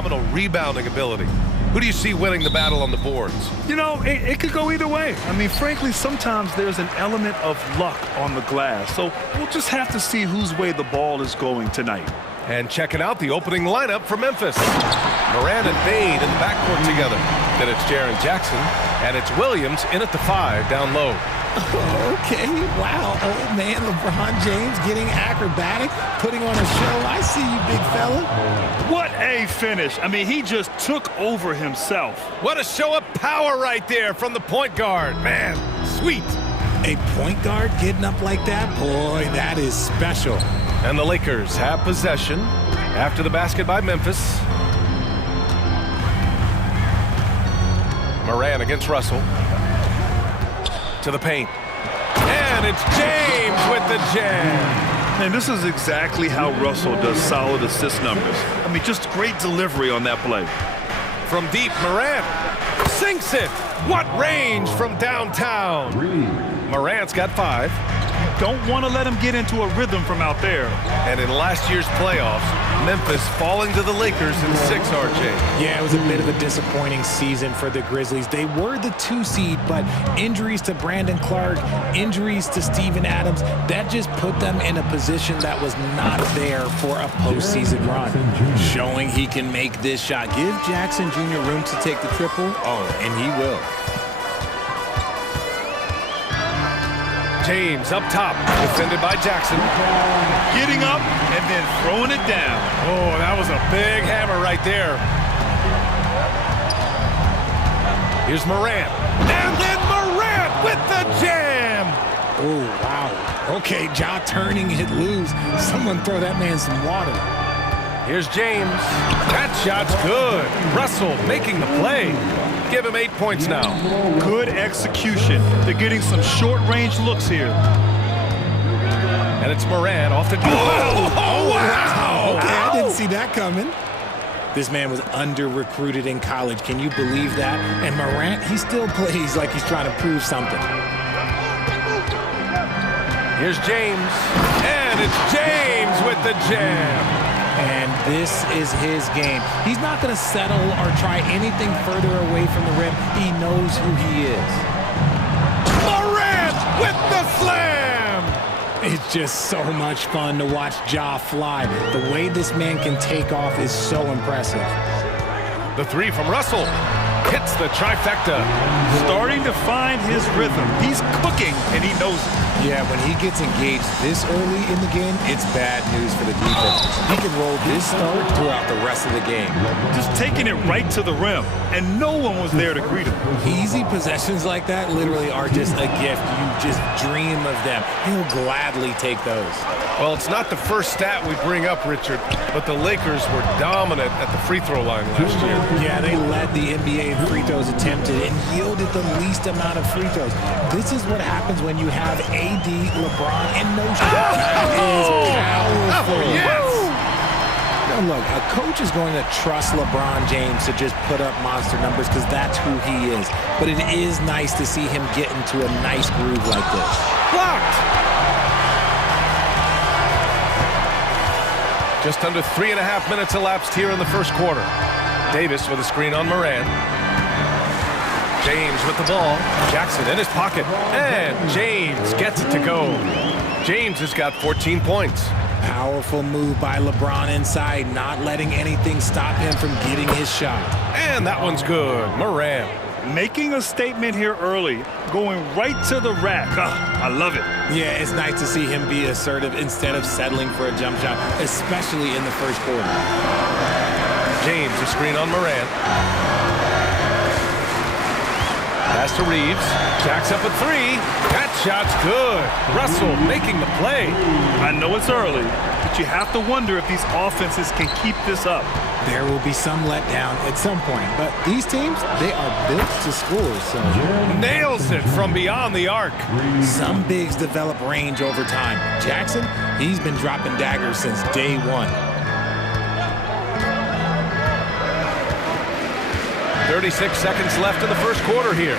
phenomenal rebounding ability. Who do you see winning the battle on the boards? You know, it could go either way. I mean, frankly, sometimes there's an element of luck on the glass. So we'll just have to see whose way the ball is going tonight. And checking out the opening lineup for Memphis. Moran and Bade in the backcourt together. Then it's Jaren Jackson, and it's Williams in at the 5 down low. Okay, wow, old man LeBron James getting acrobatic, putting on a show. I see you, big fella. What a finish. I mean, he just took over himself. What a show of power right there from the point guard. Man, sweet. A point guard getting up like that? Boy, that is special. And the Lakers have possession after the basket by Memphis. Moran against Russell. To the paint. And it's James with the jam. And this is exactly how Russell does solid assist numbers. I mean, just great delivery on that play. From deep, Moran sinks it. What range from downtown. Morant's got 5. Don't want to let him get into a rhythm from out there. And in last year's playoffs, Memphis falling to the Lakers in 6, RJ. Yeah, it was a bit of a disappointing season for the Grizzlies. They were the 2 seed, but injuries to Brandon Clark, injuries to Steven Adams, that just put them in a position that was not there for a postseason run. Showing he can make this shot. Give Jackson Jr. room to take the triple. Oh, and he will. James up top, defended by Jackson. Getting up and then throwing it down. Oh, that was a big hammer right there. Here's Morant. And then Morant with the jam. Oh, wow. Okay, Ja turning it loose. Someone throw that man some water. Here's James. That shot's good. Russell making the play. Give him 8 points now. Good execution. They're getting some short-range looks here. And it's Moran off the... Oh, wow! Okay, I didn't see that coming. This man was under-recruited in college. Can you believe that? And Morant, he still plays like he's trying to prove something. Here's James. And it's James with the jam. And this is his game. He's not going to settle or try anything further away from the rim. He knows who he is. Morant with the slam! It's just so much fun to watch Ja fly. The way this man can take off is so impressive. The 3 from Russell. Hits the trifecta. Starting to find his rhythm. He's cooking, and he knows it. Yeah, when he gets engaged this early in the game, it's bad news for the defense. He can roll this start throughout the rest of the game. Just taking it right to the rim, and no one was there to greet him. Easy possessions like that literally are just a gift. You just dream of them. He'll gladly take those. Well, it's not the first stat we bring up, Richard, but the Lakers were dominant at the free throw line last year. Yeah, they led the NBA in free throws attempted and yielded the least amount of free throws. This is what happens when you have AD, LeBron, and no shot. That is powerful. Yes! Now look, a coach is going to trust LeBron James to just put up monster numbers because that's who he is. But it is nice to see him get into a nice groove like this. Blocked! Just under 3.5 minutes elapsed here in the first quarter. Davis with a screen on Moran. James with the ball. Jackson in his pocket. And James gets it to go. James has got 14 points. Powerful move by LeBron inside, not letting anything stop him from getting his shot. And that one's good. Moran. Making a statement here early, going right to the rack. I love it. Yeah, it's nice to see him be assertive instead of settling for a jump shot, especially in the first quarter. James, a screen on Moran. Pass to Reeves. Jacks up a 3. That shot's good. Russell making the play. I know it's early, but you have to wonder if these offenses can keep this up. There will be some letdown at some point, but these teams, they are built to score. So nails it from beyond the arc. Some bigs develop range over time. Jackson, he's been dropping daggers since day one. 36 seconds left in the first quarter here.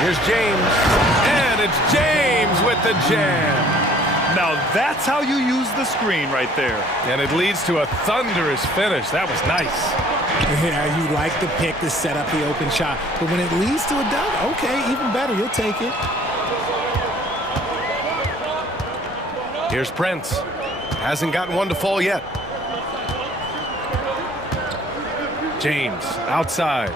Here's James, and it's James with the jam. Now that's how you use the screen right there. And it leads to a thunderous finish. That was nice. Yeah, you like the pick to set up the open shot. But when it leads to a dunk, okay, even better. You'll take it. Here's Prince. Hasn't gotten one to fall yet. James, outside.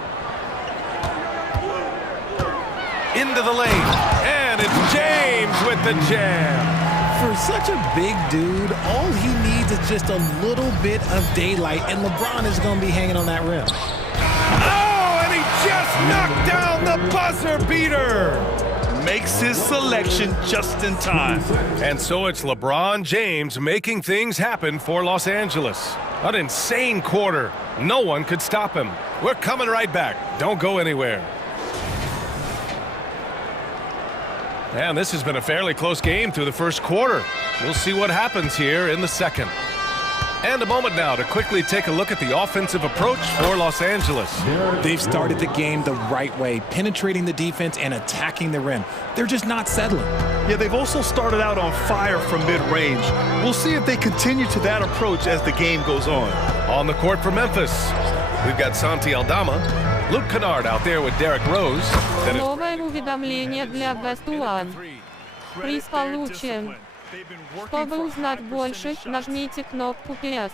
Into the lane. And it's James with the jam. For such a big dude, all he needs is just a little bit of daylight, and LeBron is going to be hanging on that rim. Oh, and he just knocked down the buzzer beater. Makes his selection just in time. And so it's LeBron James making things happen for Los Angeles. An insane quarter. No one could stop him. We're coming right back. Don't go anywhere. And this has been a fairly close game through the first quarter. We'll see what happens here in the second. And a moment now to quickly take a look at the offensive approach for Los Angeles. They've started the game the right way, penetrating the defense and attacking the rim. They're just not settling. Yeah, they've also started out on fire from mid-range. We'll see if they continue to that approach as the game goes on. On the court for Memphis, we've got Santi Aldama, Luke Kennard out there with Derrick Rose. Новое уведомление для Best One. Приз получен. Чтобы узнать больше, нажмите кнопку PS.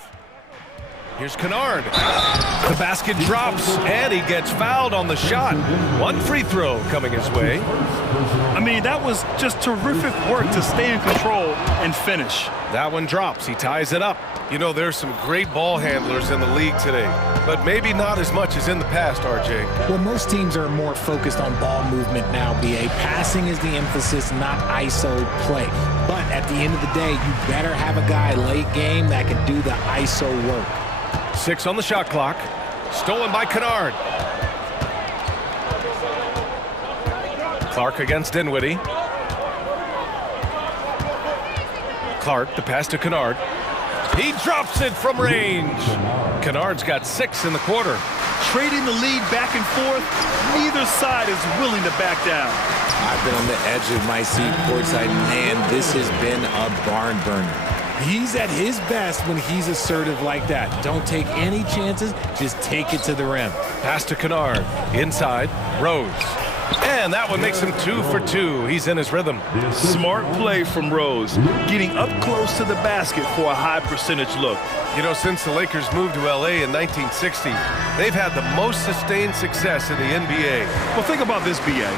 Here's Kennard. The basket drops, and he gets fouled on the shot. One free throw coming his way. I mean, that was just terrific work to stay in control and finish. That one drops. He ties it up. You know, there's some great ball handlers in the league today, but maybe not as much as in the past, RJ. Well, most teams are more focused on ball movement now, BA. Passing is the emphasis, not ISO play. But at the end of the day, you better have a guy late game that can do the ISO work. 6 on the shot clock. Stolen by Kennard. Clark against Dinwiddie. Clark, the pass to Kennard. He drops it from range. Kennard's got 6 in the quarter. Trading the lead back and forth, neither side is willing to back down. I've been on the edge of my seat courtside. Man, this has been a barn burner. He's at his best when he's assertive like that. Don't take any chances, just take it to the rim. Pass to Kennard. Inside, Rose. And that one makes him 2 for 2. He's in his rhythm. Smart play from Rose, getting up close to the basket for a high percentage look. You know, since the Lakers moved to LA in 1960, they've had the most sustained success in the NBA. Well, think about this, BA.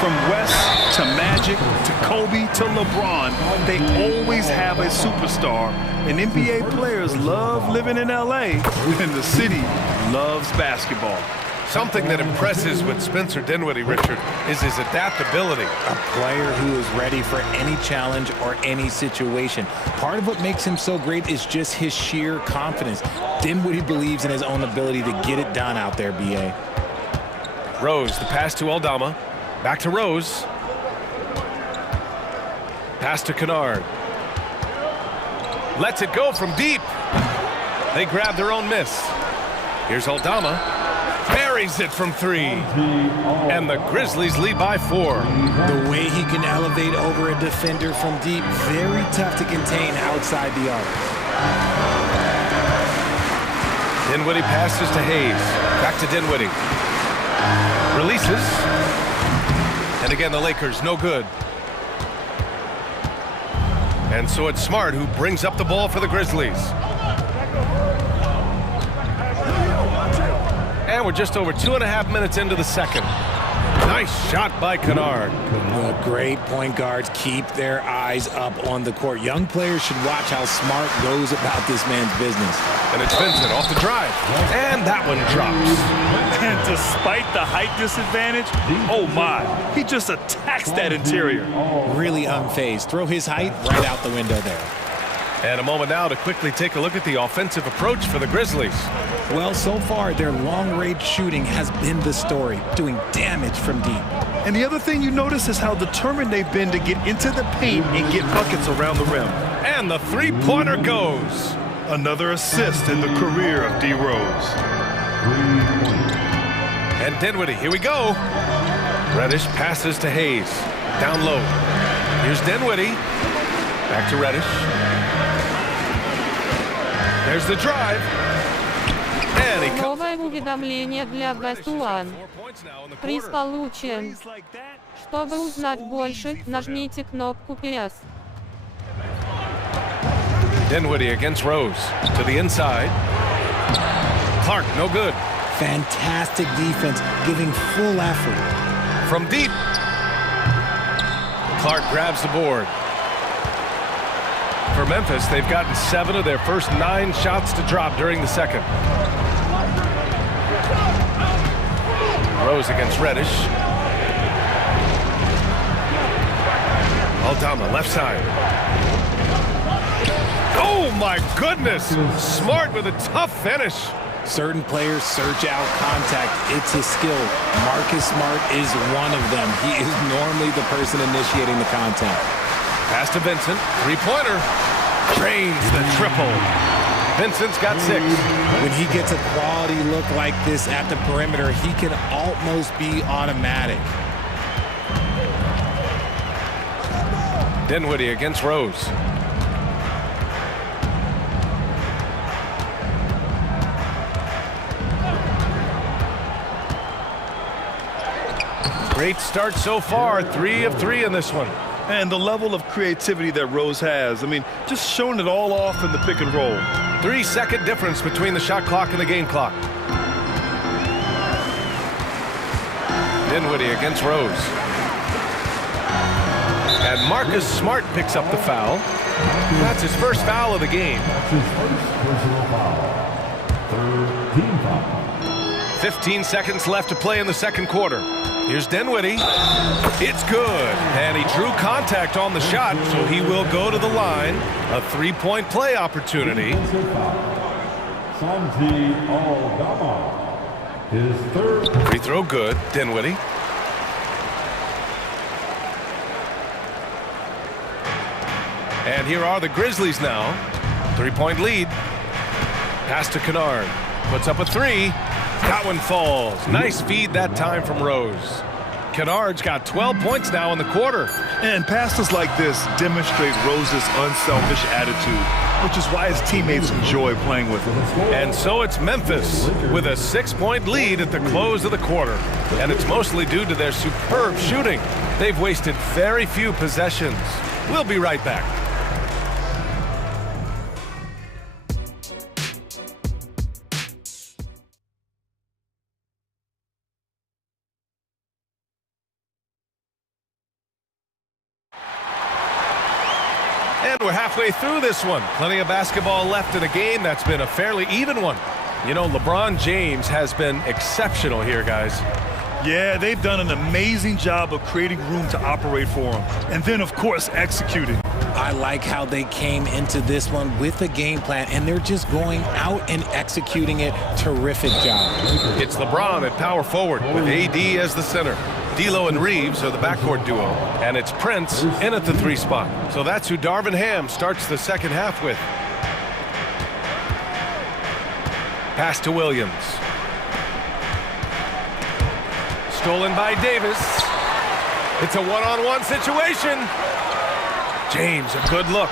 From West to Magic to Kobe to LeBron, they always have a superstar. And NBA players love living in LA, and the city loves basketball. Something that impresses with Spencer Dinwiddie, Richard, is his adaptability. A player who is ready for any challenge or any situation. Part of what makes him so great is just his sheer confidence. Dinwiddie believes in his own ability to get it done out there, BA. Rose, the pass to Aldama. Back to Rose. Pass to Kennard. Lets it go from deep. They grab their own miss. Here's Aldama. Buries it from 3. And the Grizzlies lead by 4. The way he can elevate over a defender from deep, very tough to contain outside the arc. Dinwiddie passes to Hayes. Back to Dinwiddie. Releases. And again, the Lakers, no good. And so it's Smart who brings up the ball for the Grizzlies. And we're just over 2.5 minutes into the second. Nice shot by Kennard. Well, great point guards keep their eyes up on the court. Young players should watch how Smart goes about this man's business. And it's Vincent off the drive. And that one drops. And despite the height disadvantage, oh my, he just attacks that interior. Really unfazed. Throw his height right out the window there. And a moment now to quickly take a look at the offensive approach for the Grizzlies. Well, so far, their long-range shooting has been the story, doing damage from deep. And the other thing you notice is how determined they've been to get into the paint and get buckets around the rim. And the three-pointer goes. Another assist in the career of D. Rose. And Dinwiddie, here we go. Reddish passes to Hayes. Down low. Here's Dinwiddie. Back to Reddish. There's the drive. And he comes. Новое Новое уведомление для Best One. Приз получен. Чтобы узнать больше, нажмите кнопку PS. Dinwiddie against Rose. To the inside. Clark, no good. Fantastic defense, giving full effort. From deep. Clark grabs the board. For Memphis, they've gotten 7 of their first 9 shots to drop during the second. Rose against Reddish. Aldama, left side. Oh my goodness! Smart with a tough finish. Certain players search out contact. It's a skill. Marcus Smart is one of them. He is normally the person initiating the contact. Pass to Vincent. Three-pointer. Drains the triple. Vincent's got 6. When he gets a quality look like this at the perimeter, he can almost be automatic. Dinwiddie against Rose. Great start so far. 3 of 3 in this one. And the level of creativity that Rose has, I mean, just showing it all off in the pick and roll. 3-second difference between the shot clock and the game clock. Dinwiddie against Rose. And Marcus Smart picks up the foul. That's his first foul of the game. 15 seconds left to play in the second quarter. Here's Dinwiddie. It's good. And he drew contact on the shot, so he will go to the line. A 3-point play opportunity. Free throw good. Dinwiddie. And here are the Grizzlies now. 3-point lead. Pass to Kennard. Puts up a 3. That one falls. Nice feed that time from Rose. Kennard's got 12 points now in the quarter. And passes like this demonstrate Rose's unselfish attitude, which is why his teammates enjoy playing with him. And so it's Memphis with a 6-point lead at the close of the quarter. And it's mostly due to their superb shooting. They've wasted very few possessions. We'll be right back. And we're halfway through this one. Plenty of basketball left in a game that's been a fairly even one. You know, LeBron James has been exceptional here, guys. Yeah, they've done an amazing job of creating room to operate for him. And then, of course, executing. I like how they came into this one with a game plan, and they're just going out and executing it. Terrific job. It's LeBron at power forward with AD as the center. D'Lo and Reeves are the backcourt duo, and it's Prince in at the 3 spot. So that's who Darvin Ham starts the second half with. Pass to Williams. Stolen by Davis. It's a one-on-one situation. James, a good look.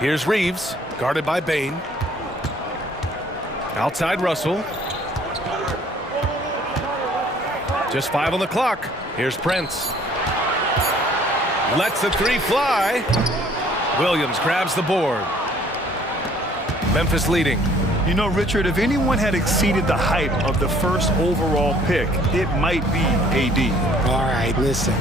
Here's Reeves, guarded by Bain. Outside Russell. Just 5 on the clock. Here's Prince. Lets the 3 fly. Williams grabs the board. Memphis leading. You know, Richard, if anyone had exceeded the hype of the first overall pick, it might be AD. All right, listen.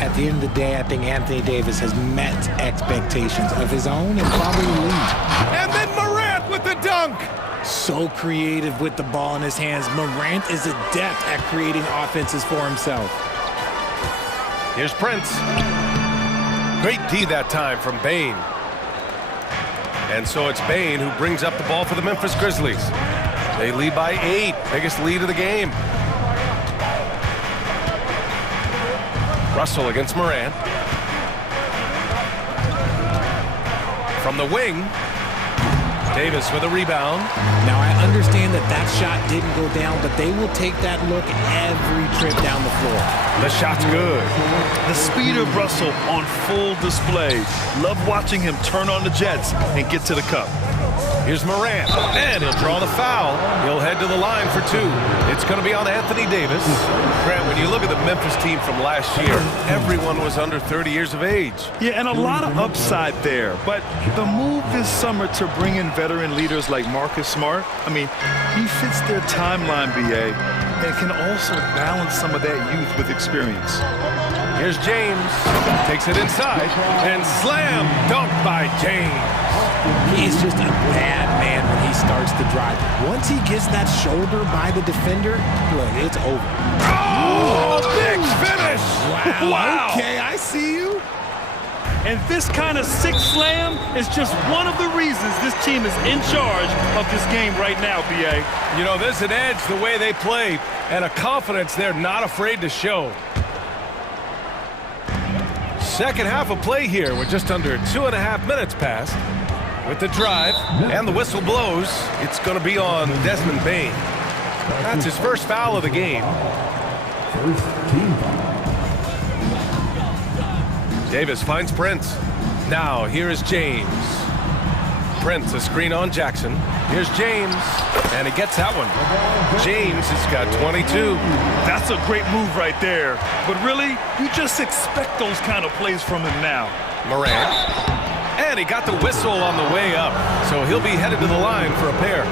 At the end of the day, I think Anthony Davis has met expectations of his own and probably the league. And then Morant with the dunk. So creative with the ball in his hands. Morant is adept at creating offenses for himself. Here's Prince. Great D that time from Bain. And so it's Bain who brings up the ball for the Memphis Grizzlies. They lead by 8, biggest lead of the game. Russell against Morant. From the wing, Davis with a rebound. Now, I understand that that shot didn't go down, but they will take that look every trip down the floor. The shot's good. The speed of Russell on full display. Love watching him turn on the jets and get to the cup. Here's Morant, and he'll draw the foul. He'll head to the line for two. It's going to be on Anthony Davis. Grant, when you look at the Memphis team from last year, everyone was under 30 years of age. Yeah, and a lot of upside there. But the move this summer to bring in veteran leaders like Marcus Smart, I mean, he fits their timeline, BA, and can also balance some of that youth with experience. Here's James, takes it inside, and slam dunk by James. He's just a bad man when he starts to drive. Once he gets that shoulder by the defender, look, it's over. Oh, big finish! Wow. Okay, I see you. And this kind of sick slam is just one of the reasons this team is in charge of this game right now, BA. You know, there's an edge the way they play and a confidence they're not afraid to show. Second half of play here. We're just under 2.5 minutes past. With the drive and the whistle blows, it's going to be on Desmond Bane. That's his first foul of the game. Davis finds Prince. Now here is James. Prince, a screen on Jackson. Here's James, and he gets that one. James has got 22. That's a great move right there. But really, you just expect those kind of plays from him now. Morant. And he got the whistle on the way up, so he'll be headed to the line for a pair.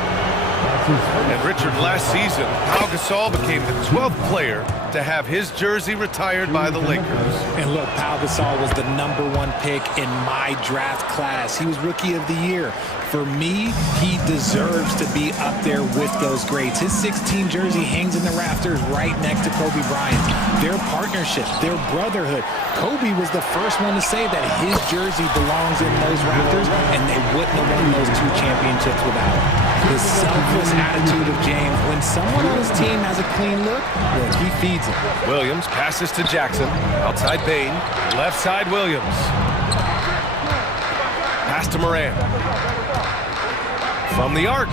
And Richard, last season, Pau Gasol became the 12th player to have his jersey retired by the Lakers. And look, Pau Gasol was the #1 pick in my draft class. He was Rookie of the Year. For me, he deserves to be up there with those greats. His 16 jersey hangs in the rafters right next to Kobe Bryant's. Their partnership, their brotherhood. Kobe was the first one to say that his jersey belongs in those rafters, and they wouldn't have won those 2 championships without him. The selfless attitude of James. When someone on his team has a clean look, well, he feeds it. Williams passes to Jackson. Outside Bane. Left side Williams. Pass to Morant. From the arc.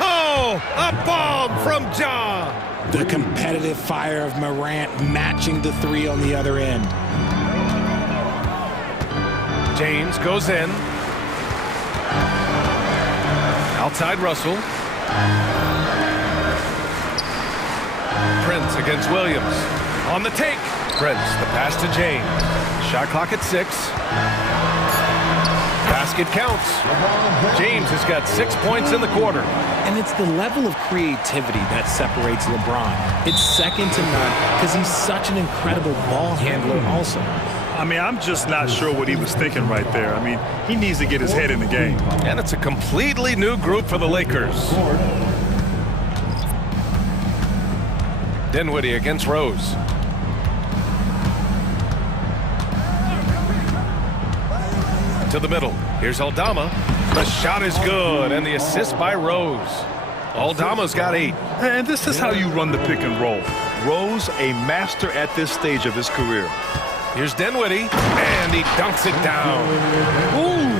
Oh, a bomb from Ja. The competitive fire of Morant matching the 3 on the other end. James goes in. Outside Russell. Prince against Williams. On the take. Prince, the pass to James. Shot clock at 6. Basket counts. James has got 6 points in the quarter. And it's the level of creativity that separates LeBron. It's second to none because he's such an incredible ball handler also. I mean, I'm just not sure what he was thinking right there. I mean, he needs to get his head in the game. And it's a completely new group for the Lakers. Dinwiddie against Rose. To the middle. Here's Aldama. The shot is good, and the assist by Rose. Aldama's got 8. And this is how you run the pick and roll. Rose, a master at this stage of his career. Here's Dinwiddie, and he dunks it down. Ooh,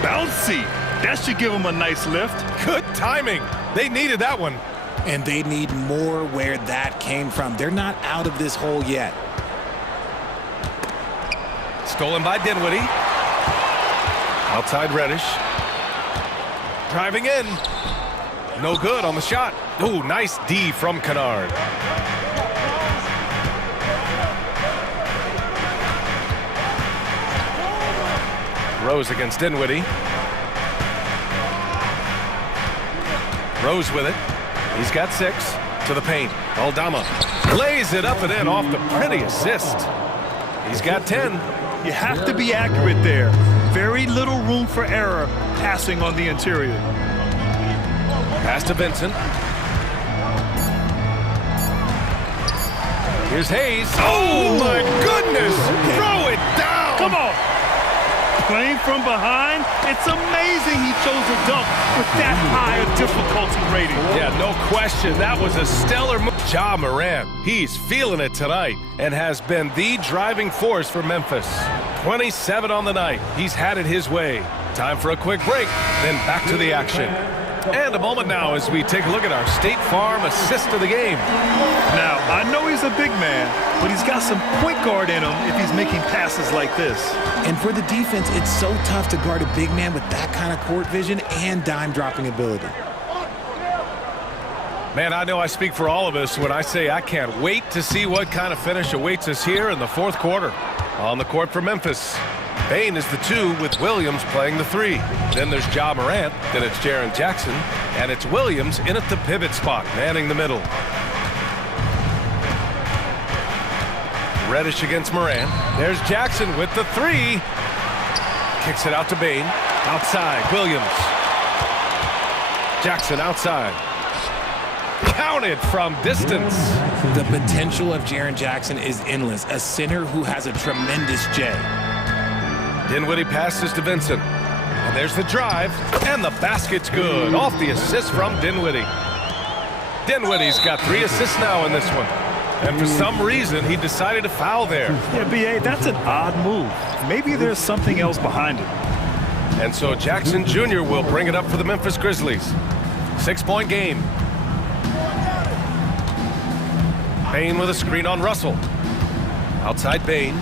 bouncy. That should give him a nice lift. Good timing. They needed that one. And they need more where that came from. They're not out of this hole yet. Stolen by Dinwiddie. Outside Reddish. Driving in. No good on the shot. Ooh, nice D from Kennard. Rose against Dinwiddie. Rose with it. He's got 6 to the paint. Aldama lays it up and in off the pretty assist. He's got 10. You have to be accurate there. Very little room for error passing on the interior. Pass to Vincent. Here's Hayes. Oh, my goodness! Throw it down! Come on! Playing from behind, it's amazing he chose a dunk with that high a difficulty rating. Yeah, no question. That was a stellar move. Ja Morant, he's feeling it tonight and has been the driving force for Memphis. 27 on the night. He's had it his way. Time for a quick break, then back to the action. And a moment now as we take a look at our State Farm assist of the game. Now, I know he's He's a big man, but he's got some point guard in him if he's making passes like this. And for the defense, it's so tough to guard a big man with that kind of court vision and dime-dropping ability. Man, I know I speak for all of us when I say I can't wait to see what kind of finish awaits us here in the fourth quarter. On the court for Memphis, Bain is the 2 with Williams playing the 3. Then there's Ja Morant, then it's Jaren Jackson, and it's Williams in at the pivot spot, manning the middle. Reddish against Morant. There's Jackson with the 3. Kicks it out to Bain. Outside, Williams. Jackson outside. Counted from distance. The potential of Jaren Jackson is endless. A center who has a tremendous J. Dinwiddie passes to Vincent. And there's the drive. And the basket's good. Off the assist from Dinwiddie. Dinwiddie's got 3 assists now in this one. And for some reason, he decided to foul there. Yeah, B.A., that's an odd move. Maybe there's something else behind it. And so Jackson Jr. will bring it up for the Memphis Grizzlies. 6-point game. Bain with a screen on Russell. Outside Bain.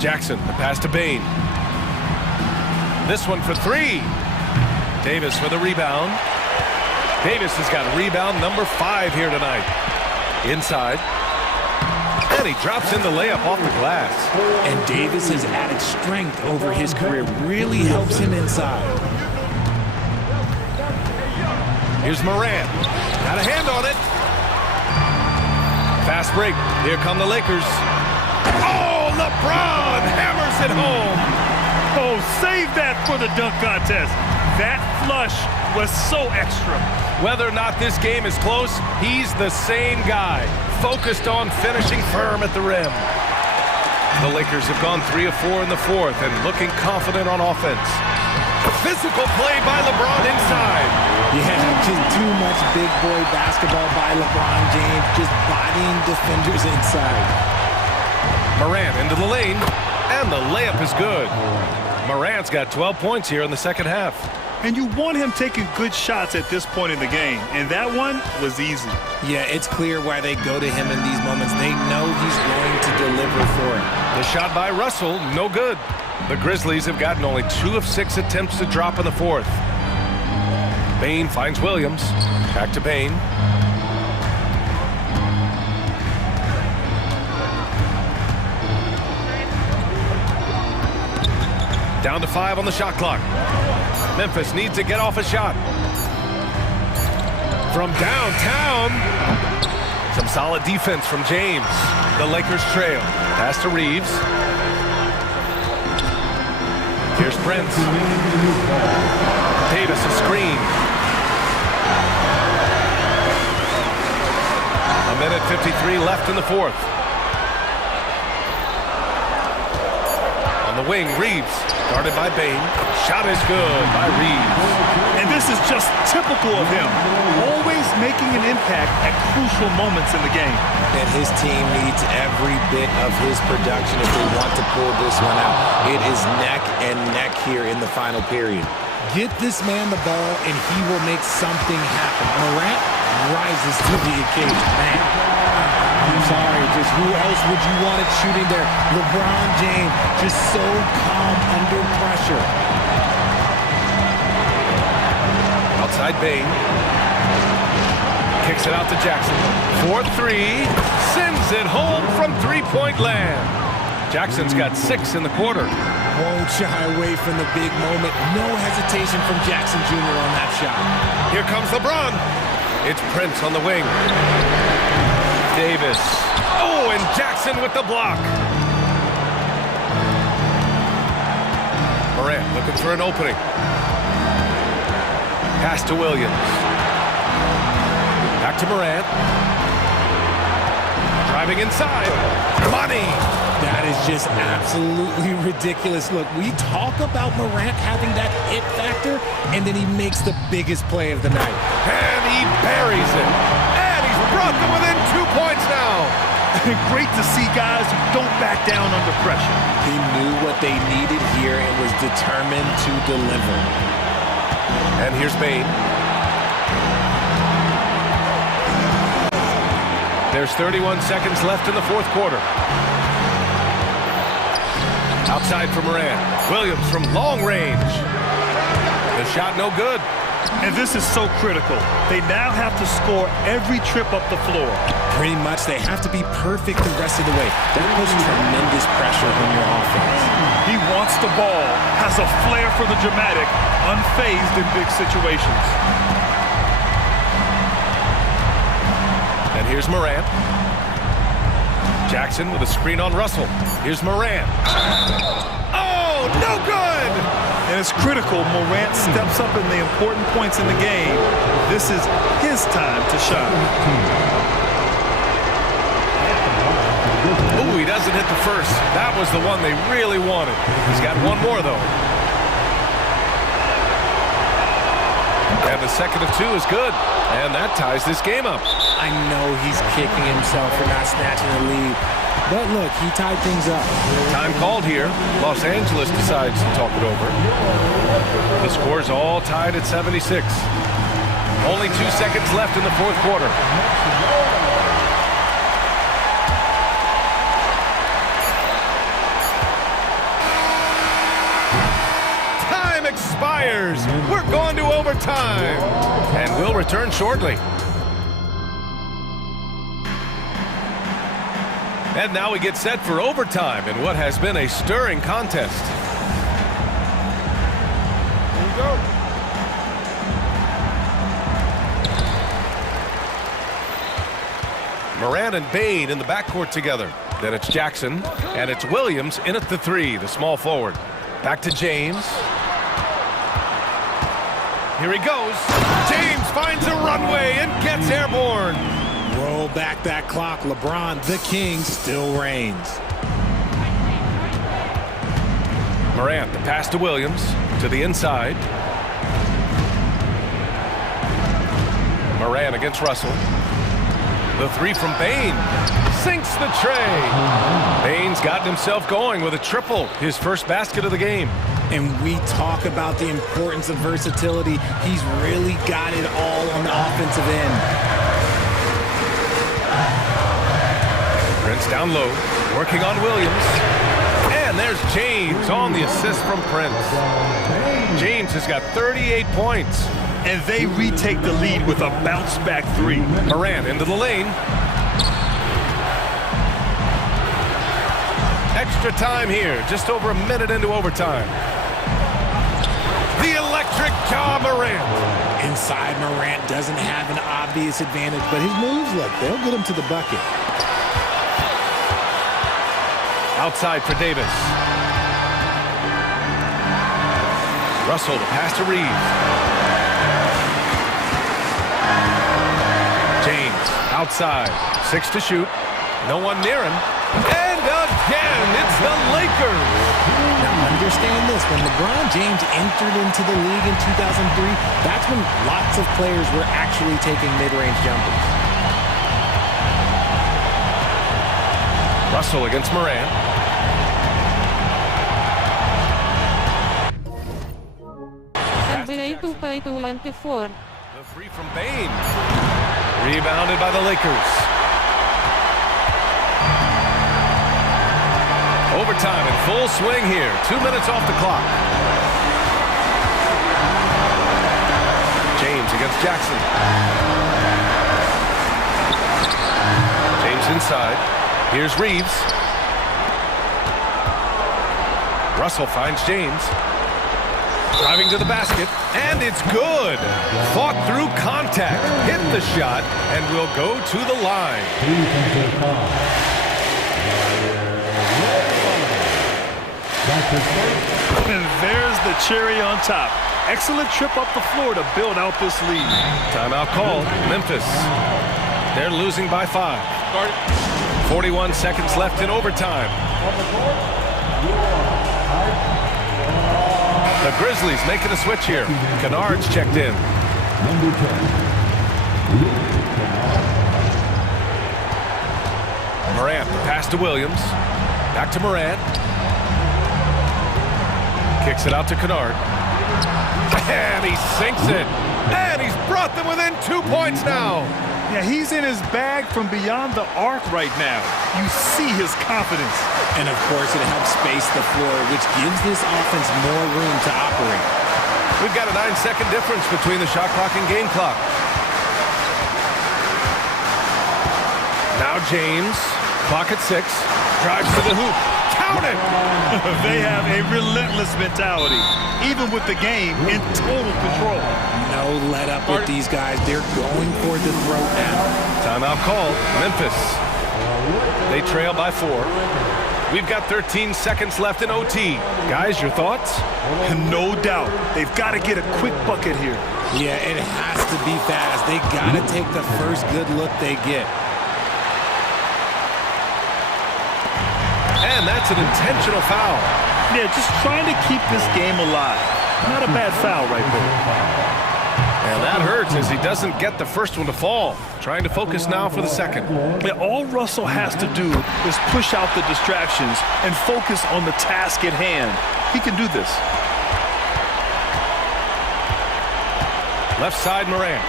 Jackson, the pass to Bain. This one for 3. Davis with a rebound. Davis has got rebound number 5 here tonight. Inside. And he drops in the layup off the glass. And Davis has added strength over his career. Really helps him inside. Here's Morant. Got a hand on it. Fast break. Here come the Lakers. Oh, LeBron hammers it home. Oh, save that for the dunk contest. That flush was so extra. Whether or not this game is close, he's the same guy, focused on finishing firm at the rim. The Lakers have gone 3 of 4 in the fourth and looking confident on offense. Physical play by LeBron inside. Yeah, just too much big boy basketball by LeBron James, just bodying defenders inside. Morant into the lane, and the layup is good. Morant's got 12 points here in the second half. And you want him taking good shots at this point in the game, and that one was easy. Yeah, it's clear why they go to him in these moments. They know he's going to deliver for him. The shot by Russell, no good. The Grizzlies have gotten only 2 of 6 attempts to drop in the fourth. Bain finds Williams. Back to Bain. Down to 5 on the shot clock. Memphis needs to get off a shot. From downtown. Some solid defense from James. The Lakers trail. Pass to Reeves. Here's Prince. Davis a screen. A minute 53 left in the fourth. On the wing, Reeves. Guarded by Bain. Shot is good by Reeves. And this is just typical of him. Always making an impact at crucial moments in the game. And his team needs every bit of his production if they want to pull this one out. It is neck and neck here in the final period. Get this man the ball and he will make something happen. Morant rises to the occasion. Man, I'm sorry, just who else would you want it shooting there? LeBron James, just so calm under pressure. Outside Bain. Kicks it out to Jackson. 4-3. Sends it home from three-point land. Jackson's got 6 in the quarter. Won't shy away from the big moment. No hesitation from Jackson Jr. on that shot. Here comes LeBron. It's Prince on the wing. Davis. Oh, and Jackson with the block. Morant looking for an opening. Pass to Williams. Back to Morant. Driving inside. Money. That is just absolutely ridiculous. Look, we talk about Morant having that it factor, and then he makes the biggest play of the night. And he buries it. And he's brought them within 2 points now. Great to see guys who don't back down under pressure. He knew what they needed here and was determined to deliver. And here's Bain. There's 31 seconds left in the fourth quarter. Outside for Morant. Williams from long range. The shot no good. And this is so critical. They now have to score every trip up the floor. Pretty much, they have to be perfect the rest of the way. That puts tremendous pressure on your offense. He wants the ball, has a flair for the dramatic, unfazed in big situations. And here's Morant. Jackson with a screen on Russell. Here's Morant. Oh, no good! And it's critical Morant steps up in the important points in the game. This is his time to shine. Ooh, he doesn't hit the first. That was the one they really wanted. He's got one more, though. And the second of two is good. And that ties this game up. I know he's kicking himself for not snatching the lead. But look, he tied things up. Time called here. Los Angeles decides to talk it over. The score's all tied at 76. Only 2 seconds left in the fourth quarter. Time expires. We're going to overtime. And we'll return shortly. And now we get set for overtime in what has been a stirring contest. Here we go. Morant and Bain in the backcourt together. Then it's Jackson, and it's Williams in at the three, the small forward. Back to James. Here he goes. James finds a runway and gets airborne. Roll back that clock. LeBron, the king, still reigns. Morant, the pass to Williams, to the inside. Morant against Russell. The three from Bain. Sinks the tray. Bain's gotten himself going with a triple, his first basket of the game. And we talk about the importance of versatility. He's really got it all on the offensive end. Prince down low, working on Williams. And there's James on the assist from Prince. James has got 38 points. And they retake the lead with a bounce-back three. Morant into the lane. Extra time here, just over a minute into overtime. The electric jaw Morant. Inside, Morant doesn't have an obvious advantage, but his moves, look, they'll get him to the bucket. Outside for Davis. Russell, the pass to Reeves. James, outside. 6 to shoot. No one near him. And again, it's the Lakers. Now understand this, when LeBron James entered into the league in 2003, that's when lots of players were actually taking mid-range jumpers. Russell against Morant. NBA 2K24. The three from Bain. Rebounded by the Lakers. Overtime in full swing here. 2 minutes off the clock. James against Jackson. James inside. Here's Reeves. Russell finds James. Driving to the basket, and it's good. Fought through contact, hit the shot, and will go to the line. And there's the cherry on top. Excellent trip up the floor to build out this lead. Timeout called. Memphis. They're losing by 5. 41 seconds left in overtime. The Grizzlies making a switch here. Kennard's checked in. Morant, the pass to Williams. Back to Morant. Kicks it out to Kennard. And he sinks it. And he's brought them within 2 points now. Yeah, he's in his bag from beyond the arc right now. You see his confidence. And of course, it helps space the floor, which gives this offense more room to operate. We've got a 9-second difference between the shot clock and game clock. Now James, clock at 6, drives to the hoop. Count it! They have a relentless mentality, even with the game in total control. No let up with these guys. They're going for the throat now. Timeout called. Memphis. They trail by 4. We've got 13 seconds left in OT. Guys, your thoughts? No doubt. They've got to get a quick bucket here. Yeah, it has to be fast. They got to take the first good look they get. And that's an intentional foul. Yeah, just trying to keep this game alive. Not a bad foul right there. And that hurts as he doesn't get the first one to fall. Trying to focus now for the second. Yeah, all Russell has to do is push out the distractions and focus on the task at hand. He can do this. Left side, Moran.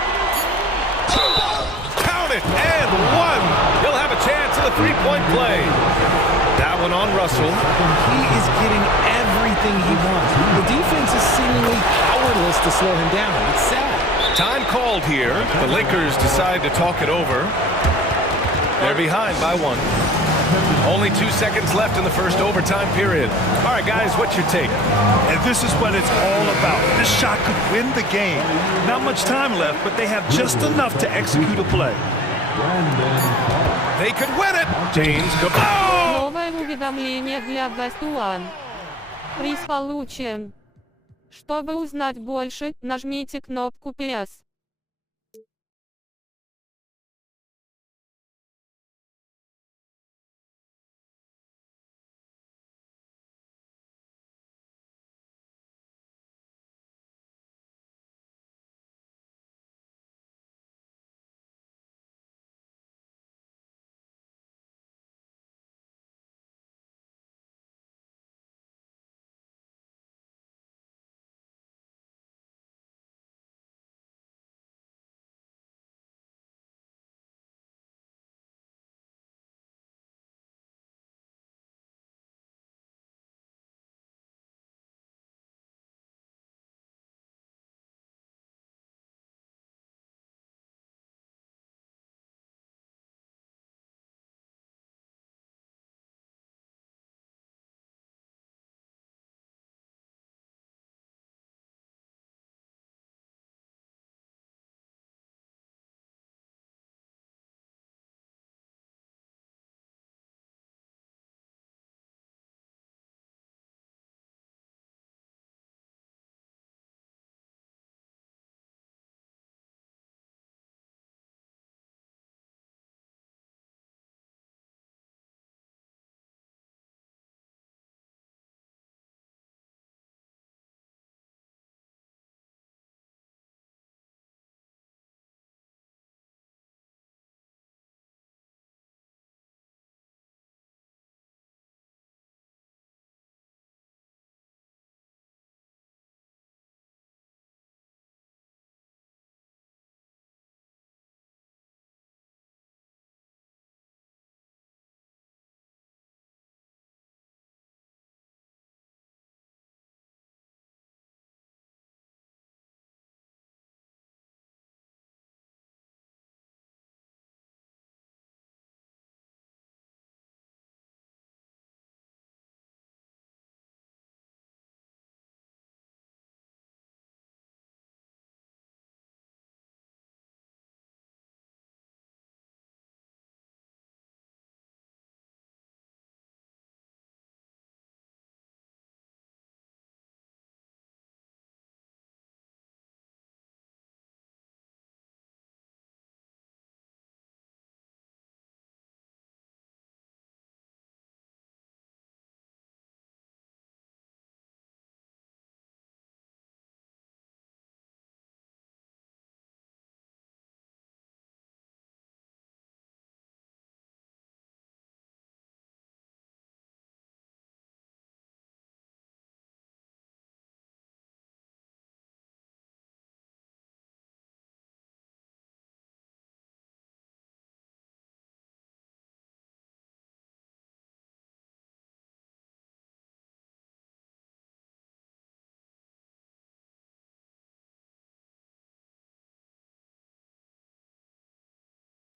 Count it, and 1. He'll have a chance at a three-point play. That one on Russell. He is getting everything he wants. The defense is seemingly powerless to slow him down. It's sad. Time called here. The Lakers decide to talk it over. They're behind by 1. Only 2 seconds left in the first overtime period. All right, guys, what's your take? And this is what it's all about. This shot could win the game. Not much time left, but they have just enough to execute a play. They could win it. James, go. Oh! Новое уведомление для Best One. Приз получен. Чтобы узнать больше, нажмите кнопку PS.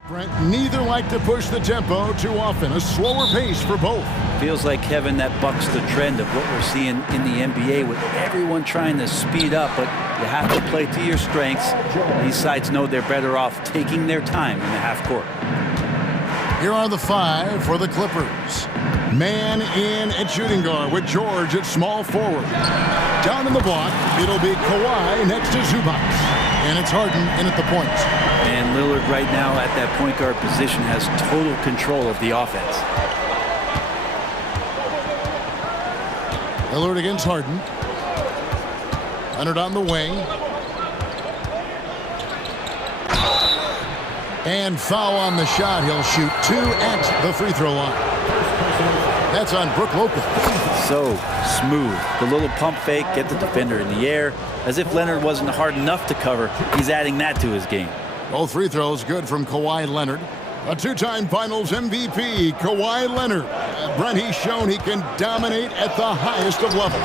Brent, neither like to push the tempo too often. A slower pace for both. Feels like, Kevin, that bucks the trend of what we're seeing in the NBA with everyone trying to speed up, but you have to play to your strengths. These sides know they're better off taking their time in the half court. Here are the five for the Clippers. Man in at shooting guard with George at small forward. Down in the block, it'll be Kawhi next to Zubac. And it's Harden in at the point. And Lillard right now at that point guard position has total control of the offense. Lillard against Harden. Leonard on the wing. And foul on the shot. He'll shoot 2 at the free throw line. That's on Brook Lopez. So smooth. The little pump fake, get the defender in the air. As if Leonard wasn't hard enough to cover, he's adding that to his game. Both free throws good from Kawhi Leonard. A two-time Finals MVP, Kawhi Leonard. Brent, he's shown he can dominate at the highest of levels.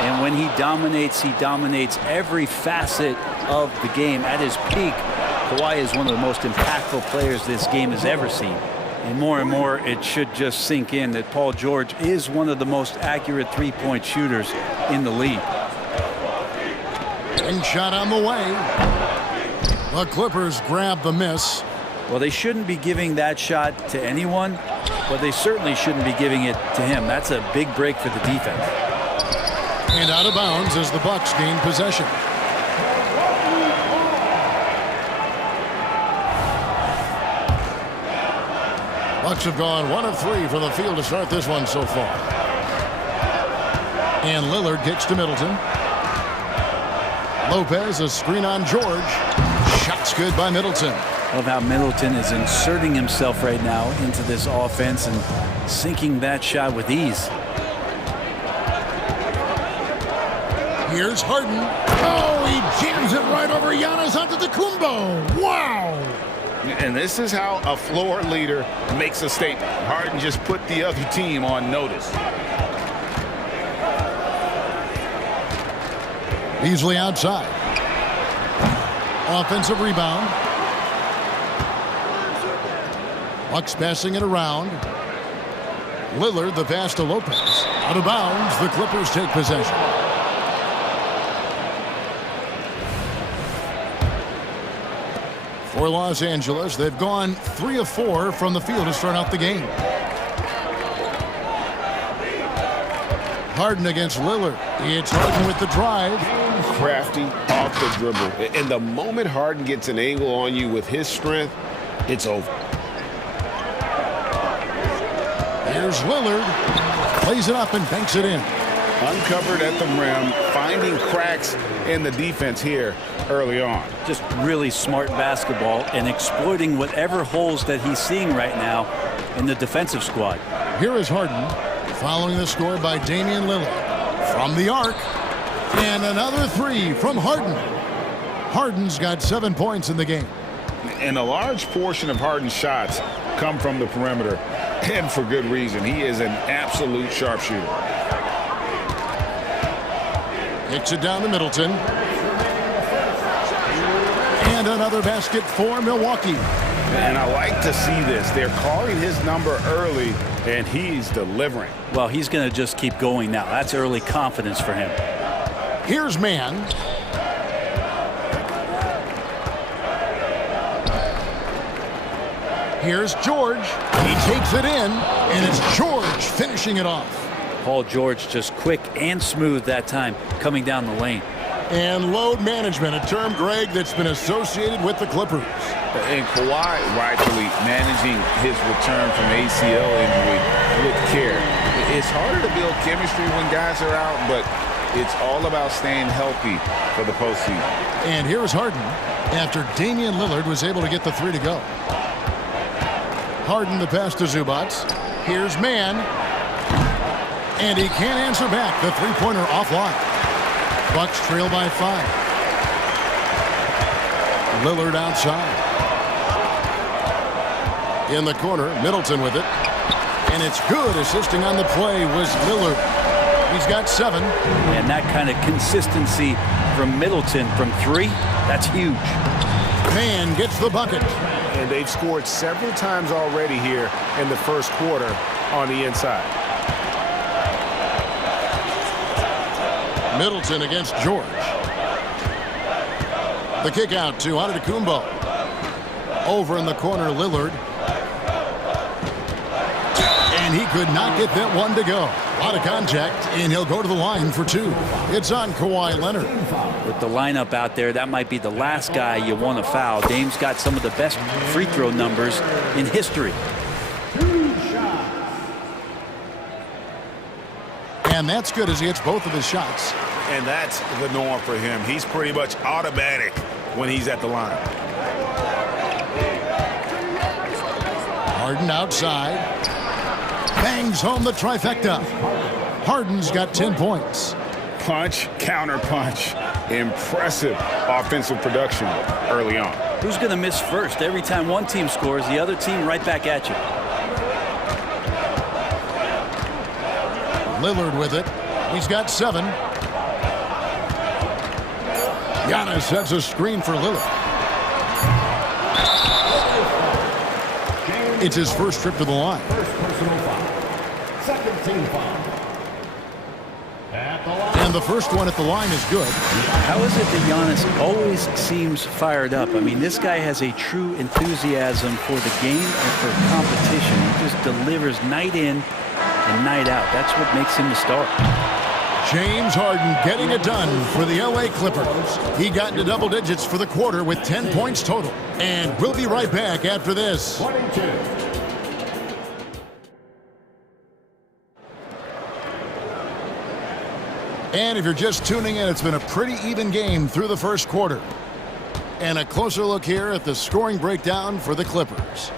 And when he dominates every facet of the game. At his peak, Kawhi is one of the most impactful players this game has ever seen. And more, it should just sink in that Paul George is one of the most accurate three-point shooters in the league. And shot on the way. The Clippers grab the miss. Well, they shouldn't be giving that shot to anyone, but they certainly shouldn't be giving it to him. That's a big break for the defense. And out of bounds as the Bucks gain possession. Bucks have gone 1 of 3 from the field to start this one so far. And Lillard kicks to Middleton. Lopez, a screen on George. Shot's good by Middleton. Love how Middleton is inserting himself right now into this offense and sinking that shot with ease. Here's Harden. Oh, he jams it right over Giannis Antetokounmpo. Wow! And this is how a floor leader makes a statement. Harden just put the other team on notice. Beasley outside. Offensive rebound. Bucks passing it around. Lillard, the pass to Lopez. Out of bounds, the Clippers take possession. For Los Angeles, they've gone 3 of 4 from the field to start out the game. Harden against Lillard. It's Harden with the drive. Crafty off the dribble. And the moment Harden gets an angle on you with his strength, it's over. Here's Lillard. Plays it up and banks it in. Uncovered at the rim, finding cracks in the defense here early on. Just really smart basketball and exploiting whatever holes that he's seeing right now in the defensive squad. Here is Harden, following the score by Damian Lillard. From the arc, and another 3 from Harden. Harden's got 7 points in the game. And a large portion of Harden's shots come from the perimeter, and for good reason. He is an absolute sharpshooter. Kicks it down to Middleton. And another basket for Milwaukee. And I like to see this. They're calling his number early, and he's delivering. Well, he's going to just keep going now. That's early confidence for him. Here's Man. Here's George. He takes it in, and it's George finishing it off. Paul George just quick and smooth that time coming down the lane. And load management, a term, Greg, that's been associated with the Clippers. And Kawhi rightfully managing his return from ACL injury with care. It's harder to build chemistry when guys are out, but it's all about staying healthy for the postseason. And here's Harden after Damian Lillard was able to get the 3 to go. Harden the pass to Zubac. Here's Man. And he can't answer back. The three-pointer offline. Bucks trail by 5. Lillard outside. In the corner, Middleton with it. And it's good. Assisting on the play was Lillard. He's got 7. And that kind of consistency from Middleton from 3, that's huge. Man gets the bucket. And they've scored several times already here in the first quarter on the inside. Middleton against George. The kick out to Antetokounmpo. Over in the corner, Lillard. And he could not get that one to go. A lot of contact, and he'll go to the line for two. It's on Kawhi Leonard. With the lineup out there, that might be the last guy you want to foul. Dame's got some of the best free throw numbers in history. And that's good as he hits both of his shots. And that's the norm for him. He's pretty much automatic when he's at the line. Harden outside. Bangs home the trifecta. Harden's got 10 points. Punch, counter punch. Impressive offensive production early on. Who's going to miss first? Every time one team scores, the other team right back at you. Lillard with it. He's got 7. Giannis sets a screen for Lillard. It's his first trip to the line. And the first one at the line is good. How is it that Giannis always seems fired up? I mean, this guy has a true enthusiasm for the game and for competition. He just delivers night in and night out. That's what makes him the star. James Harden getting it done for the LA Clippers. He got into double digits for the quarter with 10 points total. And we'll be right back after this. 22. And if you're just tuning in, it's been a pretty even game through the first quarter. And a closer look here at the scoring breakdown for the Clippers.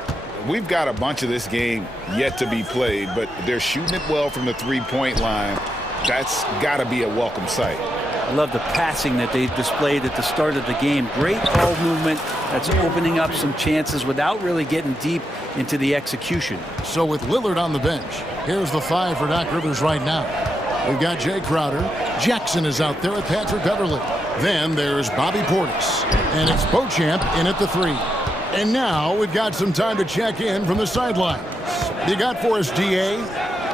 We've got a bunch of this game yet to be played, but they're shooting it well from the three-point line. That's got to be a welcome sight. I love the passing that they displayed at the start of the game. Great ball movement that's opening up some chances without really getting deep into the execution. So with Lillard on the bench, here's the 5 for Doc Rivers right now. We've got Jay Crowder. Jackson is out there with Patrick Beverly. Then there's Bobby Portis. And it's Beauchamp in at the 3. And now we've got some time to check in from the sidelines. You got for us, D.A.?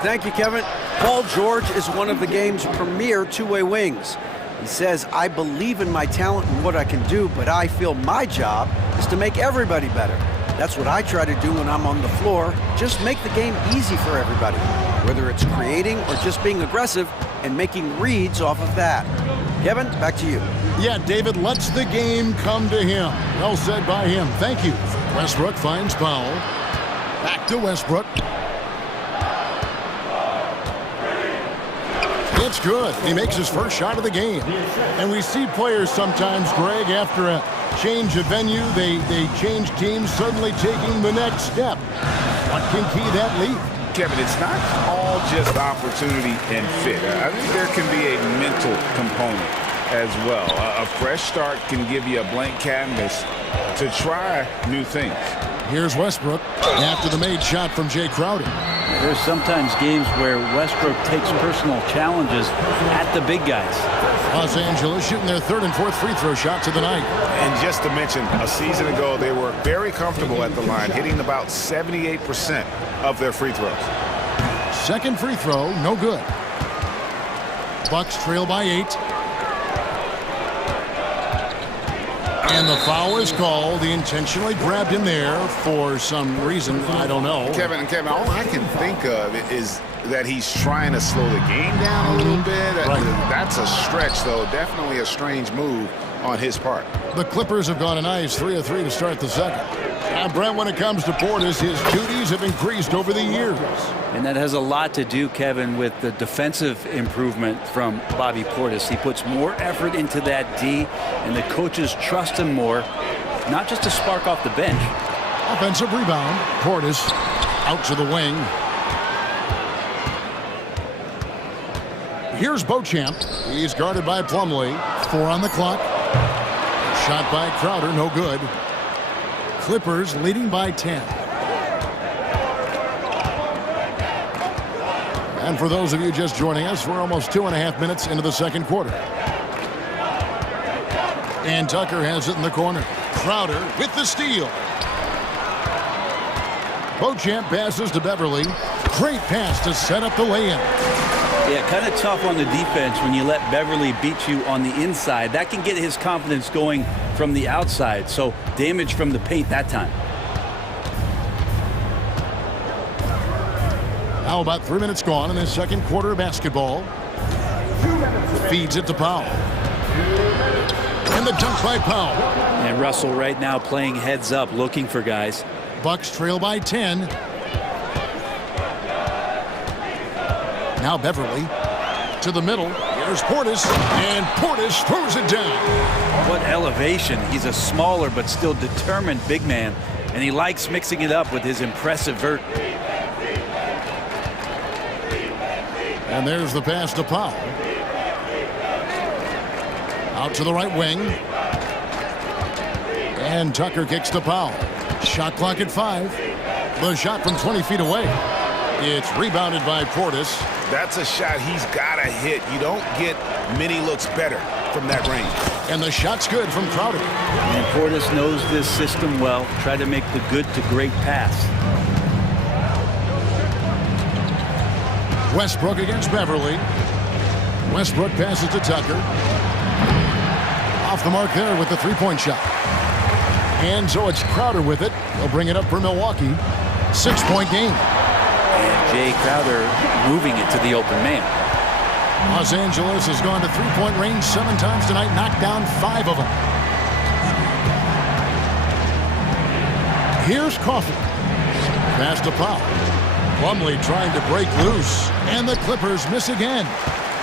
Thank you, Kevin. Paul George is one of the game's premier two-way wings. He says, I believe in my talent and what I can do, but I feel my job is to make everybody better. That's what I try to do when I'm on the floor. Just make the game easy for everybody, whether it's creating or just being aggressive and making reads off of that. Kevin, back to you. Yeah, David lets the game come to him. Well said by him. Thank you. Westbrook finds Powell. Back to Westbrook. It's good. He makes his first shot of the game. And we see players sometimes, Greg, after a change of venue, they change teams, suddenly taking the next step. What can key that lead? Kevin, it's not all just opportunity and fit. I think there can be a mental component as well. A fresh start can give you a blank canvas to try new things. Here's Westbrook after the made shot from Jay Crowder. There's sometimes games where Westbrook takes personal challenges at the big guys. Los Angeles shooting their 3rd and 4th free throw shots of the night. And just to mention, a season ago, they were very comfortable at the line, hitting about 78% of their free throws. Second free throw, no good. Bucks trail by 8. And the foul is called. He intentionally grabbed him there for some reason. I don't know. Kevin, all I can think of is that he's trying to slow the game down a little bit. Right. That's a stretch, though. Definitely a strange move on his part. The Clippers have gone a nice 3 of 3 to start the second. Now, Brent, when it comes to Portis, his duties have increased over the years. And that has a lot to do, Kevin, with the defensive improvement from Bobby Portis. He puts more effort into that D, and the coaches trust him more, not just to spark off the bench. Offensive rebound. Portis out to the wing. Here's Beauchamp. He's guarded by Plumlee. 4 on the clock. Shot by Crowder, no good. Clippers leading by 10. And for those of you just joining us, we're almost 2.5 minutes into the second quarter. And Tucker has it in the corner. Crowder with the steal. Beauchamp passes to Beverly. Great pass to set up the lay-in. Yeah, kind of tough on the defense when you let Beverly beat you on the inside. That can get his confidence going from the outside. So damage from the paint that time. Now about 3 minutes gone in the second quarter of basketball. Feeds it to Powell. And the dunk by Powell. And Russell right now playing heads up, looking for guys. Bucks trail by 10. Now Beverly to the middle. Here's Portis, and Portis throws it down. What elevation. He's a smaller but still determined big man, and he likes mixing it up with his impressive vert. And there's the pass to Powell. Out to the right wing. And Tucker kicks to Powell. Shot clock at 5. The shot from 20 feet away. It's rebounded by Portis. That's a shot he's got to hit. You don't get many looks better from that range. And the shot's good from Crowder. And Portis knows this system well. Try to make the good to great pass. Westbrook against Beverly. Westbrook passes to Tucker. Off the mark there with the three-point shot. And so it's Crowder with it. They'll bring it up for Milwaukee. 6-point game. And Jay Crowder moving it to the open man. Los Angeles has gone to three-point range 7 times tonight, knocked down 5 of them. Here's Coffey. Pass to Powell. Plumlee trying to break loose, and the Clippers miss again.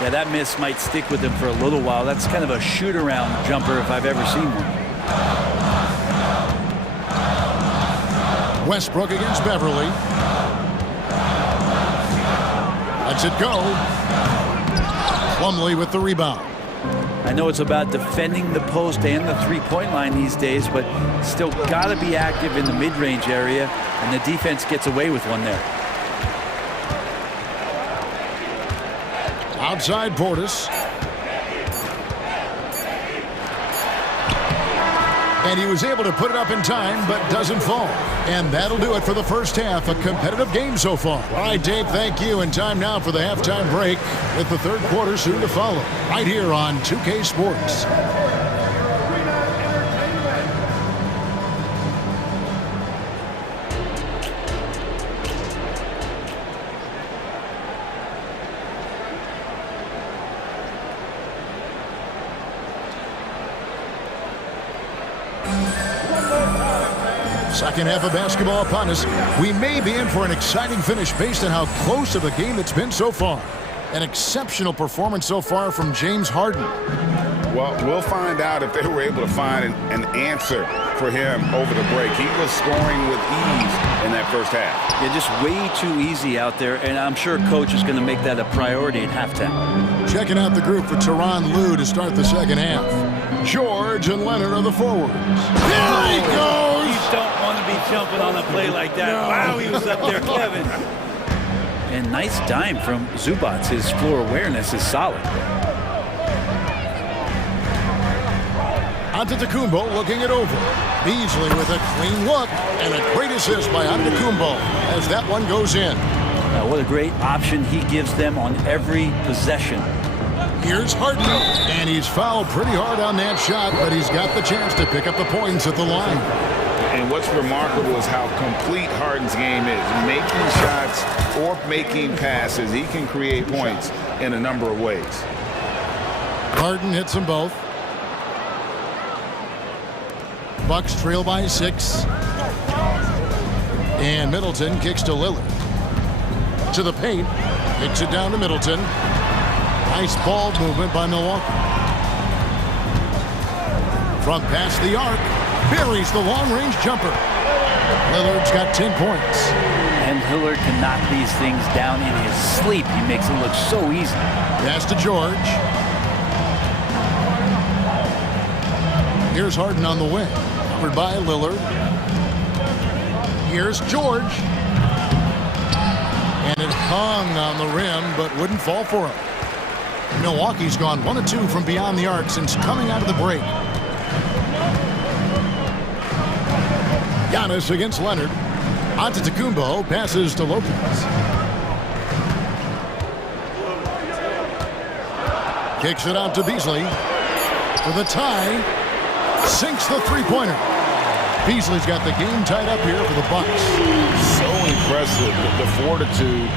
Yeah, that miss might stick with him for a little while. That's kind of a shoot-around jumper if I've ever seen one. Westbrook against Beverly. Lets it go. Plumlee with the rebound. I know it's about defending the post and the three-point line these days, but still got to be active in the mid-range area, and the defense gets away with one there. Outside Portis. And he was able to put it up in time, but doesn't fall. And that'll do it for the first half. A competitive game so far. All right, Dave, thank you. And time now for the halftime break with the third quarter soon to follow. Right here on 2K Sports. Second half of basketball upon us. We may be in for an exciting finish based on how close of a game it's been so far. An exceptional performance so far from James Harden. Well, we'll find out if they were able to find an answer for him over the break. He was scoring with ease in that first half. Yeah, just way too easy out there, and I'm sure Coach is going to make that a priority at halftime. Checking out the group for Tyronn Lue to start the second half. George and Leonard are the forwards. There he goes! You don't want to be jumping on a play like that. No. Wow, he was up there, Kevin. And nice dime from Zubac. His floor awareness is solid. Antetokounmpo looking it over. Beasley with a clean look and a great assist by Antetokounmpo as that one goes in. What a great option he gives them on every possession. Here's Harden, and he's fouled pretty hard on that shot, but he's got the chance to pick up the points at the line. And what's remarkable is how complete Harden's game is. Making shots or making passes, he can create points in a number of ways. Harden hits them both. Bucks trail by 6. And Middleton kicks to Lillard. To the paint. Kicks it down to Middleton. Nice ball movement by Milwaukee. Front pass the arc. Buries the long-range jumper. Lillard's got 10 points. And Lillard can knock these things down in his sleep. He makes it look so easy. Pass to George. Here's Harden on the wing. Covered by Lillard. Here's George. And it hung on the rim, but wouldn't fall for him. Milwaukee's gone 1 of 2 from beyond the arc since coming out of the break. Giannis against Leonard. Antetokounmpo passes to Lopez. Kicks it out to Beasley. For the tie. Sinks the three-pointer. Beasley's got the game tied up here for the Bucks. So impressive, the fortitude,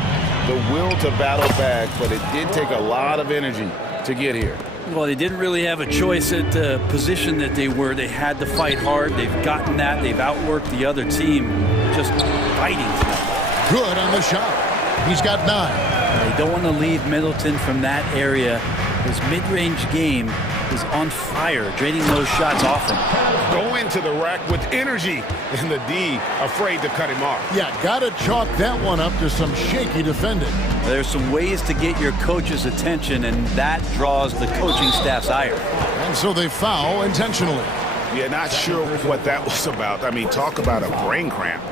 the will to battle back, but it did take a lot of energy to get here. Well, they didn't really have a choice at the position that they were. They had to fight hard. They've gotten that. They've outworked the other team, just fighting tonight. Good on the shot. He's got 9. They don't want to leave Middleton from that area. His mid-range game is on fire, draining those shots often. Go into the rack with energy, and the D afraid to cut him off. Yeah, got to chalk that one up to some shaky defending. There's some ways to get your coach's attention, and that draws the coaching staff's ire. And so they foul intentionally. Yeah, not sure what that was about. I mean, talk about a brain cramp.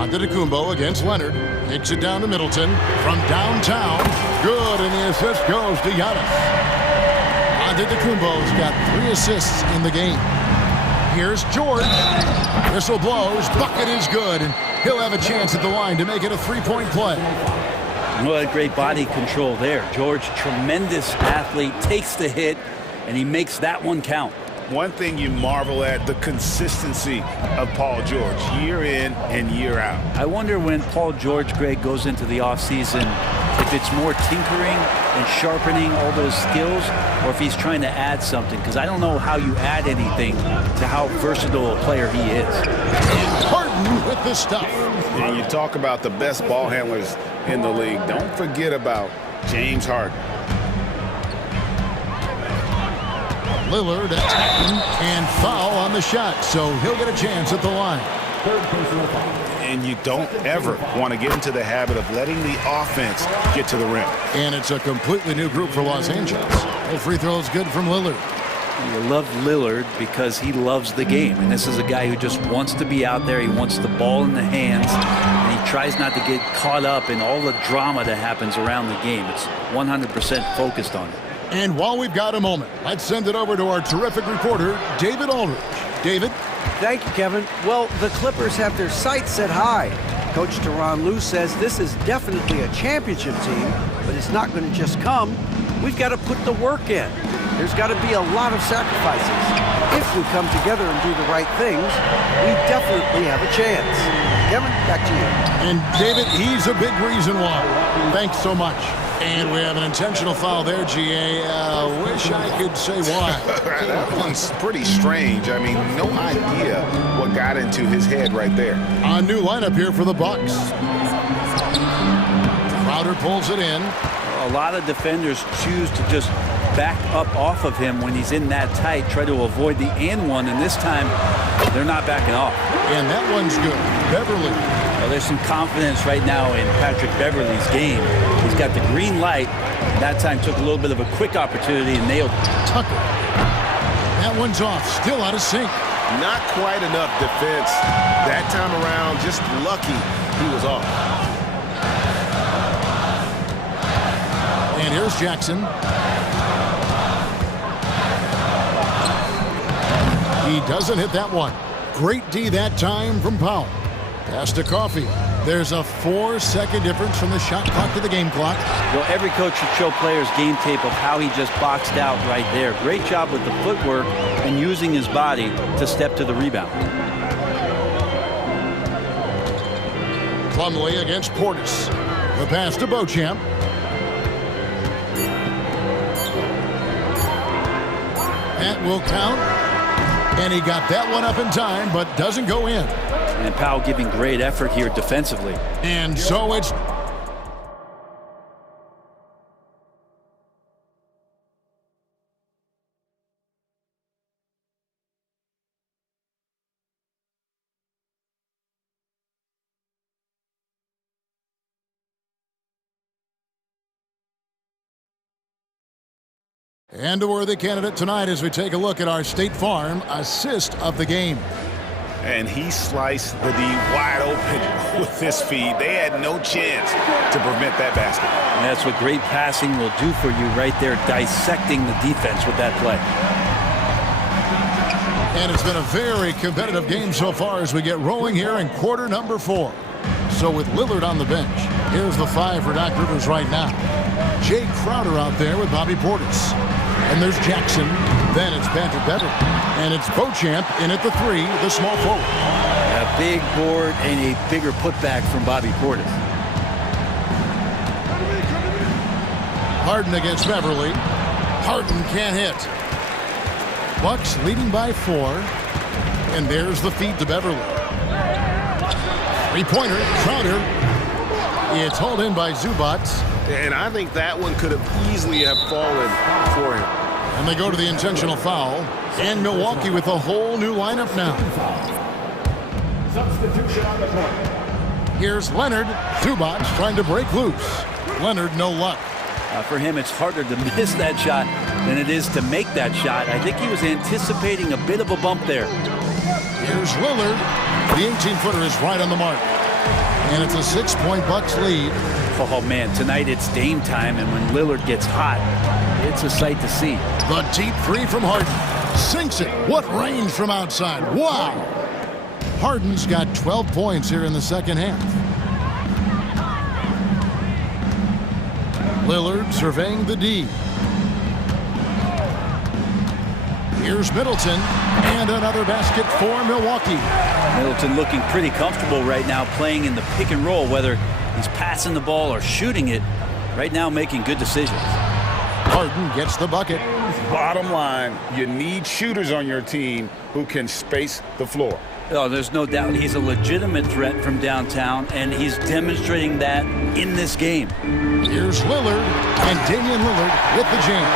Antetokounmpo against Leonard. Kicks it down to Middleton. From downtown. Good, and the assist goes to Giannis. Antetokounmpo's got 3 assists in the game. Here's George. Whistle blows. Bucket is good, and he'll have a chance at the line to make it a 3-point play. Well, great body control there. George, tremendous athlete, takes the hit, and he makes that one count. One thing you marvel at, the consistency of Paul George, year in and year out. I wonder when Paul George, Greg, goes into the offseason, if it's more tinkering and sharpening all those skills, or if he's trying to add something, because I don't know how you add anything to how versatile a player he is. And Harden with the stuff. And you talk about the best ball handlers in the league. Don't forget about James Harden. Lillard attacking and foul on the shot, so he'll get a chance at the line. And you don't ever want to get into the habit of letting the offense get to the rim. And it's a completely new group for Los Angeles. The free throw is good from Lillard. You love Lillard because he loves the game, and this is a guy who just wants to be out there. He wants the ball in the hands, and he tries not to get caught up in all the drama that happens around the game. It's 100% focused on it. And while we've got a moment, let's send it over to our terrific reporter, David Aldridge. David? Thank you, Kevin. Well, the Clippers have their sights set high. Coach Tyronn Lue says this is definitely a championship team, but it's not going to just come. We've got to put the work in. There's got to be a lot of sacrifices. If we come together and do the right things, we definitely have a chance. Kevin, back to you. And David, he's a big reason why. Thanks so much. And we have an intentional foul there, GA. Wish I could say why. That one's pretty strange. I mean, no idea what got into his head right there. A new lineup here for the Bucks. Crowder pulls it in. A lot of defenders choose to just back up off of him when he's in that tight, try to avoid the and one, and this time they're not backing off. And that one's good. Beverly. Well, there's some confidence right now in Patrick Beverly's game. He's got the green light. That time took a little bit of a quick opportunity and nailed Tucker. That one's off. Still out of sync. Not quite enough defense that time around. Just lucky he was off. And here's Jackson. He doesn't hit that one. Great D that time from Powell. Pass to Coffey. There's a 4-second difference from the shot clock to the game clock. Well, every coach should show players game tape of how he just boxed out right there. Great job with the footwork and using his body to step to the rebound. Plumlee against Portis. The pass to Beauchamp. That will count. And he got that one up in time, but doesn't go in. And Powell giving great effort here defensively. And so it's... And a worthy candidate tonight as we take a look at our State Farm assist of the game. And he sliced the D wide open with his feed. They had no chance to prevent that basket. And that's what great passing will do for you right there, dissecting the defense with that play. And it's been a very competitive game so far as we get rolling here in quarter number 4. So with Lillard on the bench, here's the 5 for Doc Rivers right now. Jay Crowder out there with Bobby Portis. And there's Jackson. Then it's Patrick Beverly. And it's Beauchamp in at the 3, the small forward. A big board and a bigger putback from Bobby Portis. Harden against Beverly. Harden can't hit. Bucks leading by 4. And there's the feed to Beverly. Three-pointer, Crowder. It's hauled in by Zubac. And I think that one could have easily have fallen for him. And they go to the intentional foul. And Milwaukee with a whole new lineup now. Substitution on the court. Here's Leonard. Zubac trying to break loose. Leonard, no luck. For him, it's harder to miss that shot than it is to make that shot. I think he was anticipating a bit of a bump there. Here's Lillard. The 18-footer is right on the mark. And it's a 6-point Bucks lead. Oh, man, tonight it's Dame time, and when Lillard gets hot, it's a sight to see. The deep 3 from Harden. Sinks it. What range from outside. Wow. Harden's got 12 points here in the second half. Lillard surveying the D. Here's Middleton, and another basket for Milwaukee. Middleton looking pretty comfortable right now playing in the pick and roll, whether he's passing the ball or shooting it. Right now making good decisions. Harden gets the bucket. Bottom line, you need shooters on your team who can space the floor. Oh, there's no doubt he's a legitimate threat from downtown, and he's demonstrating that in this game. Here's Lillard, and Damian Lillard with the jam.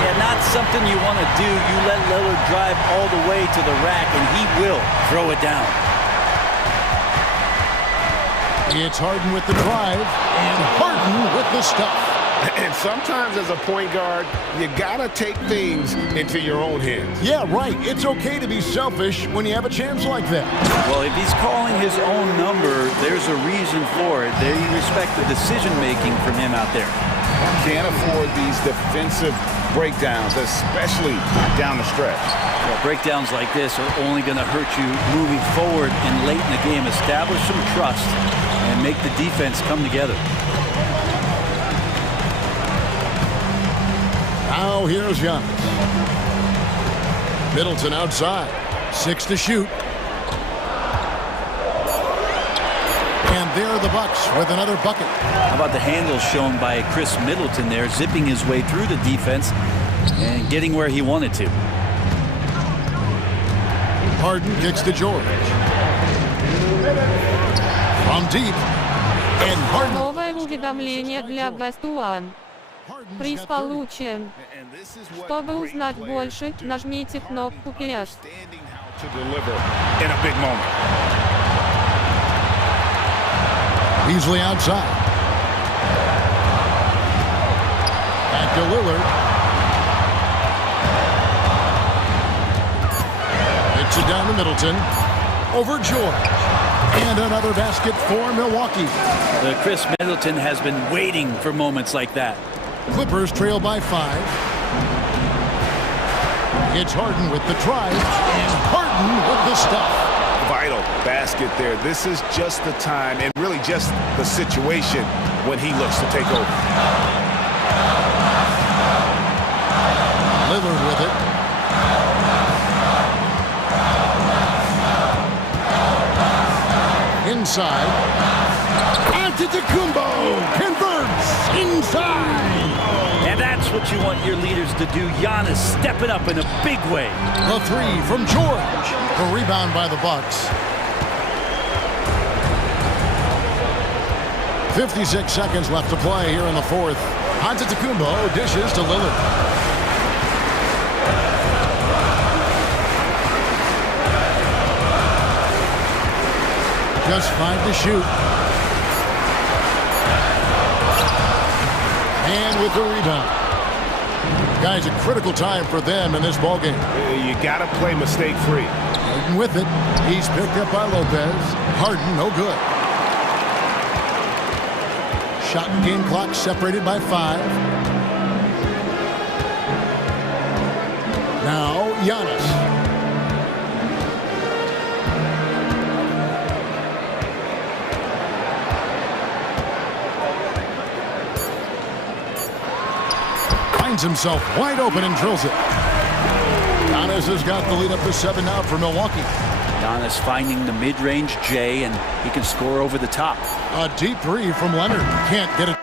Yeah, not something you want to do. You let Lillard drive all the way to the rack, and he will throw it down. It's Harden with the drive, and Harden with the stuff. And sometimes as a point guard, you gotta take things into your own hands. Yeah, right. It's okay to be selfish when you have a chance like that. Well, if he's calling his own number, there's a reason for it. They respect the decision-making from him out there. Can't afford these defensive breakdowns, especially down the stretch. Well, breakdowns like this are only going to hurt you moving forward and late in the game. Establish some trust and make the defense come together. Now here's Giannis. Middleton outside. 6 to shoot. And there are the Bucks with another bucket. How about the handle shown by Chris Middleton there, zipping his way through the defense and getting where he wanted to. Harden kicks to George. From deep. And Harden. Новое уведомление для Best One. Приз получен. Чтобы узнать больше, нажмите кнопку «Плюс». Beasley outside. Back to Lillard. It's it down to Middleton. Over George. And another basket for Milwaukee. Chris Middleton has been waiting for moments like that. Clippers trail by 5. It's Harden with the drive, and Harden with the stuff. Vital basket there. This is just the time, and really just the situation when he looks to take over. Lillard with it. Inside. Antetokounmpo converts inside. And that's what you want your leaders to do. Giannis stepping up in a big way. The 3 from George. The rebound by the Bucks. 56 seconds left to play here in the 4th. Antetokounmpo dishes to Lillard. Just 5 to shoot. And with the rebound. Guys, a critical time for them in this ballgame. You got to play mistake-free. Harden with it. He's picked up by Lopez. Harden, no good. Shot and game clock separated by 5. Now, Giannis. finds himself wide open and drills it. Giannis has got the lead up to 7 now for Milwaukee. Giannis finding the mid-range J, and he can score over the top. A deep three from Leonard. Can't get it.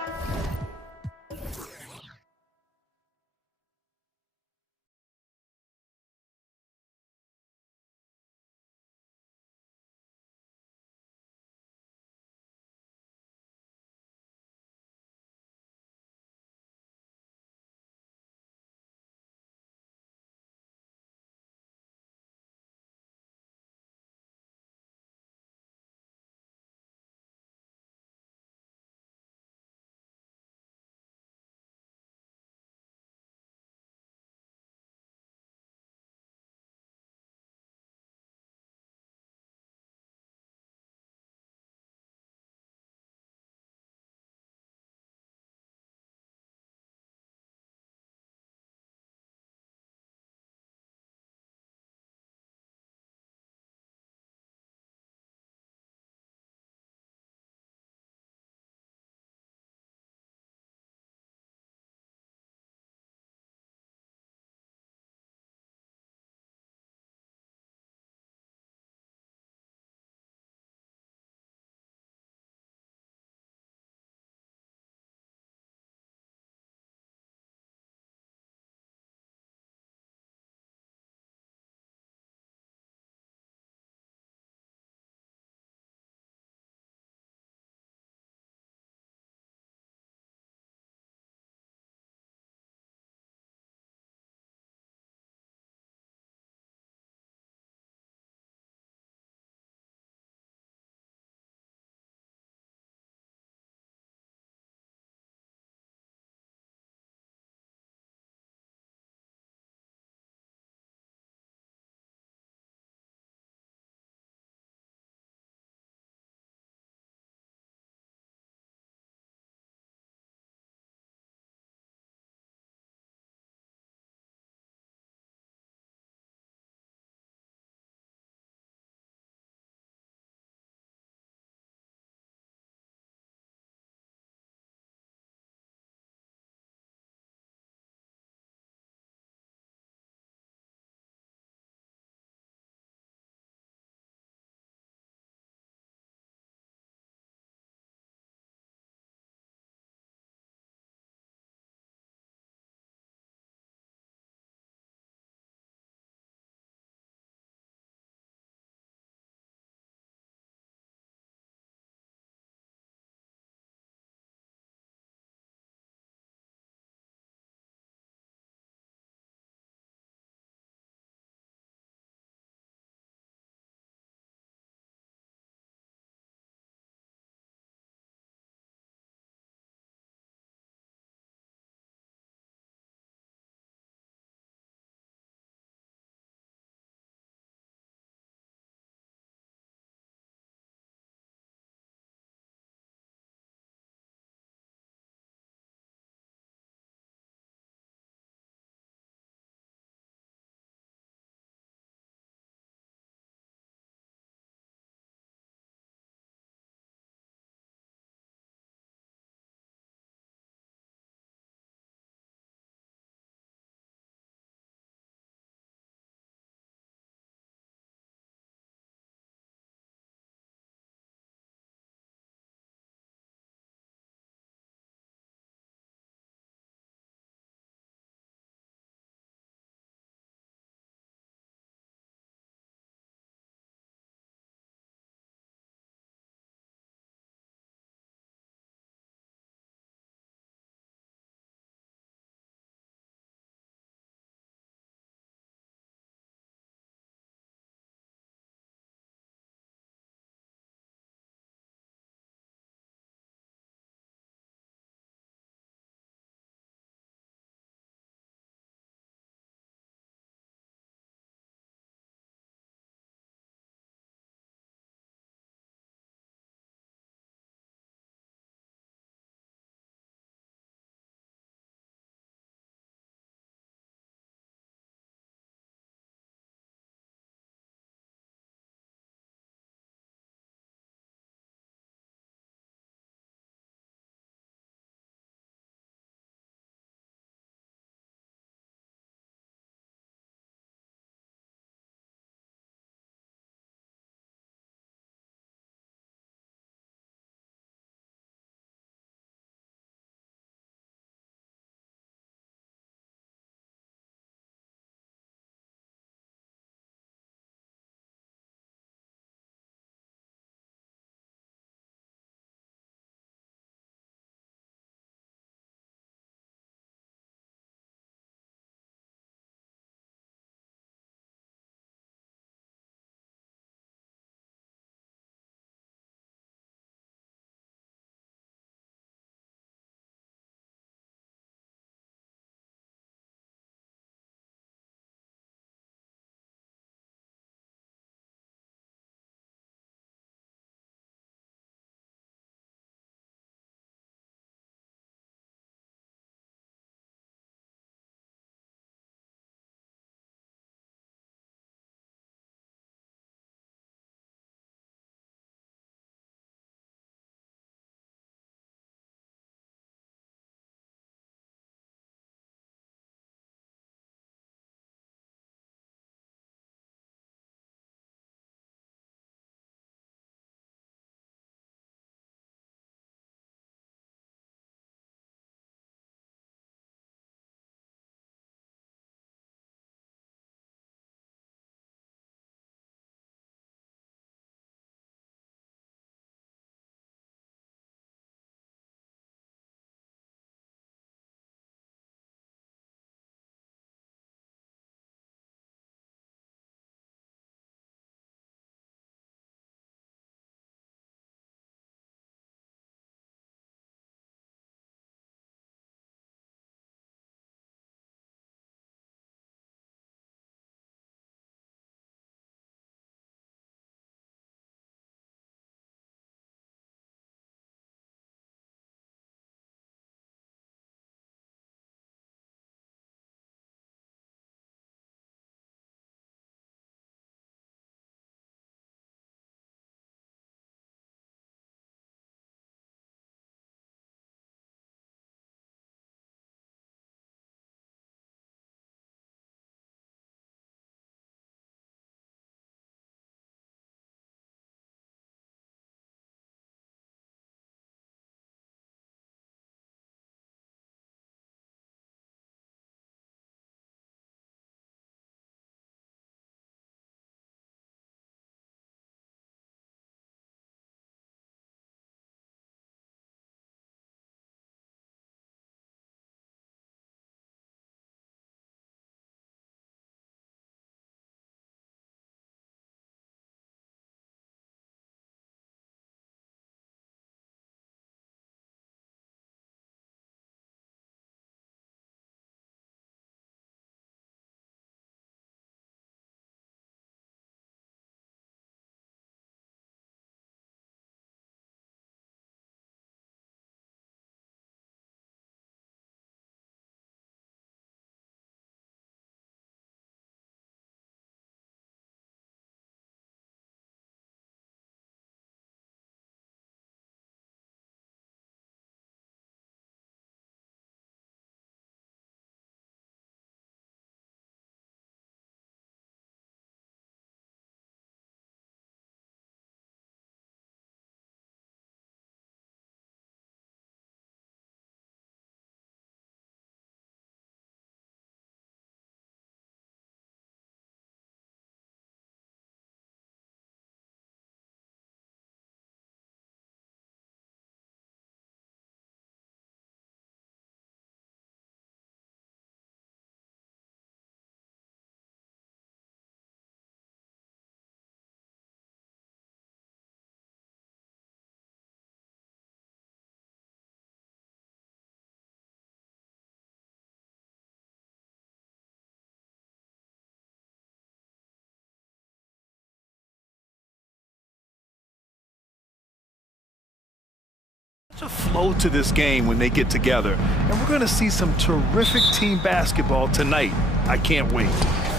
A flow to this game when they get together, and we're going to see some terrific team basketball tonight. I can't wait.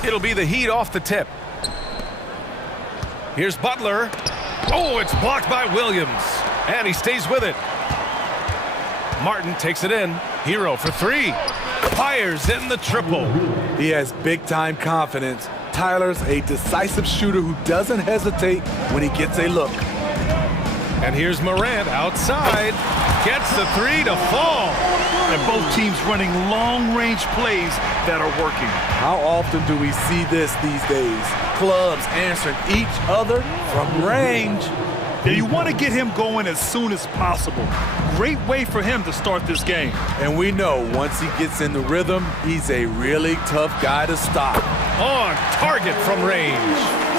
It'll be the Heat off the tip. Here's Butler. Oh, it's blocked by Williams, and he stays with it. Martin takes it in. Hero for three. Fires in the triple. He has big-time confidence. Tyler's a decisive shooter who doesn't hesitate when he gets a look. And here's Morant outside. Gets the three to fall. And both teams running long-range plays that are working. How often do we see this these days? Clubs answering each other from range. Yeah, you want to get him going as soon as possible. Great way for him to start this game. And we know once he gets in the rhythm, he's a really tough guy to stop. On target from range.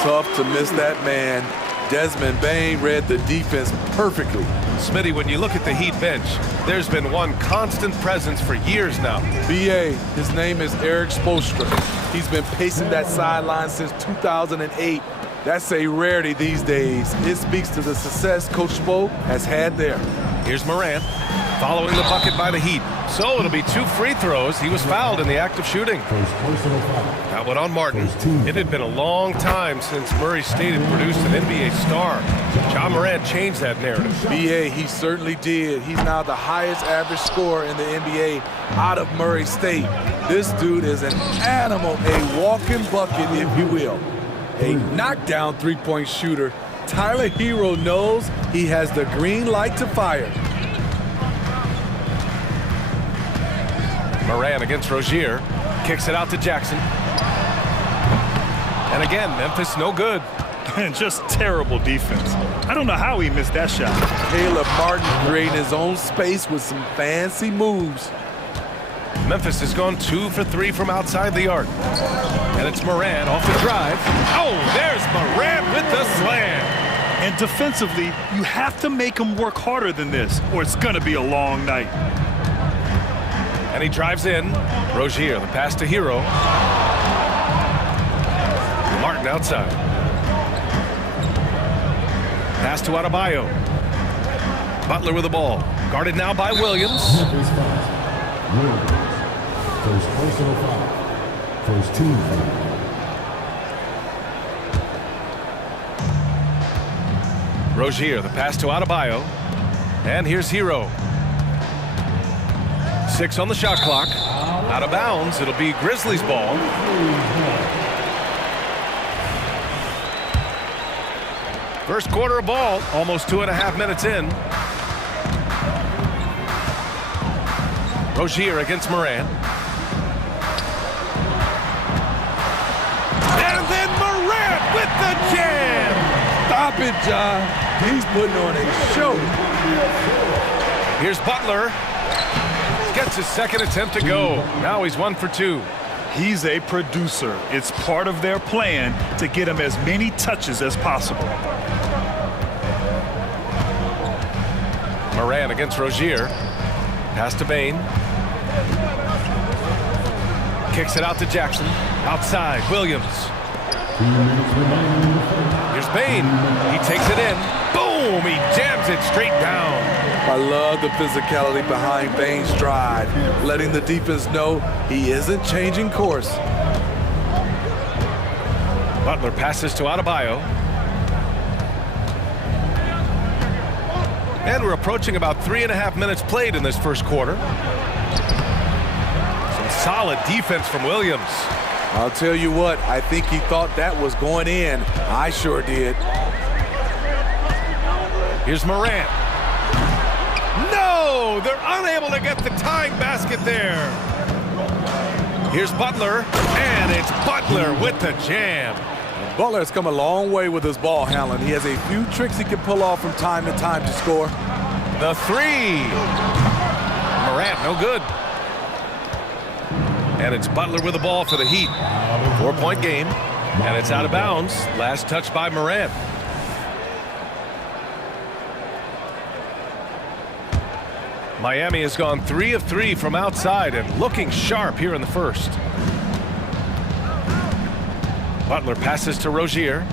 Tough to miss that man. Desmond Bain read the defense perfectly. Smitty, when you look at the Heat bench, there's been one constant presence for years now. BA, his name is Eric Spoelstra. He's been pacing that sideline since 2008. That's a rarity these days. It speaks to the success Coach Spo has had there. Here's Morant, following the bucket by the Heat. So it'll be 2 free throws. He was fouled in the act of shooting. That one on Martin. It had been a long time since Murray State had produced an NBA star. John Morant changed that narrative. BA, he certainly did. He's now the highest average scorer in the NBA out of Murray State. This dude is an animal, a walking bucket, if you will. A knockdown three-point shooter. Tyler Hero knows he has the green light to fire. Morant against Rozier. Kicks it out to Jackson. And again, Memphis no good. And just terrible defense. I don't know how he missed that shot. Caleb Martin creating his own space with some fancy moves. Memphis has gone 2 for 3 from outside the arc. And it's Morant off the drive. Oh, there's Morant with the slam. And defensively, you have to make him work harder than this, or it's going to be a long night. And he drives in. Rozier, the pass to Hero. Martin outside. Pass to Adebayo. Butler with the ball. Guarded now by Williams. First personal foul. First team foul. Rozier, the pass to Adebayo. And here's Hero. 6 on the shot clock. Out of bounds. It'll be Grizzlies ball. First quarter of ball. Almost 2.5 minutes in. Rozier against Morant. And then Morant with the jam. Stop it, John. He's putting on a show. Here's Butler. Gets his second attempt to go. Now he's 1 for 2. He's a producer. It's part of their plan to get him as many touches as possible. Morant against Rozier. Pass to Bain. Kicks it out to Jackson. Outside, Williams. Here's Bain. He takes it in. Boom! He jams it straight down. I love the physicality behind Bain's stride, letting the defense know he isn't changing course. Butler passes to Adebayo. And we're approaching about 3.5 minutes played in this first quarter. Some solid defense from Williams. I'll tell you what, I think he thought that was going in. I sure did. Here's Morant. No! They're unable to get the tying basket there. Here's Butler, and it's Butler with the jam. Butler has come a long way with his ball handling. He has a few tricks he can pull off from time to time to score. The three. Morant, no good. And it's Butler with the ball for the Heat. 4-point game, and it's out of bounds. Last touch by Morant. Miami has gone 3 of 3 from outside and looking sharp here in the first. Butler passes to Rozier.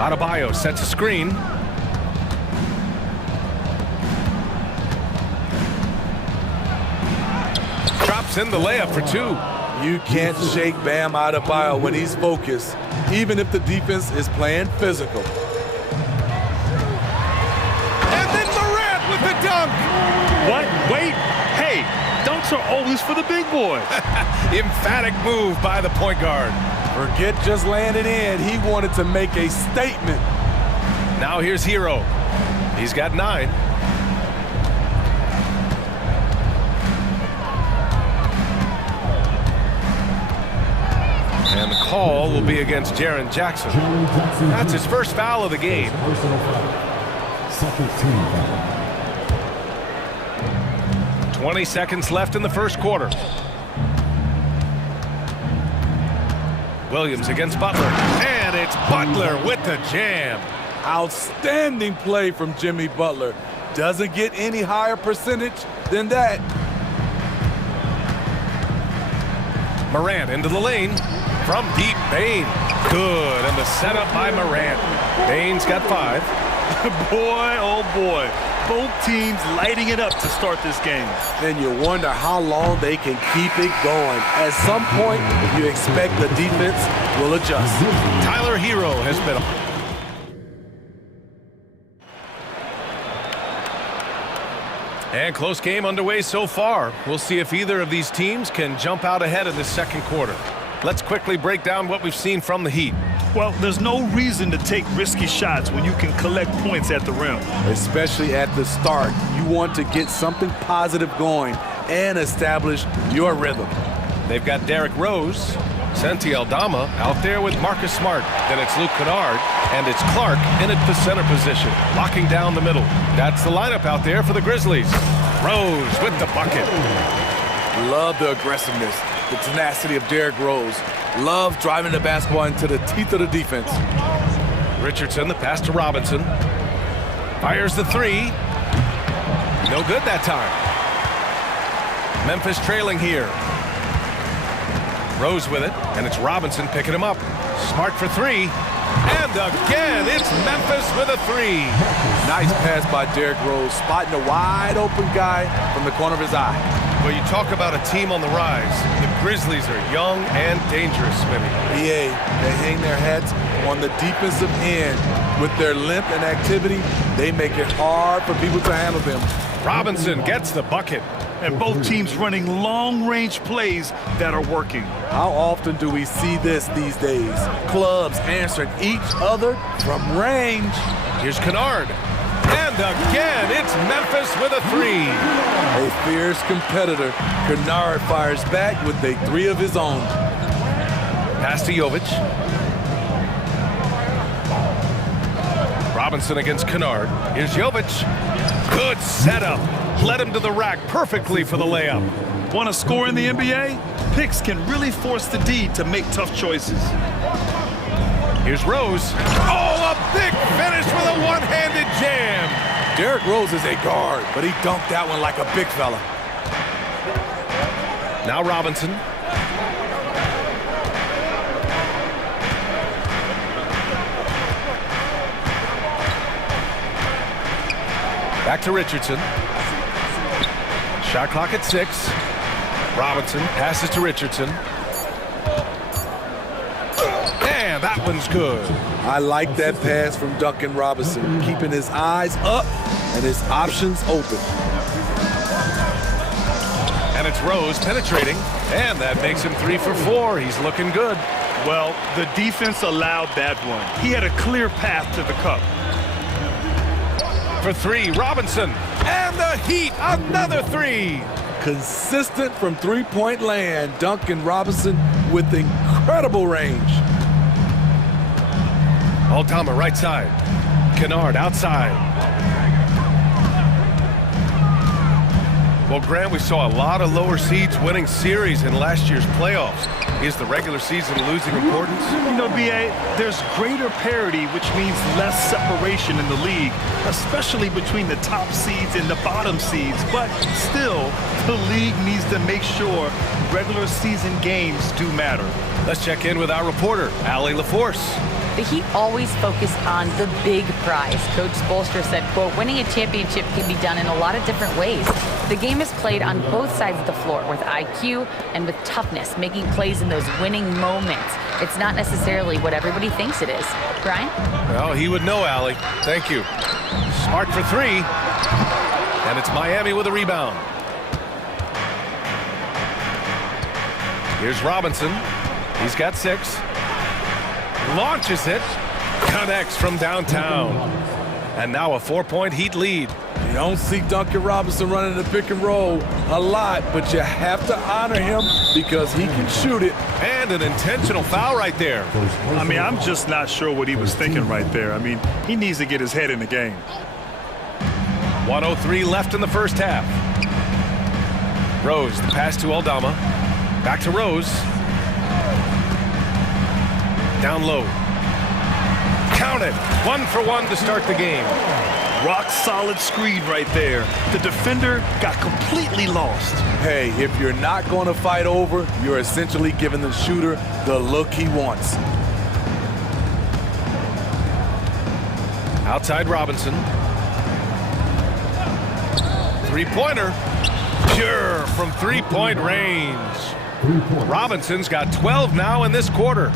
Adebayo sets a screen. Drops in the layup for two. You can't shake Bam Adebayo when he's focused, even if the defense is playing physical. And then Morant with the dunk. What? Wait. Hey, dunks are always for the big boy. Emphatic move by the point guard. Forget just laying it in. He wanted to make a statement. Now here's Hero. He's got 9. And the call will be against Jaren Jackson. That's his first foul of the game. Second team foul. 20 seconds left in the first quarter. Williams against Butler. And it's Butler with the jam. Outstanding play from Jimmy Butler. Doesn't get any higher percentage than that. Morant into the lane. From deep, Bane. Good, and the setup by Morant. Bane's got 5. Boy, oh boy. Both teams lighting it up to start this game. Then you wonder how long they can keep it going. At some point, you expect the defense will adjust. Tyler Hero has been... And close game underway so far. We'll see if either of these teams can jump out ahead in the second quarter. Let's quickly break down what we've seen from the Heat. Well, there's no reason to take risky shots when you can collect points at the rim. Especially at the start. You want to get something positive going and establish your rhythm. They've got Derrick Rose, Santi Aldama out there with Marcus Smart. Then it's Luke Kennard, and it's Clark in at the center position, locking down the middle. That's the lineup out there for the Grizzlies. Rose with the bucket. Love the aggressiveness, the tenacity of Derrick Rose. Love driving the basketball into the teeth of the defense. Richardson, the pass to Robinson. Fires the 3. No good that time. Memphis trailing here. Rose with it, and it's Robinson picking him up. Smart for 3. And again, it's Memphis with a 3. Nice pass by Derrick Rose, spotting a wide open guy from the corner of his eye. Well, you talk about a team on the rise. The Grizzlies are young and dangerous, Smitty. They hang their heads on the defensive end. With their length and activity, they make it hard for people to handle them. Robinson gets the bucket. And both teams running long-range plays that are working. How often do we see this these days? Clubs answering each other from range. Here's Kennard. And again, it's Memphis with a 3. A fierce competitor. Kennard fires back with a 3 of his own. Pass to Jovic. Robinson against Kennard. Here's Jovic. Good setup. Led him to the rack perfectly for the layup. Want to score in the NBA? Picks can really force the D to make tough choices. Here's Rose. Oh, a big finish with a one-handed jam. Derrick Rose is a guard, but he dunked that one like a big fella. Now Robinson. Back to Richardson. Shot clock at 6. Robinson passes to Richardson. And that one's good. I like that pass from Duncan Robinson, keeping his eyes up and his options open. And it's Rose penetrating, and that makes him 3 for 4. He's looking good. Well, the defense allowed that one. He had a clear path to the cup. For 3, Robinson. And the Heat, another 3. Consistent from three-point land, Duncan Robinson with incredible range. Aldama right side. Kennard outside. Well, Grant, we saw a lot of lower seeds winning series in last year's playoffs. Is the regular season losing importance? You know, B.A., there's greater parity, which means less separation in the league, especially between the top seeds and the bottom seeds. But still, the league needs to make sure regular season games do matter. Let's check in with our reporter, Allie LaForce. The Heat always focused on the big prize. Coach Spoelstra said, quote, winning a championship can be done in a lot of different ways. The game is played on both sides of the floor with IQ and with toughness, making plays in those winning moments. It's not necessarily what everybody thinks it is. Brian? Well, he would know, Allie. Thank you. Smart for three. And it's Miami with a rebound. Here's Robinson. He's got 6. Launches it. Connects from downtown. And now a 4-point Heat lead. You don't see Duncan Robinson running the pick and roll a lot, but you have to honor him because he can shoot it. And an intentional foul right there. I mean, I'm just not sure what he was thinking right there. I mean, he needs to get his head in the game. 1:03 left in the first half. Rose, the pass to Aldama. Back to Rose. Down low. Count it. 1 for 1 to start the game. Rock solid screen right there. The defender got completely lost. Hey, if you're not going to fight over, you're essentially giving the shooter the look he wants. Outside Robinson. Three-pointer. Pure from three-point range. Robinson's got 12 now in this quarter.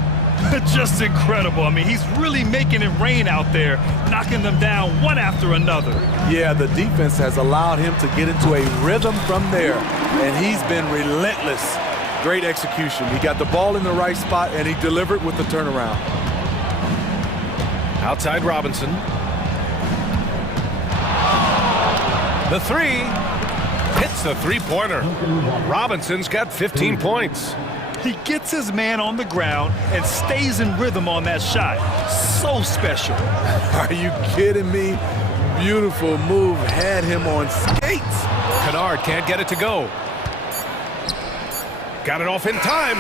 Just incredible. I mean, he's really making it rain out there, knocking them down one after another. Yeah, the defense has allowed him to get into a rhythm from there, and he's been relentless. Great execution. He got the ball in the right spot, and he delivered with the turnaround. Outside Robinson. The three. Hits the three-pointer. Robinson's got 15 points. He gets his man on the ground and stays in rhythm on that shot. So special. Are you kidding me? Beautiful move. Had him on skates. Kennard can't get it to go. Got it off in time.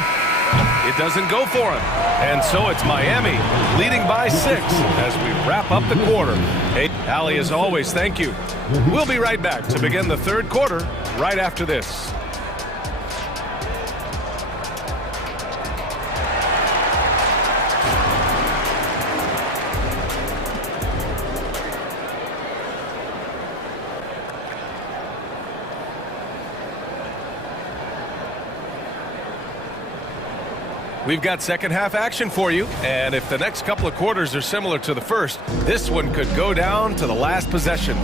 It doesn't go for him. And so it's Miami leading by 6 as we wrap up the quarter. Hey, Allie, as always, thank you. We'll be right back to begin the third quarter right after this. We've got second half action for you, and if the next couple of quarters are similar to the first, this one could go down to the last possession.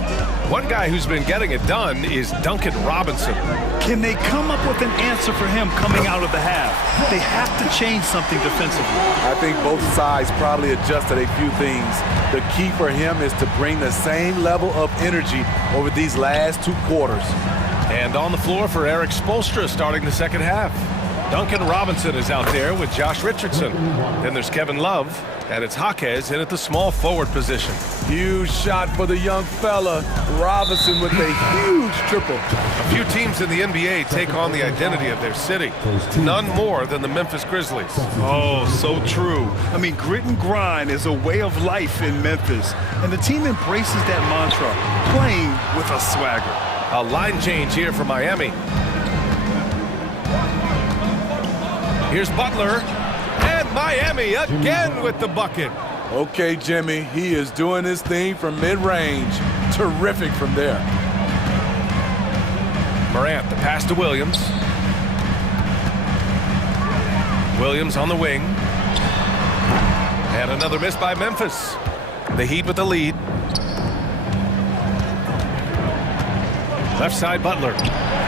One guy who's been getting it done is Duncan Robinson. Can they come up with an answer for him coming out of the half? They have to change something defensively. I think both sides probably adjusted a few things. The key for him is to bring the same level of energy over these last 2 quarters. And on the floor for Eric Spoelstra starting the second half. Duncan Robinson is out there with Josh Richardson. Then there's Kevin Love, and it's Jaquez in at the small forward position. Huge shot for the young fella. Robinson with a huge triple. A few teams in the NBA take on the identity of their city. None more than the Memphis Grizzlies. Oh, so true. I mean, grit and grind is a way of life in Memphis, and the team embraces that mantra, playing with a swagger. A line change here for Miami. Here's Butler, and Miami again with the bucket. Okay, Jimmy, he is doing his thing from mid-range. Terrific from there. Morant, the pass to Williams. Williams on the wing. And another miss by Memphis. The Heat with the lead. Left side, Butler.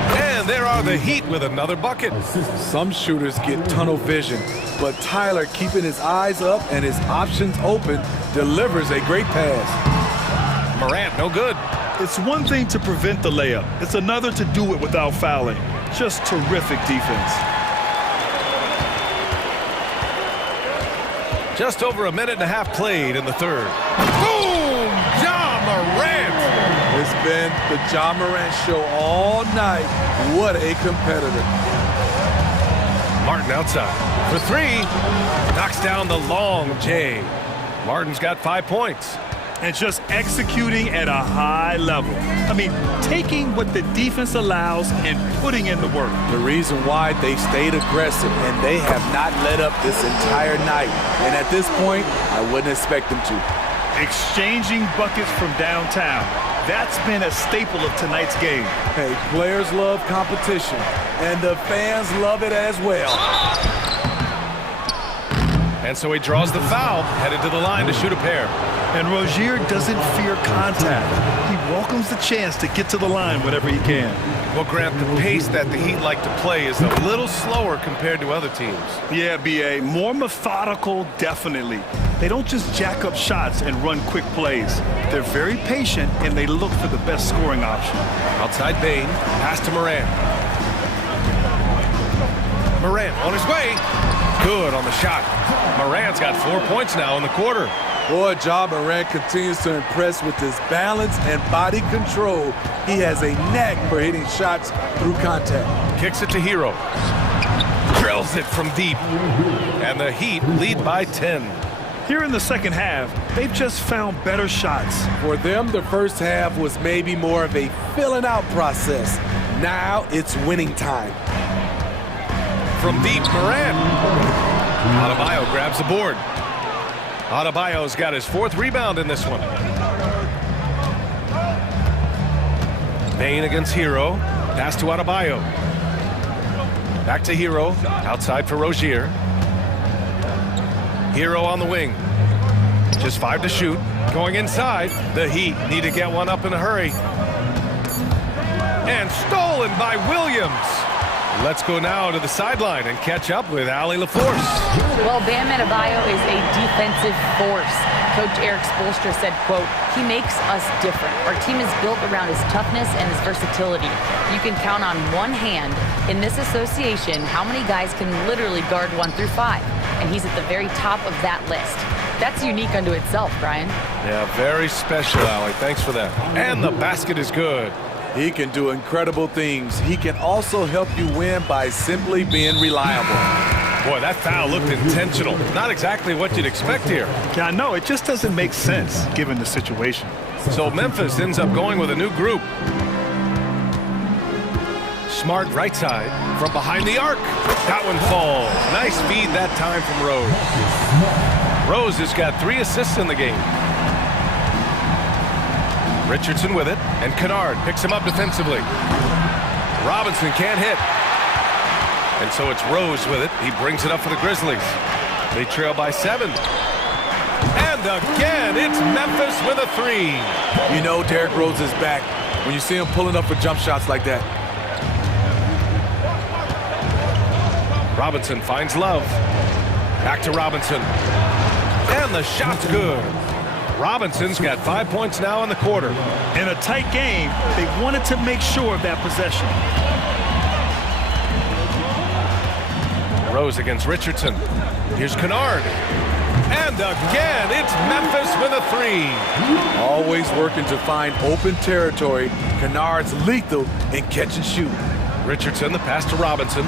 And there are the Heat with another bucket. Some shooters get tunnel vision, but Tyler, keeping his eyes up and his options open, delivers a great pass. Morant, no good. It's one thing to prevent the layup. It's another to do it without fouling. Just terrific defense. Just over a minute and a half played in the third. Boom! Ja Morant! It's been the Ja Morant show all night. What a competitor. Martin outside for three. Knocks down the long J. Martin's got 5 points. and just executing at a high level. I mean, taking what the defense allows and putting in the work. The reason why they stayed aggressive, and they have not let up this entire night. And at this point, I wouldn't expect them to. Exchanging buckets from downtown. That's been a staple of tonight's game. Hey, players love competition, and the fans love it as well. And so he draws the foul, headed to the line to shoot a pair. And Rozier doesn't fear contact. He welcomes the chance to get to the line whenever he can. Well, Grant, the pace that the Heat like to play is a little slower compared to other teams. Yeah, B.A., more methodical, definitely. They don't just jack up shots and run quick plays. They're very patient, and they look for the best scoring option. Outside Bain, pass to Moran. Moran on his way. Good on the shot. Moran's got 4 points now in the quarter. Boy, Ja Morant continues to impress with his balance and body control. He has a knack for hitting shots through contact. Kicks it to Hero. Drills it from deep. And the Heat lead by 10. Here in the second half, they've just found better shots. For them, the first half was maybe more of a filling out process. Now it's winning time. From deep, Moran. Adebayo grabs the board. Adebayo's got his 4th rebound in this one. Bain against Hero. Pass to Adebayo. Back to Hero. Outside for Rozier. Hero on the wing. Just 5 to shoot. Going inside. The Heat need to get one up in a hurry. And stolen by Williams. Let's go now to the sideline and catch up with Allie LaForce. Well, Bam Adebayo is a defensive force. Coach Eric Spoelstra said, quote, "He makes us different. Our team is built around his toughness and his versatility. You can count on one hand in this association how many guys can literally guard 1 through 5. And he's at the very top of that list. That's unique unto itself, Brian." Yeah, very special, Allie. Thanks for that. And the basket is good. He can do incredible things. He can also help you win by simply being reliable. Boy, that foul looked intentional. Not exactly what you'd expect here. Yeah, I know. It just doesn't make sense given the situation. So Memphis ends up going with a new group. Smart right side from behind the arc. That one falls. Nice feed that time from Rose. Rose has got 3 assists in the game. Richardson with it, and Kennard picks him up defensively. Robinson can't hit. And so it's Rose with it. He brings it up for the Grizzlies. They trail by 7. And again, it's Memphis with a 3. You know Derrick Rose is back when you see him pulling up for jump shots like that. Robinson finds Love. Back to Robinson. And the shot's good. Robinson's got 5 points now in the quarter. In a tight game, they wanted to make sure of that possession. Rose against Richardson. Here's Kennard. And again, it's Memphis with a 3. Always working to find open territory. Kennard's lethal in catch and shoot. Richardson, the pass to Robinson.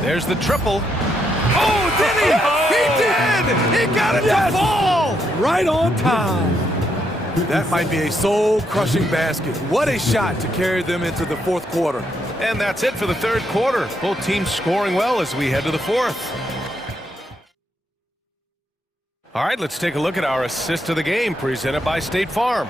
There's the triple. Oh, did he? He did! He got it to fall! Right on time. That might be a soul-crushing basket. What a shot to carry them into the 4th quarter. And that's it for the 3rd quarter. Both teams scoring well as we head to the 4th. All right, let's take a look at our assist of the game presented by State Farm.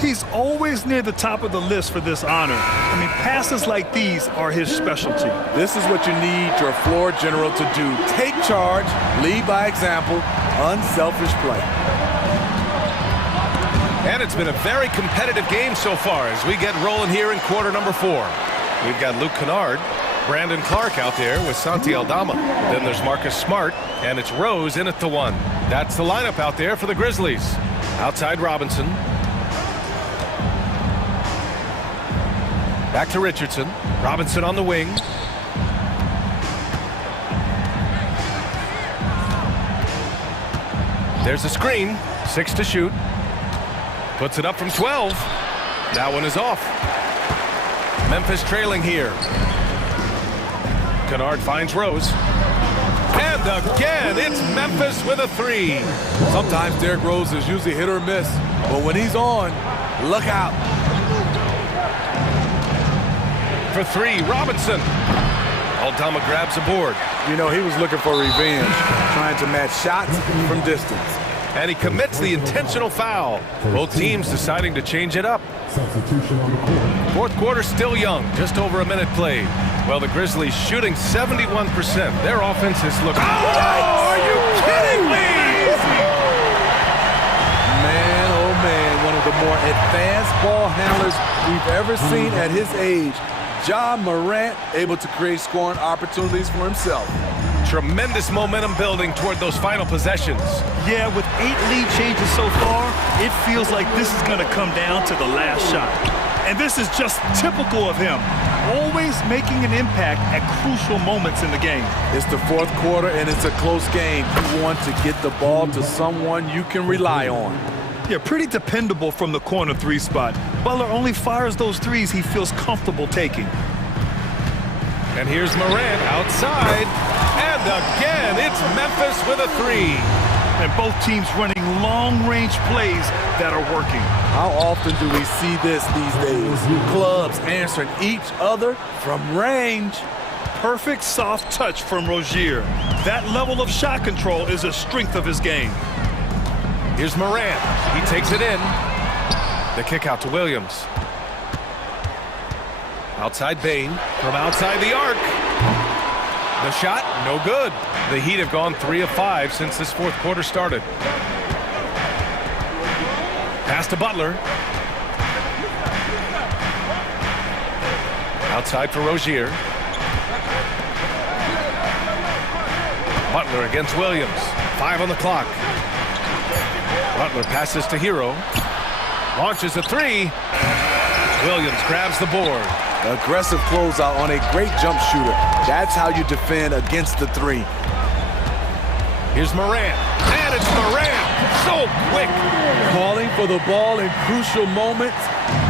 He's always near the top of the list for this honor. I mean, passes like these are his specialty. This is what you need your floor general to do. Take charge, lead by example, unselfish play. And it's been a very competitive game so far as we get rolling here in quarter number 4. We've got Luke Kennard, Brandon Clark out there with Santi Aldama. Then there's Marcus Smart, and it's Rose in at the 1. That's the lineup out there for the Grizzlies. Outside Robinson. Back to Richardson. Robinson on the wing. There's a screen. 6 to shoot. Puts it up from 12. That one is off. Memphis trailing here. Kennard finds Rose. And again, it's Memphis with a three. Sometimes Derrick Rose is usually hit or miss, but when he's on, look out. For three, Robinson. Aldama grabs a board. You know, he was looking for revenge, trying to match shots from distance. And he commits the intentional foul. Both teams deciding to change it up. Substitution on the court. Fourth quarter still young, just over a minute played. Well, the Grizzlies shooting 71%. Their offense has looked... Oh, are you kidding me? Man, oh man, one of the more advanced ball handlers we've ever seen at his age. Ja Morant able to create scoring opportunities for himself. Tremendous momentum building toward those final possessions. Yeah, with 8 lead changes so far, it feels like this is going to come down to the last shot. And this is just typical of him, always making an impact at crucial moments in the game. It's the fourth quarter and it's a close game. You want to get the ball to someone you can rely on. Yeah, pretty dependable from the corner three spot. Butler only fires those threes he feels comfortable taking. And here's Morant outside. And again, it's Memphis with a three. And both teams running long-range plays that are working. How often do we see this these days? Clubs answering each other from range. Perfect soft touch from Rozier. That level of shot control is a strength of his game. Here's Morant. He takes it in. The kick out to Williams. Outside Bane. From outside the arc. The shot, no good. The Heat have gone 3 of 5 since this fourth quarter started. Pass to Butler. Outside for Rozier. Butler against Williams. 5 on the clock. Butler passes to Hero. Launches a three. Williams grabs the board. Aggressive closeout on a great jump shooter. That's how you defend against the three. Here's Morant. And it's Morant. So quick. Calling for the ball in crucial moments.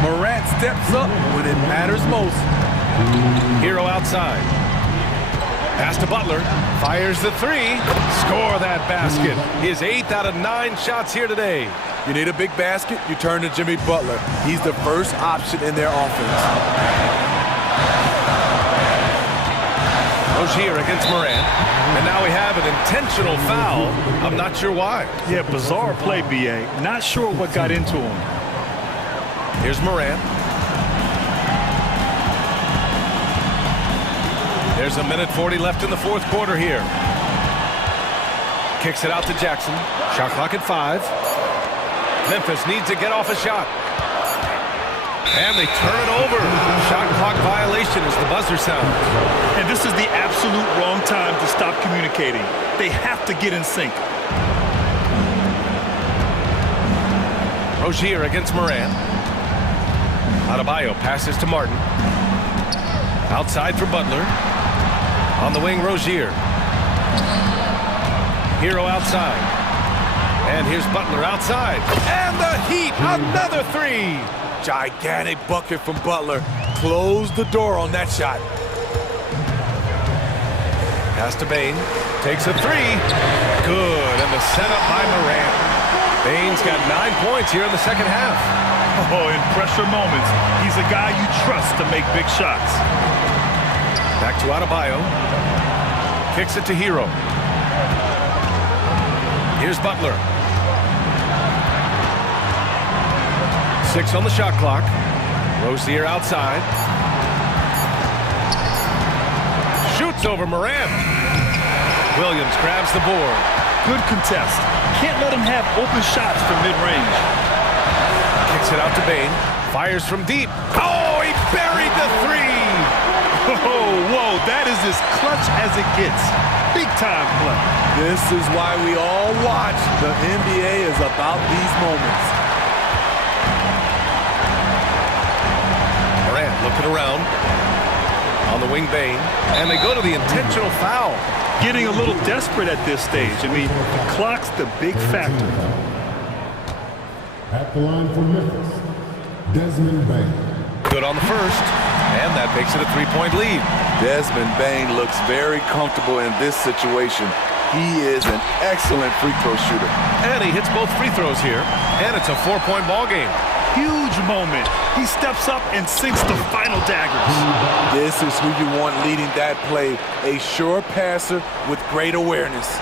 Morant steps up when it matters most. Hero outside. Pass to Butler. Fires the three. Score that basket. His 8th out of 9 shots here today. You need a big basket, you turn to Jimmy Butler. He's the first option in their offense. Rozier against Morant. And now we have an intentional foul. I'm not sure why. Yeah, bizarre play, B.A. Not sure what got into him. Here's Morant. There's a minute 40 left in the fourth quarter here. Kicks it out to Jackson. Shot clock at 5. Memphis needs to get off a shot. And they turn it over. Shot clock violation as the buzzer sounds. And this is the absolute wrong time to stop communicating. They have to get in sync. Rozier against Morant. Adebayo passes to Martin. Outside for Butler. On the wing, Rozier. Hero outside. And here's Butler outside. And the Heat, another three. Gigantic bucket from Butler. Close the door on that shot. Pass to Bane. Takes a three. Good. And the setup by Morant. Bane's got 9 points here in the second half. Oh, in pressure moments, he's a guy you trust to make big shots. Back to Adebayo. Kicks it to Hero. Here's Butler. 6 on the shot clock. Rozier outside. Shoots over Morant. Williams grabs the board. Good contest. Can't let him have open shots from mid-range. Kicks it out to Bane. Fires from deep. Oh, he buried the three. Oh, whoa, that is as clutch as it gets. Big time play. This is why we all watch. The NBA is about these moments. Morant looking around. On the wing, Bane. And they go to the intentional foul. Getting a little desperate at this stage. I mean, the clock's the big factor. At the line for Memphis, Desmond Bane. Good on the first. And that makes it a three-point lead. Desmond Bane looks very comfortable in this situation. He is an excellent free throw shooter. And he hits both free throws here. And it's a 4-point ball game. Huge moment. He steps up and sinks the final daggers. This is who you want leading that play. A sure passer with great awareness.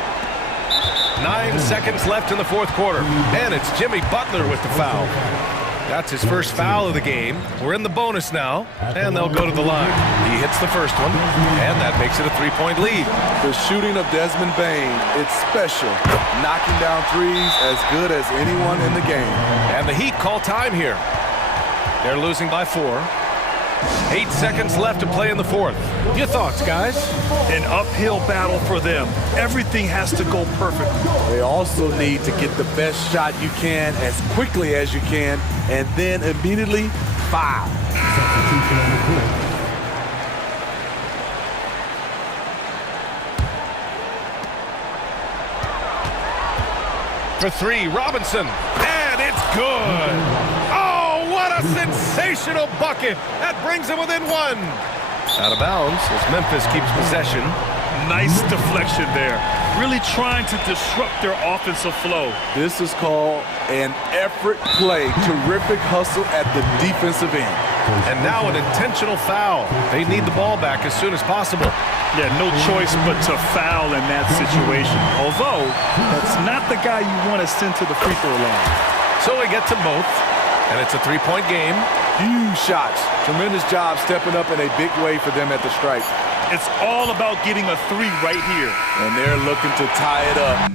9 seconds left in the fourth quarter. And it's Jimmy Butler with the foul. That's his first foul of the game. We're in the bonus now, and they'll go to the line. He hits the first one, and that makes it a 3-point lead. The shooting of Desmond Bane, it's special. Knocking down threes as good as anyone in the game. And the Heat call time here. They're losing by 4. 8 seconds left to play in the fourth. Your thoughts, guys? An uphill battle for them. Everything has to go perfectly. They also need to get the best shot you can as quickly as you can, and then immediately foul. For 3, Robinson. And it's good. Oh, what a sensational bucket. That brings him within 1. Out of bounds as Memphis keeps possession. Nice deflection there. Really trying to disrupt their offensive flow. This is called an effort play. Terrific hustle at the defensive end. And now an intentional foul. They need the ball back as soon as possible. Yeah, no choice but to foul in that situation. Although, that's not the guy you want to send to the free throw line. So we get to both, and it's a 3-point game. Huge shots. Tremendous job stepping up in a big way for them at the stripe. It's all about getting a 3 right here. And they're looking to tie it up.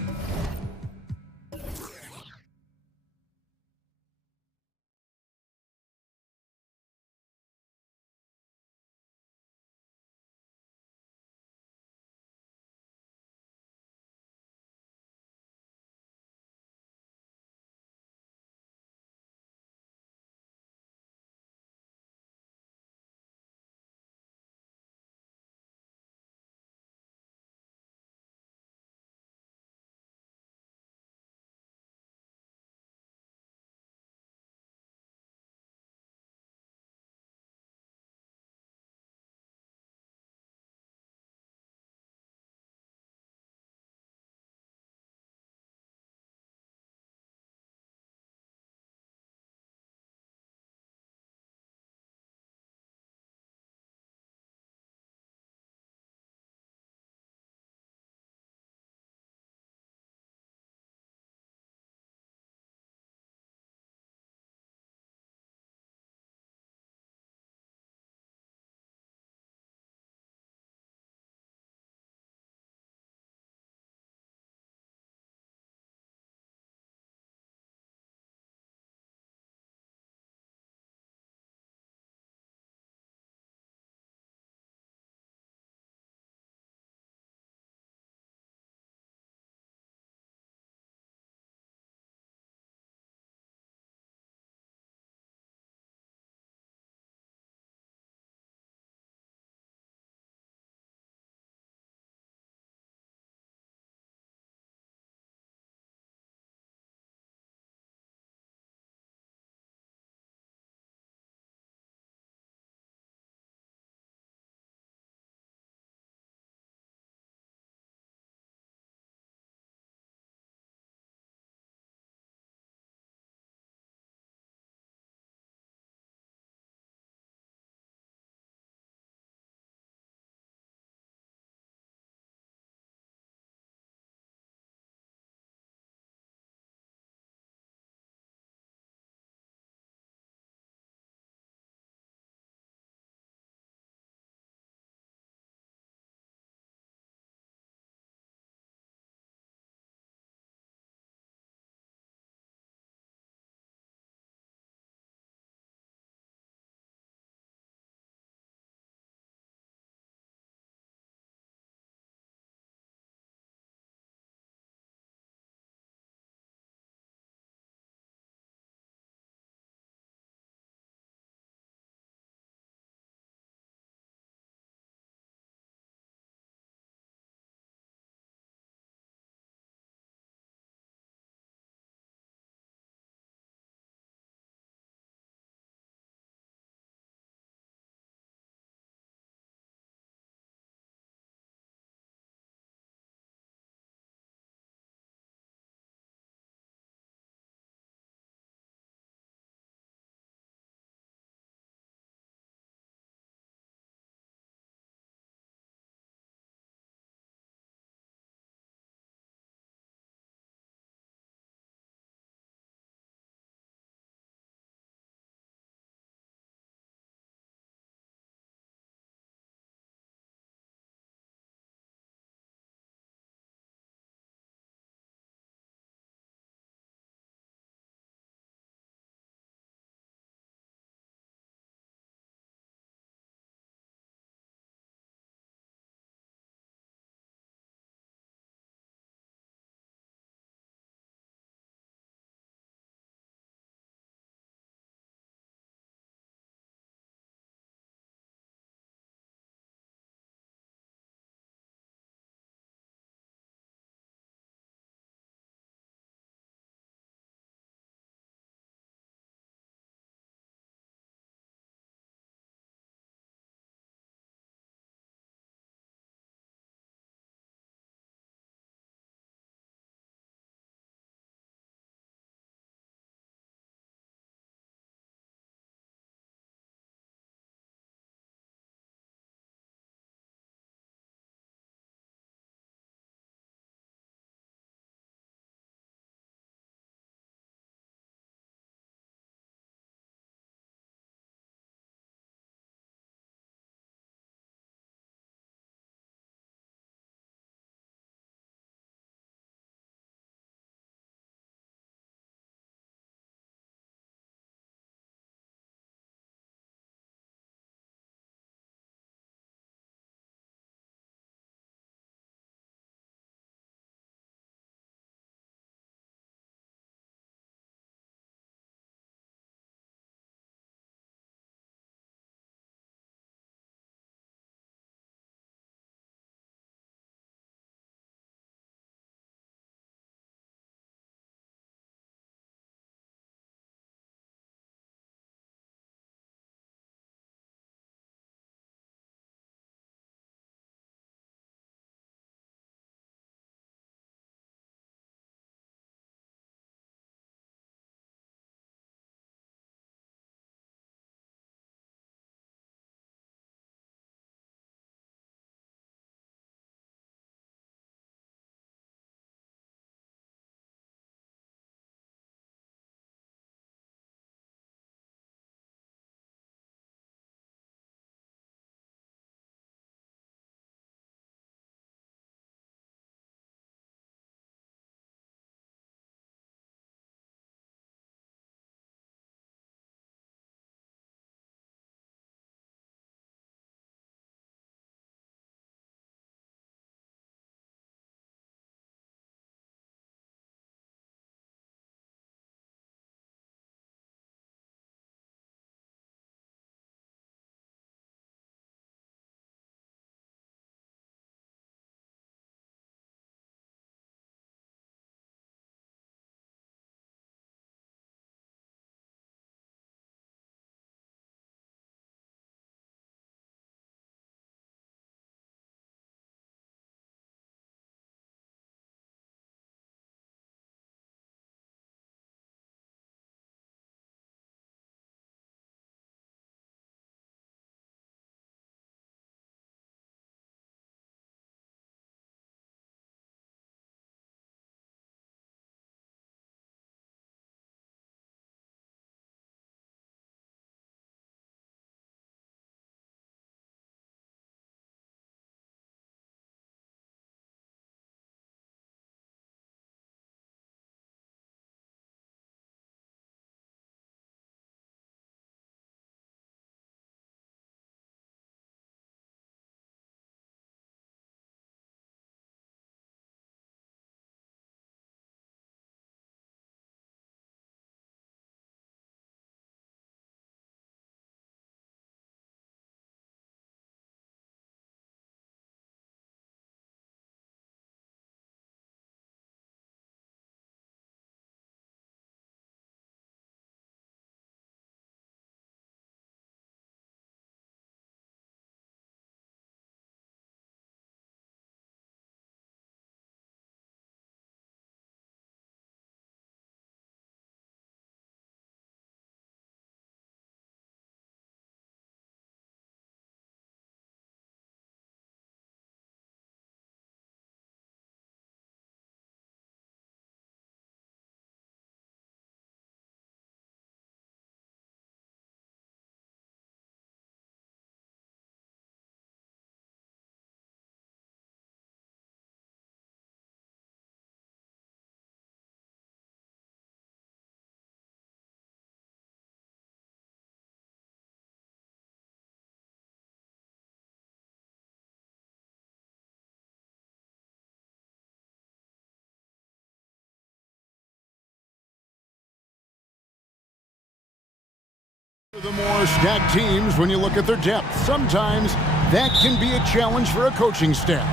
The more stacked teams, when you look at their depth, sometimes that can be a challenge for a coaching staff.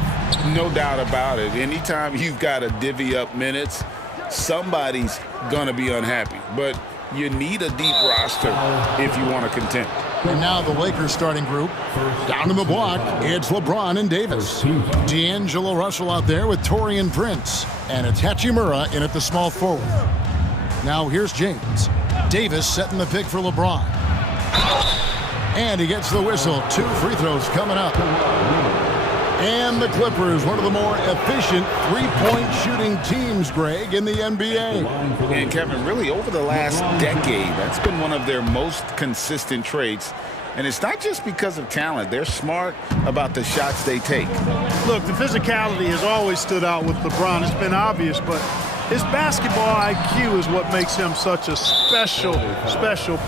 No doubt about it. Anytime you've got to divvy up minutes, somebody's going to be unhappy. But you need a deep roster if you want to contend. And now the Lakers starting group. Down in the block, it's LeBron and Davis. D'Angelo Russell out there with Taurean Prince. And it's Hachimura in at the small forward. Now here's James. Davis setting the pick for LeBron. And he gets the whistle. 2 free throws coming up. And the Clippers, one of the more efficient three-point shooting teams, Greg, in the NBA. And Kevin, really over the last decade, that's been one of their most consistent traits. And it's not just because of talent. They're smart about the shots they take. Look, the physicality has always stood out with LeBron. It's been obvious, but his basketball IQ is what makes him such a special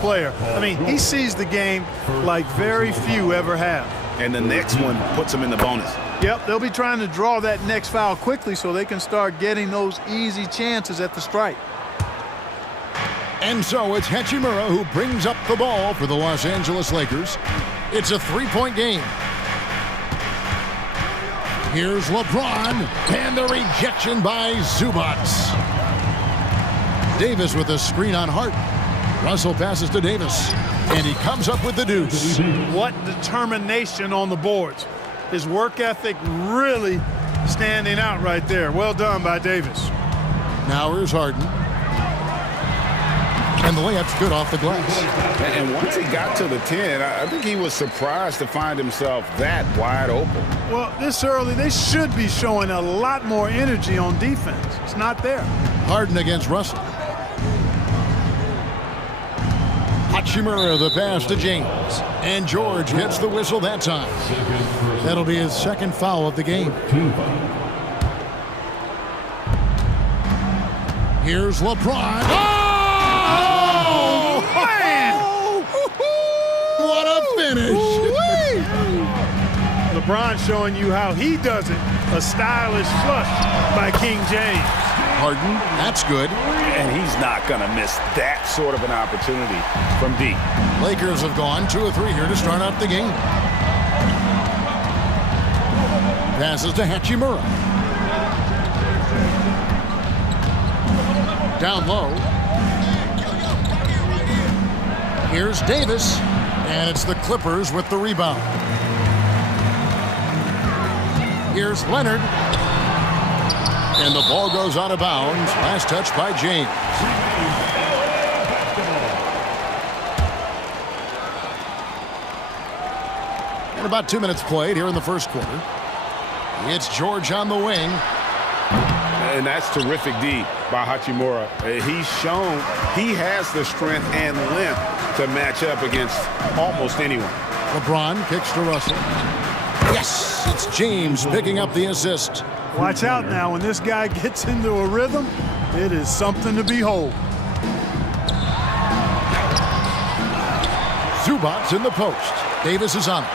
player. I mean, he sees the game like very few ever have. And the next one puts him in the bonus. Yep, they'll be trying to draw that next foul quickly so they can start getting those easy chances at the stripe. And so it's Hachimura who brings up the ball for the Los Angeles Lakers. It's a 3-point game. Here's LeBron, and the rejection by Zubac. Davis with a screen on Hart. Russell passes to Davis, and he comes up with the deuce. What determination on the boards. His work ethic really standing out right there. Well done by Davis. Now here's Harden. And the layup's good off the glass. And once he got to the 10, I think he was surprised to find himself that wide open. Well, this early, they should be showing a lot more energy on defense. It's not there. Harden against Russell. Hachimura the pass to James. And George gets the whistle that time. That'll be his second foul of the game. Here's LeBron. Oh, man! What a finish! LeBron showing you how he does it. A stylish flush by King James. Harden, that's good. And he's not going to miss that sort of an opportunity from deep. Lakers have gone 2 of 3 here to start out the game. Passes to Hachimura. Down low. Here's Davis, and it's the Clippers with the rebound. Here's Leonard. And the ball goes out of bounds. Last touch by James. And about 2 minutes played here in the first quarter. It's George on the wing. And that's terrific D by Hachimura. He's shown he has the strength and length to match up against almost anyone. LeBron kicks to Russell. Yes, it's James picking up the assist. Watch out now. When this guy gets into a rhythm, it is something to behold. Zubac in the post. Davis is on it.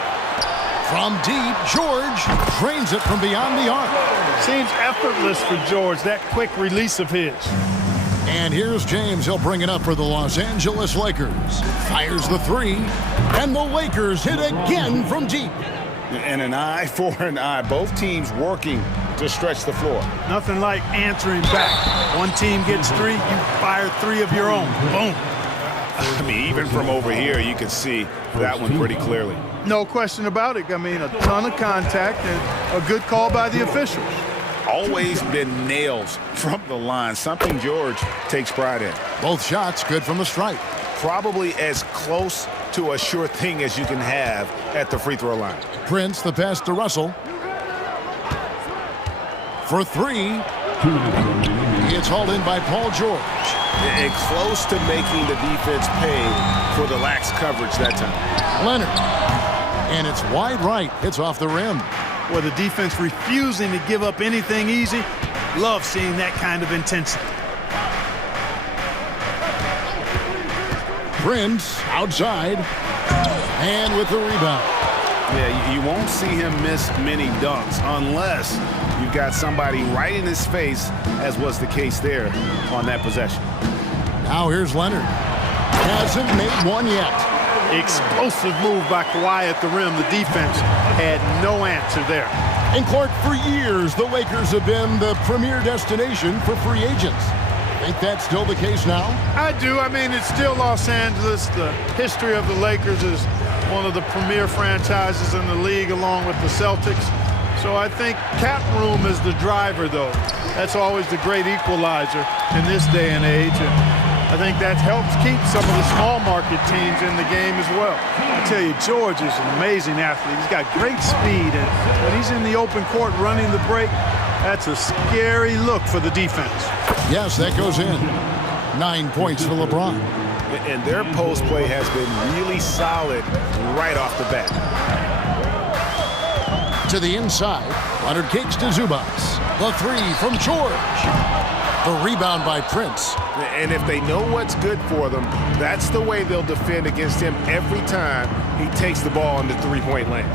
From deep, George drains it from beyond the arc. Seems effortless for George, that quick release of his. And here's James. He'll bring it up for the Los Angeles Lakers. Fires the 3, and the Lakers hit again from deep. And an eye for an eye. Both teams working to stretch the floor. Nothing like answering back. One team gets 3, you fire 3 of your own. Boom. I mean, even from over here, you can see that one pretty clearly. No question about it. I mean, a ton of contact and a good call by the officials. Always been nails from the line, something George takes pride in. Both shots good from the stripe. Probably as close to a sure thing as you can have at the free throw line. Prince, the pass to Russell. For 3. It's hauled in by Paul George. And close to making the defense pay for the lax coverage that time. Leonard. And it's wide right. It's off the rim. Well, the defense refusing to give up anything easy. Love seeing that kind of intensity. Prince outside. And with the rebound. Yeah, you won't see him miss many dunks unless you've got somebody right in his face, as was the case there on that possession. Now here's Leonard. Hasn't made one yet. Explosive move by Kawhi at the rim. The defense had no answer there. And Clark, for years, the Lakers have been the premier destination for free agents. Think that's still the case now? I do. I mean, it's still Los Angeles. The history of the Lakers is one of the premier franchises in the league along with the Celtics. So I think cap room is the driver, though. That's always the great equalizer in this day and age. And I think that helps keep some of the small market teams in the game as well. I tell you, George is an amazing athlete. He's got great speed, and when he's in the open court running the break, that's a scary look for the defense. Yes, that goes in. 9 points for LeBron. And their post play has been really solid right off the bat. To the inside, Leonard kicks to Zubats. The three from George. The rebound by Prince. And if they know what's good for them, that's the way they'll defend against him every time he takes the ball in the three-point lane.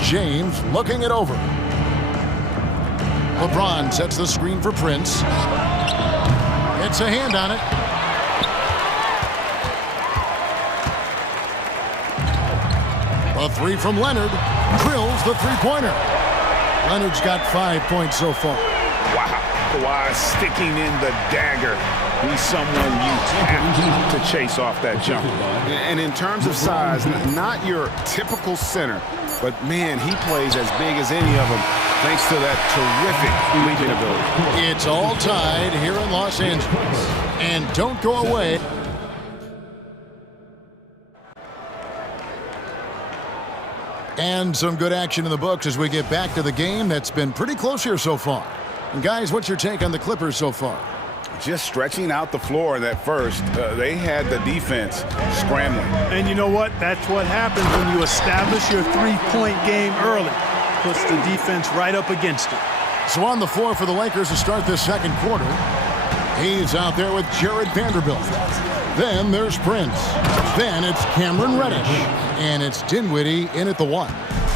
James looking it over. LeBron sets the screen for Prince. It's a hand on it. A three from Leonard. Drills the three-pointer. Leonard's got 5 points so far. Wow. Kawhi sticking in the dagger. He's someone you have to chase off that jump. And in terms of size, not your typical center, but man, he plays as big as any of them thanks to that terrific leaping ability. It's all tied here in Los Angeles. And don't go away. And some good action in the books as we get back to the game that's been pretty close here so far. And guys, what's your take on the Clippers so far? Just stretching out the floor in that first. They had the defense scrambling. And you know what? That's what happens when you establish your three-point game early. Puts the defense right up against it. So on the floor for the Lakers to start this second quarter. He's out there with Jared Vanderbilt. Then there's Prince. Then it's Cameron Reddish. And it's Dinwiddie in at the one.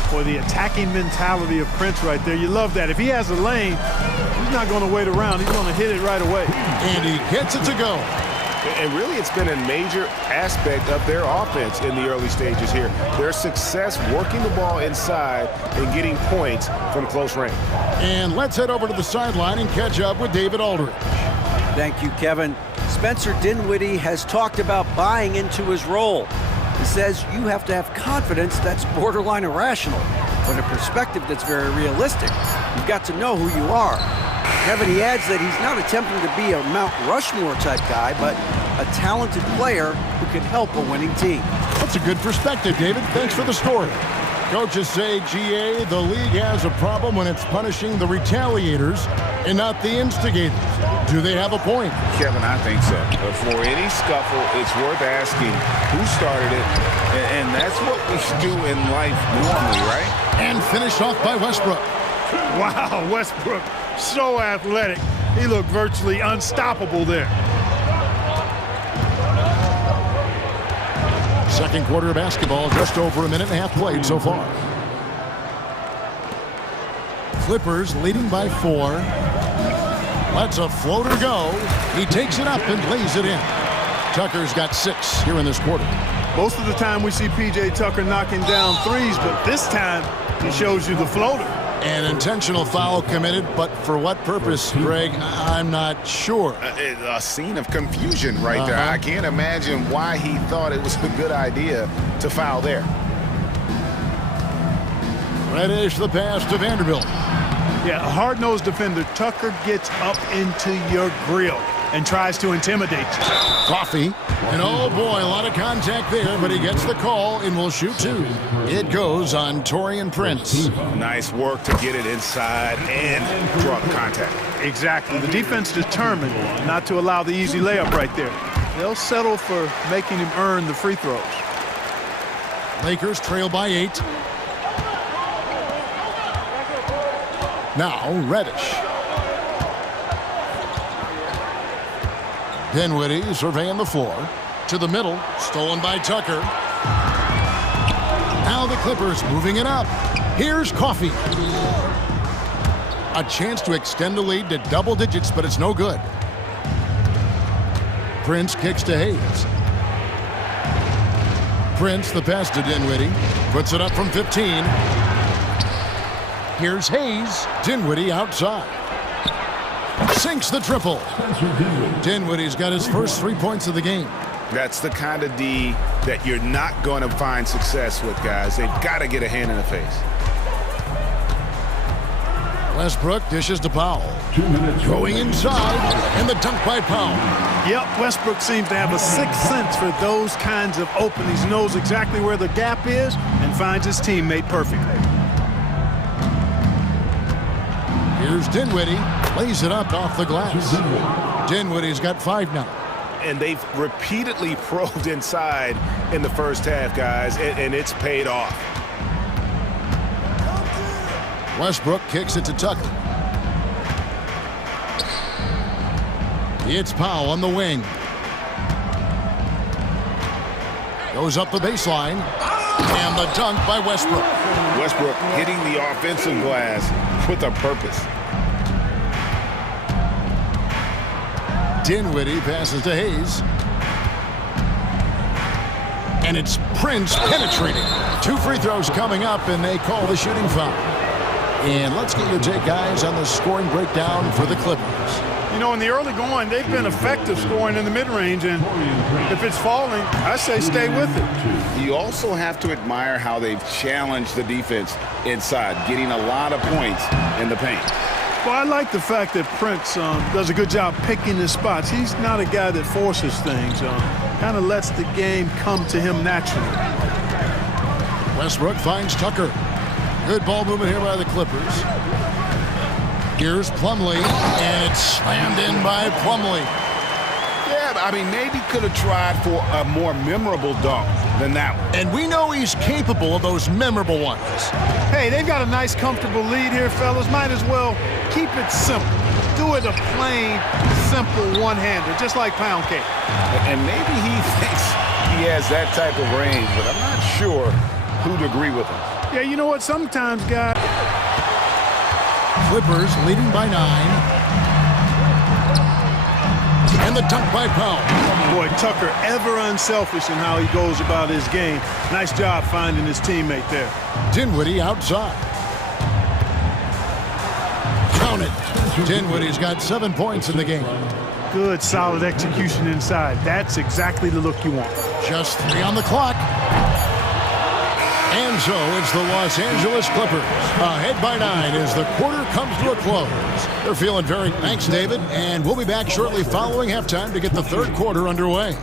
For the attacking mentality of Prince right there. You love that. If he has a lane, he's not going to wait around. He's going to hit it right away. And he gets it to go. And really, it's been a major aspect of their offense in the early stages here. Their success working the ball inside and getting points from close range. And let's head over to the sideline and catch up with David Aldridge. Thank you, Kevin. Spencer Dinwiddie has talked about buying into his role. He says you have to have confidence that's borderline irrational, but a perspective that's very realistic. You've got to know who you are. Kevin, he adds that he's not attempting to be a Mount Rushmore type guy, but a talented player who can help a winning team. That's a good perspective, David. Thanks for the story. Coaches say, GA, the league has a problem when it's punishing the retaliators and not the instigators. Do they have a point? Kevin, I think so. But for any scuffle, it's worth asking who started it, and that's what we do in life normally, right? And finished off by Westbrook. Wow, Westbrook, so athletic. He looked virtually unstoppable there. Second quarter of basketball, just over a minute and a half played so far. Clippers leading by 4. Lets a floater go. He takes it up and lays it in. Tucker's got 6 here in this quarter. Most of the time we see P.J. Tucker knocking down threes, but this time he shows you the floater. An intentional foul committed, but for what purpose, Greg? I'm not sure. A scene of confusion right there. I can't imagine why he thought it was a good idea to foul there. Reddish the pass to Vanderbilt. Yeah, a hard-nosed defender. Tucker gets up into your grill and tries to intimidate you. Coffee. And oh boy, a lot of contact there, but he gets the call and will shoot 2. It goes on Taurean Prince. Nice work to get it inside and draw the contact. Exactly. The defense determined not to allow the easy layup right there. They'll settle for making him earn the free throws. Lakers trail by 8. Now Reddish. Dinwiddie surveying the floor. To the middle. Stolen by Tucker. Now the Clippers moving it up. Here's Coffee. A chance to extend the lead to double digits, but it's no good. Prince kicks to Hayes. Prince, the pass to Dinwiddie. Puts it up from 15. Here's Hayes. Dinwiddie outside. Sinks the triple. Dinwiddie's got his first 3 points of the game. That's the kind of D that you're not going to find success with, guys. They've got to get a hand in the face. Westbrook dishes to Powell. Going inside, and the dunk by Powell. Yep, Westbrook seems to have a sixth sense for those kinds of openings. He knows exactly where the gap is and finds his teammate perfectly. Here's Dinwiddie. Lays it up off the glass. Dinwiddie's got 5 now. And they've repeatedly probed inside in the first half, guys, and it's paid off. Westbrook kicks it to Tucker. It's Powell on the wing. Goes up the baseline. And the dunk by Westbrook. Westbrook hitting the offensive glass with a purpose. Dinwiddie passes to Hayes. And it's Prince penetrating. 2 free throws coming up, and they call the shooting foul. And let's get your take, guys, on the scoring breakdown for the Clippers. You know, in the early going, they've been effective scoring in the mid-range, and if it's falling, I say stay with it. You also have to admire how they've challenged the defense inside, getting a lot of points in the paint. Well, I like the fact that Prince does a good job picking his spots. He's not a guy that forces things. Kind of lets the game come to him naturally. Westbrook finds Tucker. Good ball movement here by the Clippers. Here's Plumlee, and it's slammed in by Plumlee. Yeah, I mean, maybe could have tried for a more memorable dunk than that one. And we know he's capable of those memorable ones. Hey, they've got a nice, comfortable lead here, fellas. Might as well keep it simple. Do it a plain, simple one-hander, just like pound cake. And maybe he thinks he has that type of range, but I'm not sure who'd agree with him. Yeah, you know what? Sometimes, guys... Clippers leading by 9. And the dunk by Powell. Boy, Tucker ever unselfish in how he goes about his game. Nice job finding his teammate there. Dinwiddie outside. Count it. Dinwiddie's got 7 points in the game. Good, solid execution inside. That's exactly the look you want. Just 3 on the clock. And so it's the Los Angeles Clippers ahead by 9 as the quarter comes to a close. They're feeling very... Thanks, David. And we'll be back shortly following halftime to get the third quarter underway.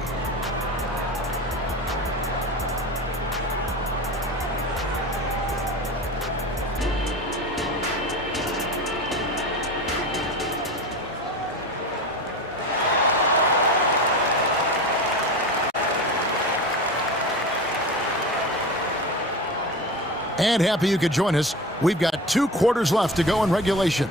And happy you could join us. We've got 2 quarters left to go in regulation.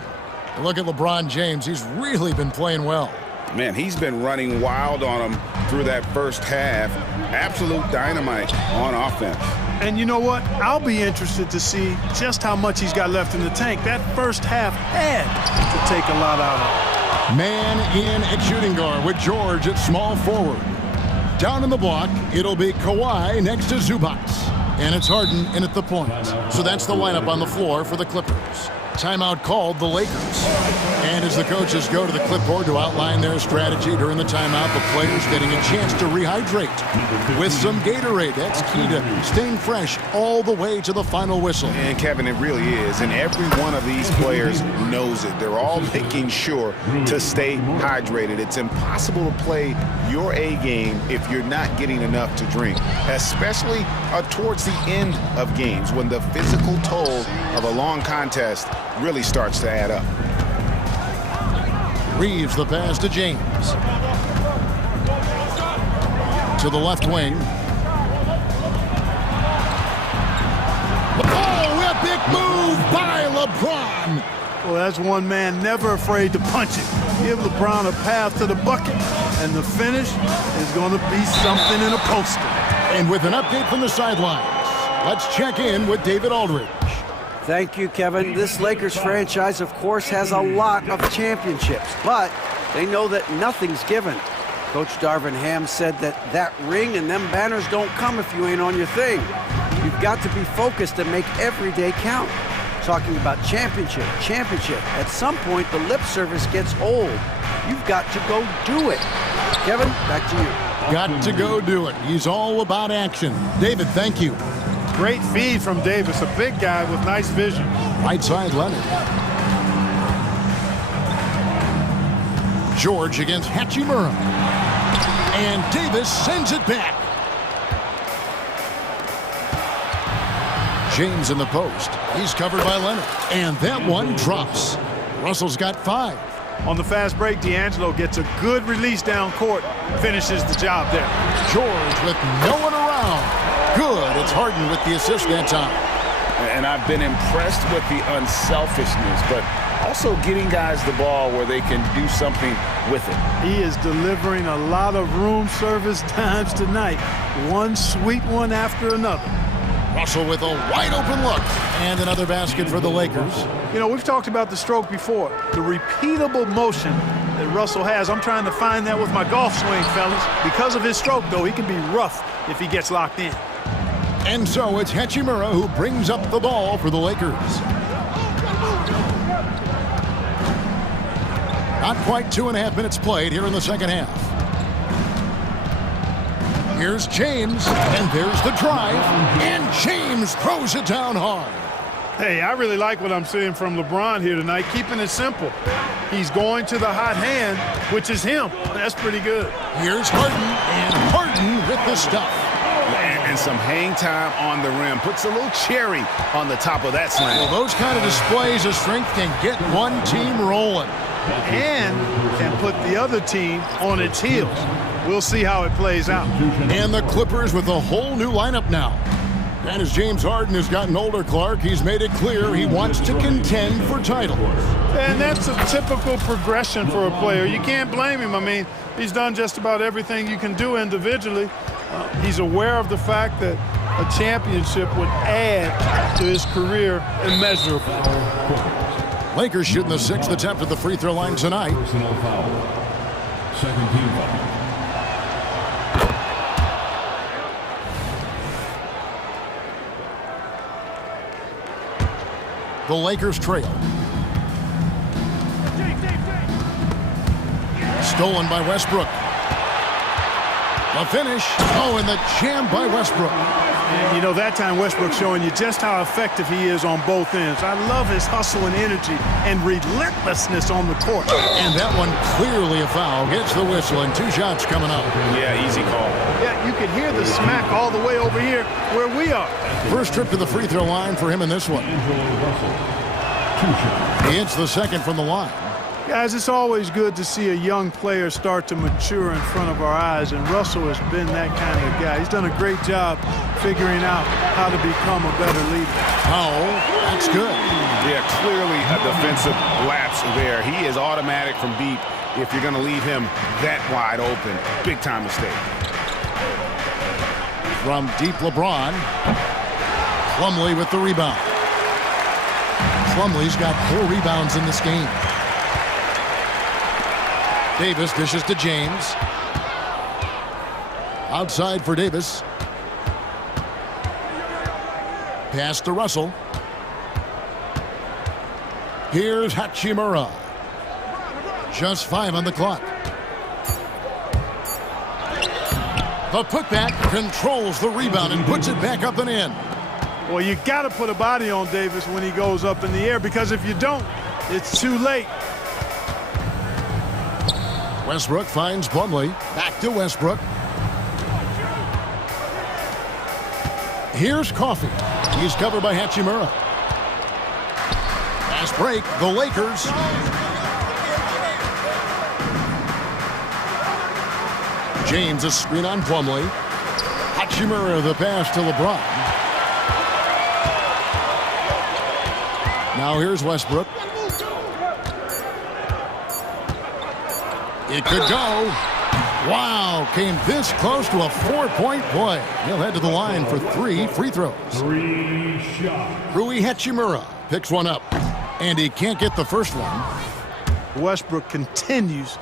Look at LeBron James. He's really been playing well. Man, he's been running wild on him through that first half. Absolute dynamite on offense. And you know what? I'll be interested to see just how much he's got left in the tank. That first half had to take a lot out of him. Man in at shooting guard with George at small forward. Down in the block, it'll be Kawhi next to Zubac. And it's Harden in at the point. So that's the lineup on the floor for the Clippers. Timeout called the Lakers. And as the coaches go to the clipboard to outline their strategy during the timeout, the players getting a chance to rehydrate with some Gatorade. That's key to staying fresh all the way to the final whistle. And Kevin, it really is. And every one of these players knows it. They're all making sure to stay hydrated. It's impossible to play your A game if you're not getting enough to drink, especially towards the end of games when the physical toll of a long contest really starts to add up. Reeves the pass to James. To the left wing. Oh, epic move by LeBron. Well, that's one man never afraid to punch it. Give LeBron a path to the bucket, and the finish is going to be something in a poster. And with an update from the sidelines, let's check in with David Aldridge. Thank you, Kevin. This Lakers franchise, of course, has a lot of championships, but they know that nothing's given. Coach Darvin Ham said that ring and them banners don't come if you ain't on your thing. You've got to be focused and make every day count. Talking about championship. At some point, the lip service gets old. You've got to go do it. Kevin, back to you. Got to go do it. He's all about action. David, thank you. Great feed from Davis, a big guy with nice vision. Right side, Leonard. George against Hachimura. And Davis sends it back. James in the post. He's covered by Leonard. And that one drops. Russell's got 5. On the fast break, D'Angelo gets a good release down court. Finishes the job there. George with no one around. Good. It's Harden with the assist that time. And I've been impressed with the unselfishness, but also getting guys the ball where they can do something with it. He is delivering a lot of room service times tonight. One sweet one after another. Russell with a wide open look. And another basket for the Lakers. You know, we've talked about the stroke before. The repeatable motion that Russell has. I'm trying to find that with my golf swing, fellas. Because of his stroke, though, he can be rough if he gets locked in. And so it's Hachimura who brings up the ball for the Lakers. Not quite 2.5 minutes played here in the second half. Here's James, and there's the drive, and James throws it down hard. Hey, I really like what I'm seeing from LeBron here tonight, keeping it simple. He's going to the hot hand, which is him. That's pretty good. Here's Harden, and Harden with the stuff. And some hang time on the rim. Puts a little cherry on the top of that slam. Well, those kind of displays of strength can get one team rolling. And can put the other team on its heels. We'll see how it plays out. And the Clippers with a whole new lineup now. And as James Harden has gotten older, Clark, he's made it clear he wants to contend for titles. And that's a typical progression for a player. You can't blame him. I mean, he's done just about everything you can do individually. He's aware of the fact that a championship would add to his career immeasurably. Lakers shooting the 6th attempt at the free throw line tonight. Personal foul. Second team foul. The Lakers trail. Stolen by Westbrook. The finish. Oh, and the jam by Westbrook. And you know, that time Westbrook showing you just how effective he is on both ends. I love his hustle and energy and relentlessness on the court. And that one clearly a foul. Gets the whistle and 2 shots coming up. Yeah, easy call. Yeah, you could hear the smack all the way over here where we are. First trip to the free throw line for him in this one. He hits the second from the line. Guys, it's always good to see a young player start to mature in front of our eyes, and Russell has been that kind of guy. He's done a great job figuring out how to become a better leader. Oh, that's good. Yeah, clearly a defensive lapse there. He is automatic from deep if you're going to leave him that wide open. Big time mistake. From deep, LeBron. Plumlee with the rebound. Plumlee's got 4 rebounds in this game. Davis dishes to James. Outside for Davis. Pass to Russell. Here's Hachimura. Just 5 on the clock. The putback controls the rebound and puts it back up and in. Well, you got to put a body on Davis when he goes up in the air, because if you don't, it's too late. Westbrook finds Plumlee. Back to Westbrook. Here's Coffey. He's covered by Hachimura. Fast break, the Lakers. James a screen on Plumlee. Hachimura the pass to LeBron. Now here's Westbrook. It could go. Wow, came this close to a 4-point play. He'll head to the line for 3 free throws. 3 shots. Rui Hachimura picks one up, and he can't get the first one. Westbrook continues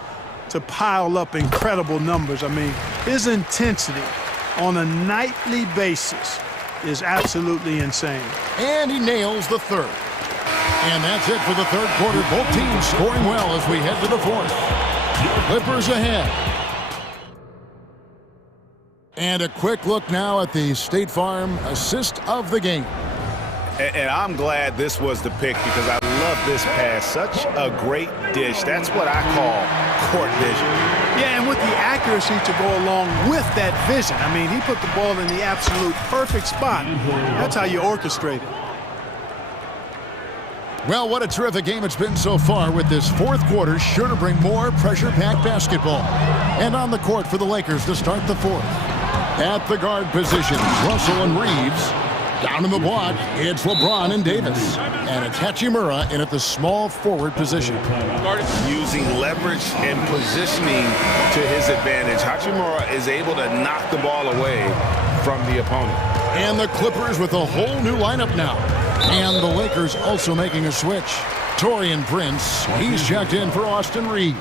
to pile up incredible numbers. I mean, his intensity on a nightly basis is absolutely insane. And he nails the third. And that's it for the third quarter. Both teams scoring well as we head to the fourth. Clippers ahead. And a quick look now at the State Farm assist of the game. And I'm glad this was the pick because I love this pass. Such a great dish. That's what I call court vision. Yeah, and with the accuracy to go along with that vision. I mean, he put the ball in the absolute perfect spot. That's how you orchestrate it. Well, what a terrific game it's been so far, with this fourth quarter sure to bring more pressure-packed basketball. And on the court for the Lakers to start the fourth. At the guard positions, Russell and Reeves. Down in the block, it's LeBron and Davis. And it's Hachimura in at the small forward position. Using leverage and positioning to his advantage, Hachimura is able to knock the ball away from the opponent. And the Clippers with a whole new lineup now. And the Lakers also making a switch. Torian Prince, he's checked in for Austin Reeves.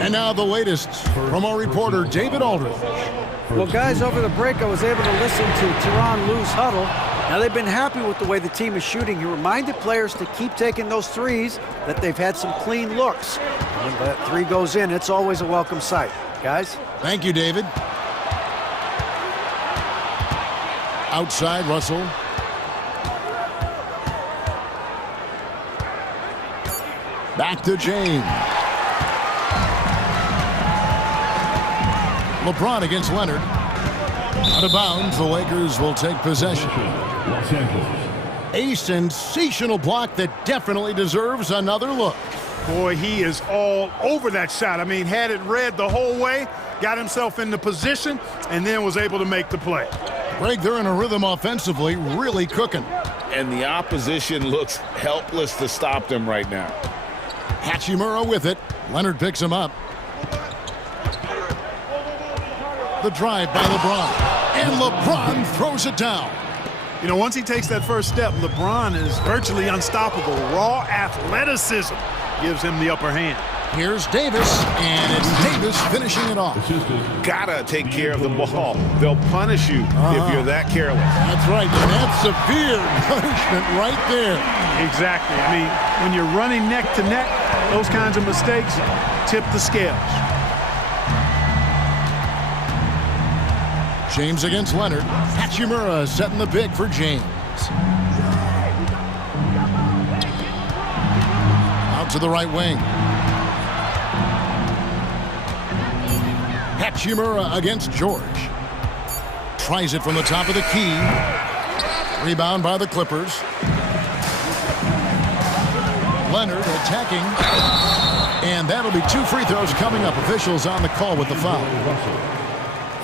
And now the latest from our reporter, David Aldridge. Well, guys, over the break, I was able to listen to Tyronn Lue's huddle. Now, they've been happy with the way the team is shooting. He reminded players to keep taking those threes, that they've had some clean looks. And when that three goes in, it's always a welcome sight. Guys? Thank you, David. Outside, Russell. Back to James. LeBron against Leonard. Out of bounds, the Lakers will take possession. A sensational block that definitely deserves another look. Boy, he is all over that shot. I mean, had it read the whole way, got himself in the position, and then was able to make the play. Greg, they're in a rhythm offensively, really cooking. And the opposition looks helpless to stop them right now. Hachimura with it. Leonard picks him up. The drive by LeBron. And LeBron throws it down. You know, once he takes that first step, LeBron is virtually unstoppable. Raw athleticism gives him the upper hand. Here's Davis, and it's Davis finishing it off. Gotta take care of the ball. They'll punish you if you're that careless. That's right, and that's severe punishment right there. Exactly. I mean, when you're running neck to neck, those kinds of mistakes tip the scales. James against Leonard. Hachimura setting the big for James. Out to the right wing. Hachimura against George. Tries it from the top of the key. Rebound by the Clippers. Leonard attacking. And that'll be 2 free throws coming up. Officials on the call with the foul.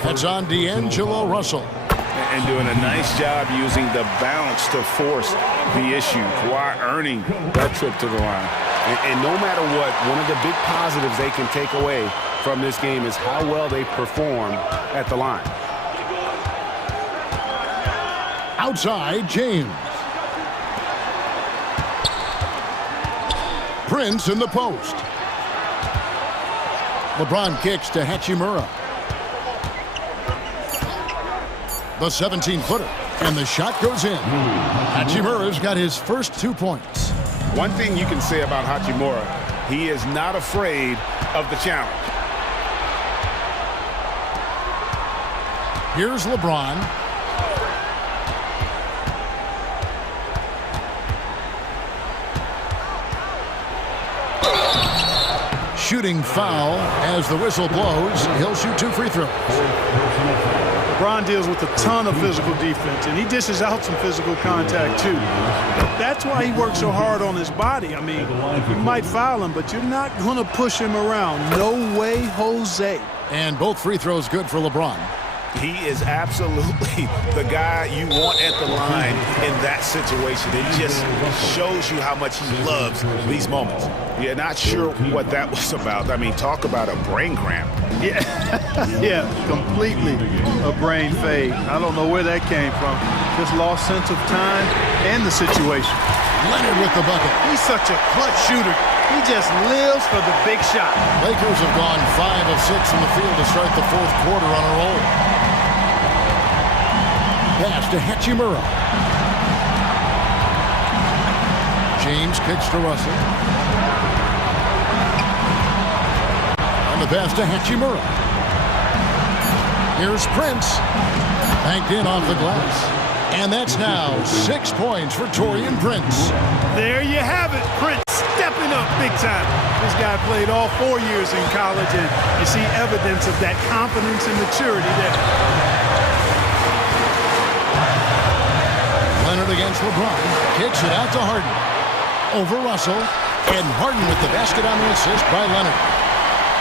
That's on D'Angelo Russell. And doing a nice job using the bounce to force the issue. Kawhi earning that trip to the line. And no matter what, one of the big positives they can take away from this game is how well they perform at the line. Outside, James. Prince in the post. LeBron kicks to Hachimura. The 17-footer, and the shot goes in. Hachimura's got his first 2 points. One thing you can say about Hachimura, he is not afraid of the challenge. Here's LeBron. Shooting foul as the whistle blows. He'll shoot 2 free throws. LeBron deals with a ton of physical defense, and he dishes out some physical contact, too. That's why he works so hard on his body. I mean, you might foul him, but you're not going to push him around. No way, Jose. And both free throws good for LeBron. He is absolutely the guy you want at the line in that situation. It just shows you how much he loves these moments. You're not sure what that was about. I mean, talk about a brain cramp. Yeah, yeah, completely a brain fade. I don't know where that came from. Just lost sense of time and the situation. Leonard with the bucket. He's such a clutch shooter. He just lives for the big shot. Lakers have gone 5 of 6 from the field to start the fourth quarter on a roll. Pass to Hachimura. James kicks to Russell. And the pass to Hachimura. Here's Prince. Banked in off the glass. And that's now 6 points for Taurean Prince. There you have it. Prince stepping up big time. This guy played all 4 years in college, and you see evidence of that confidence and maturity there. Leonard against LeBron. Kicks it out to Harden. Over Russell. And Harden with the basket on the assist by Leonard.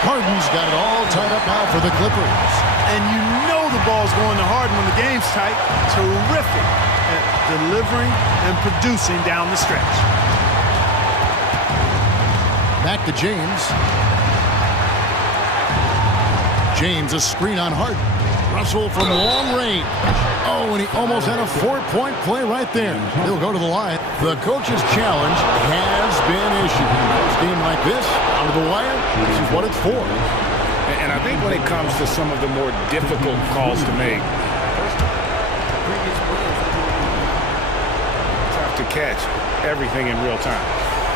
Harden's got it all tied up now for the Clippers. And you know the ball's going to Harden when the game's tight. Terrific at delivering and producing down the stretch. Back to James. James, a screen on Harden. Russell from long range. Oh, and he almost had a 4-point play right there. He'll go to the line. The coach's challenge has been issued. A game like this, out of the wire, this is what it's for. And I think when it comes to some of the more difficult calls to make, it's tough to catch everything in real time.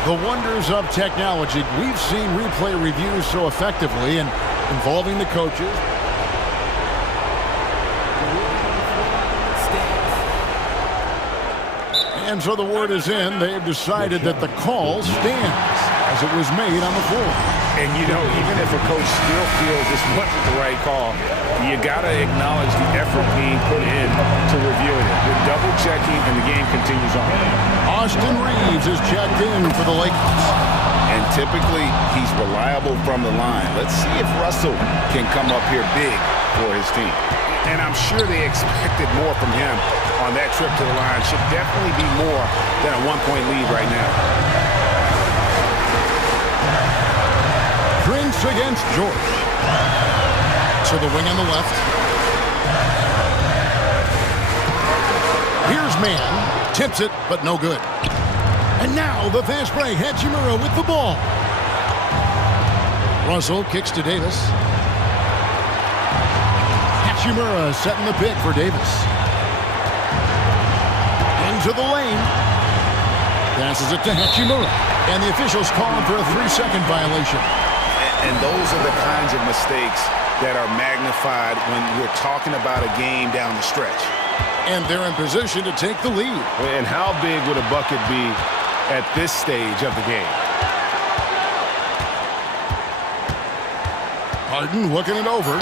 The wonders of technology. We've seen replay reviews so effectively and involving the coaches. And so the word is in. They've decided that the call stands as it was made on the floor. And, you know, even if a coach still feels this wasn't the right call, you got to acknowledge the effort being put in to reviewing it. With double-checking, and the game continues on. Austin Reeves is checked in for the Lakers. And typically, he's reliable from the line. Let's see if Russell can come up here big for his team. And I'm sure they expected more from him on that trip to the line. Should definitely be more than a 1-point lead right now. Prince against George. To the wing on the left. Here's Man. Tips it, but no good. And now the fast break. Hachimura with the ball. Russell kicks to Davis. Hachimura setting the pick for Davis. Into the lane. Passes it to Hachimura. And the officials call him for a 3-second violation. And those are the kinds of mistakes that are magnified when we're talking about a game down the stretch. And they're in position to take the lead. And how big would a bucket be at this stage of the game? Harden looking it over.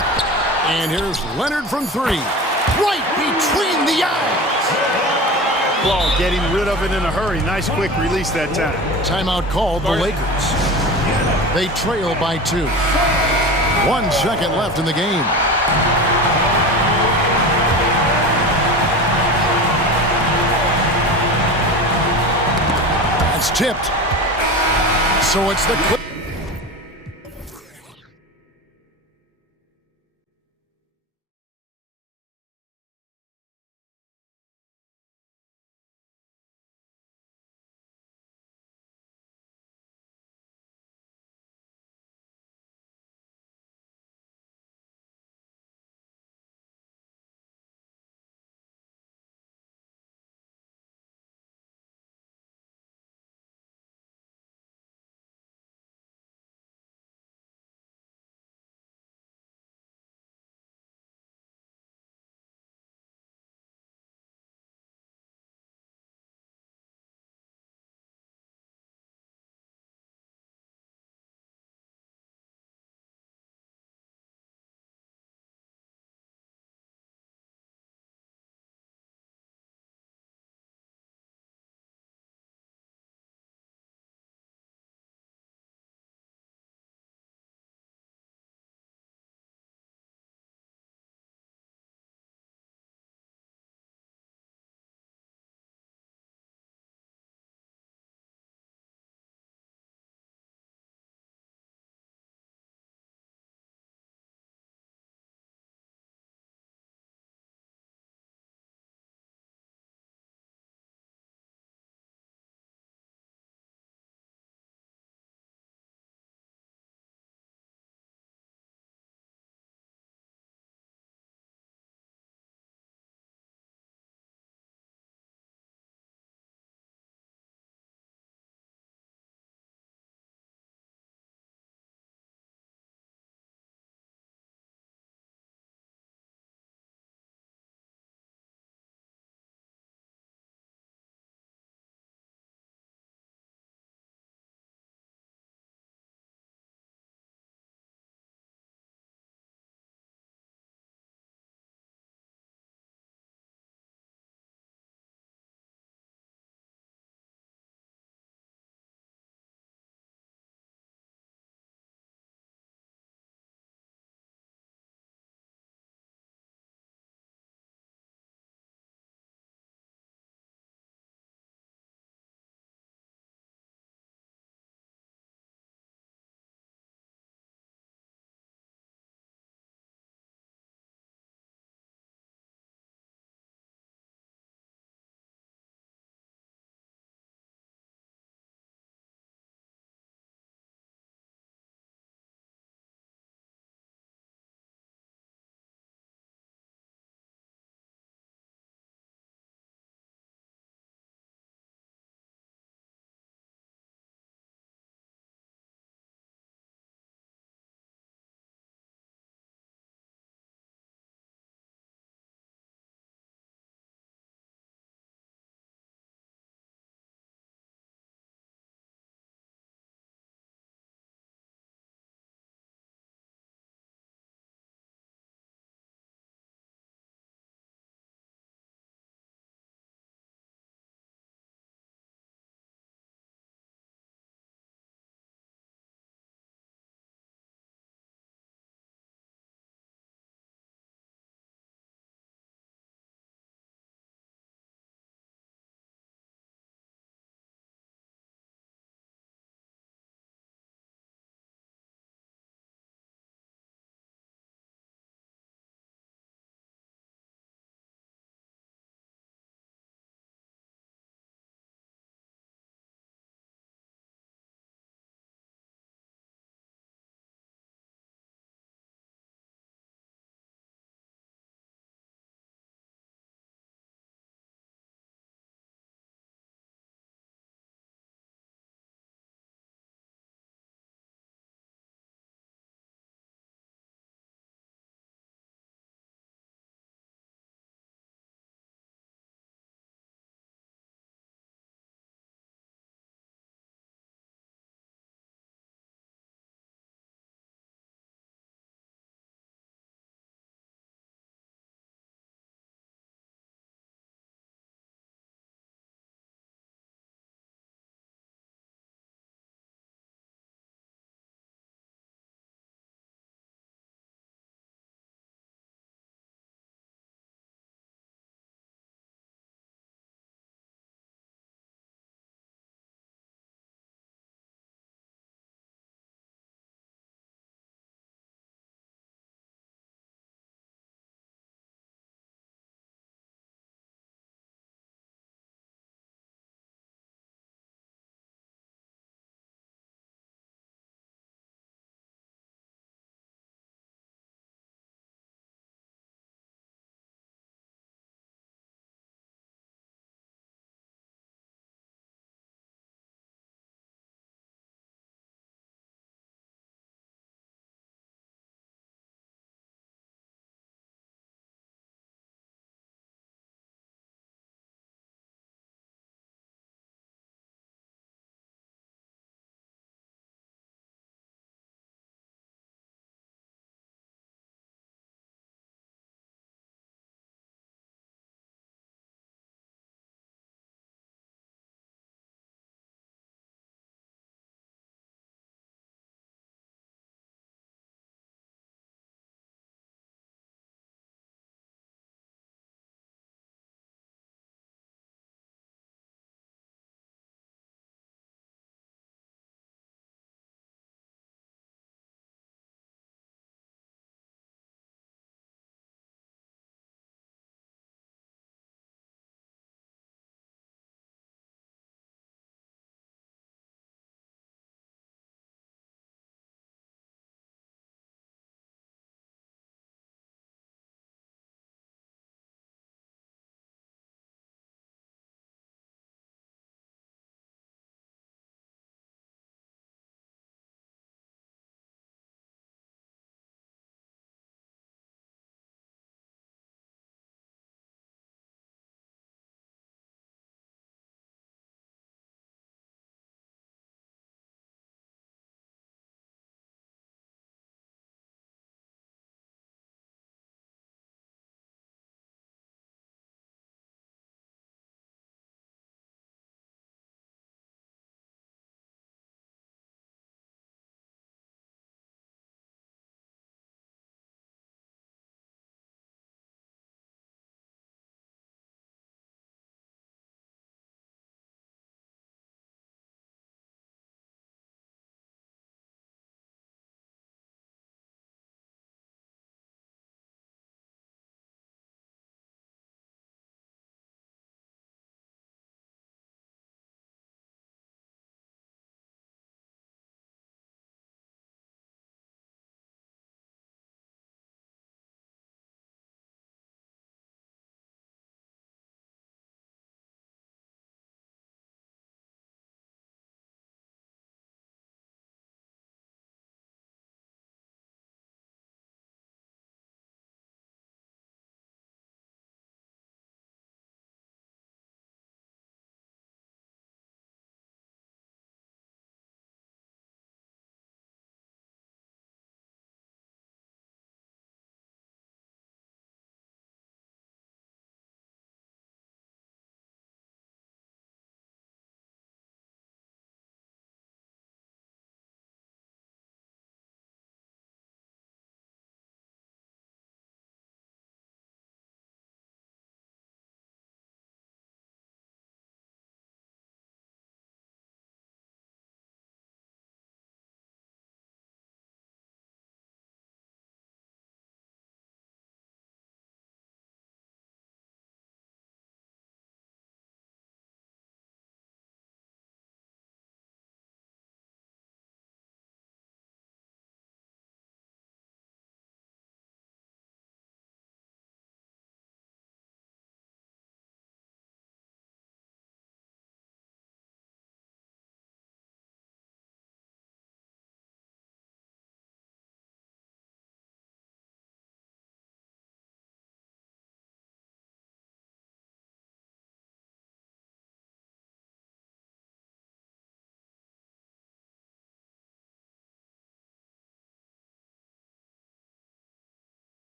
And here's Leonard from 3. Right between the eyes. Ball getting rid of it in a hurry. Nice quick release that time. Timeout called the Lakers. They trail by 2. 1 second left in the game. That's tipped. So it's the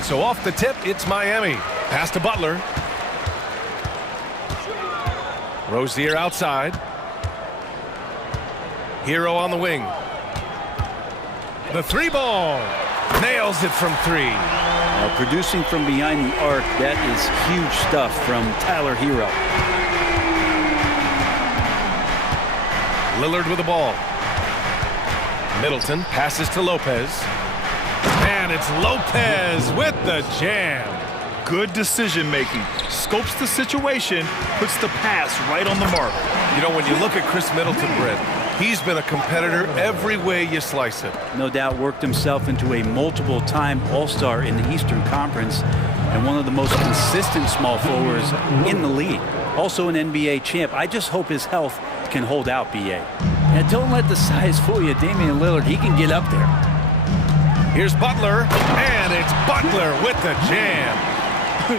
And so off the tip, it's Miami. Pass to Butler. Rozier outside. Hero on the wing. The three ball. Nails it from three. Producing from behind the arc, that is huge stuff from Tyler Hero. Lillard with the ball. Middleton passes to Lopez. And it's Lopez with the jam. Good decision making. Scopes the situation, puts the pass right on the mark. You know, when you look at Chris Middleton, Brett, he's been a competitor every way you slice it. No doubt worked himself into a multiple-time All-Star in the Eastern Conference and one of the most consistent small forwards in the league. Also an NBA champ. I just hope his health can hold out, BA. And don't let the size fool you. Damian Lillard, he can get up there. Here's Butler, and it's Butler with the jam.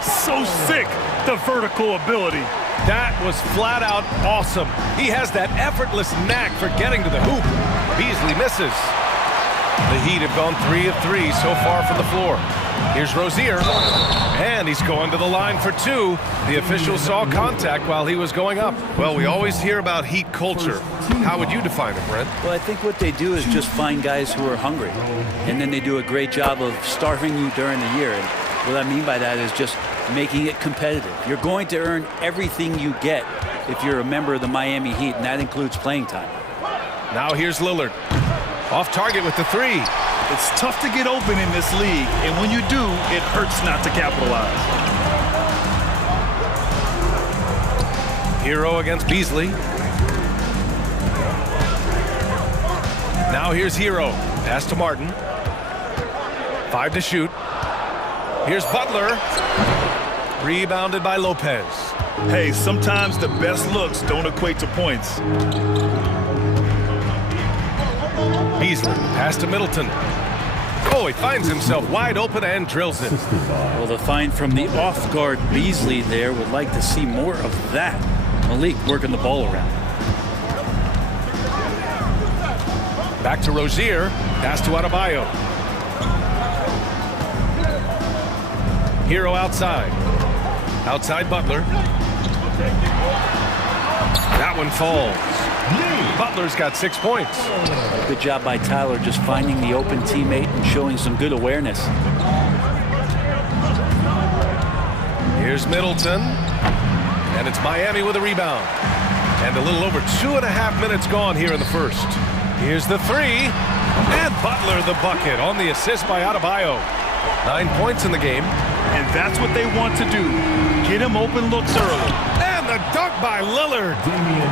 So sick, the vertical ability. That was flat out awesome. He has that effortless knack for getting to the hoop. Beasley misses. The Heat have gone 3 of 3 so far from the floor. Here's Rozier, and he's going to the line for 2. The official saw contact while he was going up. Well, we always hear about Heat culture. How would you define it, Brent? Well, I think what they do is just find guys who are hungry, and then they do a great job of starving you during the year. And what I mean by that is just making it competitive. You're going to earn everything you get if you're a member of the Miami Heat, and that includes playing time. Now here's Lillard. Off target with the 3. It's tough to get open in this league, and when you do, it hurts not to capitalize. Hero against Beasley. Now here's Hero. Pass to Martin. 5 to shoot. Here's Butler. Rebounded by Lopez. Hey, sometimes the best looks don't equate to points. Beasley, pass to Middleton. Oh, he finds himself wide open and drills it. Well, the find from the off-guard Beasley there would like to see more of that. Malik working the ball around. Back to Rozier. Pass to Adebayo. Hero outside. Outside Butler. That one falls. Butler's got 6 points. Good job by Tyler just finding the open teammate and showing some good awareness. Here's Middleton. And it's Miami with a rebound. And a little over 2.5 minutes gone here in the first. Here's the 3. And Butler the bucket on the assist by Adebayo. 9 points in the game. And that's what they want to do. Get him open looks early. And the dunk by Lillard.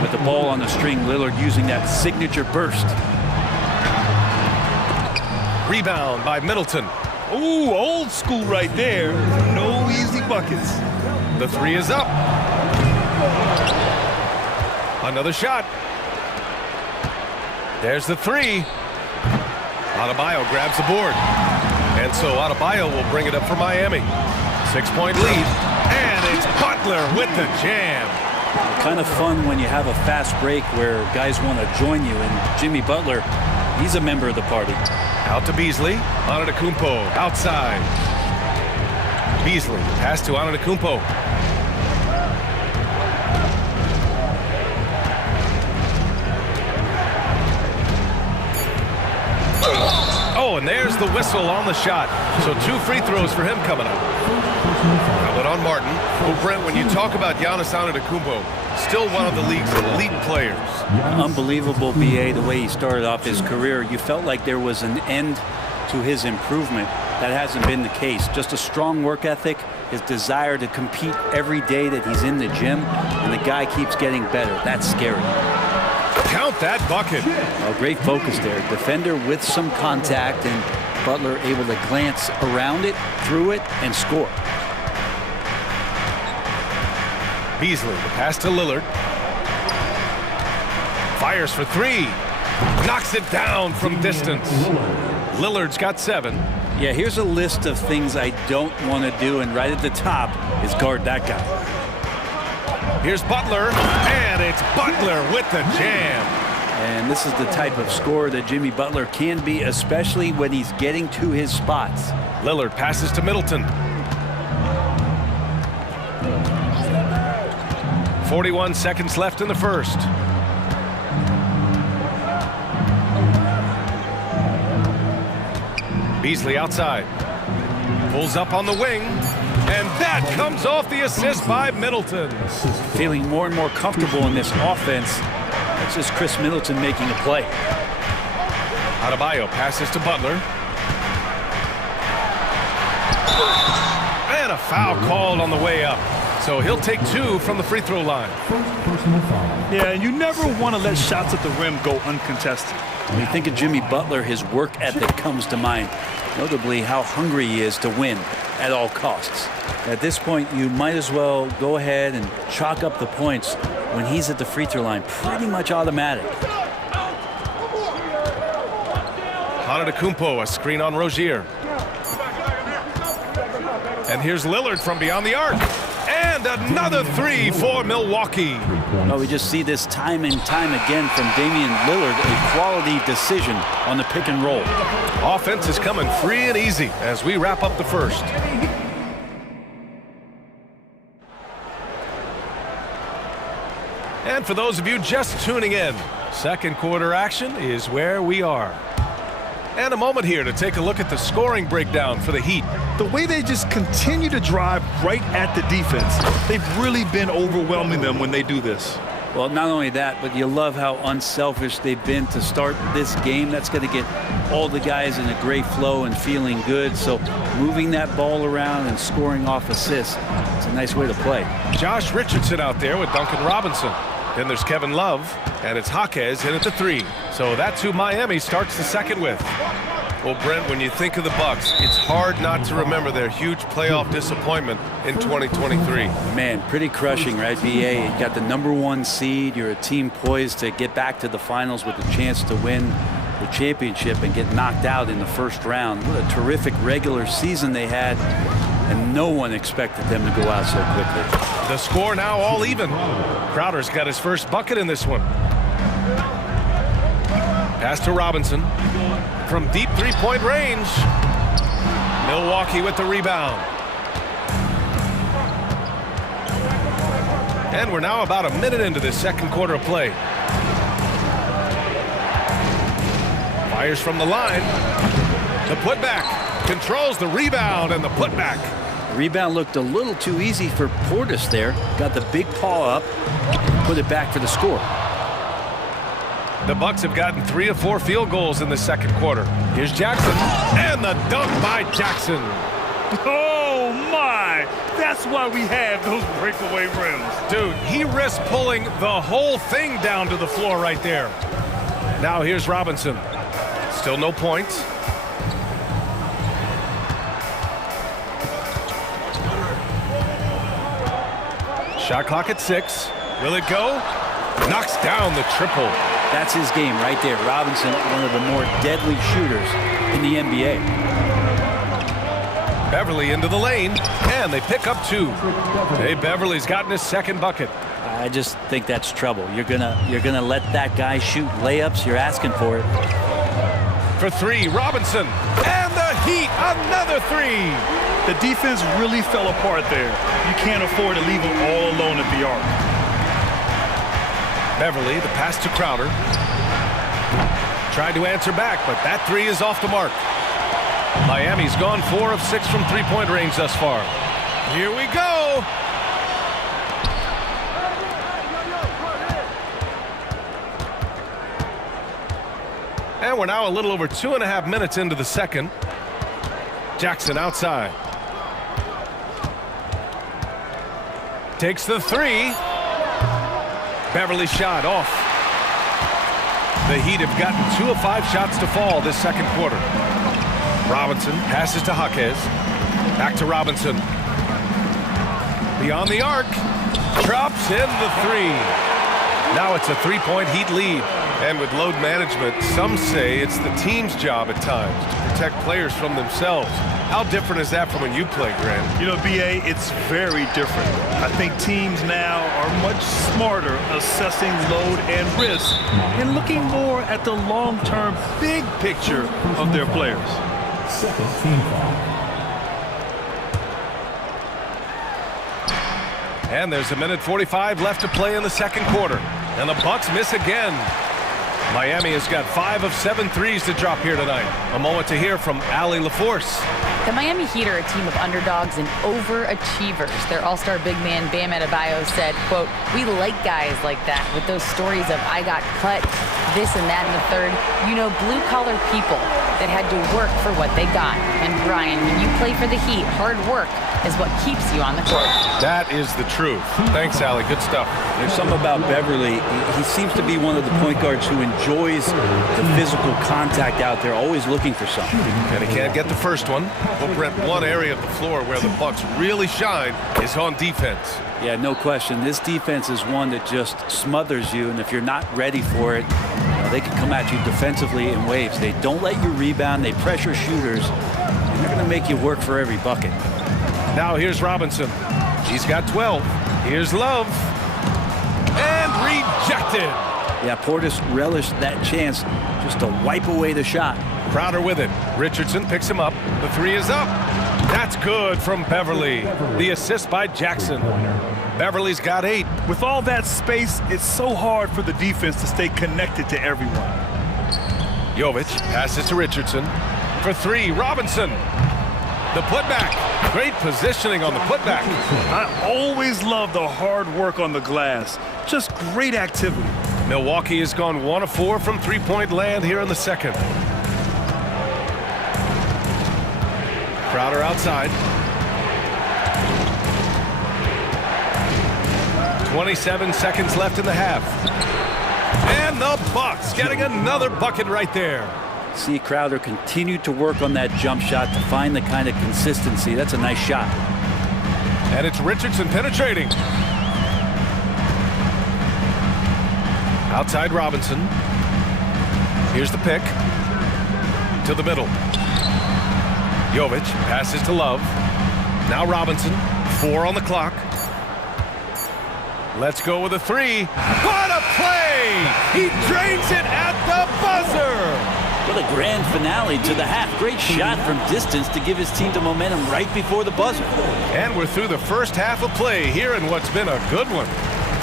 With the ball on the string, Lillard using that signature burst. Rebound by Middleton. Ooh, old school right there. No easy buckets. The 3 is up. Another shot. There's the 3. Adebayo grabs the board. And so Adebayo will bring it up for Miami. 6-point lead. And it's Butler with the jam. Kind of fun when you have a fast break where guys want to join you. And Jimmy Butler, he's a member of the party. Out to Beasley. Antetokounmpo outside. Beasley pass to Antetokounmpo. Oh, and there's the whistle on the shot. So 2 free throws for him coming up. But on Martin. Well, Brent, when you talk about Giannis Antetokounmpo, still one of the league's elite players. Unbelievable, BA, the way he started off his career. You felt like there was an end to his improvement. That hasn't been the case. Just a strong work ethic, his desire to compete every day that he's in the gym, and the guy keeps getting better. That's scary. Count that bucket. Oh, great focus there. Defender with some contact, and Butler able to glance around it, through it, and score. Beasley, the pass to Lillard. Fires for 3. Knocks it down from distance. Lillard's got 7. Yeah, here's a list of things I don't want to do, and right at the top is guard that guy. Here's Butler, and it's Butler with the jam. And this is the type of scorer that Jimmy Butler can be, especially when he's getting to his spots. Lillard passes to Middleton. 41 seconds left in the first. Beasley outside. Pulls up on the wing. And that comes off the assist by Middleton. Feeling more and more comfortable in this offense. That's just Chris Middleton making a play. Adebayo passes to Butler. And a foul called on the way up. So he'll take 2 from the free throw line. Yeah, and you never want to let shots at the rim go uncontested. When you think of Jimmy Butler, his work ethic comes to mind. Notably, how hungry he is to win at all costs. At this point, you might as well go ahead and chalk up the points when he's at the free throw line. Pretty much automatic. Antetokounmpo, a screen on Rozier. And here's Lillard from beyond the arc. And another 3 for Milwaukee. Well, we just see this time and time again from Damian Lillard, a quality decision on the pick and roll. Offense is coming free and easy as we wrap up the first. And for those of you just tuning in, second quarter action is where we are. And a moment here to take a look at the scoring breakdown for the Heat. The way they just continue to drive right at the defense, they've really been overwhelming them when they do this. Well, not only that, but you love how unselfish they've been to start this game. That's going to get all the guys in a great flow and feeling good. So moving that ball around and scoring off assists, it's a nice way to play. Josh Richardson out there with Duncan Robinson. Then there's Kevin Love, and it's Jaquez in at the 3. So that's who Miami starts the second with. Well, Brent, when you think of the Bucks, it's hard not to remember their huge playoff disappointment in 2023. Man, pretty crushing, right, BA? You got the #1 seed. You're a team poised to get back to the finals with a chance to win the championship and get knocked out in the first round. What a terrific regular season they had, and no one expected them to go out so quickly. The score now all even. Crowder's got his first bucket in this one. Pass to Robinson. From deep three-point range. Milwaukee with the rebound. And we're now about a minute into this second quarter of play. Fires from the line. The putback. Controls the rebound and the putback. Rebound looked a little too easy for Portis there. Got the big paw up. Put it back for the score. The Bucks have gotten 3 of 4 field goals in the second quarter. Here's Jackson, and the dunk by Jackson. Oh, my! That's why we have those breakaway rims. Dude, he risked pulling the whole thing down to the floor right there. Now here's Robinson. Still no points. Shot clock at 6. Will it go? Knocks down the triple. That's his game right there. Robinson, one of the more deadly shooters in the NBA. Beverly into the lane, and they pick up 2. Hey, Beverly's gotten his second bucket. I just think that's trouble. You're gonna let that guy shoot layups. You're asking for it. For 3, Robinson, and the Heat, another 3. The defense really fell apart there. You can't afford to leave them all alone at the arc. Beverly, the pass to Crowder. Tried to answer back, but that 3 is off the mark. Miami's gone 4 of 6 from three-point range thus far. Here we go. And we're now a little over 2.5 minutes into the second. Jackson outside. Takes the 3. Beverly shot off. The Heat have gotten 2 of 5 shots to fall this second quarter. Robinson passes to Jaquez. Back to Robinson. Beyond the arc. Drops in the 3. Now it's a 3-point Heat lead. And with load management, some say it's the team's job at times to protect players from themselves. How different is that from when you play, Grant? You know, BA, it's very different. I think teams now are much smarter assessing load and risk and looking more at the long-term big picture of their players. Second team foul. And there's 1:45 left to play in the second quarter. And the Bucks miss again. Miami has got 5 of 7 threes to drop here tonight. A moment to hear from Allie LaForce. The Miami Heat are a team of underdogs and overachievers. Their all-star big man, Bam Adebayo, said, quote, "We like guys like that with those stories of I got cut, this and that and the third. You know, blue-collar people that had to work for what they got. And Brian, when you play for the Heat, hard work is what keeps you on the court." That is the truth. Thanks, Allie. Good stuff. There's something about Beverly. He seems to be one of the point guards who enjoys the physical contact out there, always looking for something. And he can't get the first one. Well, Brent, one area of the floor where the Bucks really shine is on defense. Yeah, no question. This defense is one that just smothers you, and if you're not ready for it, they can come at you defensively in waves. They don't let you rebound. They pressure shooters, and they're going to make you work for every bucket. Now here's Robinson. He's got 12. Here's Love. And rejected. Yeah, Portis relished that chance just to wipe away the shot. Crowder with it. Richardson picks him up. The three is up. That's good from Beverly. The assist by Jackson. Beverly's got 8. With all that space, it's so hard for the defense to stay connected to everyone. Jovic passes to Richardson. For 3, Robinson. The putback. Great positioning on the putback. I always love the hard work on the glass. Just great activity. Milwaukee has gone 1 of 4 from three-point land here in the second. Crowder outside. 27 seconds left in the half. And the Bucks getting another bucket right there. See Crowder continue to work on that jump shot to find the kind of consistency. That's a nice shot. And it's Richardson penetrating. Outside Robinson. Here's the pick. To the middle. Jovic passes to Love. Now Robinson. 4 on the clock. Let's go with a 3. What a play! He drains it at the buzzer! What a grand finale to the half. Great shot from distance to give his team the momentum right before the buzzer. And we're through the first half of play here in what's been a good one.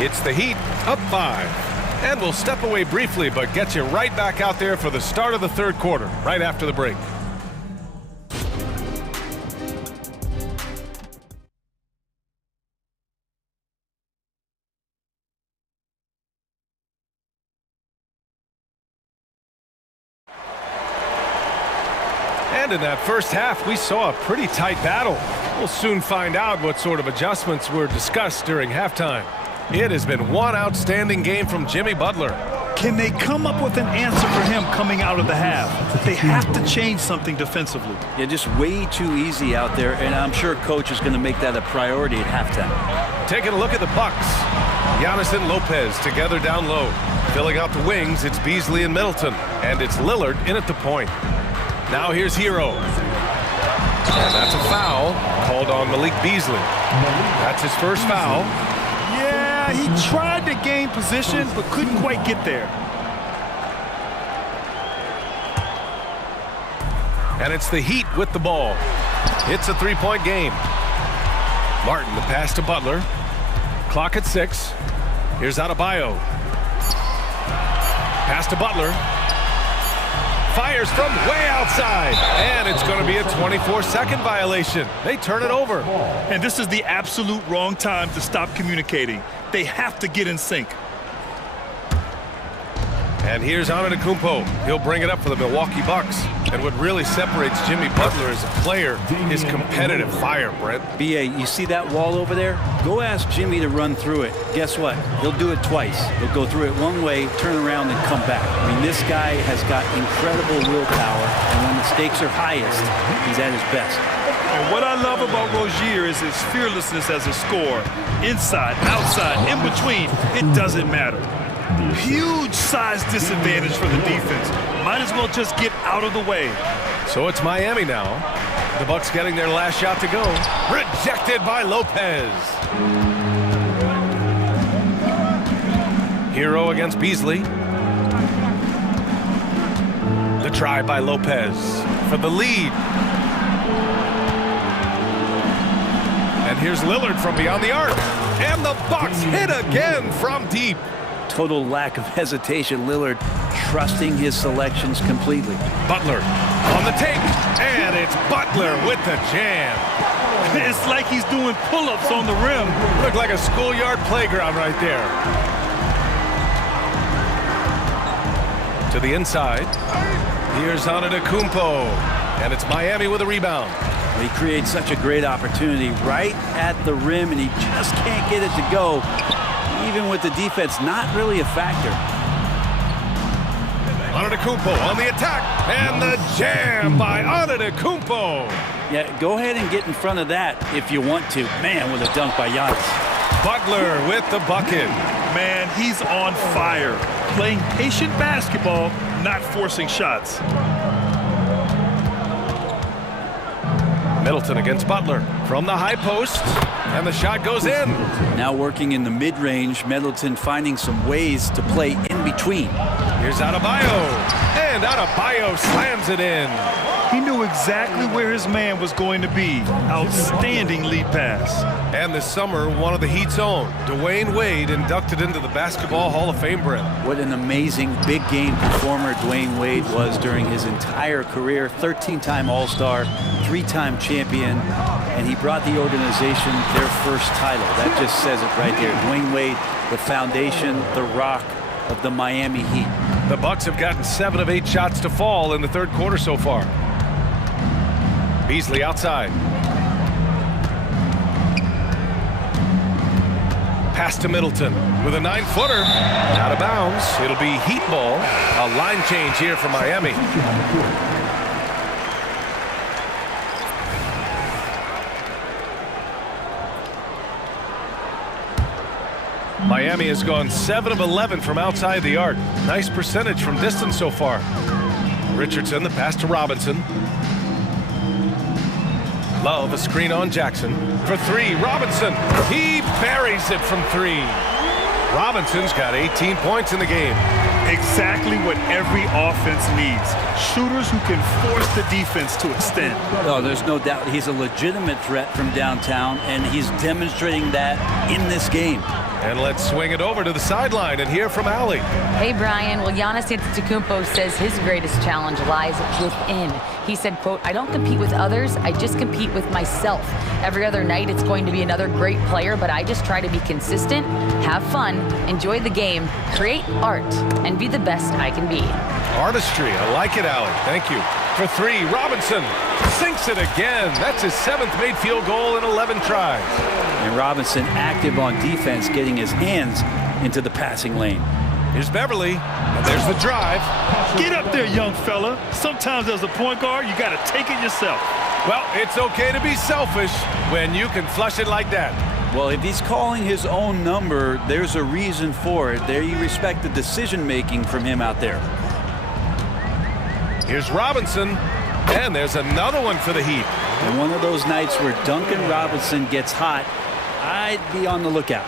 It's the Heat up 5. And we'll step away briefly, but get you right back out there for the start of the third quarter, right after the break. And in that first half, we saw a pretty tight battle. We'll soon find out what sort of adjustments were discussed during halftime. It has been one outstanding game from Jimmy Butler. Can they come up with an answer for him coming out of the half? They have to change something defensively. Yeah, just way too easy out there, and I'm sure coach is going to make that a priority at halftime. Taking a look at the Bucks. Giannis and Lopez together down low. Filling out the wings, it's Beasley and Middleton. And it's Lillard in at the point. Now here's Hero. And that's a foul called on Malik Beasley. That's his first foul. Yeah, he tried to gain position, but couldn't quite get there. And it's the Heat with the ball. It's a three-point game. Martin, the pass to Butler. Clock at 6. Here's Adebayo. Pass to Butler. Fires from way outside. And it's going to be a 24-second violation. They turn it over. And this is the absolute wrong time to stop communicating. They have to get in sync. And here's Antetokounmpo. He'll bring it up for the Milwaukee Bucks. And what really separates Jimmy Butler as a player is competitive fire, Brent. B.A., you see that wall over there? Go ask Jimmy to run through it. Guess what? He'll do it twice. He'll go through it one way, turn around, and come back. I mean, this guy has got incredible willpower, and when the stakes are highest, he's at his best. And what I love about Rozier is his fearlessness as a scorer. Inside, outside, in between, it doesn't matter. Huge size disadvantage for the defense. Might as well just get out of the way. So it's Miami now. The Bucks getting their last shot to go. Rejected by Lopez. Hero against Beasley. The try by Lopez for the lead. And here's Lillard from beyond the arc. And the Bucks hit again from deep. Total lack of hesitation. Lillard trusting his selections completely. Butler on the take. And it's Butler with the jam. It's like he's doing pull-ups on the rim. Looked like a schoolyard playground right there. To the inside. Here's Antetokounmpo. And it's Miami with a rebound. He creates such a great opportunity right at the rim, and he just can't get it to go. Even with the defense not really a factor. Antetokounmpo on the attack, and the jam by Antetokounmpo. Yeah, go ahead and get in front of that if you want to. Man, with a dunk by Giannis. Butler with the bucket. Man, he's on fire. Playing patient basketball, not forcing shots. Middleton against Butler from the high post, and the shot goes in. Now working in the mid-range, Middleton finding some ways to play in between. Here's Adebayo, and Adebayo slams it in. He knew exactly where his man was going to be. Outstanding lead pass. And this summer, one of the Heat's own, Dwayne Wade, inducted into the Basketball Hall of Fame, Brent. What an amazing big game performer Dwayne Wade was during his entire career. 13-time All-Star, 3-time champion, and he brought the organization their first title. That just says it right there. Dwayne Wade, the foundation, the rock of the Miami Heat. The Bucks have gotten 7 of 8 shots to fall in the third quarter so far. Beasley outside. Pass to Middleton with a 9-footer. Out of bounds. It'll be Heat ball. A line change here for Miami. Miami has gone 7 of 11 from outside the arc. Nice percentage from distance so far. Richardson, the pass to Robinson. Love, a screen on Jackson. For 3, Robinson. He buries it from 3. Robinson's got 18 points in the game. Exactly what every offense needs. Shooters who can force the defense to extend. Oh, there's no doubt he's a legitimate threat from downtown, and he's demonstrating that in this game. And let's swing it over to the sideline and hear from Allie. Hey, Brian. Well, Giannis Antetokounmpo says his greatest challenge lies within. He said, quote, "I don't compete with others, I just compete with myself. Every other night it's going to be another great player, but I just try to be consistent, have fun, enjoy the game, create art, and be the best I can be." Artistry, I like it, Allie. Thank you. For 3, Robinson sinks it again. That's his 7th made field goal in 11 tries. And Robinson active on defense, getting his hands into the passing lane. Here's Beverly, and there's the drive. Get up there, young fella. Sometimes as a point guard, you got to take it yourself. Well, it's okay to be selfish when you can flush it like that. Well, if he's calling his own number, there's a reason for it. There you respect the decision-making from him out there. Here's Robinson, and there's another one for the Heat. And one of those nights where Duncan Robinson gets hot, I'd be on the lookout.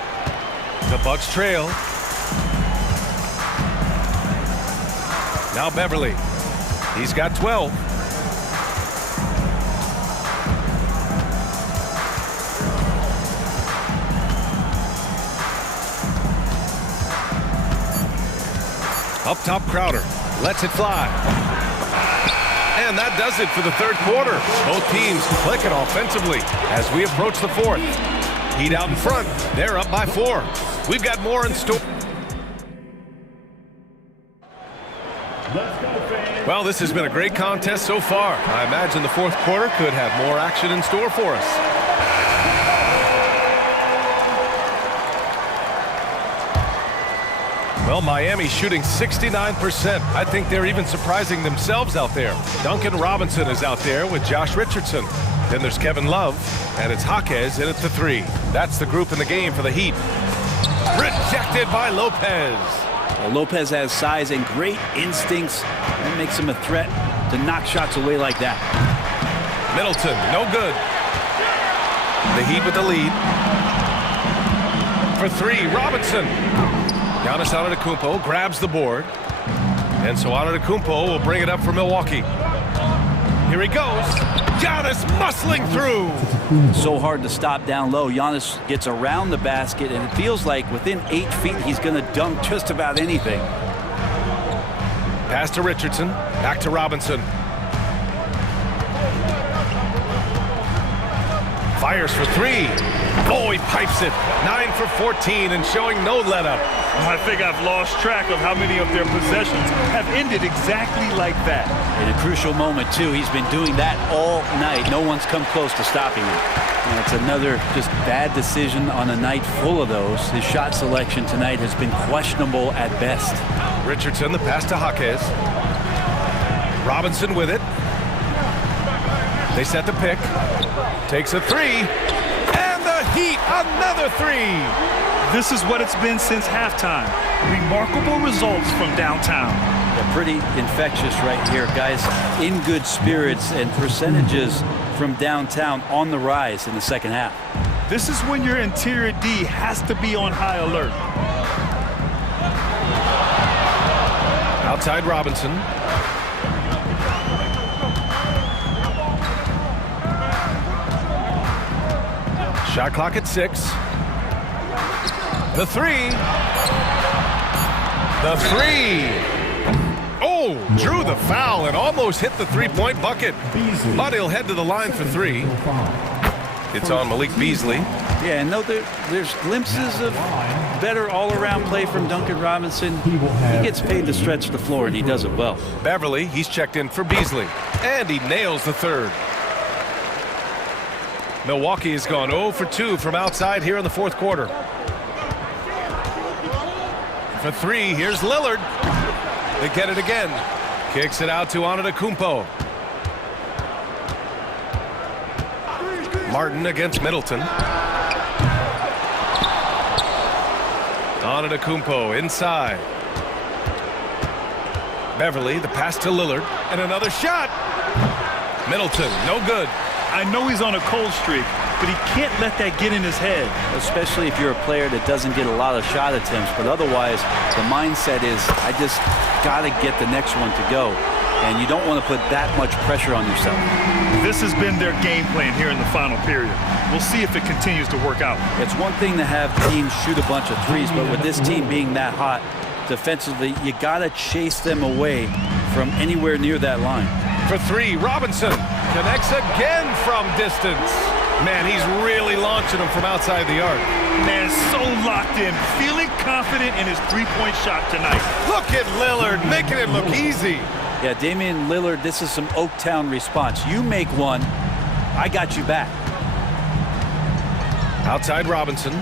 The Bucks trail. Now Beverly. He's got 12. Up top, Crowder lets it fly. And that does it for the third quarter. Both teams clicking offensively as we approach the fourth. Heat out in front. They're up by 4. We've got more in store. Well, this has been a great contest so far. I imagine the fourth quarter could have more action in store for us. Well, Miami shooting 69%. I think they're even surprising themselves out there. Duncan Robinson is out there with Josh Richardson. Then there's Kevin Love, and it's Jaquez in at the 3. That's the group in the game for the Heat. Rejected by Lopez. Well, Lopez has size and great instincts. That makes him a threat to knock shots away like that. Middleton, no good. The Heat with the lead. For three, Robinson. Giannis Antetokounmpo grabs the board. And so Antetokounmpo will bring it up for Milwaukee. Here he goes. Giannis muscling through. So hard to stop down low. Giannis gets around the basket, and it feels like within 8 feet he's going to dunk just about anything. Pass to Richardson. Back to Robinson. Fires for three. Oh, he pipes it. 9 for 14 and showing no let-up. I think I've lost track of how many of their possessions have ended exactly like that. In a crucial moment, too. He's been doing that all night. No one's come close to stopping him. And it's another just bad decision on a night full of those. His shot selection tonight has been questionable at best. Richardson, the pass to Jaquez. Robinson with it. They set the pick. Takes a three. And the Heat, another three. This is what it's been since halftime. Remarkable results from downtown. Yeah, pretty infectious right here, guys. In good spirits, and percentages from downtown on the rise in the second half. This is when your interior D has to be on high alert. Outside Robinson. Shot clock at 6. The three. The three. Oh, drew the foul and almost hit the three-point bucket. But he'll head to the line for three. It's on Malik Beasley. Yeah, and no, there's glimpses of better all-around play from Duncan Robinson. He gets paid to stretch the floor, and he does it well. Beverly, he's checked in for Beasley. And he nails the third. Milwaukee has gone 0 for 2 from outside here in the fourth quarter. For three, here's Lillard. They get it again. Kicks it out to Antetokounmpo. Martin against Middleton. Antetokounmpo inside. Beverly, the pass to Lillard. And another shot. Middleton, no good. I know he's on a cold streak, but he can't let that get in his head. Especially if you're a player that doesn't get a lot of shot attempts, but otherwise the mindset is, I just got to get the next one to go. And you don't want to put that much pressure on yourself. This has been their game plan here in the final period. We'll see if it continues to work out. It's one thing to have teams shoot a bunch of threes, but with this team being that hot defensively, you got to chase them away from anywhere near that line. For three, Robinson connects again from distance. Man, he's really launching them from outside the arc. Man, so locked in, feeling confident in his three-point shot tonight. Look at Lillard making it look easy. Yeah, Damian Lillard, this is some Oaktown response. You make one, I got you back. Outside Robinson.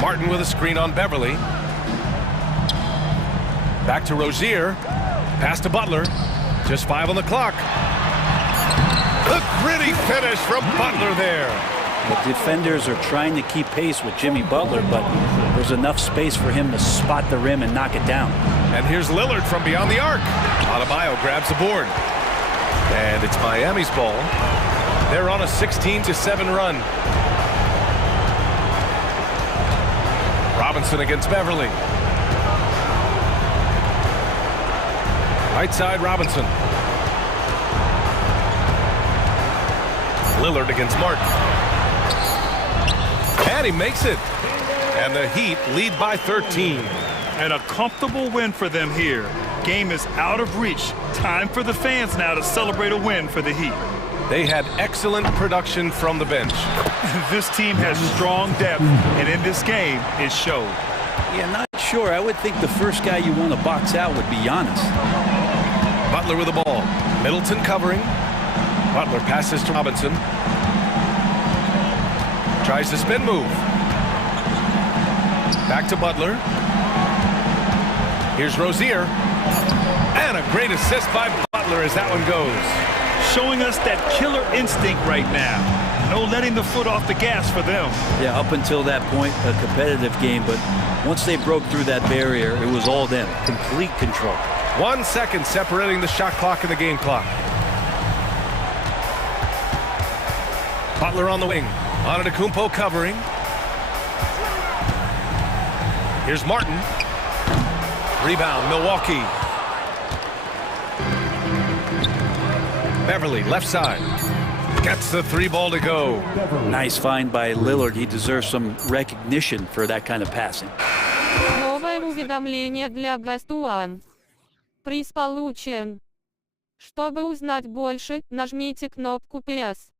Martin with a screen on Beverly. Back to Rozier. Pass to Butler. Just 5 on the clock. The gritty finish from Butler there. The defenders are trying to keep pace with Jimmy Butler, but there's enough space for him to spot the rim and knock it down. And here's Lillard from beyond the arc. Adebayo grabs the board. And it's Miami's ball. They're on a 16-7 run. Robinson against Beverly. Right side, Robinson. Lillard against Martin. And he makes it. And the Heat lead by 13. And a comfortable win for them here. Game is out of reach. Time for the fans now to celebrate a win for the Heat. They had excellent production from the bench. This team has strong depth, and in this game, it showed. Yeah, not sure. I would think the first guy you want to box out would be Giannis. Butler with the ball. Middleton covering. Butler passes to Robinson. Tries the spin move. Back to Butler. Here's Rozier. And a great assist by Butler as that one goes. Showing us that killer instinct right now. No letting the foot off the gas for them. Yeah, up until that point, a competitive game, but once they broke through that barrier, it was all them. Complete control. 1 second separating the shot clock and the game clock. Butler on the wing. Antetokounmpo covering. Here's Martin. Rebound, Milwaukee. Beverly, left side. Gets the 3 ball to go. Nice find by Lillard. He deserves some recognition for that kind of passing. Новое уведомление для Best One. Приз получен. Чтобы узнать больше, нажмите кнопку PS.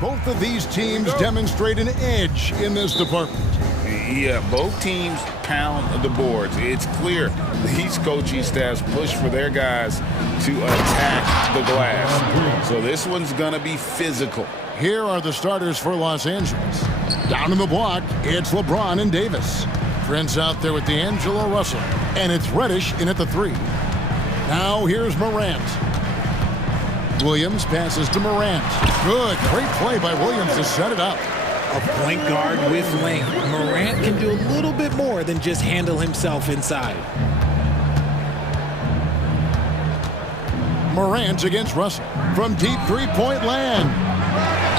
Both of these teams demonstrate an edge in this department. Yeah, both teams pound the boards. It's clear these coaching staffs push for their guys to attack the glass. So this one's going to be physical. Here are the starters for Los Angeles. Down in the block, it's LeBron and Davis. Prince out there with D'Angelo Russell. And it's Reddish in at the 3. Now here's Morant. Williams passes to Morant. Good, great play by Williams to set it up. A point guard with length. Morant can do a little bit more than just handle himself inside. Morant against Russell from deep three-point land.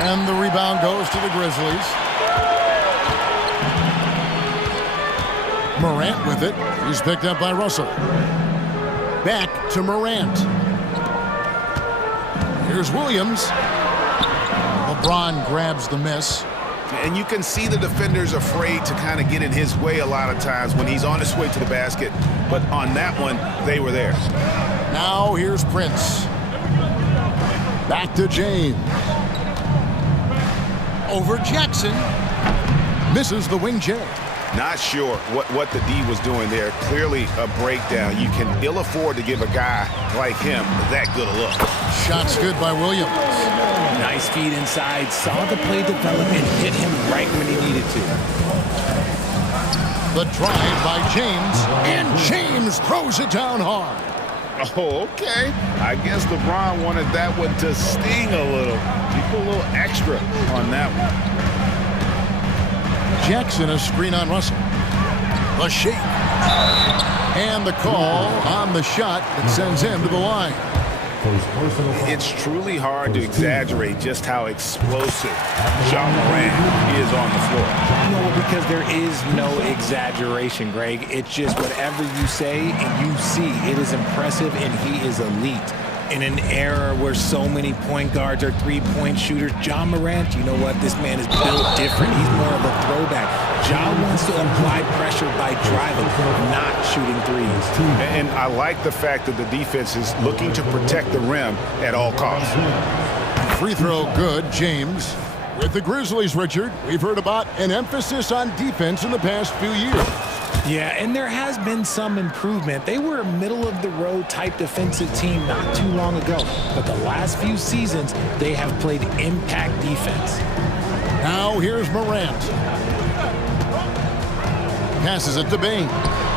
And the rebound goes to the Grizzlies. Morant with it. He's picked up by Russell. Back to Morant. Here's Williams. LeBron grabs the miss. And you can see the defenders afraid to kind of get in his way a lot of times when he's on his way to the basket. But on that one, they were there. Now here's Prince. Back to James. Over Jackson. Misses the wing J. Not sure what the D was doing there. Clearly a breakdown. You can ill afford to give a guy like him that good a look. Shots good by Williams. Nice feed inside. Saw the play develop and hit him right when he needed to. The drive by James. And James throws it down hard. Oh, okay. I guess LeBron wanted that one to sting a little. He put a little extra on that one. Jackson a screen on Russell. The shake. And the call on the shot that sends him to the line. It's truly hard to exaggerate just how explosive Ja Morant is on the floor. No, because there is no exaggeration, Greg. It's just whatever you say and you see. It is impressive, and he is elite. In an era where so many point guards are three-point shooters, Ja Morant, you know what? This man is built different. He's more of a throwback. Ja wants to apply pressure by driving, not shooting threes. And I like the fact that the defense is looking to protect the rim at all costs. Free throw good, James. With the Grizzlies, Richard, we've heard about an emphasis on defense in the past few years. Yeah, and there has been some improvement. They were a middle-of-the-road type defensive team not too long ago. But the last few seasons, they have played impact defense. Now here's Morant. Passes it to Bain.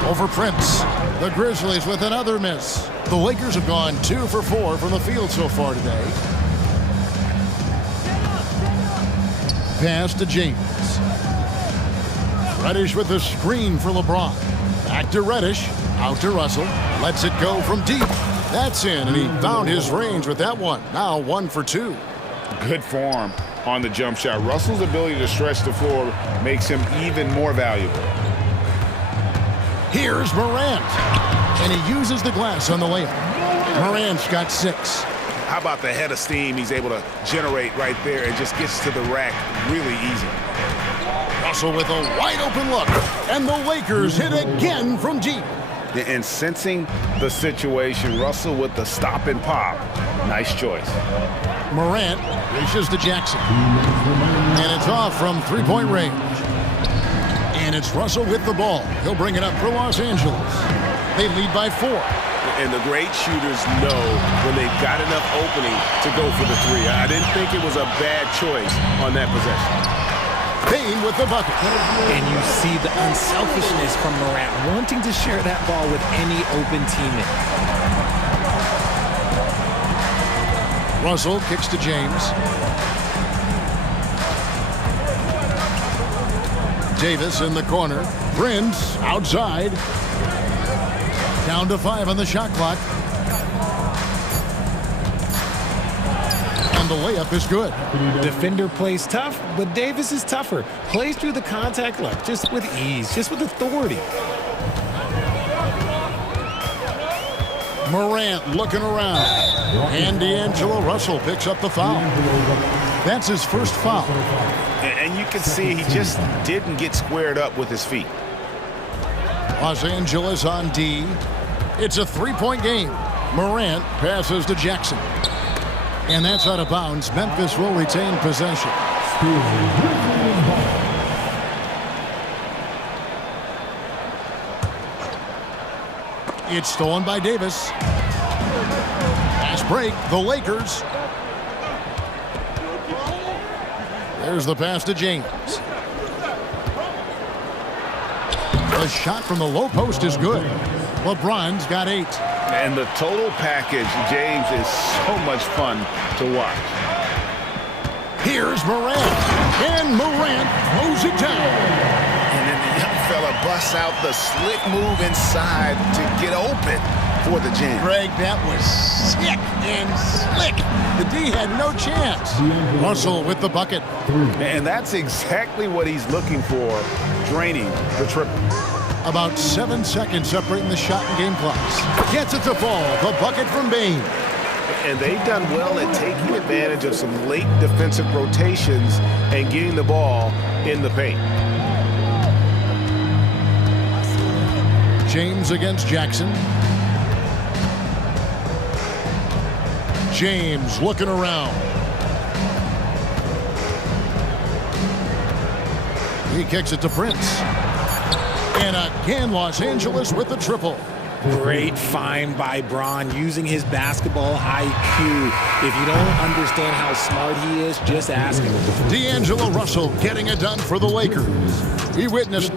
Over Prince. The Grizzlies with another miss. The Lakers have gone 2 for 4 from the field so far today. Pass to James. Reddish with the screen for LeBron. Back to Reddish. Out to Russell. Lets it go from deep. That's in, and he found his range with that one. Now 1 for 2. Good form on the jump shot. Russell's ability to stretch the floor makes him even more valuable. Here's Morant. And he uses the glass on the layup. Morant's got 6. How about the head of steam he's able to generate right there and just gets to the rack really easy. Russell with a wide open look. And the Lakers hit again from deep. And sensing the situation, Russell with the stop and pop. Nice choice. Morant reaches to Jackson. And it's off from three-point range. And it's Russell with the ball. He'll bring it up for Los Angeles. They lead by 4. And the great shooters know when they've got enough opening to go for the 3. I didn't think it was a bad choice on that possession. Bain with the bucket. And you see the unselfishness from Morant, wanting to share that ball with any open teammate. Russell kicks to James. Davis in the corner. Prince outside. Down to 5 on the shot clock. And the layup is good. Defender plays tough, but Davis is tougher. Plays through the contact line just with ease, just with authority. Morant looking around. And D'Angelo Russell picks up the foul. That's his first foul. And you can see he just didn't get squared up with his feet. Los Angeles on D. It's a 3-point game. Morant passes to Jackson. And that's out of bounds. Memphis will retain possession. It's stolen by Davis. Fast break, the Lakers. There's the pass to James. The shot from the low post is good. LeBron's got 8. And the total package, James, is so much fun to watch. Here's Morant. And Morant throws it down. And then the young fella busts out the slick move inside to get open for the jam. Greg, that was sick and slick. The D had no chance. Russell with the bucket. And that's exactly what he's looking for, draining the triple. About 7 seconds separating the shot and game clocks. Gets it to fall. The bucket from Bain. And they've done well at taking advantage of some late defensive rotations and getting the ball in the paint. James against Jackson. James looking around. He kicks it to Prince. And again, Los Angeles with the triple. Great find by Bron using his basketball IQ. If you don't understand how smart he is, just ask him. D'Angelo Russell getting it done for the Lakers. We witnessed.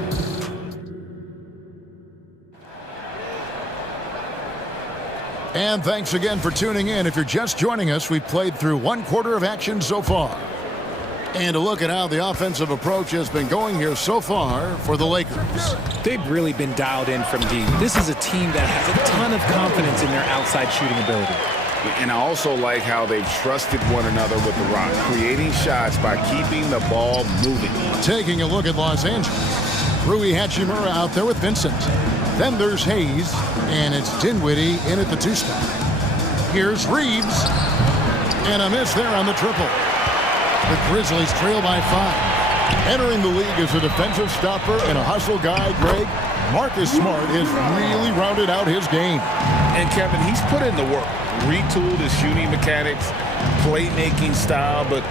And thanks again for tuning in. If you're just joining us, we've played through 1/4 of action so far. And a look at how the offensive approach has been going here so far for the Lakers. They've really been dialed in from deep. This is a team that has a ton of confidence in their outside shooting ability. And I also like how they've trusted one another with the rock, creating shots by keeping the ball moving. Taking a look at Los Angeles. Rui Hachimura out there with Vincent. Then there's Hayes, and it's Dinwiddie in at the 2 spot. Here's Reeves, and a miss there on the triple. The Grizzlies trail by 5. Entering the league as a defensive stopper and a hustle guy, Greg, Marcus Smart has really rounded out his game. And Kevin, he's put in the work, retooled his shooting mechanics, playmaking style, but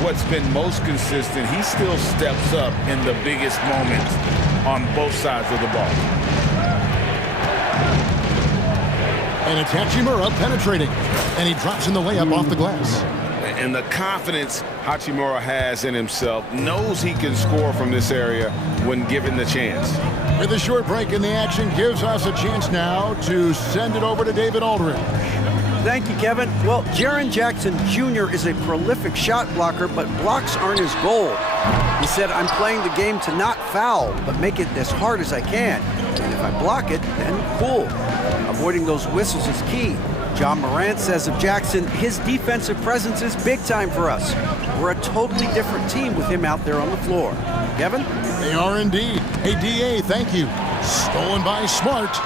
what's been most consistent, he still steps up in the biggest moments on both sides of the ball. And it's Hachimura penetrating, and he drops in the layup off the glass. And the confidence Hachimura has in himself, knows he can score from this area when given the chance. With a short break in the action, gives us a chance now to send it over to David Aldridge. Thank you, Kevin. Well, Jaren Jackson Jr. is a prolific shot blocker, but blocks aren't his goal. He said, I'm playing the game to not foul, but make it as hard as I can. And if I block it, then cool. Avoiding those whistles is key. John Morant says of Jackson, his defensive presence is big time for us. We're a totally different team with him out there on the floor. Kevin? They are indeed. Hey, DA, thank you. Stolen by Smart.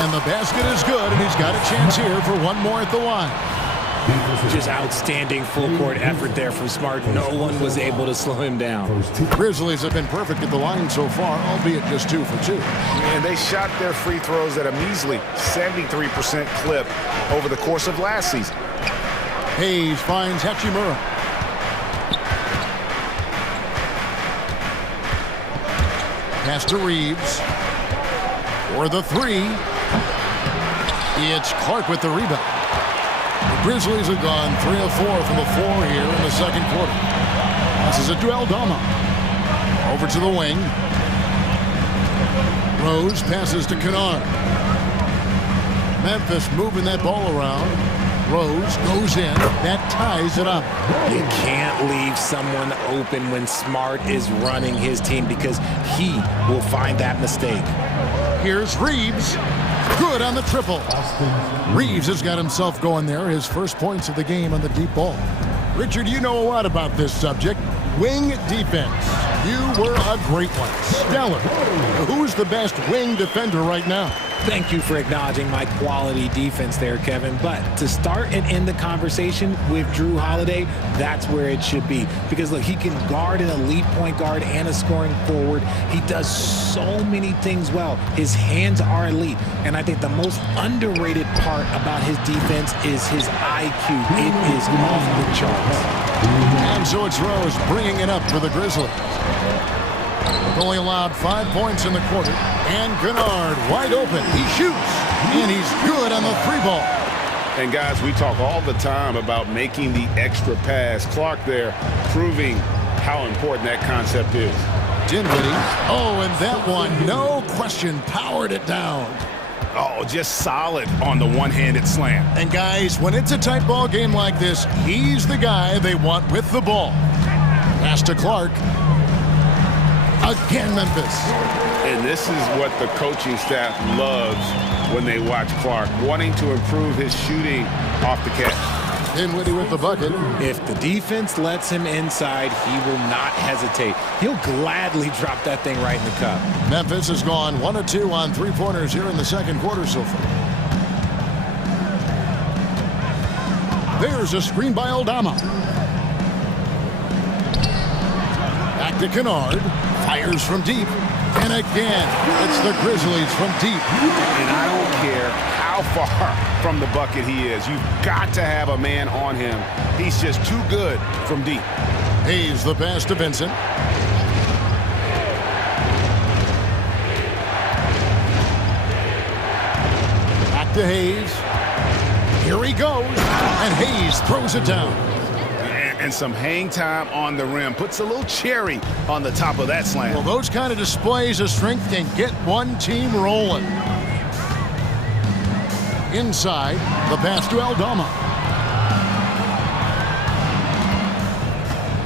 And the basket is good, and he's got a chance here for one more at the line. Just outstanding full-court effort there from Smart. No one was able to slow him down. Grizzlies have been perfect at the line so far, albeit just 2 for 2. And they shot their free throws at a measly 73% clip over the course of last season. Hayes finds Hachimura. Pass to Reeves. For the 3. It's Clark with the rebound. The Grizzlies have gone 3 of 4 from the floor here in the second quarter. Passes it to Aldama. Over to the wing. Rose passes to Kennard. Memphis moving that ball around. Rose goes in. That ties it up. You can't leave someone open when Smart is running his team because he will find that mistake. Here's Reeves. Good on the triple. Reeves has got himself going there. His first points of the game on the deep ball. Richard, you know a lot about this subject. Wing defense. You were a great one. Stellar. Who's the best wing defender right now? Thank you for acknowledging my quality defense there, Kevin. But to start and end the conversation with Drew Holiday, that's where it should be. Because, look, he can guard an elite point guard and a scoring forward. He does so many things well. His hands are elite. And I think the most underrated part about his defense is his IQ. It is off the charts. And so it's Rose bringing it up for the Grizzlies. Only allowed 5 points in the quarter. And Kennard wide open. He shoots. And he's good on the 3-ball. And guys, we talk all the time about making the extra pass. Clark there proving how important that concept is. Dinwiddie. Oh, and that one, no question, powered it down. Oh, just solid on the one-handed slam. And guys, when it's a tight ball game like this, he's the guy they want with the ball. Pass to Clark. Again, Memphis. And this is what the coaching staff loves when they watch Clark, wanting to improve his shooting off the catch. Dinwiddie with the bucket. If the defense lets him inside, he will not hesitate. He'll gladly drop that thing right in the cup. Memphis has gone 1 of 2 on three-pointers here in the second quarter so far. There's a screen by Aldama. Back to Kennard. Fires from deep. And again, it's the Grizzlies from deep. And I don't care how far from the bucket he is. You've got to have a man on him. He's just too good from deep. Hayes the pass to Vincent. Back to Hayes. Here he goes. And Hayes throws it down. And some hang time on the rim. Puts a little cherry on the top of that slam. Well, those kind of displays of strength can get one team rolling. Inside, the pass to Aldama.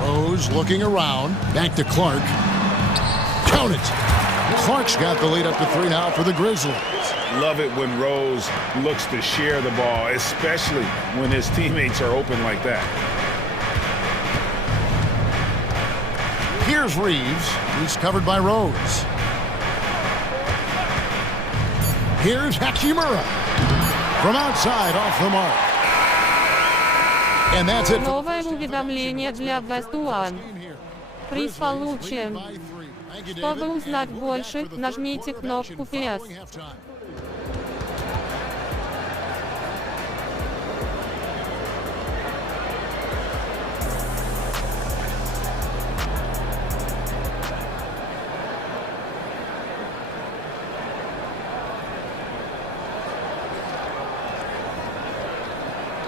Rose looking around. Back to Clark. Count it. Clark's got the lead up to 3 now for the Grizzlies. Love it when Rose looks to share the ball, especially when his teammates are open like that. Here's Reeves. He's covered by Rose. Here's Hachimura. From outside, off the mark. And that's it. Новое уведомление для West One. Приз получен. Чтобы узнать больше, нажмите кнопку PS.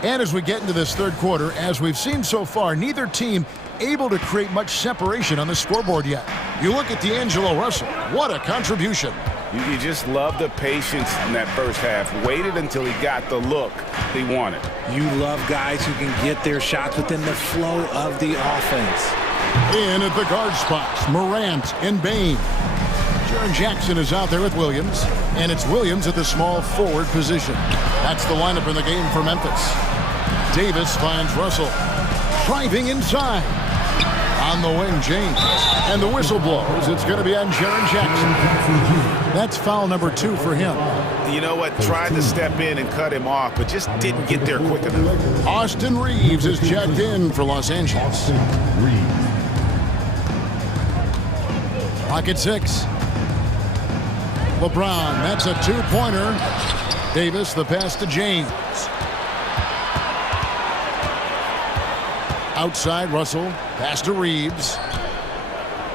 And as we get into this third quarter, as we've seen so far, neither team able to create much separation on the scoreboard yet. You look at D'Angelo Russell. What a contribution. You just love the patience in that first half. Waited until he got the look he wanted. You love guys who can get their shots within the flow of the offense. In at the guard spots, Morant and Bain. Jaren Jackson is out there with Williams, and it's Williams at the small forward position. That's the lineup in the game for Memphis. Davis finds Russell. Driving inside. On the wing, James. And the whistle blows. It's going to be on Jaren Jackson. That's foul number 2 for him. You know what? Tried to step in and cut him off, but just didn't get there quick enough. Austin Reeves is checked in for Los Angeles. Pocket 6. LeBron, that's a 2-pointer. Davis, the pass to James. Outside, Russell, pass to Reeves.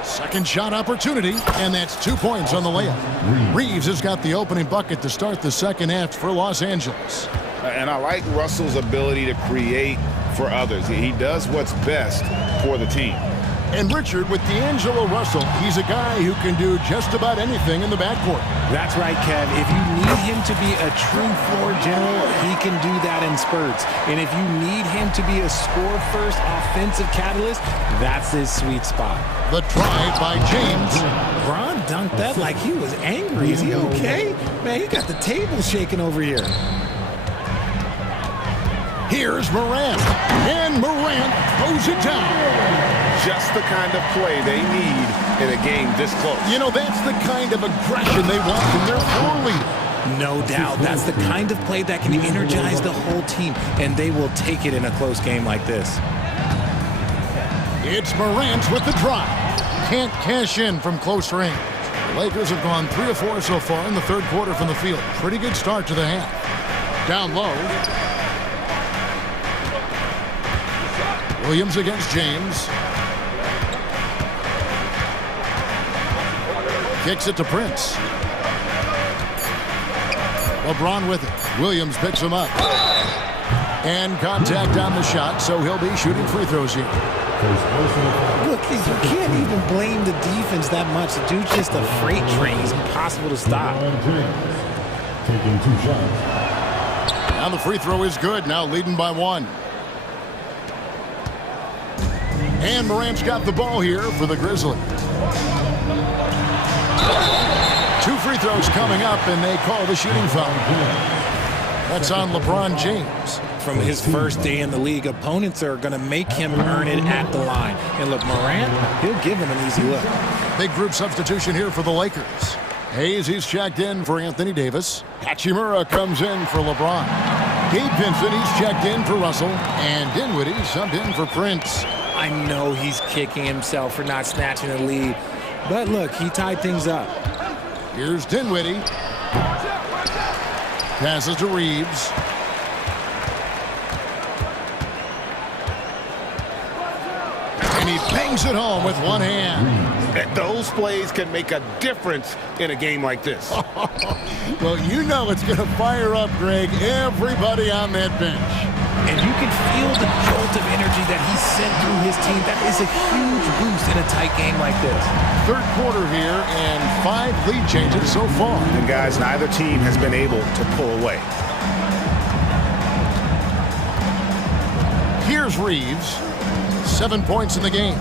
Second shot opportunity, and that's 2 points on the layup. Reeves has got the opening bucket to start the second half for Los Angeles. And I like Russell's ability to create for others. He does what's best for the team. And Richard, with D'Angelo Russell, he's a guy who can do just about anything in the backcourt. That's right, Kev. If you need him to be a true floor general, he can do that in spurts. And if you need him to be a score-first offensive catalyst, that's his sweet spot. The drive by James. Bron dunked that like he was angry. Is he okay? Man, he got the table shaking over here. Here's Morant. And Morant throws it down. Just the kind of play they need in a game this close. You know, that's the kind of aggression they want from their floor leader. No doubt. That's the kind of play that can energize the whole team, and they will take it in a close game like this. It's Morant with the drive. Can't cash in from close range. The Lakers have gone 3 of 4 so far in the third quarter from the field. Pretty good start to the half. Down low. Williams against James. Kicks it to Prince. LeBron with it. Williams picks him up. And contact on the shot, so he'll be shooting free throws here. Look, you can't even blame the defense that much. The dude's just a freight train. He's impossible to stop. Taking 2 shots. Now the free throw is good. Now leading by 1. And Morant's got the ball here for the Grizzlies. 2 free throws coming up, and they call the shooting foul. That's on LeBron James. From his first day in the league, opponents are going to make him earn it at the line. And look, Morant, he'll give him an easy look. Big group substitution here for the Lakers. Hayes, he's checked in for Anthony Davis. Hachimura comes in for LeBron. Gabe Vincent, he's checked in for Russell. And Dinwiddie subbed in for Prince. I know he's kicking himself for not snatching the lead. But look, he tied things up. Here's Dinwiddie. Passes to Reeves. And he bangs it home with one hand. Those plays can make a difference in a game like this. Well, you know it's going to fire up, Greg, everybody on that bench. And you can feel the jolt of energy that he sent through his team. That is a huge boost in a tight game like this. Third quarter here and 5 lead changes so far. And guys, neither team has been able to pull away. Here's Reeves. 7 points in the game.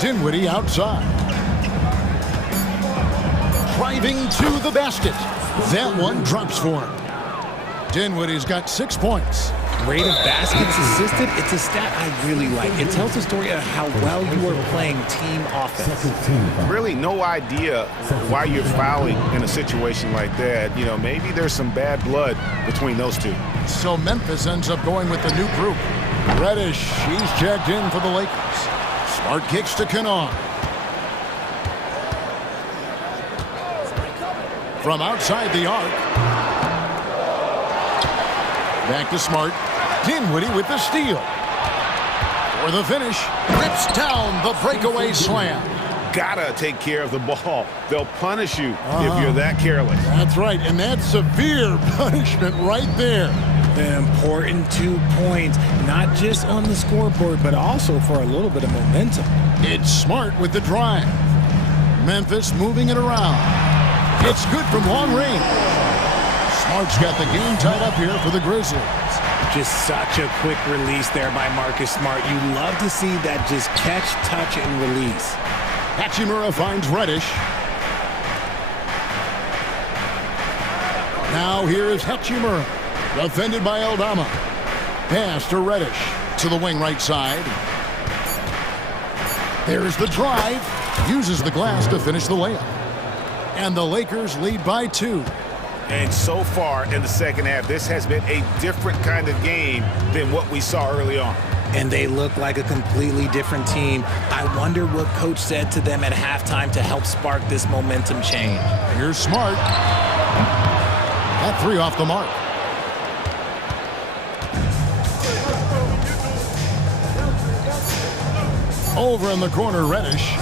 Dinwiddie outside. Driving to the basket. That one drops for him. Dinwiddie's got 6 points. Rate of baskets assisted, it's a stat I really like. It tells the story of how well you are playing team offense. Really no idea why you're fouling in a situation like that. You know, maybe there's some bad blood between those two. So Memphis ends up going with the new group. Reddish, he's checked in for the Lakers. Smart kicks to Kennard. From outside the arc. Back to Smart. Dinwiddie with the steal. For the finish. Rips down the breakaway slam. Gotta take care of the ball. They'll punish you if you're that careless. That's right, and that's severe punishment right there. An important 2 points, not just on the scoreboard, but also for a little bit of momentum. It's Smart with the drive. Memphis moving it around. It's good from long range. Smart's got the game tied up here for the Grizzlies. Just such a quick release there by Marcus Smart. You love to see that just catch, touch, and release. Hachimura finds Reddish. Now here is Hachimura. Defended by Aldama. Pass to Reddish. To the wing right side. There's the drive. Uses the glass to finish the layup. And the Lakers lead by 2. And so far in the second half, this has been a different kind of game than what we saw early on. And they look like a completely different team. I wonder what coach said to them at halftime to help spark this momentum change. Here's Smart. That 3 off the mark. Over in the corner, Reddish.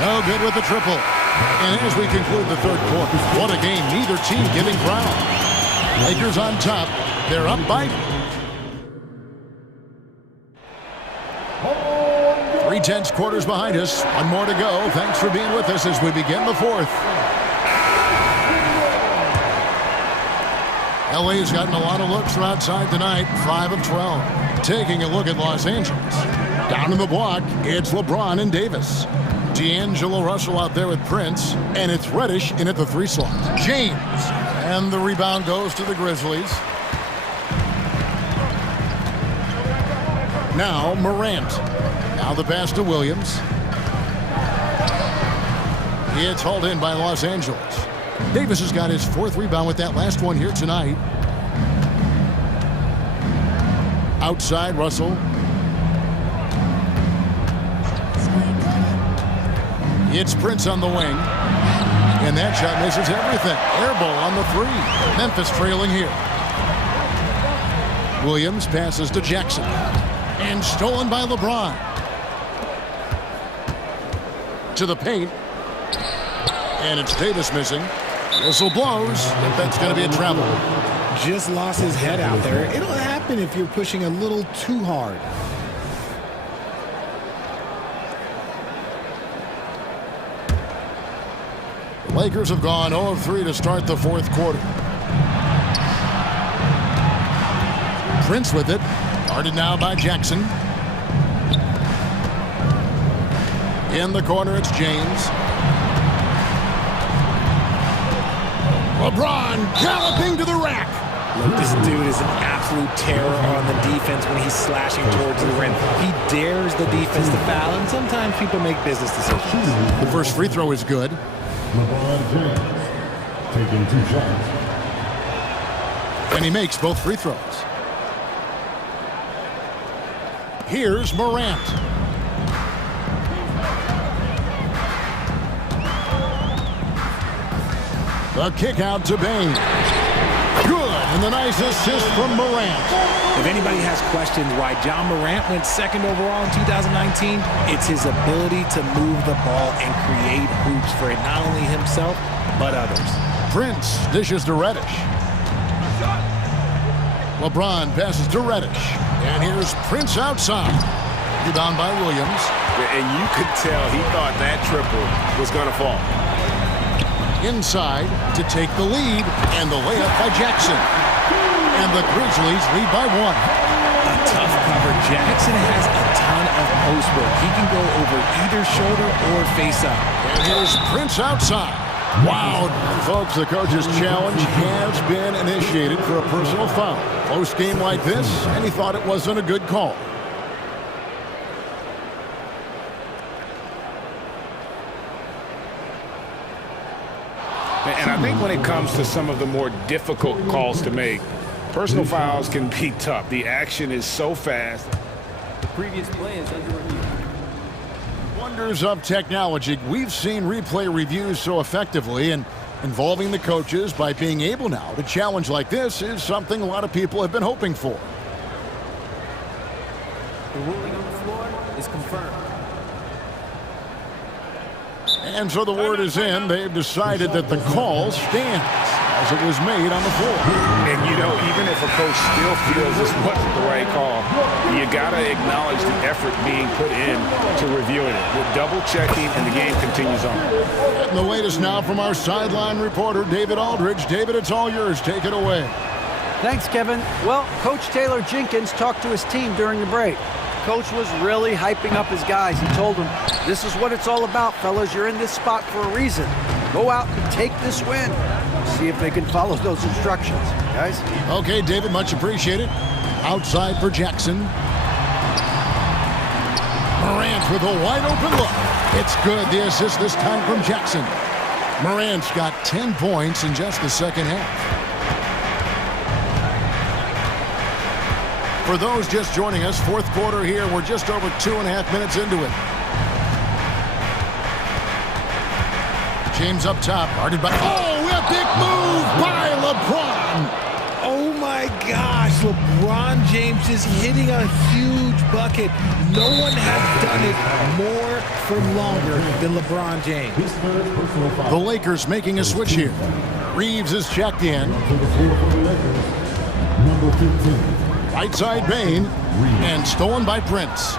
No good with the triple. And as we conclude the third quarter, what a game, neither team giving ground. Lakers on top. They're up by 3/10 quarters behind us. One more to go. Thanks for being with us as we begin the fourth. LA's gotten a lot of looks from outside tonight. 5 of 12. Taking a look at Los Angeles. Down in the block, it's LeBron and Davis. D'Angelo Russell out there with Prince, and it's Reddish in at the 3 slot. James, and the rebound goes to the Grizzlies. Now Morant. Now the pass to Williams. It's hauled in by Los Angeles. Davis has got his 4th rebound with that last one here tonight. Outside, Russell. It's Prince on the wing. And that shot misses everything. Air ball on the 3. Memphis trailing here. Williams passes to Jackson. And stolen by LeBron. To the paint. And it's Davis missing. Whistle blows. If that's going to be a travel. Just lost his head out there. It'll happen if you're pushing a little too hard. The Lakers have gone 0 of 3 to start the 4th quarter. Prince with it. Guarded now by Jackson. In the corner, it's James. LeBron galloping to the rack. Look, this dude is an absolute terror on the defense when he's slashing towards the rim. He dares the defense to foul, and sometimes people make business decisions. The first free throw is good. LeBron James taking 2 shots. And he makes both free throws. Here's Morant. The kick out to Bain. Good, and the nice assist from Morant. If anybody has questions why John Morant went 2nd overall in 2019, it's his ability to move the ball and create hoops for not only himself, but others. Prince dishes to Reddish. LeBron passes to Reddish. And here's Prince outside. Rebound by Williams. And you could tell he thought that triple was going to fall. Inside to take the lead, and the layup by Jackson. And the Grizzlies lead by 1. A tough cover. Jackson has a ton of post work. He can go over either shoulder or face up. And here's Prince outside. Wow. Folks, the coach's challenge has been initiated for a personal foul. Close game like this, and he thought it wasn't a good call. And I think when it comes to some of the more difficult calls to make, personal fouls can be tough. The action is so fast. The previous play is under review. Wonders of technology. We've seen replay reviews so effectively, and involving the coaches by being able now to challenge like this is something a lot of people have been hoping for. The ruling on the floor is confirmed. And so the word is in. They've decided that the call stands as it was made on the floor. And, you know, even if a coach still feels this wasn't the right call, you got to acknowledge the effort being put in to reviewing it. With double-checking, and the game continues on. And the latest now from our sideline reporter, David Aldridge. David, it's all yours. Take it away. Thanks, Kevin. Well, Coach Taylor Jenkins talked to his team during the break. Coach was really hyping up his guys. He told them, this is what it's all about, fellas. You're in this spot for a reason. Go out and take this win. See if they can follow those instructions, guys. Okay, David, much appreciated. Outside for Jackson. Morant with a wide open look. It's good. The assist this time from Jackson. Morant's got 10 points in just the second half. For those just joining us, 4th quarter here. We're just over 2.5 minutes into it. James up top, guarded by... Oh, a big move by LeBron. Oh, my gosh. LeBron James is hitting a huge bucket. No one has done it more for longer than LeBron James. The Lakers making a switch here. Reeves is checked in. Number 15. Right side Bain, and stolen by Prince.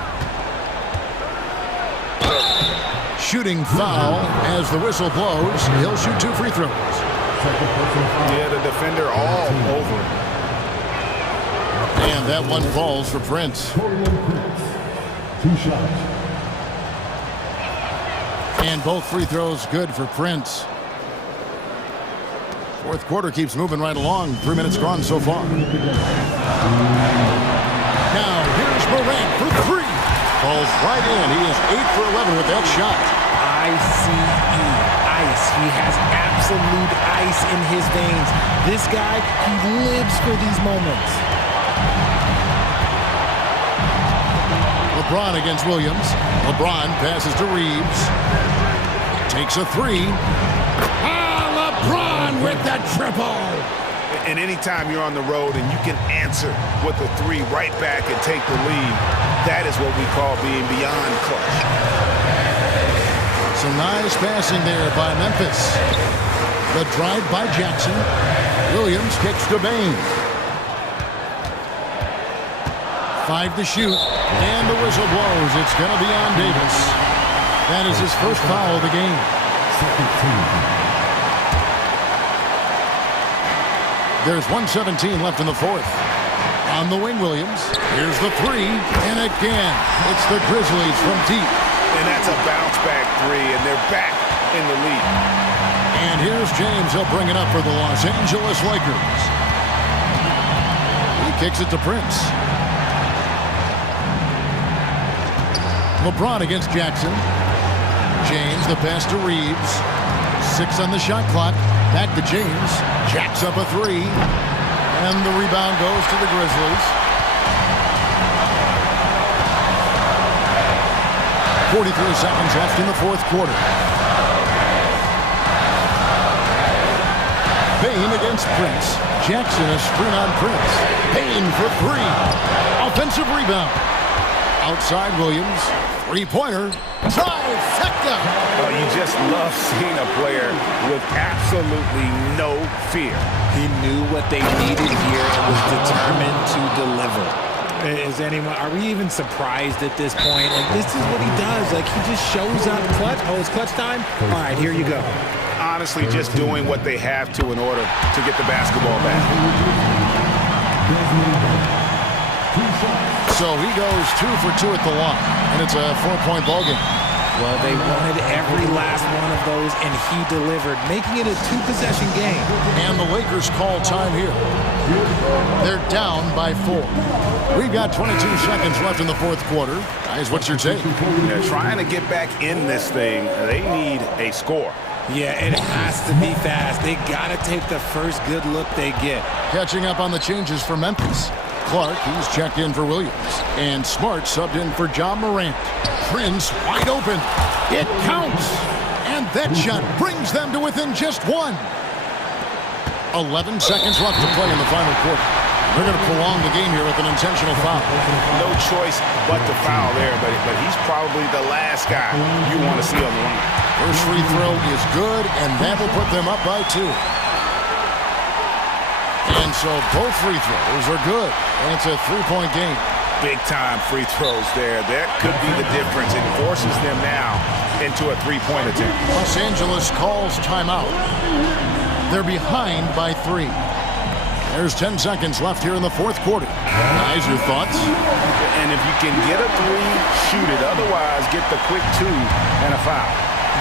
Shooting foul as the whistle blows. He'll shoot 2 free throws. Yeah, the defender all over. And that one falls for Prince. 2 shots. And both free throws good for Prince. 4th quarter keeps moving right along. 3 minutes gone so far. Now here's Morant for 3. Falls right in. He is 8 for 11 with that shot. I I-C-E, ice. He has absolute ice in his veins. This guy, he lives for these moments. LeBron against Williams. LeBron passes to Reeves. Takes a three. LeBron with the triple. And anytime you're on the road and you can answer with a three right back and take the lead, that is what we call being beyond clutch. Some nice passing there by Memphis. The drive by Jackson. Williams kicks to Bain. 5 to shoot. And the whistle blows. It's going to be on Davis. That is his first foul of the game. Second team. There's 1:17 left in the fourth. On the wing, Williams. Here's the three. And again, it's the Grizzlies from deep. And that's a bounce-back three, and they're back in the lead. And here's James. He'll bring it up for the Los Angeles Lakers. He kicks it to Prince. LeBron against Jackson. James, the pass to Reeves. 6 on the shot clock. Back to James. Jacks up a three. And the rebound goes to the Grizzlies. 43 seconds left in the fourth quarter. Bain against Prince. Jackson a screen on Prince. Bain for three. Offensive rebound. Outside Williams. Three-pointer. Trifecta. Oh, you just love seeing a player with absolutely no fear. He knew what they needed here and was determined to deliver. Are we even surprised at this point? Like, this is what he does. Like, he just shows up clutch. Oh, it's clutch time? All right, here you go. Honestly, just doing what they have to in order to get the basketball back. So he goes 2 for 2 at the line, and it's a 4-point ball game. Well, they wanted every last one of those, and he delivered, making it a 2-possession game. And the Lakers call time here. They're down by 4. We've got 22 seconds left in the fourth quarter. Guys, what's your take? They're trying to get back in this thing. They need a score. Yeah, it has to be fast. They got to take the first good look they get. Catching up on the changes for Memphis. Clark, he's checked in for Williams. And Smart subbed in for John Morant. Prince wide open. It counts. And that shot brings them to within just 1. 11 seconds left to play in the final quarter. They're going to prolong the game here with an intentional foul. No choice but to foul there, but he's probably the last guy you want to see on the line. First free throw is good, and that will put them up by 2. And so both free throws are good, and it's a 3-point game. Big-time free throws there. That could be the difference. It forces them now into a 3-point attempt. Los Angeles calls timeout. They're behind by 3. There's 10 seconds left here in the fourth quarter. Guys, your thoughts? And if you can get a 3, shoot it. Otherwise, get the quick 2 and a foul.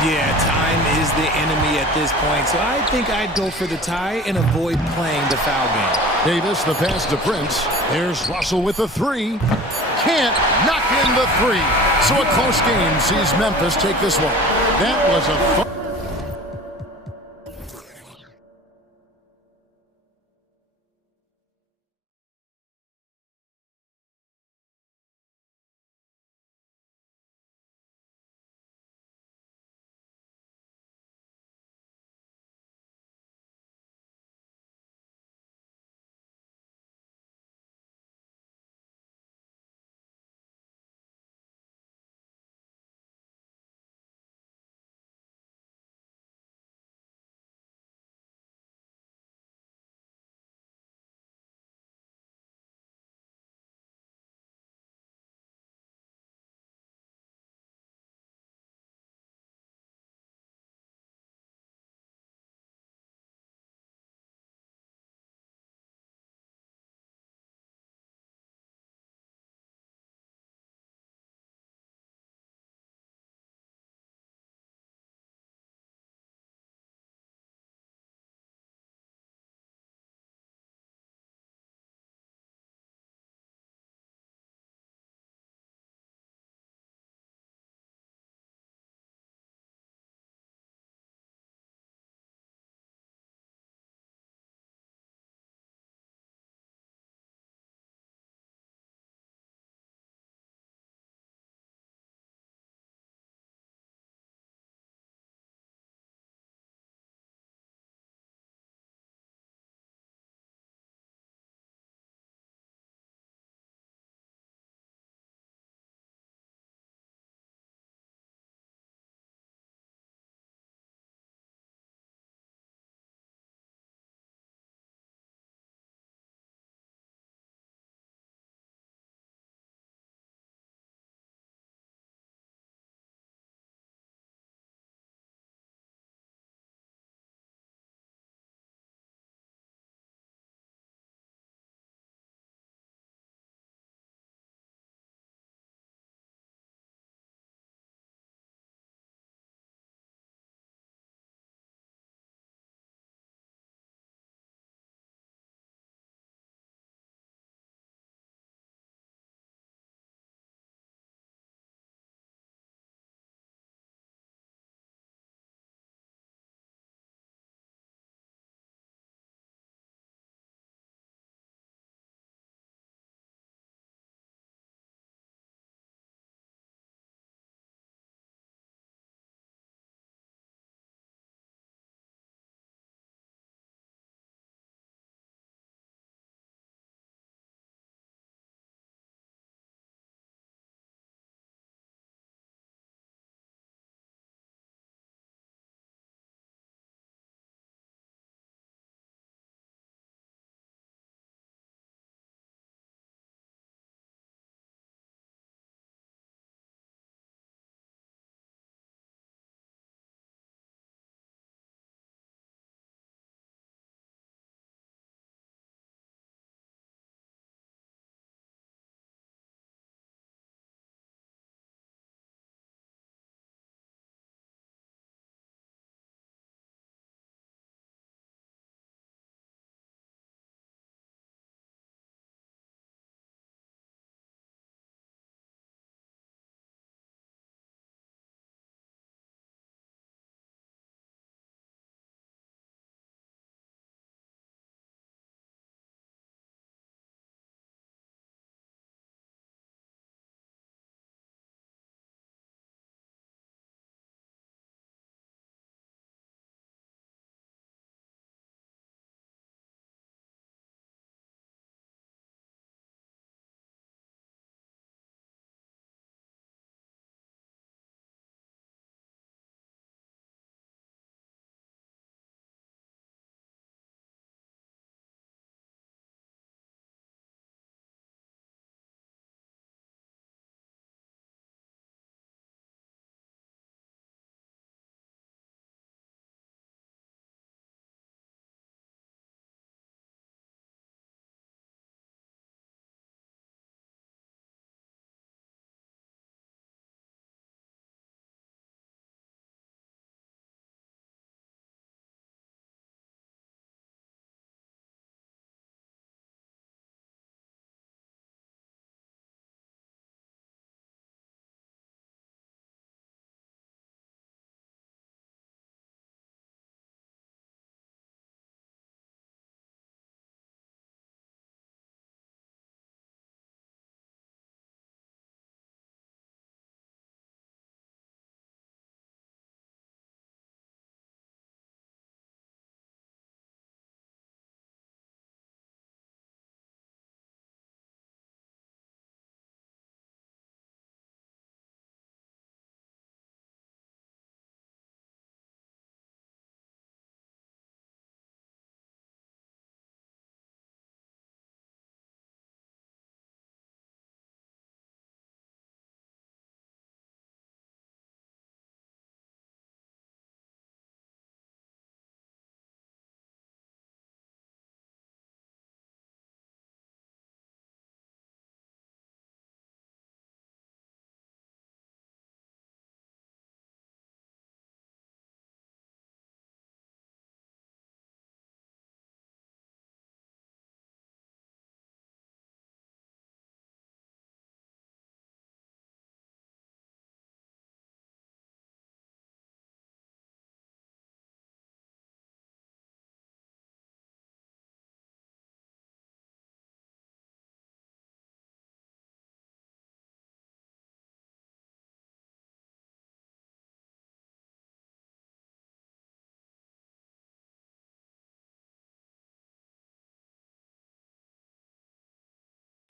Yeah, time is the enemy at this point, so I think I'd go for the tie and avoid playing the foul game. Davis, the pass to Prince. There's Russell with the 3. Can't knock in the 3. So a close game sees Memphis take this one. That was a fun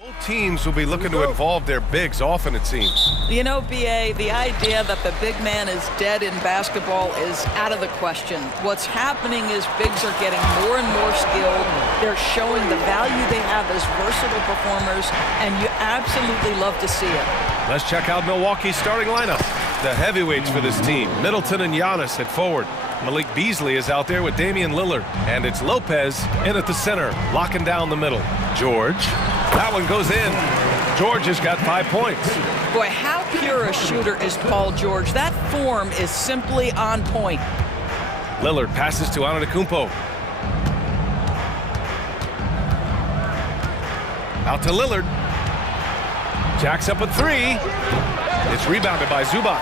Both teams will be looking to involve their bigs often, it seems. You know, BA, the idea that the big man is dead in basketball is out of the question. What's happening is bigs are getting more and more skilled. They're showing the value they have as versatile performers, and you absolutely love to see it. Let's check out Milwaukee's starting lineup. The heavyweights for this team, Middleton and Giannis at forward. Malik Beasley is out there with Damian Lillard. And it's Lopez in at the center, locking down the middle. George. That one goes in. George has got 5 points. Boy, how pure a shooter is Paul George. That form is simply on point. Lillard passes to Antetokounmpo. Out to Lillard. Jacks up a three. It's rebounded by Zubac.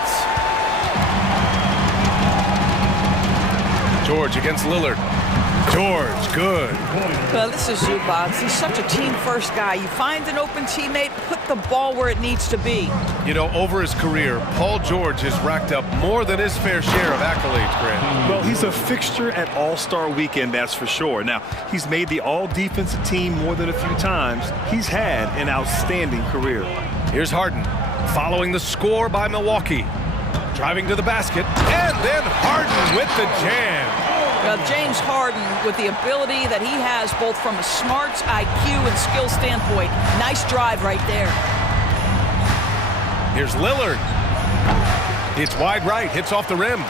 George against Lillard. George, good. Well, this is Zubac. He's such a team-first guy. You find an open teammate, put the ball where it needs to be. You know, over his career, Paul George has racked up more than his fair share of accolades, Grant. Well, he's a fixture at All-Star Weekend, that's for sure. Now, he's made the All-Defensive team more than a few times. He's had an outstanding career. Here's Harden, following the score by Milwaukee. Driving to the basket, and then Harden with the jam. Well, James Harden, with the ability that he has both from a smarts, IQ, and skill standpoint, nice drive right there. Here's Lillard. It's wide right, hits off the rim.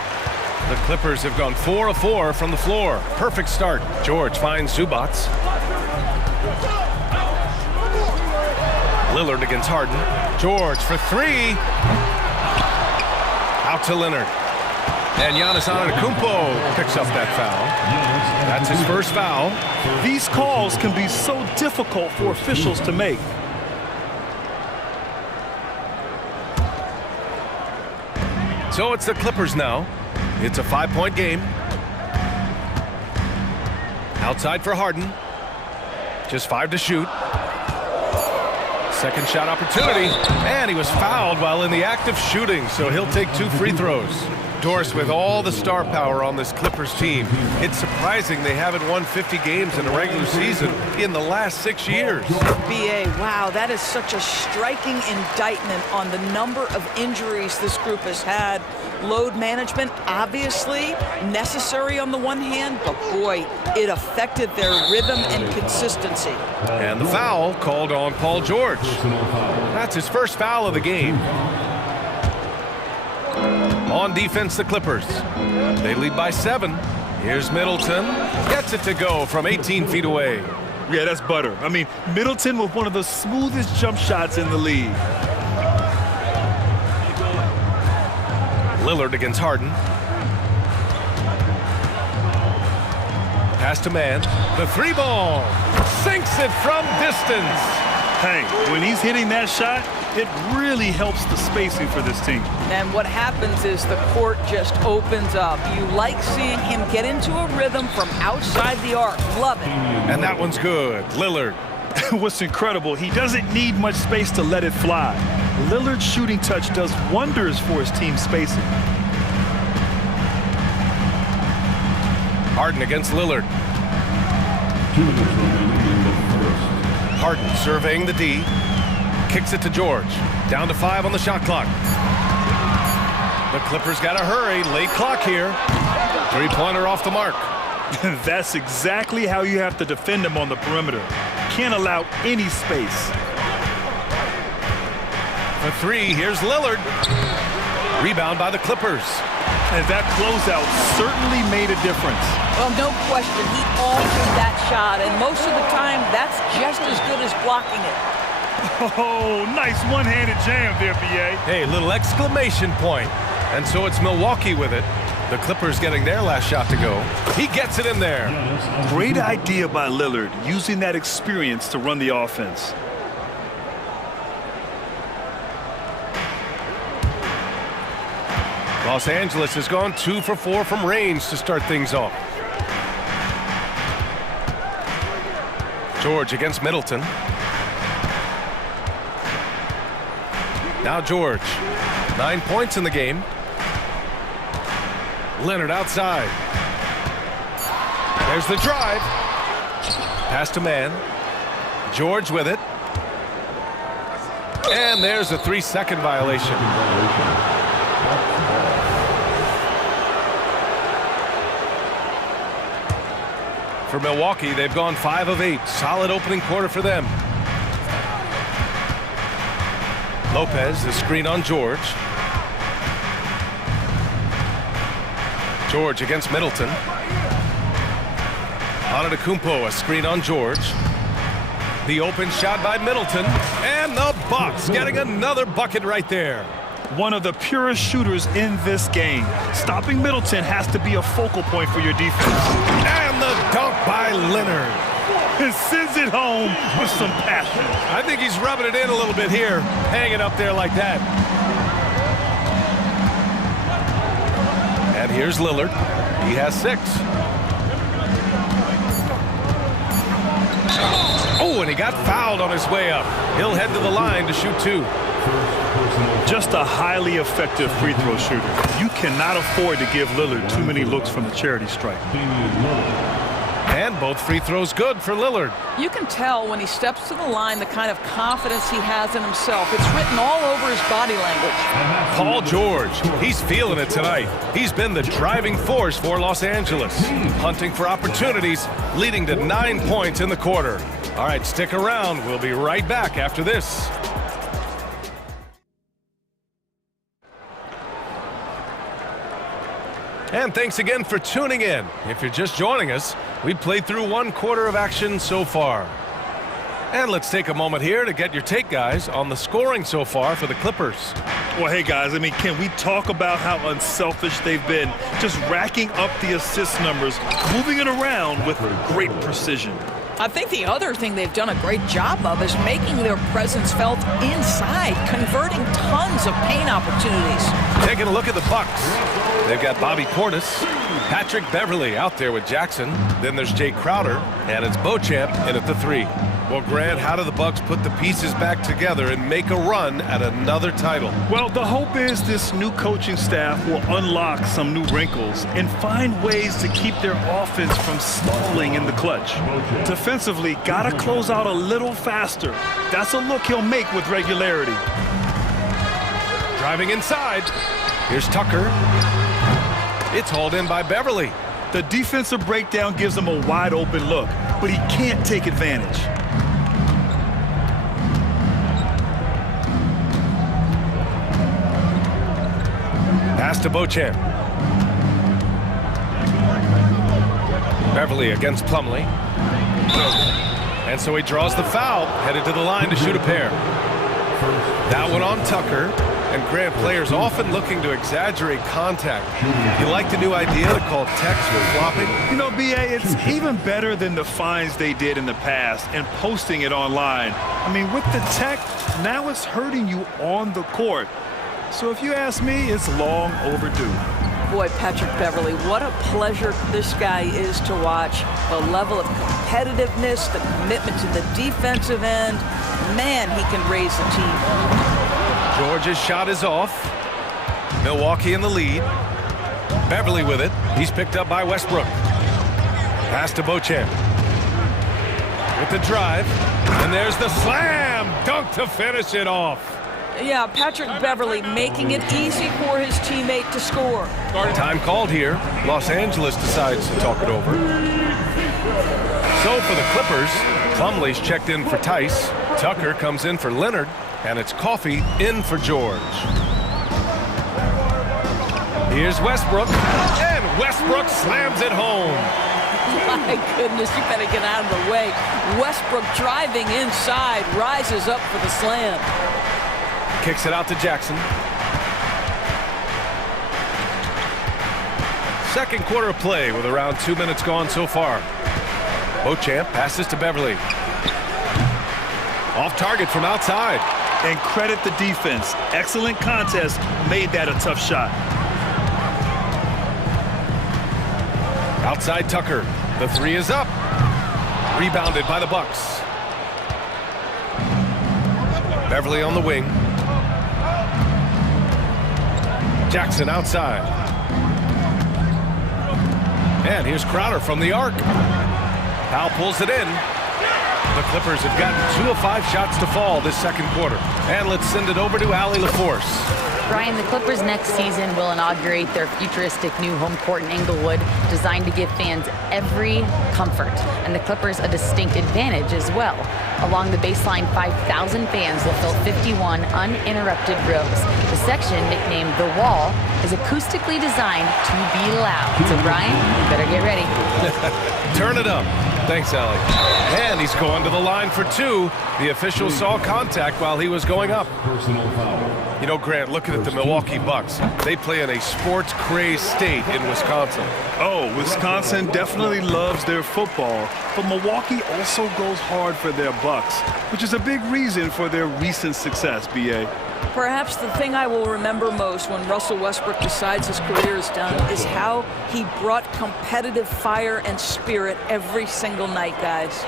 The Clippers have gone 4 of 4 from the floor. Perfect start. George finds Zubac. Lillard against Harden. George for three. Out to Leonard. And Giannis Antetokounmpo picks up that foul. That's his first foul. These calls can be so difficult for officials to make. So it's the Clippers now. It's a 5-point game. Outside for Harden. Just 5 to shoot. Second shot opportunity. And he was fouled while in the act of shooting, so he'll take 2 free throws. Doris, with all the star power on this Clippers team, it's surprising they haven't won 50 games in a regular season in the last 6 years. BA, wow, that is such a striking indictment on the number of injuries this group has had. Load management, obviously, necessary on the one hand, but boy, it affected their rhythm and consistency. And the foul called on Paul George. That's his first foul of the game. On defense, the Clippers. They lead by 7. Here's Middleton. Gets it to go from 18 feet away. Yeah, that's butter. I mean, Middleton with one of the smoothest jump shots in the league. Lillard against Harden. Pass to man. The 3 ball. Sinks it from distance. Hey, when he's hitting that shot, it really helps the spacing for this team. And what happens is the court just opens up. You like seeing him get into a rhythm from outside the arc. Love it. And that one's good. Lillard. What's incredible, he doesn't need much space to let it fly. Lillard's shooting touch does wonders for his team spacing. Harden against Lillard. Harden surveying the D. Kicks it to George. Down to 5 on the shot clock. The Clippers got to hurry. Late clock here. 3-pointer off the mark. That's exactly how you have to defend him on the perimeter. Can't allow any space. For 3, here's Lillard. Rebound by the Clippers. And that closeout certainly made a difference. Well, no question, he altered that shot, and most of the time, that's just as good as blocking it. Oh, nice one-handed jam there, B.A. Hey, little exclamation point. And so it's Milwaukee with it. The Clippers getting their last shot to go. He gets it in there. Great idea by Lillard, using that experience to run the offense. Los Angeles has gone 2 for 4 from range to start things off. George against Middleton. Now George. 9 points in the game. Leonard outside. There's the drive. Pass to man. George with it. And there's a 3-second violation. For Milwaukee, they've gone 5 of 8. Solid opening quarter for them. Lopez, the screen on George. George against Middleton. Antetokounmpo, a screen on George. The open shot by Middleton. And the Bucks getting another bucket right there. One of the purest shooters in this game. Stopping Middleton has to be a focal point for your defense. And the dunk by Leonard. And sends it home with some passion. I think he's rubbing it in a little bit here, hanging up there like that. And here's Lillard. He has 6. Oh, and he got fouled on his way up. He'll head to the line to shoot 2. Just a highly effective free throw shooter. You cannot afford to give Lillard too many looks from the charity stripe. And both free throws good for Lillard. You can tell when he steps to the line the kind of confidence he has in himself. It's written all over his body language. Paul George, he's feeling it tonight. He's been the driving force for Los Angeles, hunting for opportunities, leading to 9 points in the quarter. All right, stick around. We'll be right back after this. And thanks again for tuning in. If you're just joining us, we've played through 1 quarter of action so far. And let's take a moment here to get your take, guys, on the scoring so far for the Clippers. Well, hey, guys, I mean, can we talk about how unselfish they've been? Just racking up the assist numbers, moving it around with great precision. I think the other thing they've done a great job of is making their presence felt inside, converting tons of paint opportunities. Taking a look at the Bucks. They've got Bobby Portis, Patrick Beverly out there with Jackson. Then there's Jay Crowder, and it's Beauchamp in at the 3. Well, Grant, how do the Bucks put the pieces back together and make a run at another title? Well, the hope is this new coaching staff will unlock some new wrinkles and find ways to keep their offense from stalling in the clutch. Defensively, gotta close out a little faster. That's a look he'll make with regularity. Driving inside. Here's Tucker. It's hauled in by Beverly. The defensive breakdown gives him a wide open look, but he can't take advantage. Pass to Beauchamp. Beverly against Plumlee. And so he draws the foul, headed to the line to shoot a pair. That one on Tucker. And Grant, players often looking to exaggerate contact. You like the new idea to call text for flopping? You know, B.A., it's even better than the fines they did in the past and posting it online. I mean, with the tech, now it's hurting you on the court. So if you ask me, it's long overdue. Boy, Patrick Beverly, what a pleasure this guy is to watch. The level of competitiveness, the commitment to the defensive end. Man, he can raise the team. George's shot is off. Milwaukee in the lead. Beverly with it. He's picked up by Westbrook. Pass to Beauchamp. With the drive. And there's the slam dunk to finish it off. Yeah, Patrick Beverly making it easy for his teammate to score. Time called here. Los Angeles decides to talk it over. So for the Clippers, Plumlee's checked in for Tice. Tucker comes in for Leonard. And it's Coffey in for George. Here's Westbrook. And Westbrook slams it home. My goodness, you better get out of the way. Westbrook driving inside, rises up for the slam. Kicks it out to Jackson. Second quarter of play with around 2 minutes gone so far. Beauchamp passes to Beverly. Off target from outside. And credit the defense. Excellent contest. Made that a tough shot. Outside Tucker. The 3 is up. Rebounded by the Bucks. Beverly on the wing. Jackson outside. And here's Crowder from the arc. Powell pulls it in. The Clippers have gotten 2 of 5 shots to fall this second quarter. And let's send it over to Allie LaForce. Brian, the Clippers next season will inaugurate their futuristic new home court in Inglewood, designed to give fans every comfort, and the Clippers a distinct advantage as well. Along the baseline, 5,000 fans will fill 51 uninterrupted rows. The section, nicknamed The Wall, is acoustically designed to be loud. So Brian, you better get ready. Turn it up. Thanks, Allie. And he's going to the line for 2. The official saw contact while he was going up. Personal foul. You know, Grant, looking at the Milwaukee Bucks, they play in a sports-crazed state in Wisconsin. Oh, Wisconsin definitely loves their football, but Milwaukee also goes hard for their Bucks, which is a big reason for their recent success, B.A. Perhaps the thing I will remember most when Russell Westbrook decides his career is done is how he brought competitive fire and spirit every single night, guys.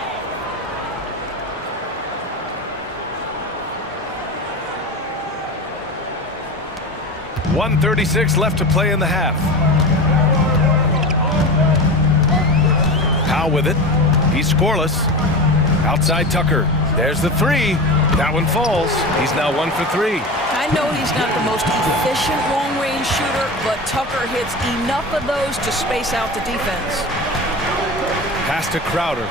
.136 left to play in the half. Powell with it. He's scoreless. Outside Tucker. There's the 3. That one falls. He's now 1 for 3. I know he's not the most efficient long-range shooter, but Tucker hits enough of those to space out the defense. Pass to Crowder.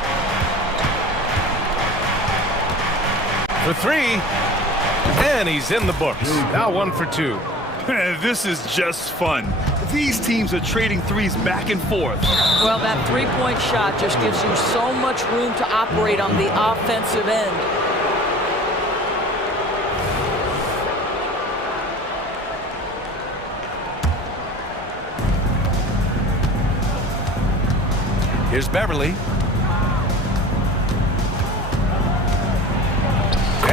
For 3. And he's in the books. Now 1 for 2. This is just fun. These teams are trading threes back and forth. Well, that three-point shot just gives you so much room to operate on the offensive end. Here's Beverly.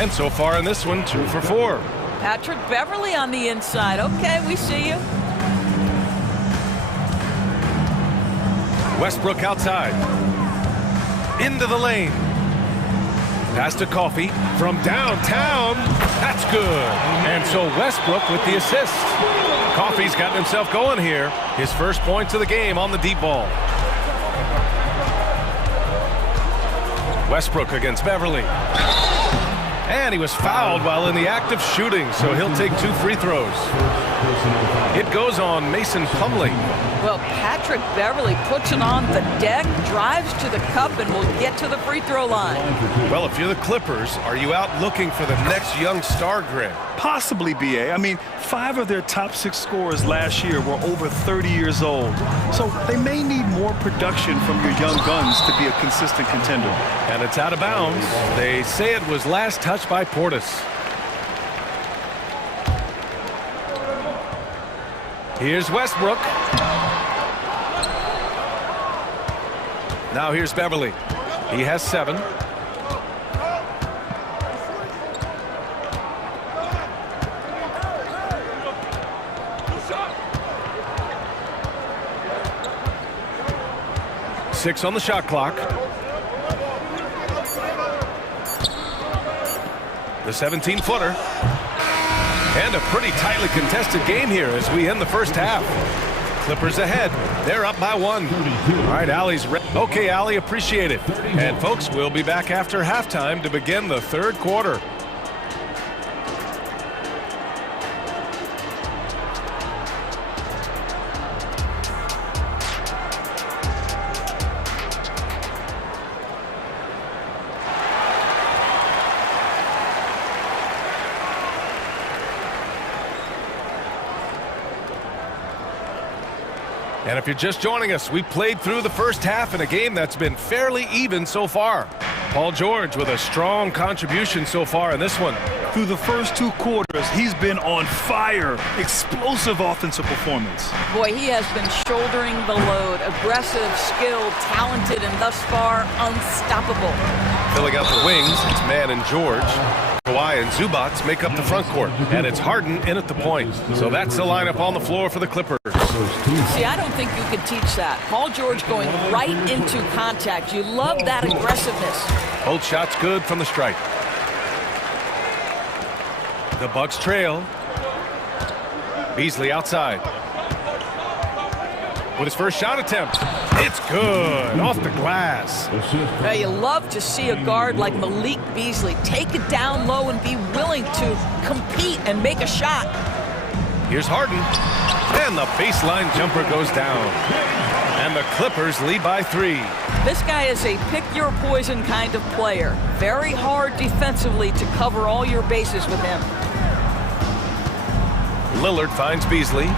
And so far in this one, 2 for 4. Patrick Beverly on the inside. Okay, we see you. Westbrook outside. Into the lane. Pass to Coffey from downtown. That's good. And so Westbrook with the assist. Coffey's gotten himself going here. His first points of the game on the deep ball. Westbrook against Beverly. And he was fouled while in the act of shooting, so he'll take 2 free throws. It goes on Mason Plumlee. Well, Patrick Beverly puts it on the deck, drives to the cup, and will get to the free throw line. Well, if you're the Clippers, are you out looking for the next young star, Grant? Possibly, B.A. I mean, 5 of their top 6 scorers last year were over 30 years old. So they may need more production from your young guns to be a consistent contender. And it's out of bounds. They say it was last touched by Portis. Here's Westbrook. Now here's Beverly. He has 7. Six on the shot clock. The 17-footer. And a pretty tightly contested game here as we end the first half. Clippers ahead. They're up by 1. All right, Allie's ready. Okay, Allie, appreciate it. And folks, we'll be back after halftime to begin the third quarter. And if you're just joining us, we played through the first half in a game that's been fairly even so far. Paul George with a strong contribution so far in this one. Through the first 2 quarters, he's been on fire. Explosive offensive performance. Boy, he has been shouldering the load. Aggressive, skilled, talented, and thus far unstoppable. Filling out the wings, it's Mann and George. Kawhi and Zubats make up the front court, and it's Harden in at the point. So that's the lineup on the floor for the Clippers. See, I don't think you could teach that. Paul George going right into contact. You love that aggressiveness. Both shots good from the stripe. The Bucks trail. Beasley outside. With his first shot attempt. It's good. Off the glass. Now, you love to see a guard like Malik Beasley take it down low and be willing to compete and make a shot. Here's Harden. And the baseline jumper goes down. And the Clippers lead by 3. This guy is a pick-your-poison kind of player. Very hard defensively to cover all your bases with him. Lillard finds Beasley.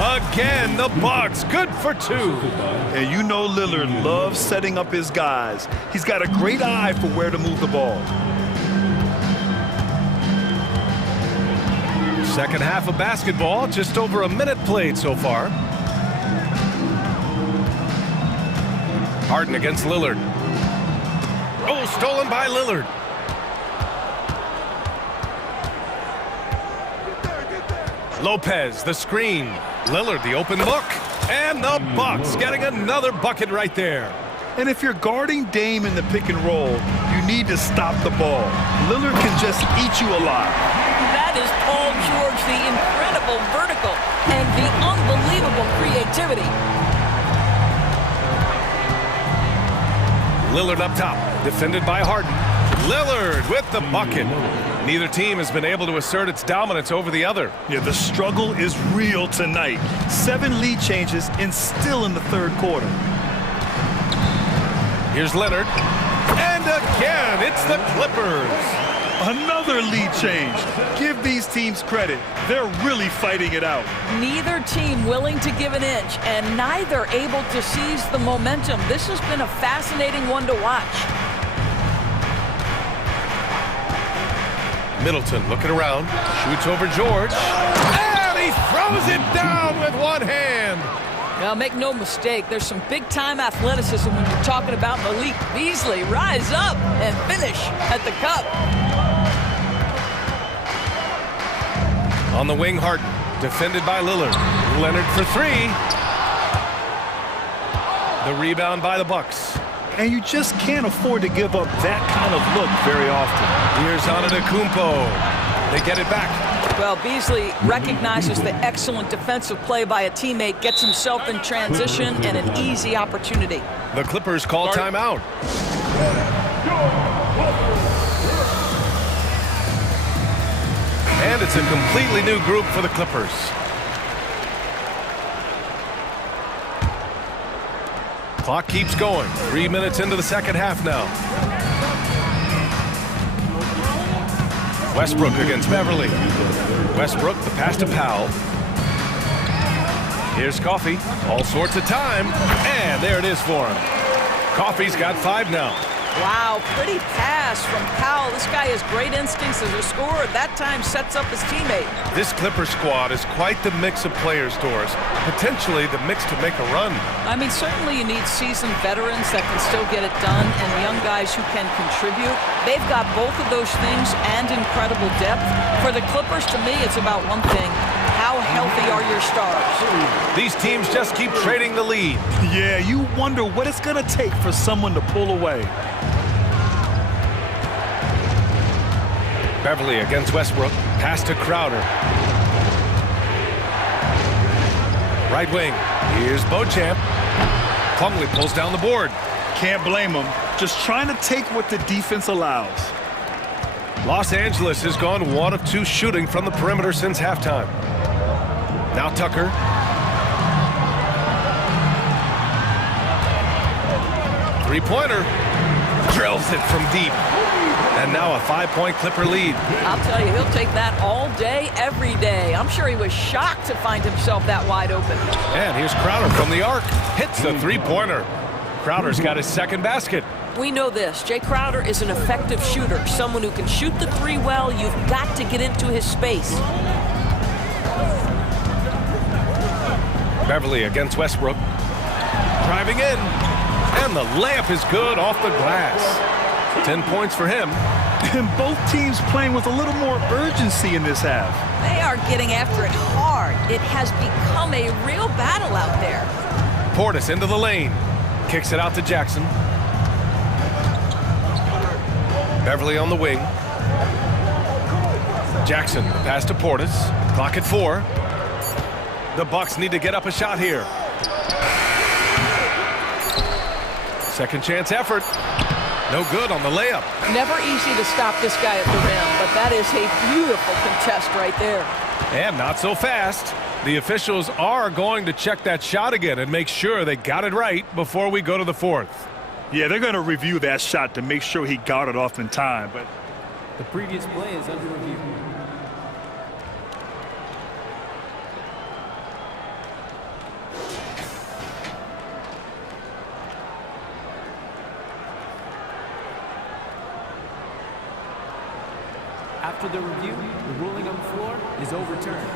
Again, the Bucks. Good for 2. And you know Lillard loves setting up his guys. He's got a great eye for where to move the ball. Second half of basketball, just over a minute played so far. Harden against Lillard. Oh, stolen by Lillard. Lopez, the screen. Lillard, the open look. And the Bucks getting another bucket right there. And if you're guarding Dame in the pick and roll, you need to stop the ball. Lillard can just eat you alive. That is Paul George, the incredible vertical and the unbelievable creativity. Lillard up top, defended by Harden. Lillard with the bucket. Neither team has been able to assert its dominance over the other. Yeah, the struggle is real tonight. 7 lead changes and still in the third quarter. Here's Leonard. And again, it's the Clippers. Another lead change. Give these teams credit. They're really fighting it out. Neither team willing to give an inch, and neither able to seize the momentum. This has been a fascinating one to watch. Middleton looking around, shoots over George, and he throws it down with one hand. Now, make no mistake, there's some big-time athleticism when you're talking about Malik Beasley. Rise up and finish at the cup. On the wing, Harden, defended by Lillard. Leonard for 3. The rebound by the Bucks. And you just can't afford to give up that kind of look very often. Here's Antetokounmpo. They get it back. Well, Beasley recognizes the excellent defensive play by a teammate, gets himself in transition and an easy opportunity. The Clippers call timeout. And it's a completely new group for the Clippers. Clock keeps going. 3 minutes into the second half now. Westbrook against Beverly. Westbrook, the pass to Powell. Here's Coffey. All sorts of time. And there it is for him. Coffey's got 5 now. Wow, pretty pass from Powell. This guy has great instincts as a scorer. That time sets up his teammate. This Clipper squad is quite the mix of players, Doris. Potentially the mix to make a run. I mean, certainly you need seasoned veterans that can still get it done and young guys who can contribute. They've got both of those things and incredible depth. For the Clippers, to me, it's about one thing. How healthy are your stars? These teams just keep trading the lead. Yeah, you wonder what it's going to take for someone to pull away. Beverly against Westbrook. Pass to Crowder. Right wing. Here's Beauchamp. Plumlee pulls down the board. Can't blame him. Just trying to take what the defense allows. Los Angeles has gone 1 of 2 shooting from the perimeter since halftime. Now Tucker. Three-pointer. Drills it from deep. And now a 5-point Clipper lead. I'll tell you, he'll take that all day, every day. I'm sure he was shocked to find himself that wide open. And here's Crowder from the arc. Hits the three-pointer. Crowder's got his second basket. We know this. Jay Crowder is an effective shooter. Someone who can shoot the 3 well. You've got to get into his space. Beverly against Westbrook. Driving in. And the layup is good off the glass. 10 points for him. And both teams playing with a little more urgency in this half. They are getting after it hard. It has become a real battle out there. Portis into the lane. Kicks it out to Jackson. Beverly on the wing. Jackson, the pass to Portis. Clock at 4. The Bucks need to get up a shot here. Second chance effort. No good on the layup. Never easy to stop this guy at the rim, but that is a beautiful contest right there. And not so fast. The officials are going to check that shot again and make sure they got it right before we go to the fourth. Yeah, they're going to review that shot to make sure he got it off in time. But the previous play is under review. After the review, the ruling on the floor is overturned.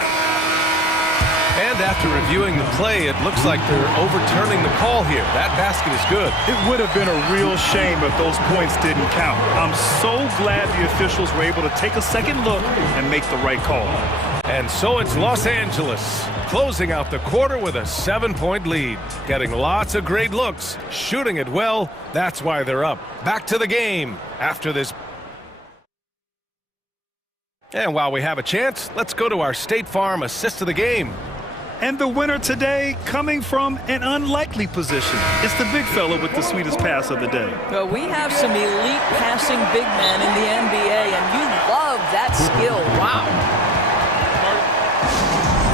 And after reviewing the play, it looks like they're overturning the call here. That basket is good. it would have been a real shame if those points didn't count. I'm so glad the officials were able to take a second look and make the right call. And so it's Los Angeles closing out the quarter with a 7-point lead. Getting lots of great looks, shooting it well. That's why they're up. Back to the game after this. And while we have a chance, let's go to our State Farm assist of the game. And the winner today coming from an unlikely position. It's the big fella with the sweetest pass of the day. Well, we have some elite passing big men in the NBA, and you love that skill. Wow.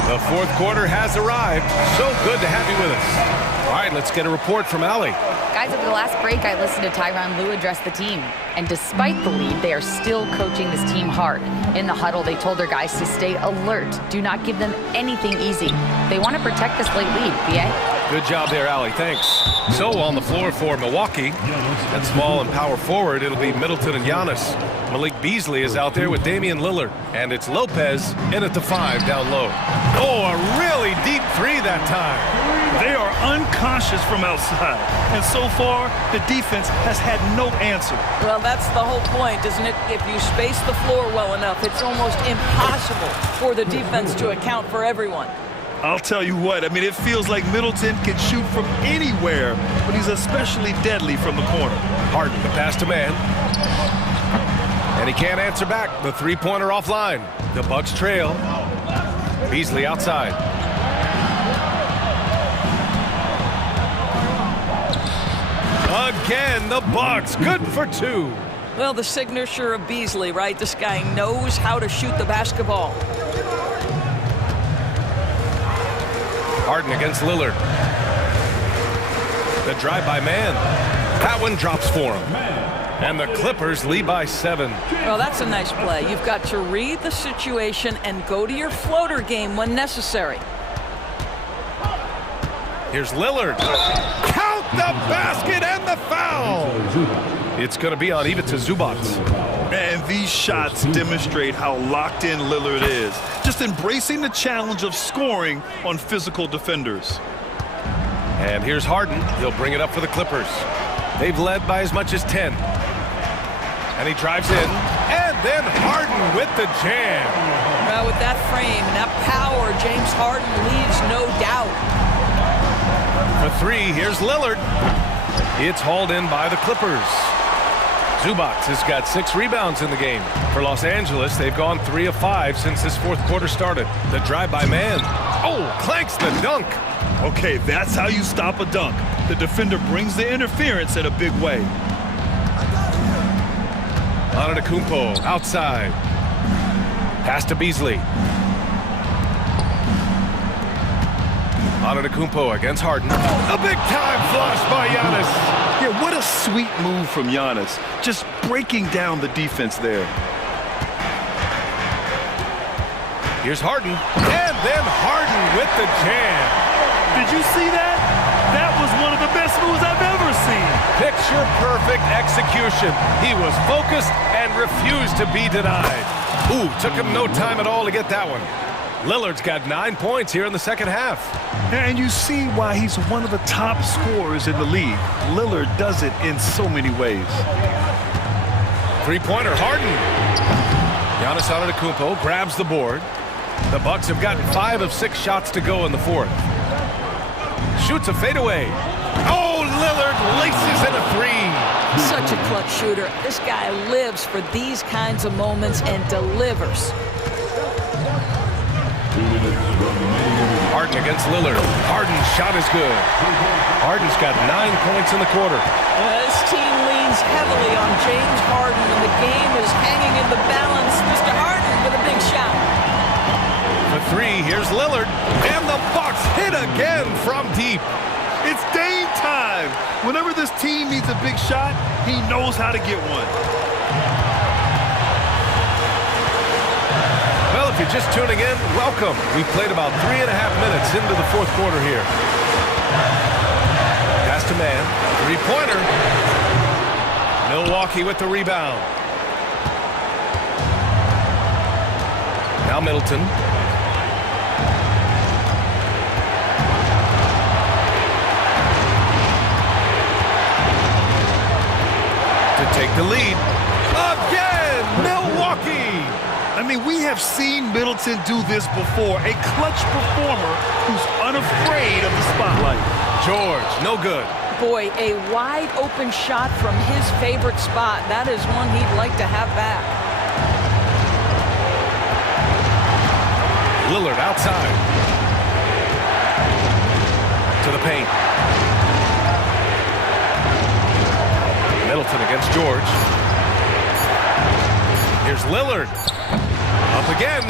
The fourth quarter has arrived. So good to have you with us. All right, let's get a report from Allie. Guys, over the last break, I listened to Tyronn Lue address the team. And despite the lead, they are still coaching this team hard. In the huddle, they told their guys to stay alert. Do not give them anything easy. They want to protect this late lead, BA. Good job there, Allie. Thanks. So on the floor for Milwaukee, at small and power forward, it'll be Middleton and Giannis. Malik Beasley is out there with Damian Lillard. And it's Lopez in at the 5 down low. Oh, a really deep three that time. They are unconscious from outside. And so far, the defense has had no answer. Well, that's the whole point, isn't it? If you space the floor well enough, it's almost impossible for the defense to account for everyone. I'll tell you what, I mean, it feels like Middleton can shoot from anywhere, but he's especially deadly from the corner. Harden, the pass to man. And he can't answer back. The three-pointer offline. The Bucks trail. Beasley outside. Again, the Bucks. Good for two. Well, the signature of Beasley, right? This guy knows how to shoot the basketball. Harden against Lillard. The drive by man. That one drops for him. And the Clippers lead by 7. Well, that's a nice play. You've got to read the situation and go to your floater game when necessary. Here's Lillard. Count the basket and the foul. It's going to be on Ivica Zubac. And these shots demonstrate how locked in Lillard is. Just embracing the challenge of scoring on physical defenders. And here's Harden. He'll bring it up for the Clippers. They've led by as much as 10. And he drives in. And then Harden with the jam. Well, with that frame and that power, James Harden leaves no doubt. For 3, here's Lillard. It's hauled in by the Clippers. Zubac has got 6 rebounds in the game. For Los Angeles, they've gone 3 of 5 since this fourth quarter started. The drive by man. Oh, clanks the dunk. Okay, that's how you stop a dunk. The defender brings the interference in a big way. Antetokounmpo outside. Pass to Beasley. Antetokounmpo against Harden. A big-time flush by Giannis. Yeah, what a sweet move from Giannis. Just breaking down the defense there. Here's Harden. And then Harden with the jam. Did you see that? That was one of the best moves I've ever seen. Picture-perfect execution. He was focused and refused to be denied. Ooh, took him no time at all to get that one. Lillard's got 9 points here in the second half. And you see why he's one of the top scorers in the league. Lillard does it in so many ways. Three-pointer, Harden. Giannis Antetokounmpo grabs the board. The Bucks have gotten 5 of 6 shots to go in the fourth. Shoots a fadeaway. Oh, Lillard laces in a 3. Such a clutch shooter. This guy lives for these kinds of moments and delivers. Harden against Lillard. Harden's shot is good. Harden's got 9 points in the quarter. This team leans heavily on James Harden, and the game is hanging in the balance. Mr. Harden with a big shot. For 3, here's Lillard. And the Bucks hit again from deep. It's Dame time. Whenever this team needs a big shot, he knows how to get one. Well, if you're just tuning in, welcome. We played about 3.5 minutes into the fourth quarter here. Pass to man. Three-pointer. Milwaukee with the rebound. Now Middleton. To take the lead. Again, Milwaukee! I mean, we have seen Middleton do this before. A clutch performer who's unafraid of the spotlight. George, no good. Boy, a wide open shot from his favorite spot. That is one he'd like to have back. Lillard outside. To the paint. Middleton against George. Here's Lillard. Up again.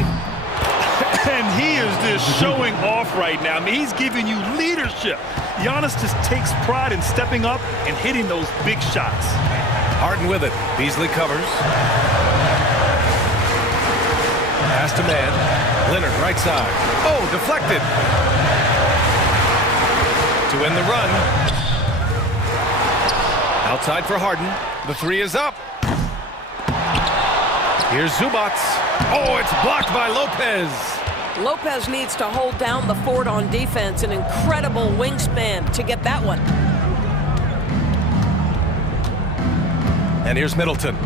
And he is just showing off right now. I mean, he's giving you leadership. Giannis just takes pride in stepping up and hitting those big shots. Harden with it. Beasley covers. Pass to man. Leonard right side. Oh, deflected. To end the run. Outside for Harden. The 3 is up. Here's Zubac. Oh, it's blocked by Lopez. Lopez needs to hold down the fort on defense. An incredible wingspan to get that one. And here's Middleton.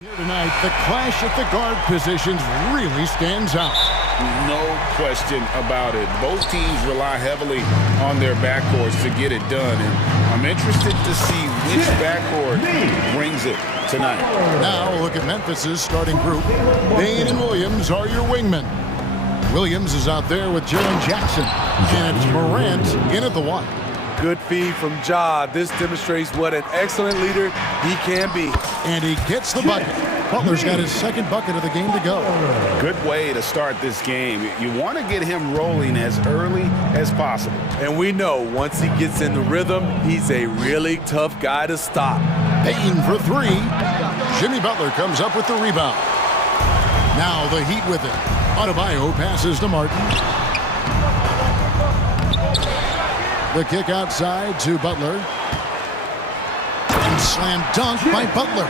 Here tonight, the clash at the guard positions really stands out. No question about it. Both teams rely heavily on their backcourts to get it done, and I'm interested to see which backcourt brings it tonight. Now look at Memphis's starting group. Bain and Williams are your wingmen. Williams is out there with Jaren Jackson, and it's Morant in at the one. Good feed from Ja. This demonstrates what an excellent leader he can be. And he gets the bucket. Butler's got his second bucket of the game to go. Good way to start this game. You want to get him rolling as early as possible. And we know once he gets in the rhythm, he's a really tough guy to stop. Payton for three. Jimmy Butler comes up with the rebound. Now the Heat with it. Adebayo passes to Martin. The kick outside to Butler. And slam dunk by Butler.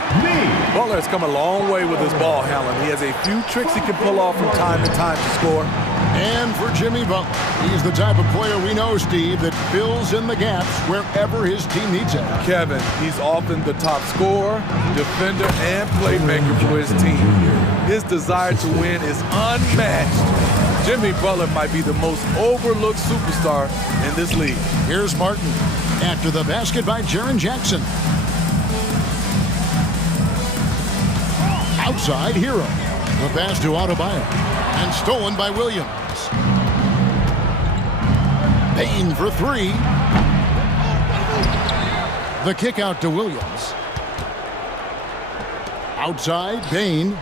Butler has come a long way with his ball handling. He has a few tricks he can pull off from time to time to score. And for Jimmy Butler, he's the type of player we know, Steve, that fills in the gaps wherever his team needs it. Kevin, he's often the top scorer, defender, and playmaker for his team. His desire to win is unmatched. Jimmy Butler might be the most overlooked superstar in this league. Here's Martin after the basket by Jaren Jackson. Outside Hero. The pass to Adebayo. And stolen by Williams. Payne for three. The kick out to Williams. Outside Payne.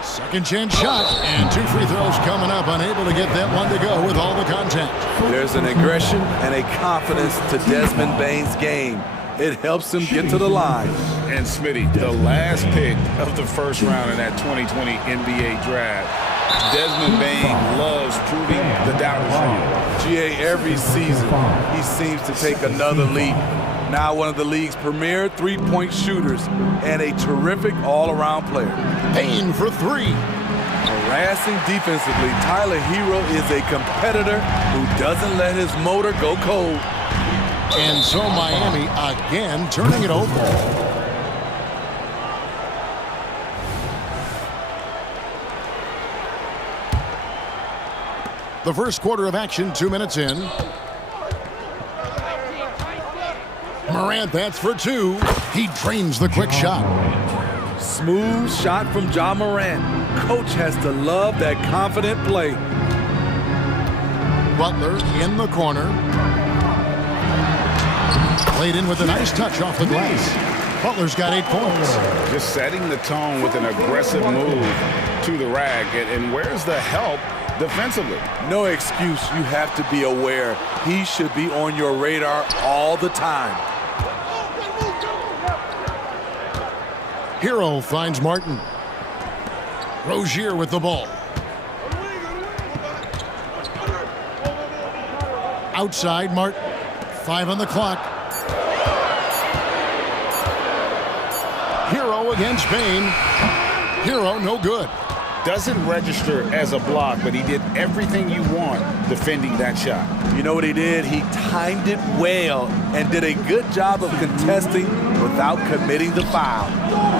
Second chance shot, and two free throws coming up, unable to get that one to go with all the contact. There's an aggression and a confidence to Desmond Bane's game. It helps him get to the line. And Smitty, the last pick of the first round in that 2020 NBA draft, Desmond Bane loves proving the doubters wrong. GA, every season, he seems to take another leap. Now one of the league's premier three-point shooters and a terrific all-around player. Payne for three. Harassing defensively, Tyler Hero is a competitor who doesn't let his motor go cold. And so Miami again turning it over. The first quarter of action, 2 minutes in. Morant, that's for two. He drains the quick shot. Smooth shot from Ja Morant. Coach has to love that confident play. Butler in the corner. Played in with a nice touch off the glass. Butler's got 8 points. Just setting the tone with an aggressive move to the rack. And where's the help defensively? No excuse. You have to be aware. He should be on your radar all the time. Hero finds Martin. Rozier with the ball. Outside Martin. 5 on the clock. Hero against Bain. Hero no good. Doesn't register as a block, but he did everything you want defending that shot. You know what he did? He timed it well and did a good job of contesting without committing the foul.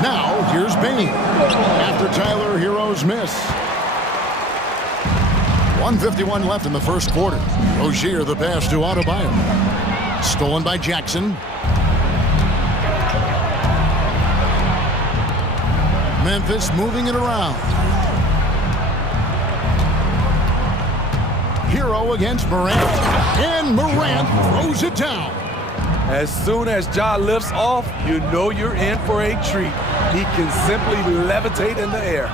Now here's Bain after Tyler Hero's miss. 1:51 left in the first quarter. Rozier the pass to Adebayo. Stolen by Jackson. Memphis moving it around. Hero against Morant. And Morant throws it down. As soon as Ja lifts off, you know you're in for a treat. He can simply levitate in the air.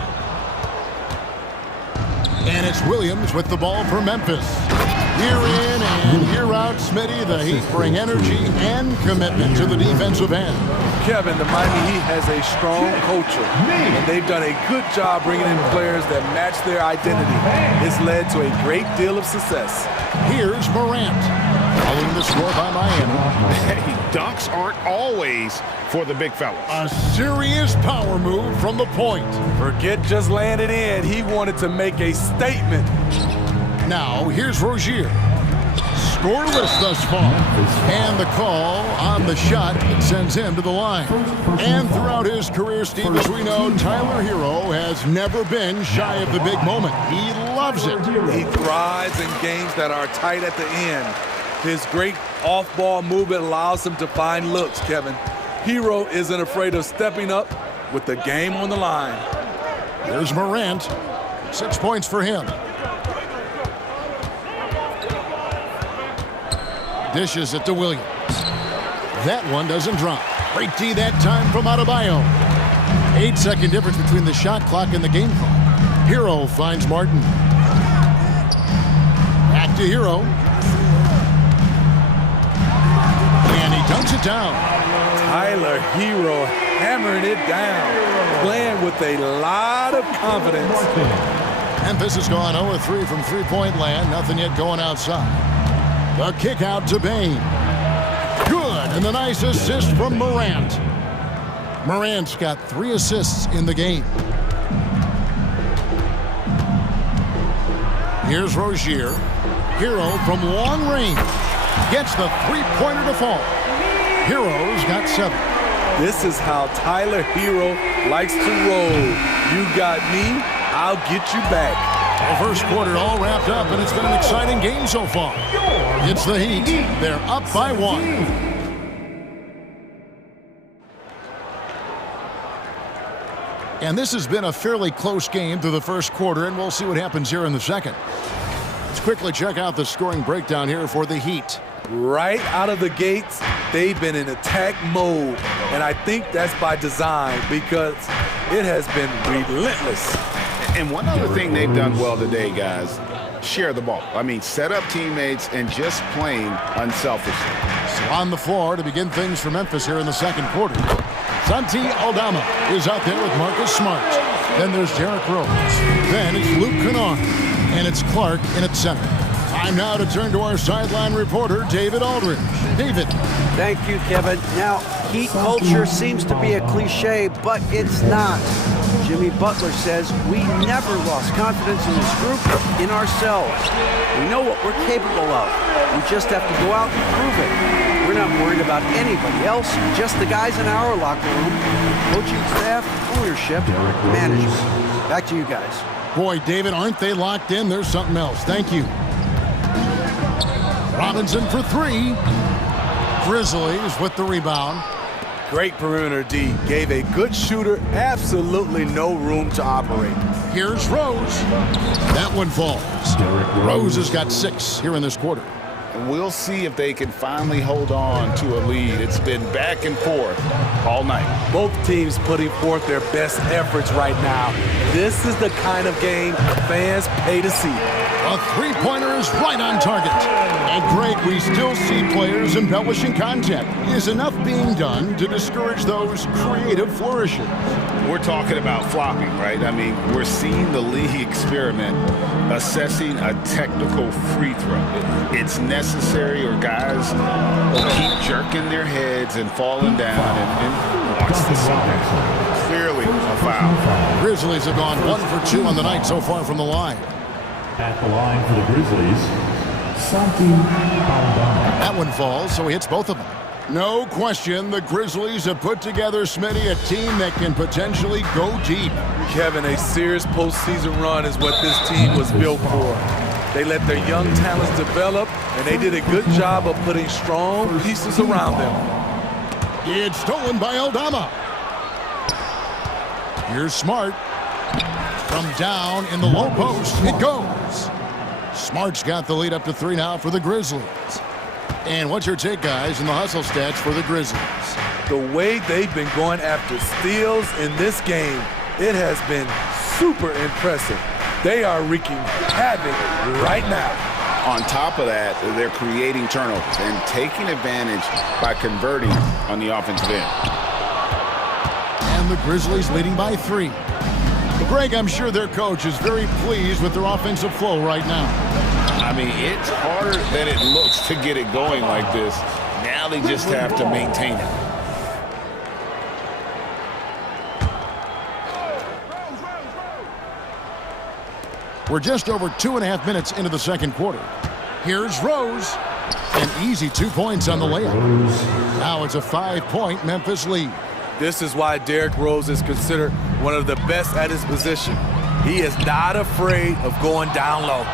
And it's Williams with the ball for Memphis. Here in and here out, Smitty. The Heat bring energy and commitment to the defensive end. Kevin, the Miami Heat has a strong culture, and they've done a good job bringing in players that match their identity. It's led to a great deal of success. Here's Morant. Following the score by Miami. Hey, dunks aren't always for the big fellas. A serious power move from the point. Forget just laying it in. He wanted to make a statement. Now, here's Rozier. scoreless thus far. And the call on the shot that sends him to the line. And throughout his career, Steve, as we know, Tyler Hero has never been shy of the big moment. He loves it. He thrives in games that are tight at the end. His great off-ball movement allows him to find looks, Kevin. Hero isn't afraid of stepping up with the game on the line. There's Morant. 6 points for him. Dishes it to Williams. That one doesn't drop. Great D that time from Adebayo. 8-second difference between the shot clock and the game clock. Hero finds Martin. Back to Hero. And he dunks it down. Tyler Hero hammering it down, playing with a lot of confidence. Memphis has gone 0-3 from three-point land. Nothing yet going outside. The kick out to Bain. Good, and the nice assist from Morant. Morant's got 3 assists in the game. Here's Rozier. Hero from long range gets the three-pointer to fall. Hero's got 7. This is how Tyler Hero likes to roll. You got me, I'll get you back. The first quarter all wrapped up, and it's been an exciting game so far. It's the Heat. They're up by 1. And this has been a fairly close game through the first quarter, and we'll see what happens here in the second. Let's quickly check out the scoring breakdown here for the Heat. Right out of the gates, they've been in attack mode, and I think that's by design because it has been relentless. And one other thing they've done well today, guys, share the ball. I mean, set up teammates and just playing unselfishly. So on the floor to begin things for Memphis here in the second quarter. Santi Aldama is out there with Marcus Smart. Then there's Derrick Rose. Then it's Luke Kennard. And it's Clark in at center. Time now to turn to our sideline reporter, David Aldridge. David. Thank you, Kevin. Now, Heat culture seems to be a cliche, but it's not. Jimmy Butler says we never lost confidence in this group, in ourselves. We know what we're capable of. We just have to go out and prove it. We're not worried about anybody else, just the guys in our locker room, coaching staff, ownership, management. Back to you guys. Boy, David, aren't they locked in? There's something else. Thank you. Robinson for 3. Grizzlies with the rebound. Great perimeter D. Gave a good shooter absolutely no room to operate. Here's Rose. That one falls. Rose has got 6 here in this quarter. And we'll see if they can finally hold on to a lead. It's been back and forth all night. Both teams putting forth their best efforts right now. This is the kind of game fans pay to see. A three-pointer is right on target. And Greg, we still see players embellishing contact. Is enough being done to discourage those creative flourishes? We're talking about flopping, right? I mean, we're seeing the league experiment assessing a technical free throw. It's necessary or guys will keep jerking their heads and falling down and watch this. Clearly a foul. Grizzlies have gone 1 for 2 on the night so far from the line. At the line for the Grizzlies, Santi Aldama. That one falls, so he hits both of them. No question, the Grizzlies have put together, Smitty, a team that can potentially go deep. Kevin, a serious postseason run is what this team was built for. They let their young talents develop, and they did a good job of putting strong pieces around them. It's stolen by Aldama. Here's Smart. From down in the low post, it goes. Smart's got the lead up to 3 now for the Grizzlies. And what's your take, guys, in the hustle stats for the Grizzlies? The way they've been going after steals in this game, it has been super impressive. They are wreaking havoc right now. On top of that, they're creating turnovers and taking advantage by converting on the offensive end. And the Grizzlies leading by 3. Greg, I'm sure their coach is very pleased with their offensive flow right now. I mean, it's harder than it looks to get it going like this. Now they just have to maintain it. We're just over 2.5 minutes into the second quarter. Here's Rose. An easy 2 points on the layup. Now it's a 5-point Memphis lead. This is why Derrick Rose is considered one of the best at his position. He is not afraid of going down low.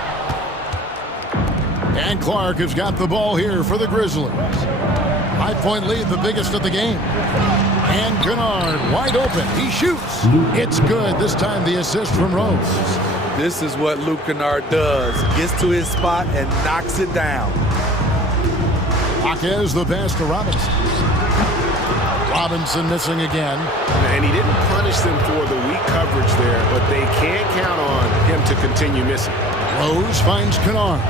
And Clark has got the ball here for the Grizzlies. 5-point lead, the biggest of the game. And Kennard wide open. He shoots. It's good. This time the assist from Rose. This is what Luke Kennard does. Gets to his spot and knocks it down. Jaquez the pass to Robinson. Robinson missing again. And he didn't punish them for the weak coverage there, but they can't count on him to continue missing. Rose finds Kennard.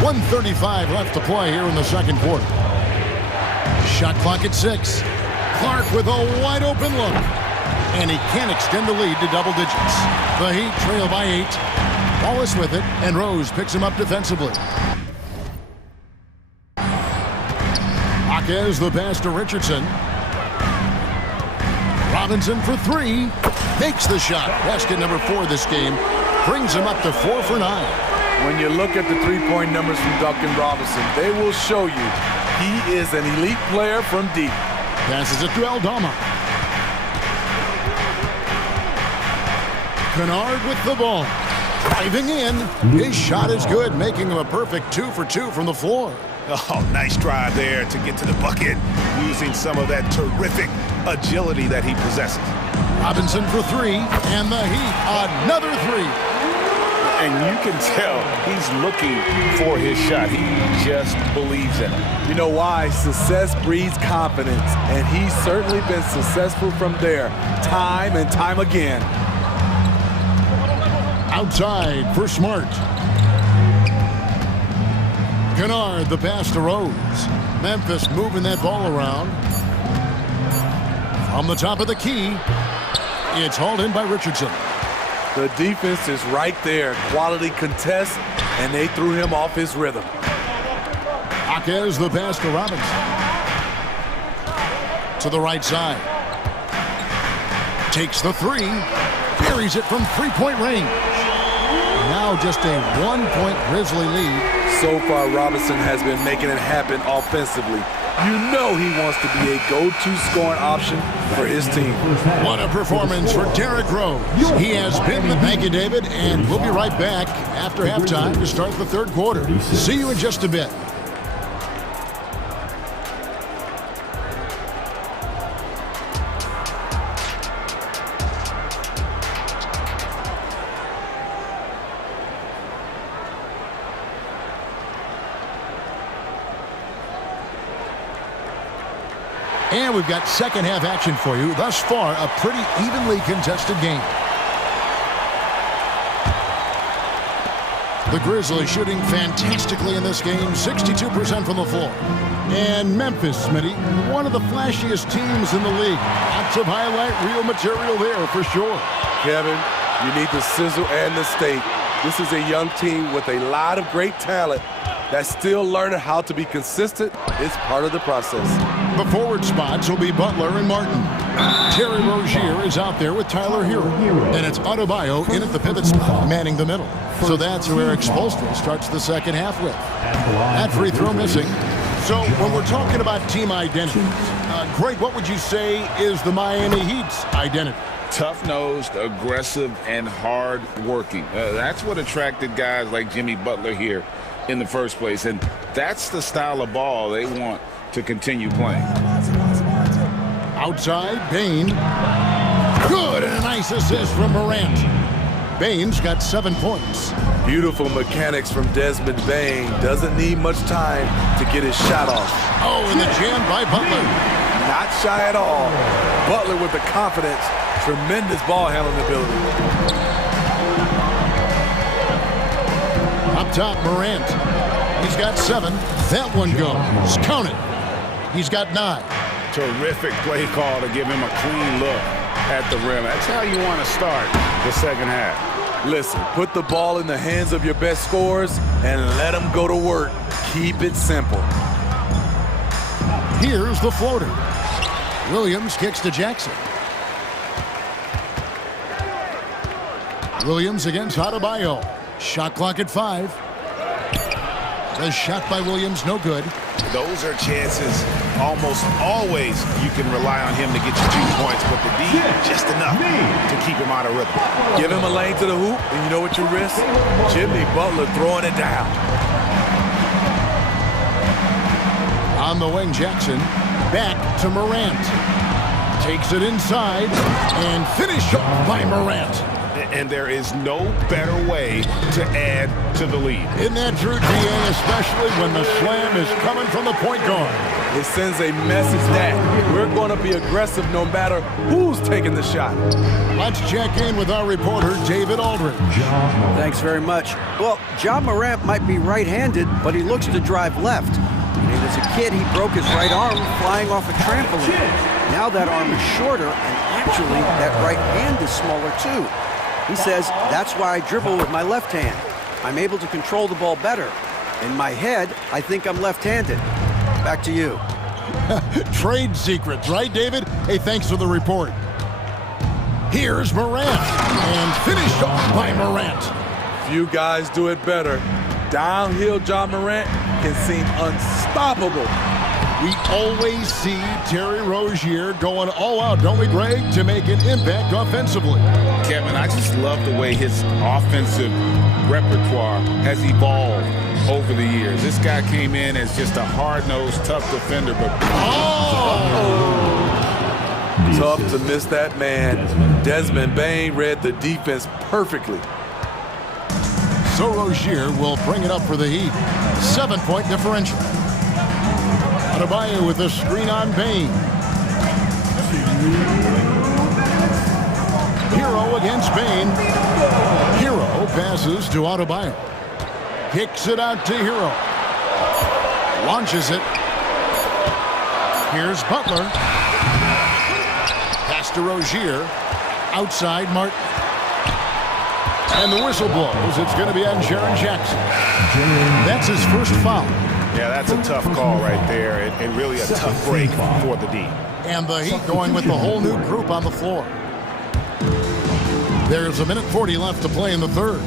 .135 left to play here in the second quarter. Shot clock at 6. Clark with a wide open look. And he can't extend the lead to double digits. The Heat trail by 8. Wallace with it, and Rose picks him up defensively. Jaquez the pass to Richardson. Robinson for 3. Makes the shot. Basket number 4 this game. Brings him up to 4 for 9. When you look at the three-point numbers from Duncan Robinson, they will show you he is an elite player from deep. Passes it to Aldama. Kennard with the ball. Driving in. His shot is good, making him a perfect 2 for 2 from the floor. Oh, nice drive there to get to the bucket, using some of that terrific agility that he possesses. Robinson for 3, and the Heat, another 3. And you can tell he's looking for his shot. He just believes in it. You know why? Success breeds confidence, and he's certainly been successful from there, time and time again. Outside for Smart. Kennard, the pass to Rose. Memphis moving that ball around. From the top of the key, it's hauled in by Richardson. The defense is right there. Quality contest, and they threw him off his rhythm. Jaquez the pass to Robinson. To the right side. Takes the 3. Buries it from 3-point range. Now just a 1-point Grizzly lead. So far, Robinson has been making it happen offensively. You know he wants to be a go-to scoring option for his team. What a performance for Derrick Rose. He has been the thank you, David, and we'll be right back after halftime to start the third quarter. See you in just a bit. And we've got second half action for you. Thus far, a pretty evenly contested game. The Grizzlies shooting fantastically in this game, 62% from the floor. And Memphis, Smitty, one of the flashiest teams in the league. Lots of highlight reel material there for sure. Kevin, you need the sizzle and the steak. This is a young team with a lot of great talent that's still learning how to be consistent. It's part of the process. The forward spots will be Butler and Martin. Terry Rozier is out there with Tyler Hero. And it's Adebayo in at the pivot spot, manning the middle. So that's who Eric Spoelstra starts the second half with. That free throw missing. So when we're talking about team identity, Greg, what would you say is the Miami Heat's identity? Tough-nosed, aggressive, and hard-working. That's what attracted guys like Jimmy Butler here in the first place. And that's the style of ball they want to continue playing. Outside, Bain. Good, and a nice assist from Morant. Bain's got 7 points. Beautiful mechanics from Desmond Bain. Doesn't need much time to get his shot off. Oh, and the jam by Butler. Not shy at all. Butler with the confidence. Tremendous ball handling ability. Up top, Morant. He's got 7. That one goes. Count it. He's got 9. Terrific play call to give him a clean look at the rim. That's how you want to start the second half. Listen, put the ball in the hands of your best scorers and let them go to work. Keep it simple. Here's the floater. Williams kicks to Jackson. Williams against Adebayo. Shot clock at 5. The shot by Williams, no good. Those are chances almost always you can rely on him to get you 2 points, but the D, just enough to keep him out of rhythm. Give him a lane to the hoop, and you know what you risk? Jimmy Butler throwing it down. On the wing, Jackson. Back to Morant. Takes it inside and finished off by Morant. And there is no better way to add to the lead. Isn't that true, GA, especially when the slam is coming from the point guard? It sends a message that we're going to be aggressive no matter who's taking the shot. Let's check in with our reporter, David Aldridge. Thanks very much. Well, Ja Morant might be right-handed, but he looks to drive left. When he was a kid, he broke his right arm flying off a trampoline. Now that arm is shorter, and actually that right hand is smaller too. He says, that's why I dribble with my left hand. I'm able to control the ball better. In my head, I think I'm left-handed. Back to you. Trade secrets, right, David? Hey, thanks for the report. Here's Morant, and finished off by Morant. Few guys do it better. Downhill Ja Morant can seem unstoppable. We always see Terry Rozier going all out, don't we, Greg, to make an impact offensively. Kevin, I just love the way his offensive repertoire has evolved over the years. This guy came in as just a hard-nosed, tough defender, but... Tough to miss that man. Desmond Bane read the defense perfectly. So Rozier will bring it up for the Heat. 7-point differential. Adebayo with a screen on Bane. Hero against Bane. Hero passes to Adebayo. Kicks it out to Hero. Launches it. Here's Butler. Pass to Rozier. Outside Martin. And the whistle blows. It's going to be on Jaren Jackson. That's his first foul. Yeah, that's a tough call right there, and really a tough break for the D. And the Heat going with the whole new group on the floor. There's 1:40 left to play in the third.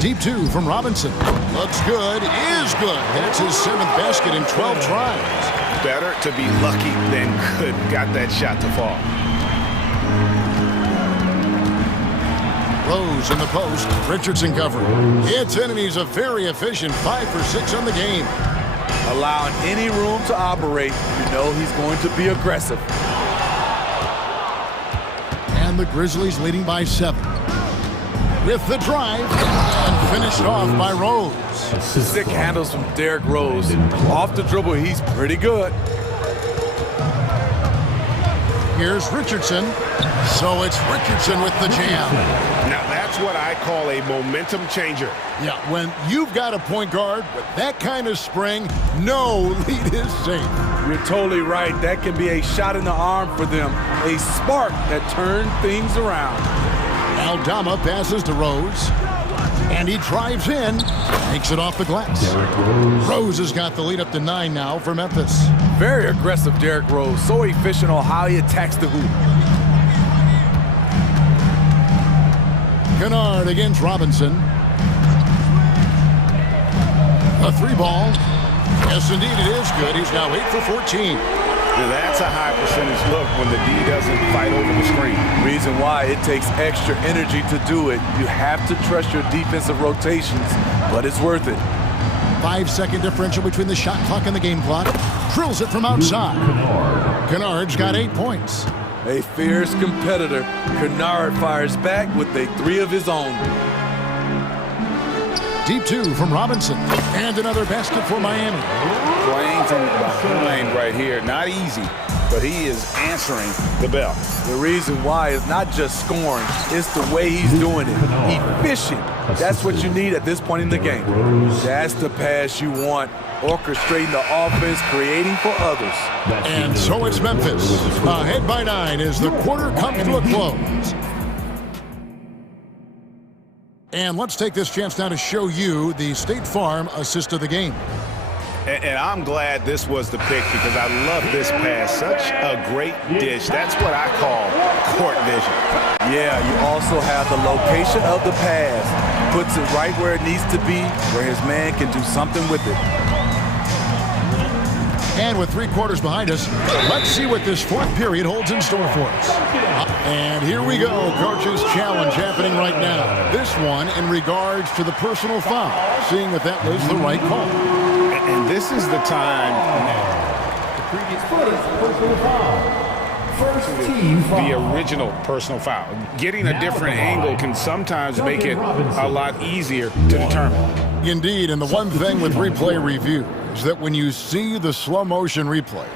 Deep 2 from Robinson. Looks good, is good. That's his 7th basket in 12 tries. Better to be lucky than good. Got that shot to fall. Rose in the post. Richardson covering. It's in, and he's a very efficient 5 for 6 on the game. Allowing any room to operate, you know he's going to be aggressive. And the Grizzlies leading by 7. With the drive, and finished off by Rose. Sick handles from Derrick Rose. Off the dribble, he's pretty good. Here's Richardson. So it's Richardson with the jam. Now that's what I call a momentum changer. Yeah, when you've got a point guard with that kind of spring, no lead is safe. You're totally right. That can be a shot in the arm for them. A spark that turns things around. Aldama passes to Rose. And he drives in. Takes it off the glass. Rose has got the lead up to 9 now for Memphis. Very aggressive, Derrick Rose. So efficient on how he attacks the hoop. Kennard against Robinson. A 3-ball. Yes, indeed, it is good. He's now 8 for 14. Now that's a high percentage look when the D doesn't fight over the screen. Reason why it takes extra energy to do it. You have to trust your defensive rotations, but it's worth it. 5-second differential between the shot clock and the game clock. Drills it from outside. Kennard's got 8 points. A fierce competitor. Kennard fires back with a 3 of his own. Deep 2 from Robinson. And another basket for Miami. Playing from behind right here. Not easy, but he is answering the bell. The reason why is not just scoring, it's the way he's doing it. Efficient. That's what you need at this point in the game. That's the pass you want. Orchestrating the offense, creating for others. And so it's Memphis. Ahead by 9 as the quarter comes to a close. And let's take this chance now to show you the State Farm assist of the game. And I'm glad this was the pick because I love this pass. Such a great dish. That's what I call court vision. Yeah, you also have the location of the pass. Puts it right where it needs to be, where his man can do something with it. And with 3 quarters behind us, let's see what this fourth period holds in store for us. And here we go, coach's challenge happening right now. This one in regards to the personal foul, seeing that that was the right call. And this is the time The previous play is personal foul. First team foul. the original personal foul. Getting a different angle can sometimes make it a lot easier to determine. Indeed, and the one thing with replay review is that when you see the slow motion replays,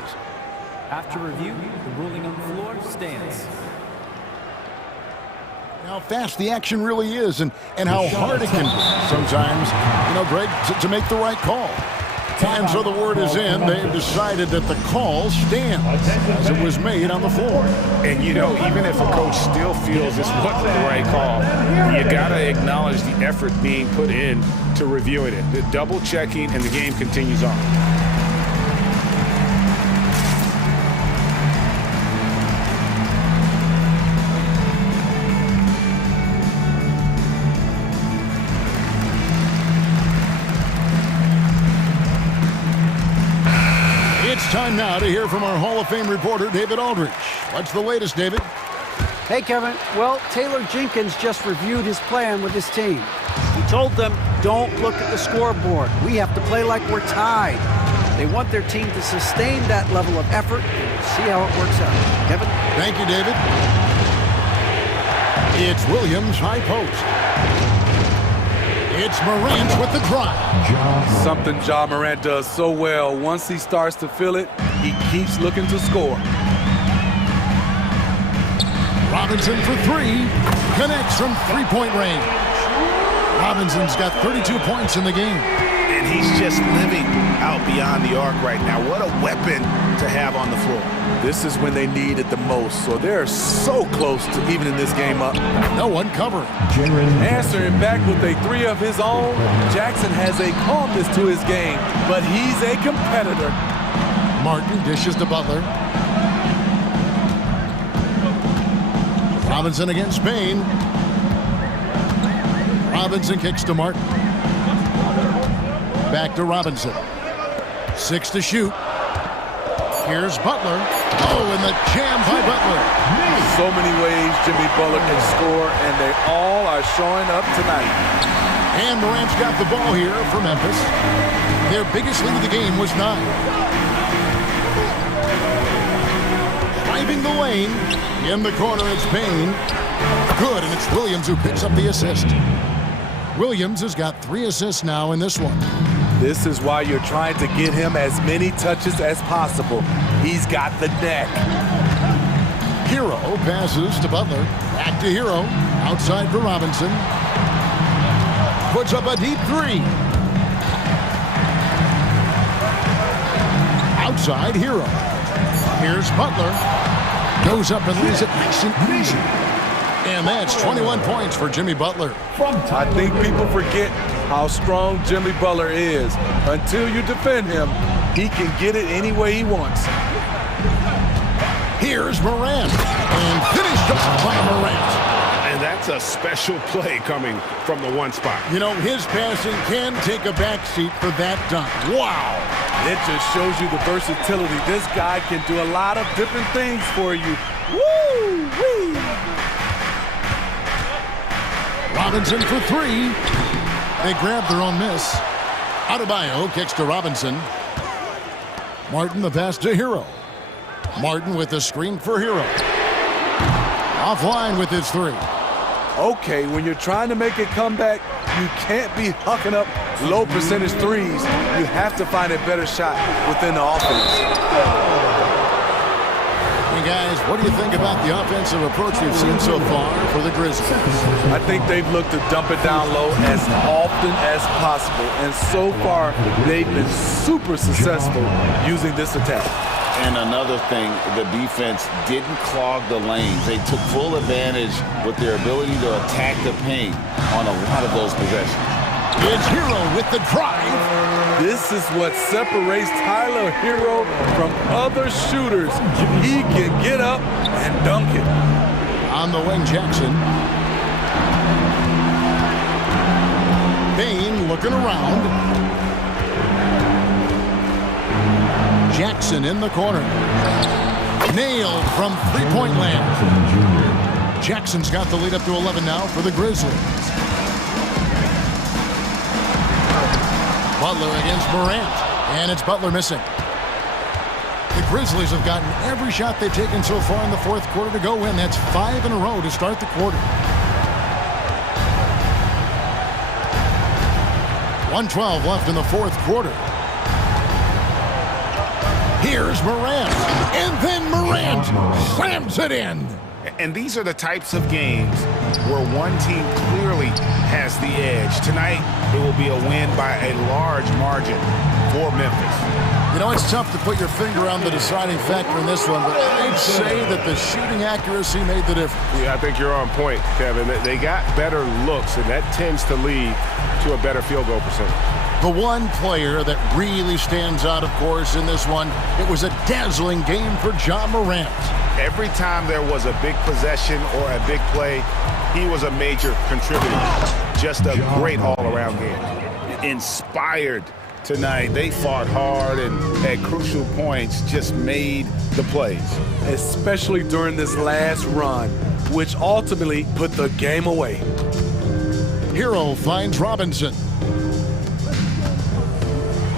After review, the ruling on the floor stands. how fast the action really is and how hard it can be sometimes, Greg, to make the right call. And so the word is in. They've decided that the call stands as it was made on the floor. And, even if a coach still feels this wasn't the right call, you got to acknowledge the effort being put in to reviewing it. The double checking, and the game continues on. It's time now to hear from our Hall of Fame reporter, David Aldridge. What's the latest, David? Hey, Kevin. Well, Taylor Jenkins just reviewed his plan with his team. He told them, don't look at the scoreboard. We have to play like we're tied. They want their team to sustain that level of effort. See how it works out. Kevin? Thank you, David. It's Williams high post. It's Morant with the drive. Something Ja Morant does so well. Once he starts to feel it, he keeps looking to score. Robinson for 3. Connects from three-point range. Robinson's got 32 points in the game. And he's just living out beyond the arc right now. What a weapon to have on the floor. This is when they need it the most, so they're so close to evening this game up. No one covering. Answering back with a 3 of his own, Jackson has a calmness to his game, but he's a competitor. Martin dishes to Butler. Robinson against Payne. Robinson kicks to Martin. Back to Robinson. 6 to shoot. Here's Butler. Oh, and the jam by Butler. So many ways Jimmy Butler can score, and they all are showing up tonight. And Morant's got the ball here for Memphis. Their biggest lead of the game was 9. Driving the lane. In the corner, it's Payne. Good, and it's Williams who picks up the assist. Williams has got 3 assists now in this one. This is why you're trying to get him as many touches as possible. He's got the neck. Hero passes to Butler. Back to Hero. Outside for Robinson. Puts up a deep 3. Outside Hero. Here's Butler. Goes up and lays it nice and easy. And that's 21 points for Jimmy Butler. I think people forget how strong Jimmy Butler is. Until you defend him, he can get it any way he wants. Here's Morant. And finished off by Morant. And that's a special play coming from the one spot. His passing can take a backseat for that dunk. Wow. It just shows you the versatility. This guy can do a lot of different things for you. Woo-wee! Robinson for 3. They grab their own miss. Adebayo kicks to Robinson. Martin the pass to Hero. Martin with the screen for Hero. Offline with his 3. Okay, when you're trying to make a comeback, you can't be hucking up low percentage threes. You have to find a better shot within the offense. Hey guys, what do you think about the offensive approach we've seen so far for the Grizzlies? I think they've looked to dump it down low as often as possible. And so far, they've been super successful using this attack. And another thing, the defense didn't clog the lanes. They took full advantage with their ability to attack the paint on a lot of those possessions. It's Hero with the drive. This is what separates Tyler Hero from other shooters. He can get up and dunk it. On the wing, Jackson. Bain looking around. Jackson in the corner. Nailed from three-point land. Jackson's got the lead up to 11 now for the Grizzlies. Butler against Morant, and it's Butler missing. The Grizzlies have gotten every shot they've taken so far in the fourth quarter to go in. That's 5 in a row to start the quarter. 1:12 left in the fourth quarter. Here's Morant, and then Morant slams it in. And these are the types of games where one team clearly has the edge. Tonight, it will be a win by a large margin for Memphis. You know, it's tough to put your finger on the deciding factor in this one, but I'd say that the shooting accuracy made the difference. Yeah, I think you're on point, Kevin. They got better looks, and that tends to lead to a better field goal percentage. The one player that really stands out, of course, in this one, it was a dazzling game for Ja Morant. Every time there was a big possession or a big play, he was a major contributor. Just a great all-around game. Inspired tonight. They fought hard and at crucial points just made the plays. Especially during this last run, which ultimately put the game away. Hero finds Robinson.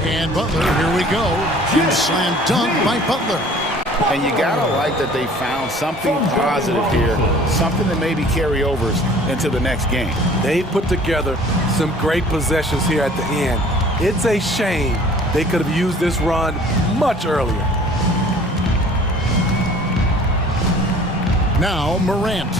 And Butler, here we go. Huge slam dunk by Butler. And you gotta like that they found something positive here, something that maybe carry overs into the next game. They put together some great possessions here at the end. It's a shame they could have used this run much earlier. Now Morant.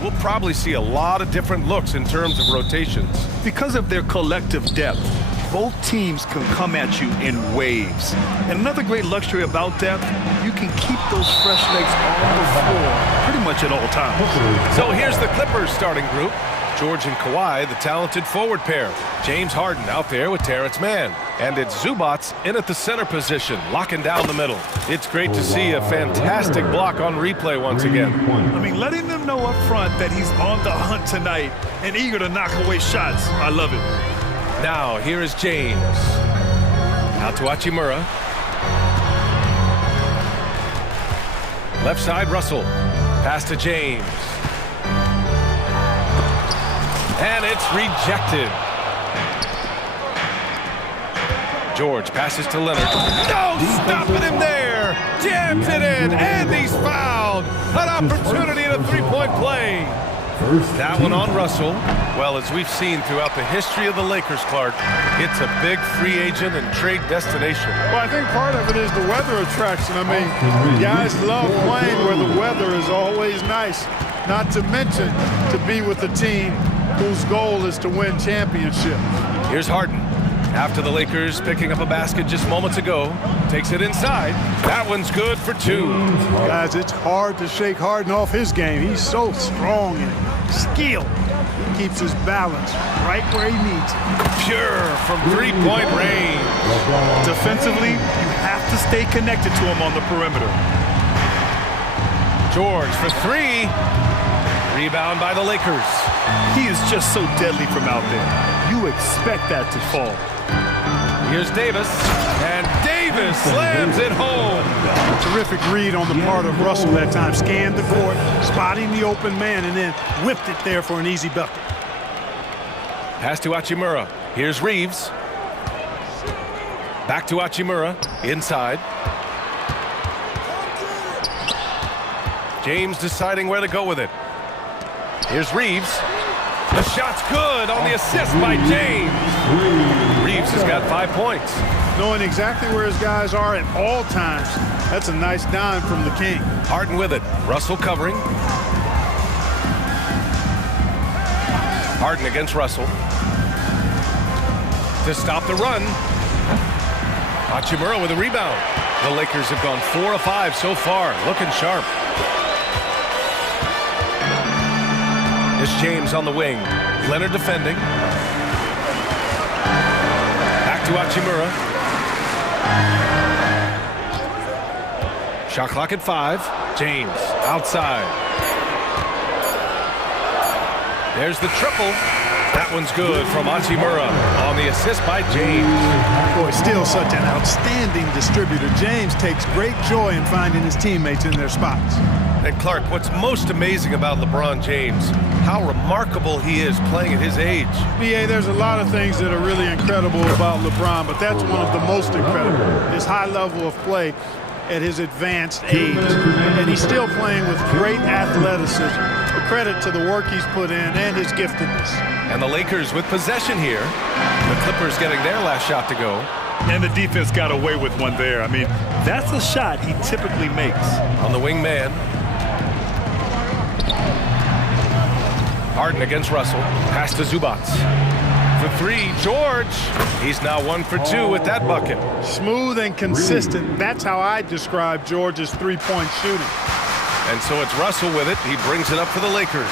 we'll probably see a lot of different looks in terms of rotations. Because of their collective depth, both teams can come at you in waves. And another great luxury about depth, you can keep those fresh legs on the floor pretty much at all times. So here's the Clippers starting group. George and Kawhi, the talented forward pair. James Harden out there with Terrence Mann. And it's Zubats in at the center position, locking down the middle. It's great to see a fantastic block on replay once again. I mean, letting them know up front that he's on the hunt tonight and eager to knock away shots. I love it. Now, here is James. Out to Hachimura. Left side, Russell. Pass to James. And it's rejected. George passes to Leonard. No, stopping him there. Jams it in, and he's fouled. An opportunity at a three-point play. That one on Russell. Well, as we've seen throughout the history of the Lakers, Clark, it's a big free agent and trade destination. Well, I think part of it is the weather attraction. I mean, guys love playing where the weather is always nice. Not to mention to be with a team whose goal is to win championships. Here's Harden. After the Lakers picking up a basket just moments ago, takes it inside. That one's good for two. Guys, it's hard to shake Harden off his game. He's so strong and skilled. He keeps his balance right where he needs it. Pure from three-point range. Defensively, you have to stay connected to him on the perimeter. George for three. Rebound by the Lakers. He is just so deadly from out there. You expect that to fall. Here's Davis, and Davis slams it home. A terrific read on the part of Russell that time. Scanned the court, spotting the open man, and then whipped it there for an easy bucket. Pass to Hachimura. Here's Reeves. Back to Hachimura, inside. James deciding where to go with it. Here's Reeves. The shot's good on the assist by James. Reeves has got 5 points. Knowing exactly where his guys are at all times. That's a nice dime from the King. Harden with it. Russell covering. Harden against Russell. To stop the run. Hachimura with a rebound. The Lakers have gone 4 of 5 so far. Looking sharp. It's James on the wing. Leonard defending. Back to Hachimura. Shot clock at 5. James outside. There's the triple. That one's good from Hachimura on the assist by James. Boy, still such an outstanding distributor. James takes great joy in finding his teammates in their spots. And Clark, what's most amazing about LeBron James, how remarkable he is playing at his age. BA, there's a lot of things that are really incredible about LeBron, but that's one of the most incredible. His high level of play at his advanced age. And he's still playing with great athleticism. A credit to the work he's put in and his giftedness. And the Lakers with possession here. The Clippers getting their last shot to go. And the defense got away with one there. I mean, that's a shot he typically makes. On the wing man. Harden against Russell. Pass to Zubats. For 3, George. He's now 1 for 2 with that bucket. Smooth and consistent. That's how I describe George's three-point shooting. And so it's Russell with it. He brings it up for the Lakers.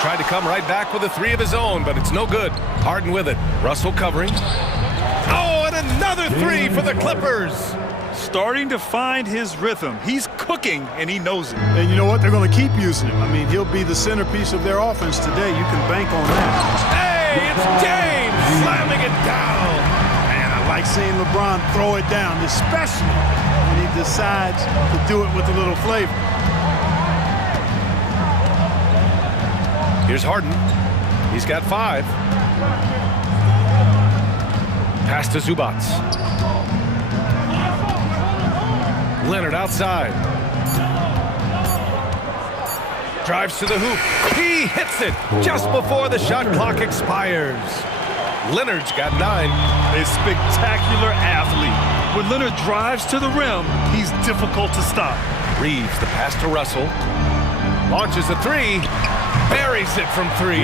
Tried to come right back with a 3 of his own, but it's no good. Harden with it. Russell covering. Oh, and another 3 for the Clippers. Starting to find his rhythm. He's cooking, and he knows it. And you know what? They're going to keep using him. I mean, he'll be the centerpiece of their offense today. You can bank on that. Hey, it's James slamming it down. Man, I like seeing LeBron throw it down, especially when he decides to do it with a little flavor. Here's Harden. He's got 5. Pass to Zubats. Leonard outside. Drives to the hoop. He hits it just before the shot clock expires. Leonard's got 9. A spectacular athlete. When Leonard drives to the rim, he's difficult to stop. Reeves the pass to Russell. Launches a three. Buries it from three.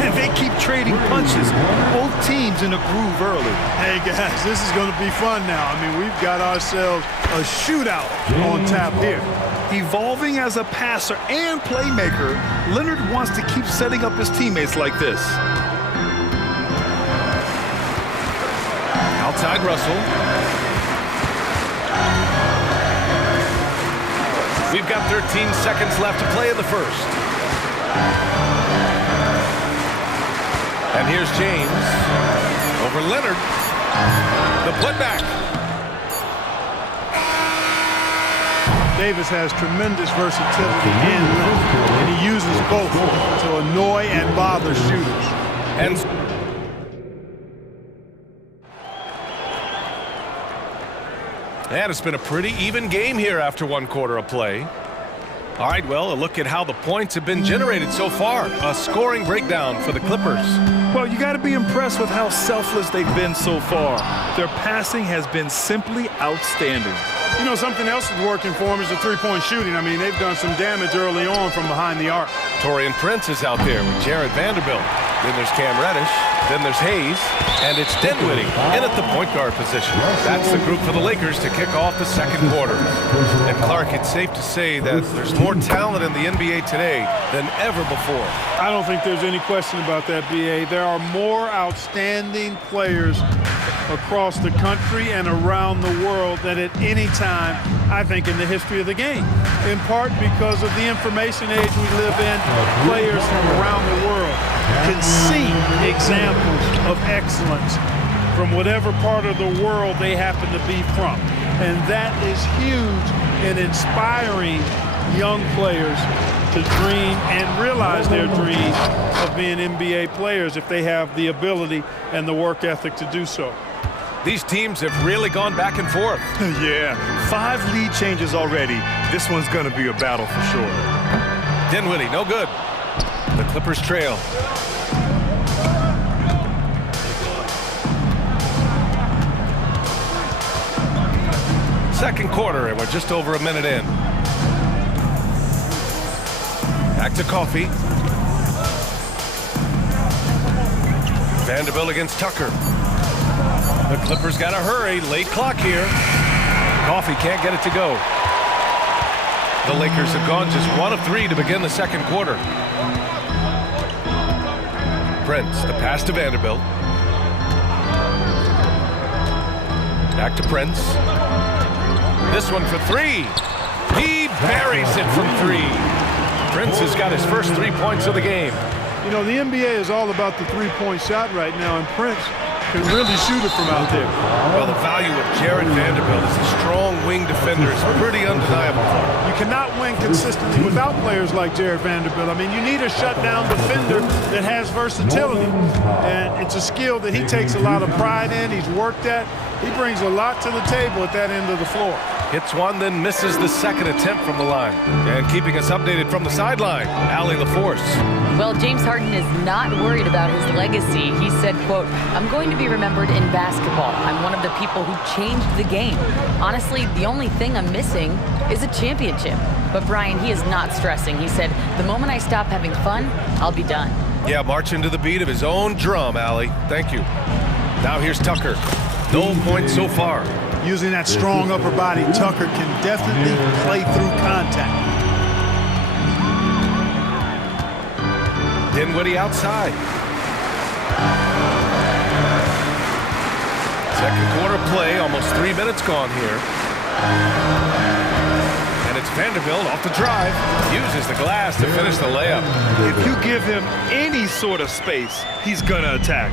And they keep trading punches. Both teams in a groove early. Hey, guys, this is going to be fun now. I mean, we've got ourselves a shootout on tap here. Evolving as a passer and playmaker, Leonard wants to keep setting up his teammates like this. Outside Russell. We've got 13 seconds left to play in the first. And here's James over Leonard. The putback. Davis has tremendous versatility and length, and he uses both to annoy and bother shooters. And it's been a pretty even game here after one quarter of play. All right, well, a look at how the points have been generated so far. A scoring breakdown for the Clippers. Well, you got to be impressed with how selfless they've been so far. Their passing has been simply outstanding. You know, something else that's working for them is the three-point shooting. I mean, they've done some damage early on from behind the arc. Torian Prince is out there with Jared Vanderbilt. Then there's Cam Reddish. Then there's Hayes. And it's Dinwiddie in at the point guard position. That's the group for the Lakers to kick off the second quarter. And Clark, it's safe to say that there's more talent in the NBA today than ever before. I don't think there's any question about that, B.A. There are more outstanding players across the country and around the world than at any time, I think, in the history of the game. In part because of the information age we live in, players from around the world can see examples of excellence from whatever part of the world they happen to be from. And that is huge in inspiring young players to dream and realize their dreams of being NBA players if they have the ability and the work ethic to do so. These teams have really gone back and forth. Yeah, 5 lead changes already. This one's going to be a battle for sure. Dinwiddie, no good. The Clippers trail. Second quarter, and we're just over a minute in. Back to Coffey. Vanderbilt against Tucker. The Clippers got to hurry. Late clock here. Coffey can't get it to go. The Lakers have gone just 1 of 3 to begin the second quarter. Prince, the pass to Vanderbilt. Back to Prince. This one for 3. He buries it from 3. Prince has got his first 3 points of the game. You know, the NBA is all about the three-point shot right now, and Prince can really shoot it from out there. Well, the value of Jared Vanderbilt as a strong wing defender is pretty undeniable. You cannot win consistently without players like Jared Vanderbilt. I mean, you need a shutdown defender that has versatility, and it's a skill that he takes a lot of pride in. He's worked at. He brings a lot to the table at that end of the floor. Hits one, then misses the second attempt from the line. And keeping us updated from the sideline, Allie LaForce. Well, James Harden is not worried about his legacy. He said, quote, "I'm going to be remembered in basketball. I'm one of the people who changed the game. Honestly, the only thing I'm missing is a championship." But Brian, he is not stressing. He said, "The moment I stop having fun, I'll be done." Yeah, marching to the beat of his own drum, Allie. Thank you. Now here's Tucker. No points so far. Using that strong upper body, Tucker can definitely play through contact. Dinwiddie outside. Second quarter play, almost 3 minutes gone here. And it's Vanderbilt off the drive. Uses the glass to finish the layup. If you give him any sort of space, he's going to attack.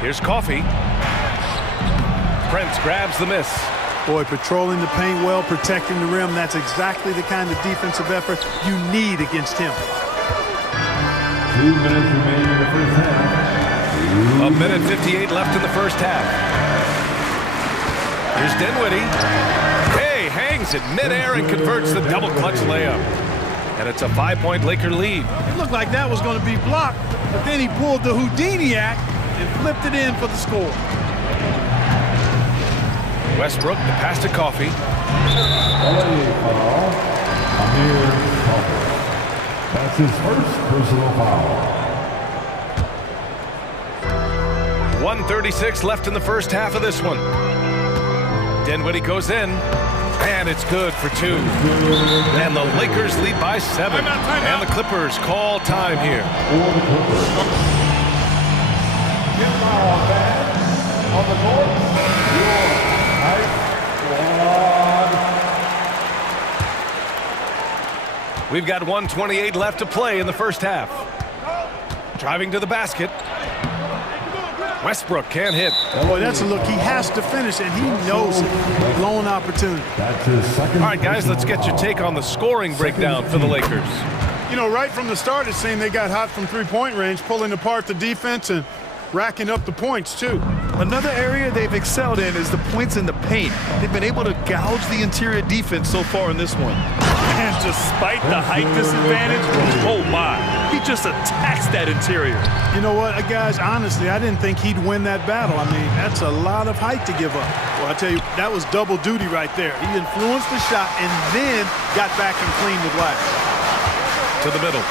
Here's Coffey. Prince grabs the miss. Boy, patrolling the paint well, protecting the rim. That's exactly the kind of defensive effort you need against him. 2 minutes remaining in the first half. A minute 58 left in the first half. Here's Dinwiddie. Hey, hangs it midair and converts the double clutch layup. And it's a 5-point Laker lead. It looked like that was going to be blocked, but then he pulled the Houdini act and flipped it in for the score. Westbrook, the pass to Coffey. That's his first personal foul. 1:36 left in the first half of this one. Dinwiddie goes in, and it's good for 2. And the Lakers lead by 7. And the Clippers call time here. On the court, We've got 1:28 left to play in the first half. Driving to the basket. Westbrook can't hit. Boy, that's a look. He has to finish, and he knows it. Blown opportunity. That's his second. All right, guys, let's get your take on the scoring breakdown for the Lakers. You know, right from the start, it seemed they got hot from three-point range, pulling apart the defense and racking up the points, too. Another area they've excelled in is the points in the paint. They've been able to gouge the interior defense so far in this one. And despite the height disadvantage, oh my, he just attacks that interior. You know what, guys, honestly, I didn't think he'd win that battle. I mean, that's a lot of height to give up. Well, I tell you, that was double duty right there. He influenced the shot and then got back and cleaned the glass. To the middle.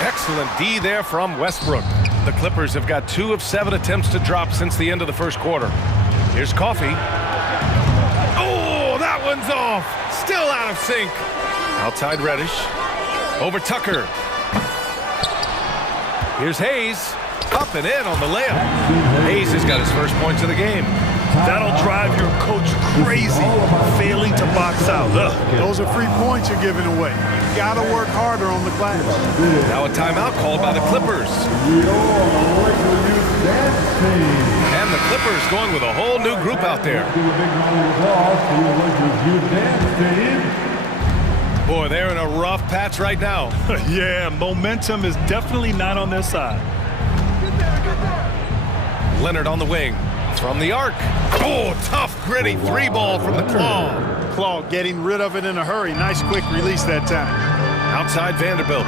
Excellent D there from Westbrook. The Clippers have got 2 of 7 attempts to drop since the end of the first quarter. Here's Coffey. Oh, that one's off. Still out of sync. Outside Reddish. Over Tucker. Here's Hayes. Up and in on the layup. Hayes has got his first points of the game. That'll drive your coach crazy, failing to box out. Ugh. Those are free points you're giving away. You gotta work harder on the glass. Now a timeout called by the Clippers. And the Clippers going with a whole new group out there. Boy, they're in a rough patch right now. Yeah, momentum is definitely not on their side. Leonard on the wing. From the arc. Oh, tough, gritty 3-ball from the Claw. Claw getting rid of it in a hurry. Nice quick release that time. Outside Vanderbilt.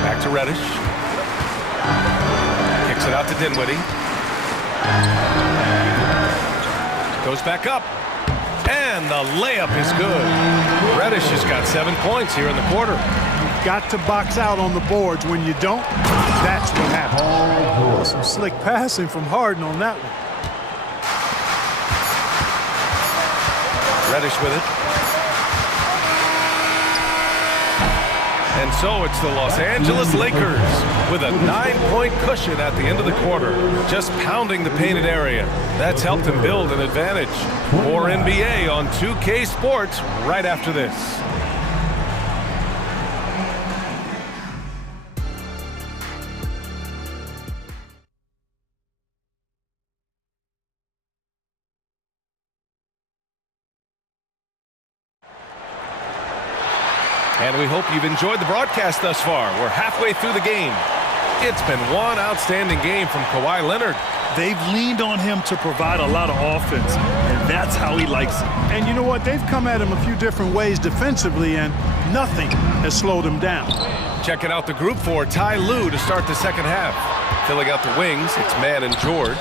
Back to Reddish. Kicks it out to Dinwiddie. Goes back up. And the layup is good. Reddish has got 7 points here in the quarter. You've got to box out on the boards. When you don't, that's what happens. Oh, some slick passing from Harden on that one. Reddish with it. And so it's the Los Angeles Lakers with a 9-point cushion at the end of the quarter, just pounding the painted area. That's helped them build an advantage. More NBA on 2K Sports right after this. And we hope you've enjoyed the broadcast thus far. We're halfway through the game. It's been one outstanding game from Kawhi Leonard. They've leaned on him to provide a lot of offense, and that's how he likes it. And you know what? They've come at him a few different ways defensively, and nothing has slowed him down. Checking out the group for Ty Lue to start the second half. Filling out the wings, it's Mann and George.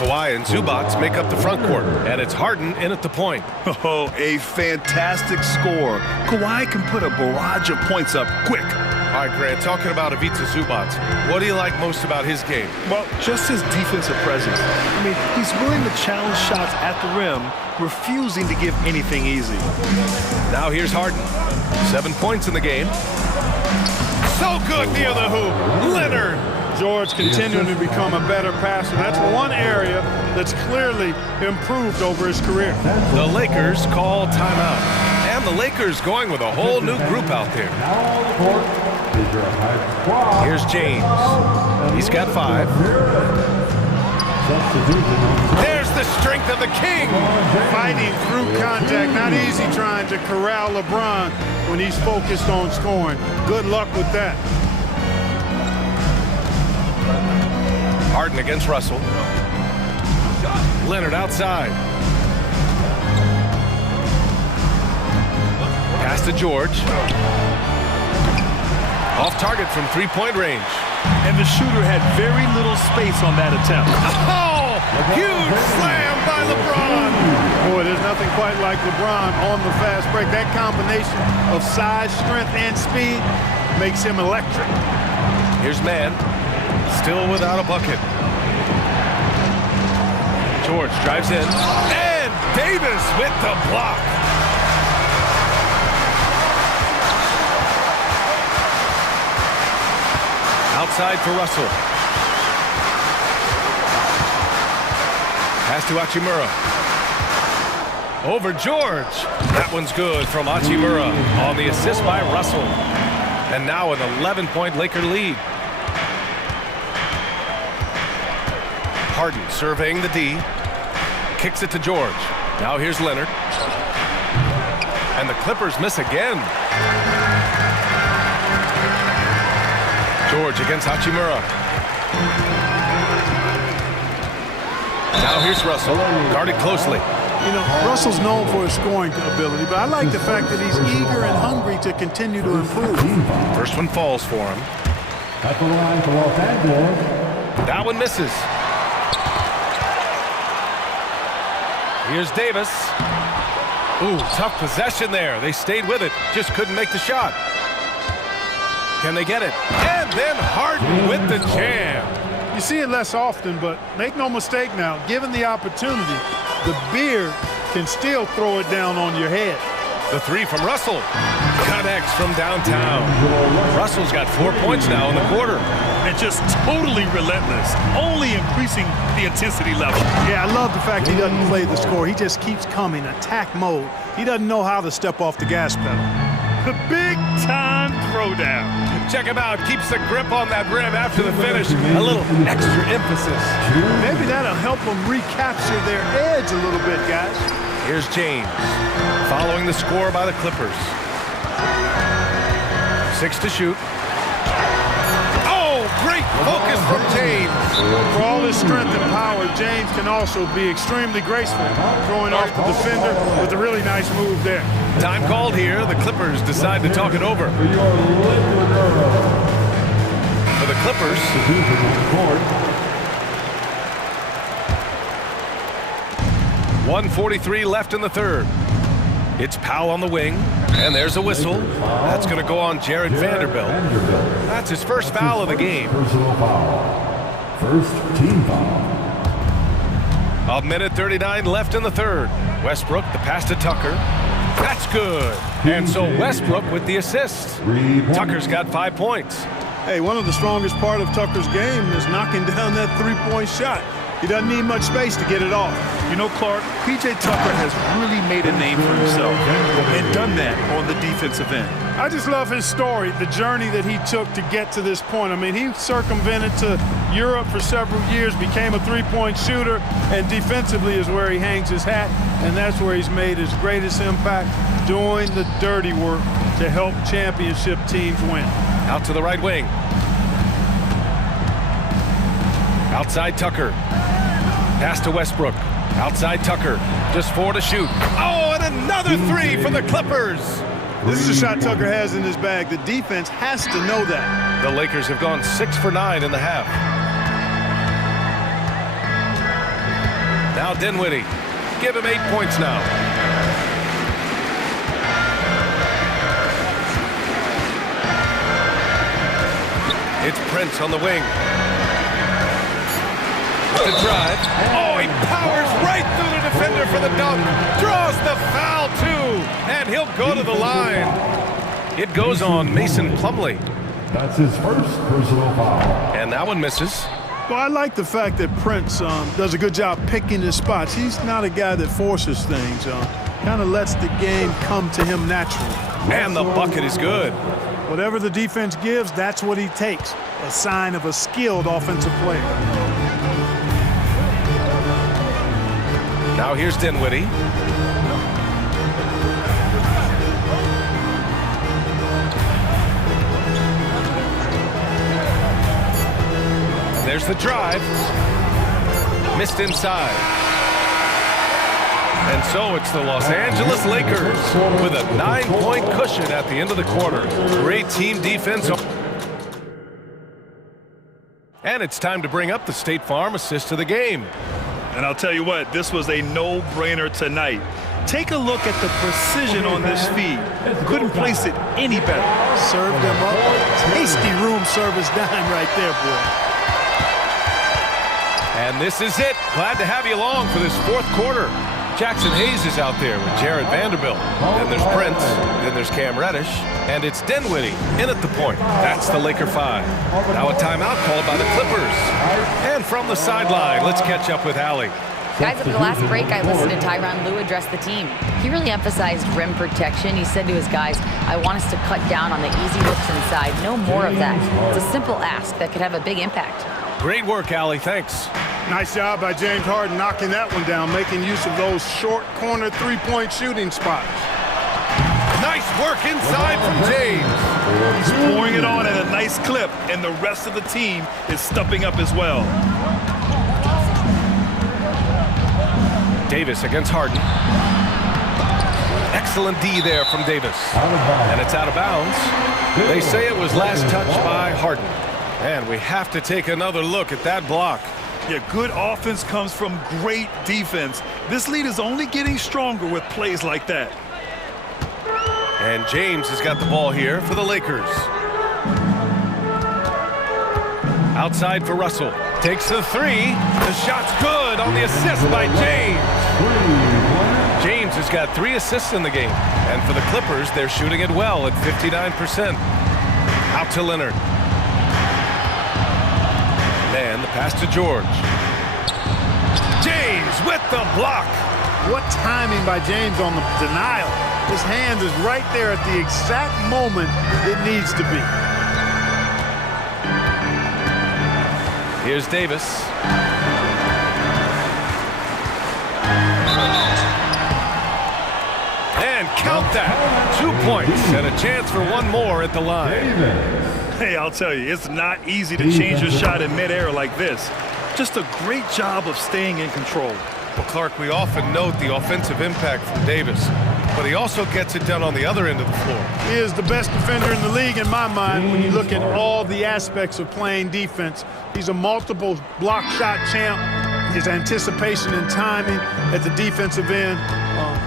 Kawhi and Zubats make up the front court, and it's Harden in at the point. Oh, a fantastic score. Kawhi can put a barrage of points up quick. All right, Grant, talking about Ivica Zubats, what do you like most about his game? Well, just his defensive presence. I mean, he's willing to challenge shots at the rim, refusing to give anything easy. Now here's Harden. 7 points in the game. So good near the hoop. Leonard. George continuing to become a better passer. That's one area that's clearly improved over his career. The Lakers call timeout. And the Lakers going with a whole new group out there. Here's James. He's got 5. There's the strength of the king. Fighting through contact. Not easy trying to corral LeBron when he's focused on scoring. Good luck with that. Harden against Russell. Leonard outside. Pass to George. Off target from 3-point range. And the shooter had very little space on that attempt. Oh! Huge slam by LeBron. Boy, there's nothing quite like LeBron on the fast break. That combination of size, strength, and speed makes him electric. Here's Mann, still without a bucket. George drives in, and Davis with the block. Outside for Russell. Pass to Hachimura. Over George. That one's good from Hachimura on the assist by Russell. And now an 11-point Laker lead. Harden surveying the D. Kicks it to George. Now here's Leonard. And the Clippers miss again. George against Hachimura. Now here's Russell, guarded closely. You know, Russell's known for his scoring ability, but I like the fact that he's eager and hungry to continue to improve. First one falls for him. At the line for Los Angeles. That one misses. Here's Davis. Ooh, tough possession there. They stayed with it, just couldn't make the shot. Can they get it? And then Harden with the jam. You see it less often, but make no mistake now, given the opportunity, the beard can still throw it down on your head. The three from Russell. Connects from downtown. Russell's got 4 points now in the quarter. And just totally relentless, only increasing the intensity level. Yeah, I love the fact he doesn't play the score. He just keeps coming, attack mode. He doesn't know how to step off the gas pedal. The big-time throwdown. Check him out. Keeps the grip on that rim after the finish. A little extra emphasis. Maybe that'll help them recapture their edge a little bit, guys. Here's James, following the score by the Clippers. 6 to shoot. Oh, great focus from James. For all his strength and power, James can also be extremely graceful, throwing off the defender with a really nice move there. Time called here. The Clippers decide to talk it over. For the Clippers, 1:43 left in the third. It's Powell on the wing, and there's a whistle. That's going to go on Jared Vanderbilt. That's his first foul of the game. Personal foul. First team foul. 1:39 left in the third. Westbrook, the pass to Tucker. That's good. And so Westbrook with the assist. Tucker's got 5 points. Hey, one of the strongest part of Tucker's game is knocking down that three-point shot. He doesn't need much space to get it off. You know, Clark, P.J. Tucker has really made a name for himself and done that on the defensive end. I just love his story, the journey that he took to get to this point. I mean, he circumvented to Europe for several years, became a three-point shooter, and defensively is where he hangs his hat, and that's where he's made his greatest impact, doing the dirty work to help championship teams win. Out to the right wing. Outside Tucker. Pass to Westbrook. Outside Tucker. Just 4 to shoot. Oh, and another three for the Clippers. This is a shot Tucker has in his bag. The defense has to know that. The Lakers have gone 6 for 9 in the half. Now Dinwiddie. Give him 8 points now. It's Prince on the wing. With the drive. Oh, he powers right through the defender for the dunk. Draws the foul, too. And he'll go to the line. It goes on Mason Plumlee. That's his first personal foul. And that one misses. Well, I like the fact that Prince does a good job picking his spots. He's not a guy that forces things. Kind of lets the game come to him naturally. And the bucket is good. Whatever the defense gives, that's what he takes. A sign of a skilled offensive player. Now here's Dinwiddie. And there's the drive. Missed inside. And so it's the Los Angeles Lakers with a 9-point cushion at the end of the quarter. Great team defense. And it's time to bring up the State Farm assist of the game. And I'll tell you what, this was a no-brainer tonight. Take a look at the precision on this feed. Couldn't place it any better. Served them up. Tasty room service dime right there, boy. And this is it. Glad to have you along for this fourth quarter. Jackson Hayes is out there with Jared Vanderbilt. Then there's Prince. Then there's Cam Reddish. And it's Dinwiddie in at the point. That's the Laker 5. Now a timeout called by the Clippers. And from the sideline, let's catch up with Allie. Guys, at the last break, I listened to Tyronn Lue address the team. He really emphasized rim protection. He said to his guys, I want us to cut down on the easy looks inside. No more of that. It's a simple ask that could have a big impact. Great work, Allie. Thanks. Nice job by James Harden knocking that one down, making use of those short corner three-point shooting spots. Nice work inside from James. He's pouring it on at a nice clip, and the rest of the team is stepping up as well. Davis against Harden. Excellent D there from Davis. And it's out of bounds. They say it was last touched by Harden. And we have to take another look at that block. Yeah, good offense comes from great defense. This lead is only getting stronger with plays like that. And James has got the ball here for the Lakers. Outside for Russell. Takes the three. The shot's good on the assist by James. James has got 3 assists in the game. And for the Clippers, they're shooting it well at 59%. Out to Leonard. And the pass to George. James with the block. What timing by James on the denial. His hand is right there at the exact moment it needs to be. Here's Davis. And count that. 2 points and a chance for one more at the line. Hey, I'll tell you, it's not easy to change your shot in midair like this. Just a great job of staying in control. Well, Clark, we often note the offensive impact from Davis, but he also gets it done on the other end of the floor. He is the best defender in the league in my mind when you look at all the aspects of playing defense. He's a multiple block shot champ. His anticipation and timing at the defensive end,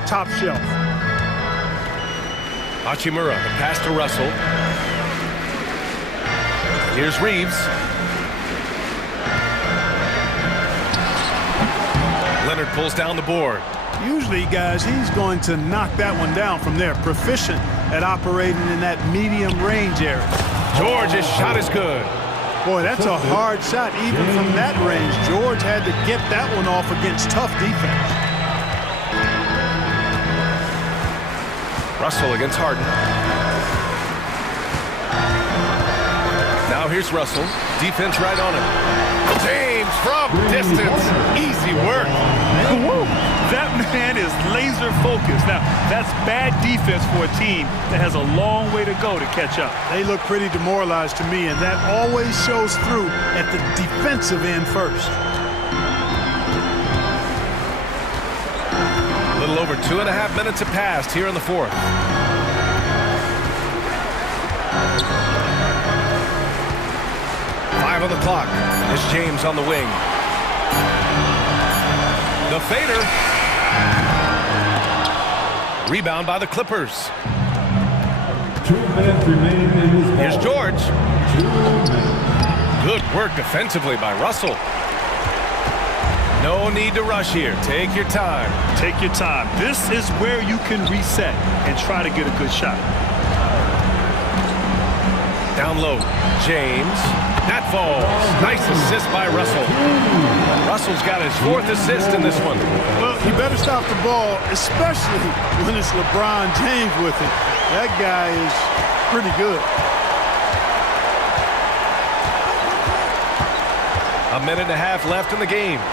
top shelf. Hachimura, the pass to Russell. Here's Reeves. Leonard pulls down the board. Usually, guys, he's going to knock that one down from there. Proficient at operating in that medium range area. George's shot is good. Boy, that's a hard shot even from that range. George had to get that one off against tough defense. Russell against Harden. Now here's Russell. Defense right on him. James from distance. Easy work. That man is laser focused. Now, that's bad defense for a team that has a long way to go to catch up. They look pretty demoralized to me, and that always shows through at the defensive end first. A little over 2.5 minutes have passed here in the fourth. On the clock is James on the wing. The fader. Rebound by the Clippers. 2 minutes remaining in this ball. Here's George. 2 minutes. Good work defensively by Russell. No need to rush here. Take your time. Take your time. This is where you can reset and try to get a good shot. Down low, James. That falls. Nice assist by Russell. Russell's got his 4th assist in this one. Well, you better stop the ball, especially when it's LeBron James with it. That guy is pretty good. A minute and a half left in the game.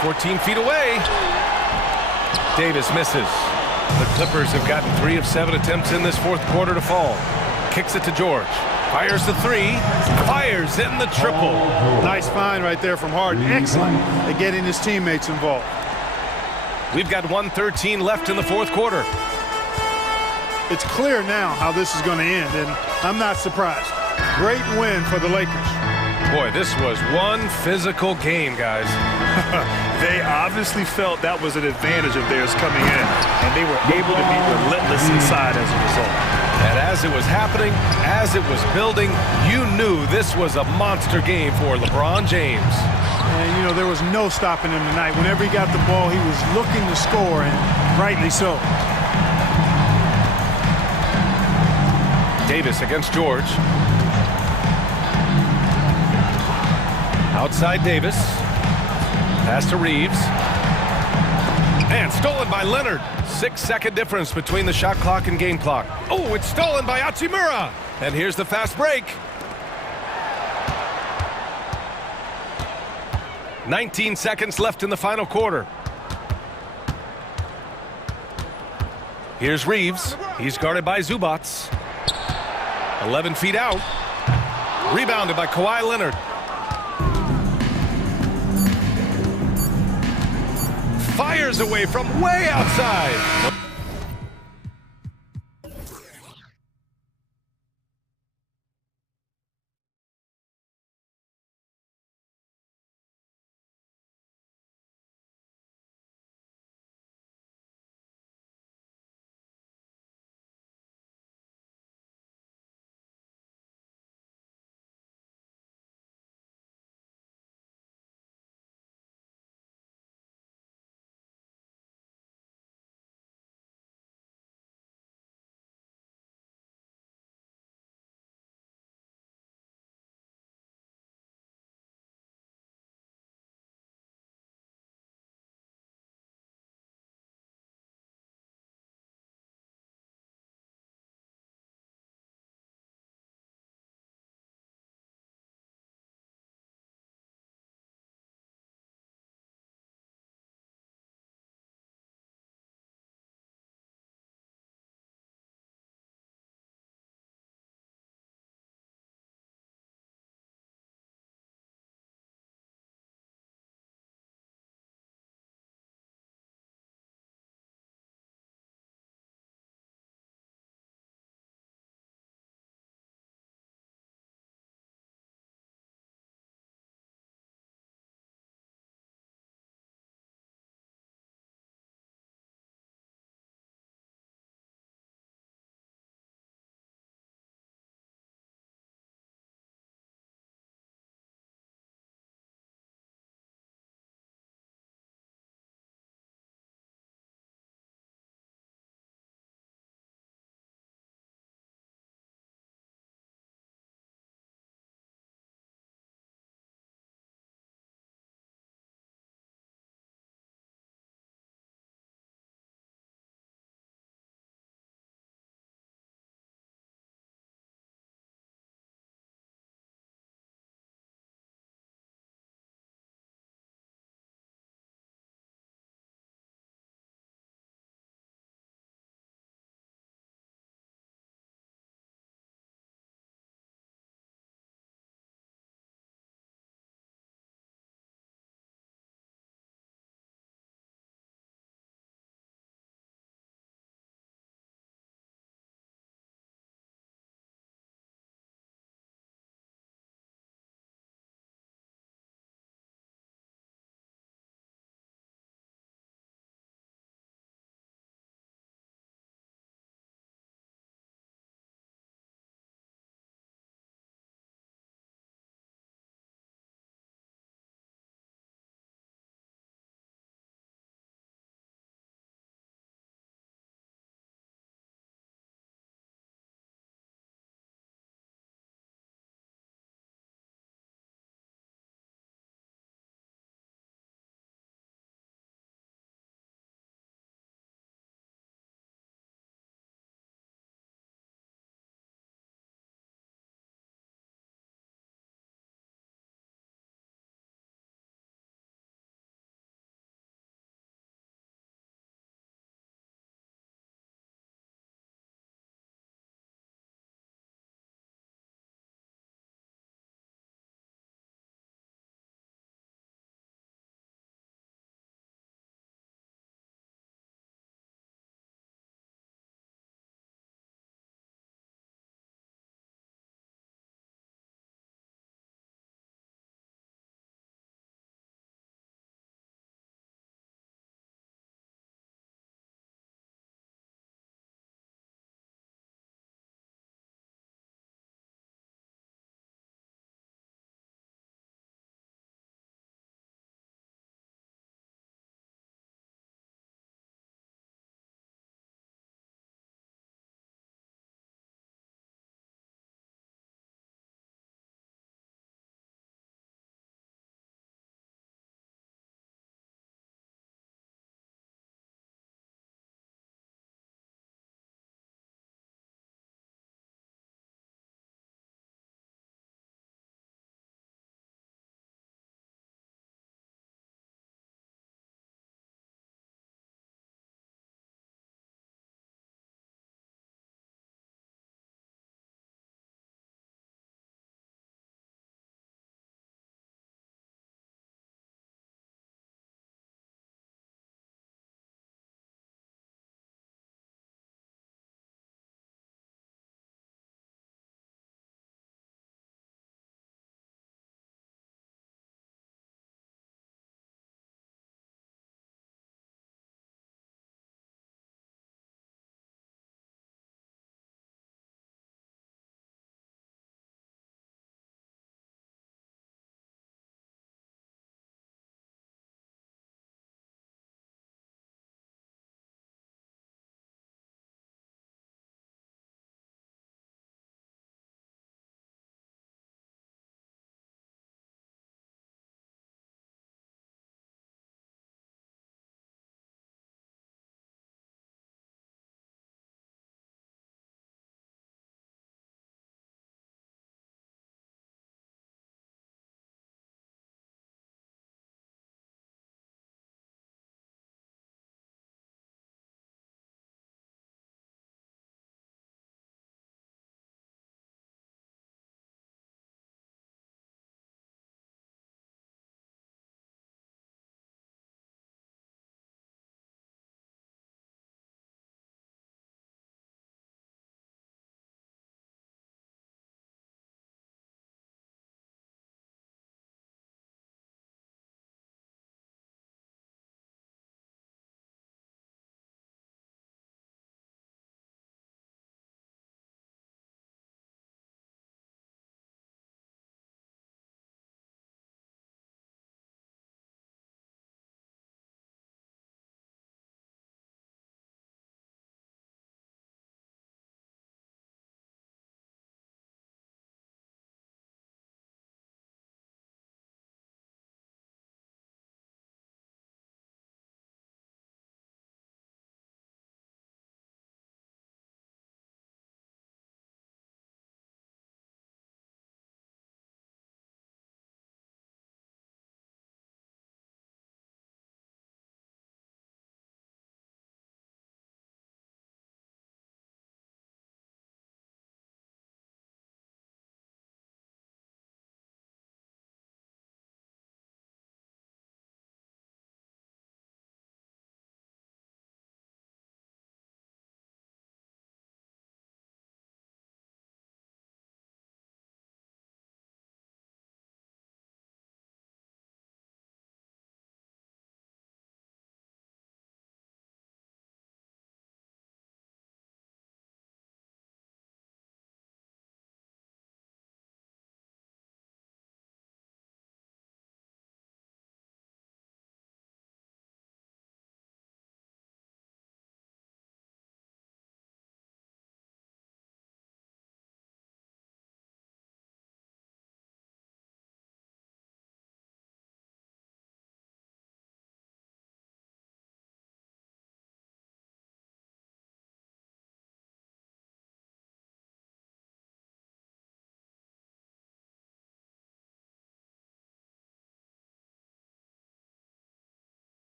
14 feet away. Davis misses. The Clippers have gotten 3 of 7 attempts in this fourth quarter to fall. Kicks it to George. Fires the 3. Fires in the triple. Nice find right there from Harden. Excellent at getting his teammates involved. We've got 1:13 left in the fourth quarter. It's clear now how this is going to end, and I'm not surprised. Great win for the Lakers. Boy, this was one physical game, guys. They obviously felt that was an advantage of theirs coming in, and they were able to be relentless inside as a result. And as it was happening, as it was building, you knew this was a monster game for LeBron James. And, you know, there was no stopping him tonight. Whenever he got the ball, he was looking to score, and rightly so. Davis against George. Outside Davis. Pass to Reeves. And stolen by Leonard. 6-second difference between the shot clock and game clock. Oh, it's stolen by Hachimura. And here's the fast break. 19 seconds left in the final quarter. Here's Reeves. He's guarded by Zubats. 11 feet out. Rebounded by Kawhi Leonard. Fires away from way outside.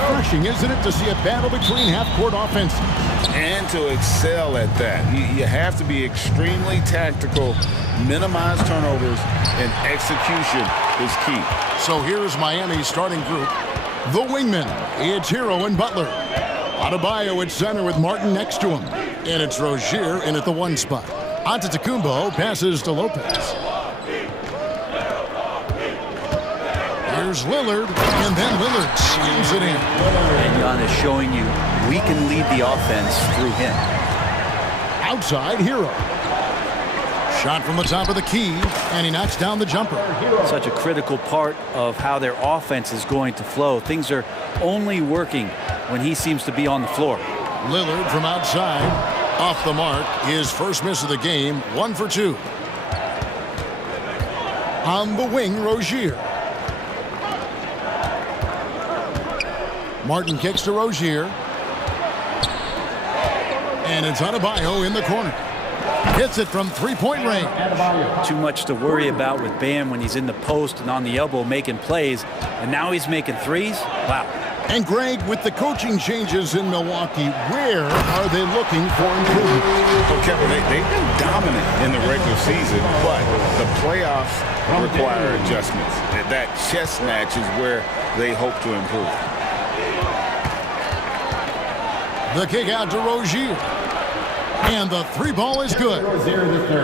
refreshing, isn't it, to see a battle between half-court offenses? And to excel at that. You have to be extremely tactical, minimize turnovers, and execution is key. So here's Miami's starting group. The wingmen, it's Hero and Butler. Adebayo at center with Martin next to him. And it's Rozier in at the 1 spot. Antetokounmpo passes to Lopez. Here's Lillard, and then Lillard skins it in. And Giannis showing you we can lead the offense through him. Outside, Hero. Shot from the top of the key, and he knocks down the jumper. Such a critical part of how their offense is going to flow. Things are only working when he seems to be on the floor. Lillard from outside, off the mark. His first miss of the game, 1 for 2. On the wing, Rozier. Martin kicks to Rozier. And it's Adebayo in the corner. Hits it from three-point range. Too much to worry about with Bam when he's in the post and on the elbow making plays. And now he's making threes? Wow. And Greg, with the coaching changes in Milwaukee, where are they looking for improvement? Well, Kevin, they've been dominant in the regular season, but the playoffs require adjustments. That chess match is where they hope to improve. The kick out to Rozier. And the 3-ball is good.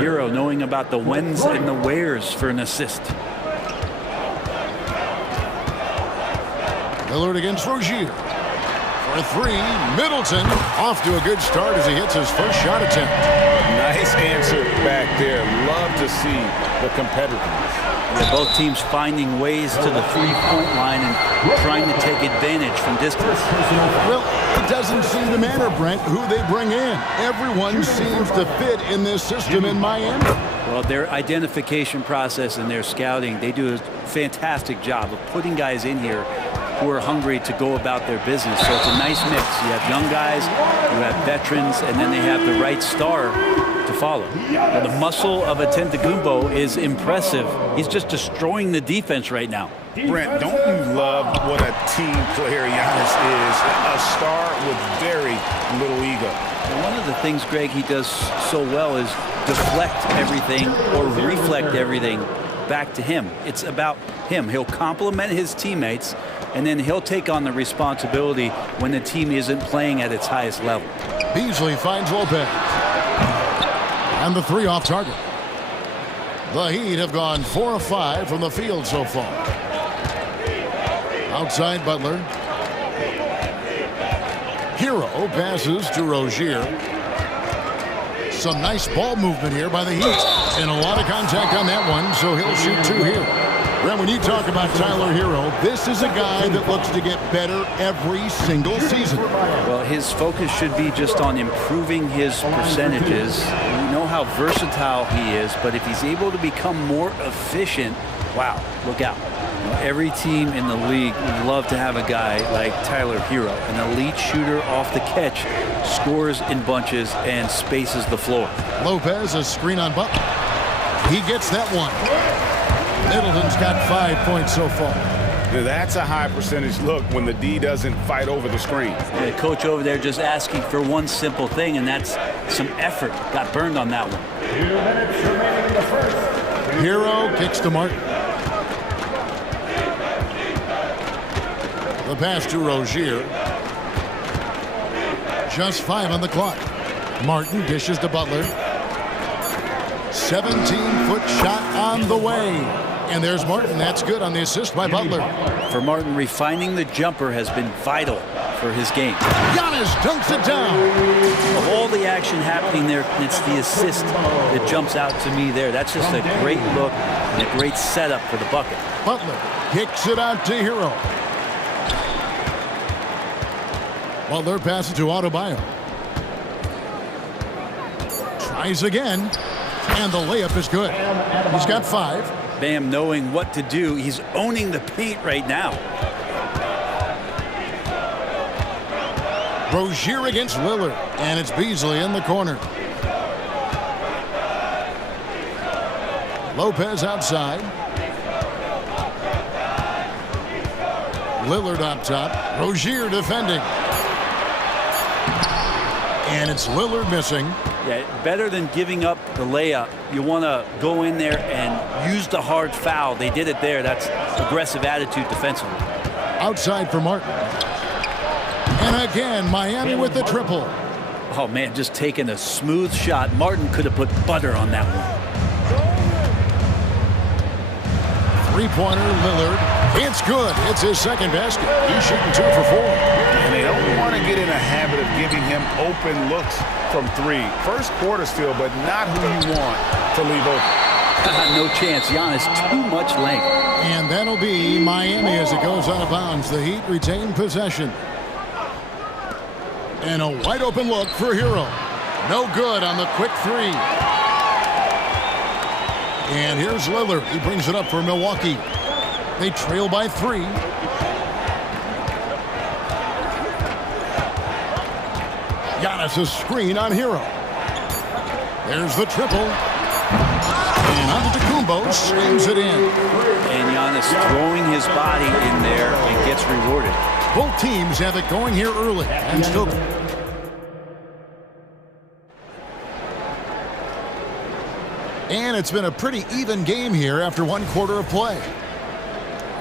Hero knowing about the whens and the wheres for an assist. Lillard against Rozier. For 3, Middleton off to a good start as he hits his first shot attempt. Nice answer back there. Love to see the competitiveness. Yeah, both teams finding ways to the 3-point line and trying to take advantage from distance. Well, it doesn't seem to matter, Brent, who they bring in. Everyone seems to fit in this system in Miami. Well, their identification process and their scouting, they do a fantastic job of putting guys in here who are hungry to go about their business. So it's a nice mix. You have young guys, you have veterans, and then they have the right star to follow. Now, the muscle of Antetokounmpo is impressive. He's just destroying the defense right now. Brent, don't you love what a team player Giannis is? A star with very little ego. And one of the things, Greg, he does so well is deflect everything or reflect everything back to him. It's about him. He'll compliment his teammates, and then he'll take on the responsibility when the team isn't playing at its highest level. Beasley finds Lopez. And the 3 off target. The Heat have gone 4 of 5 from the field so far. Outside Butler. Hero passes to Rozier. Some nice ball movement here by the Heat. And a lot of contact on that one, so he'll shoot 2 here. Brent, when you talk about Tyler Hero, this is a guy that looks to get better every single season. Well, his focus should be just on improving his percentages. We know how versatile he is, but if he's able to become more efficient, wow, look out. Every team in the league would love to have a guy like Tyler Hero, an elite shooter off the catch, scores in bunches, and spaces the floor. Lopez, a screen on Butler. He gets that one. Middleton's got 5 points so far. That's a high percentage look when the D doesn't fight over the screen. The coach over there just asking for one simple thing, and that's some effort. Got burned on that one. 2 minutes remaining in the first. Hero kicks to Martin. The pass to Rozier. Just 5 on the clock. Martin dishes to Butler. 17-foot shot on the way. And there's Martin. That's good on the assist by Butler. For Martin, refining the jumper has been vital for his game. Giannis dunks it down. Of all the action happening there, it's the assist that jumps out to me there. That's just a great look and a great setup for the bucket. Butler kicks it out to Hero. Butler passes to Adebayo. Tries again. And the layup is good. He's got 5. Bam knowing what to do. He's owning the paint right now. Rozier against Lillard. And it's Beasley in the corner. Lopez outside. Lillard up top. Rozier defending. And it's Lillard missing. Yeah, better than giving up the layup. You want to go in there and use the hard foul. They did it there. That's aggressive attitude defensively. Outside for Martin. And again, Miami with the triple. Oh, man, just taking a smooth shot. Martin could have put butter on that one. Three-pointer, Lillard. It's good. It's his second basket. He's shooting 2 for 4. And they don't want to get in a habit of giving him open looks from 3. First quarter still, but not who you want to leave open. No chance. Giannis, too much length. And that'll be Miami as it goes out of bounds. The Heat retain possession. And a wide open look for Hero. No good on the quick 3. And here's Lillard. He brings it up for Milwaukee. They trail by 3. Giannis' screen on Hero. There's the triple. And Antetokounmpo slams it in. And Giannis throwing his body in there and gets rewarded. Both teams have it going here early. And still. And it's been a pretty even game here after 1 quarter of play.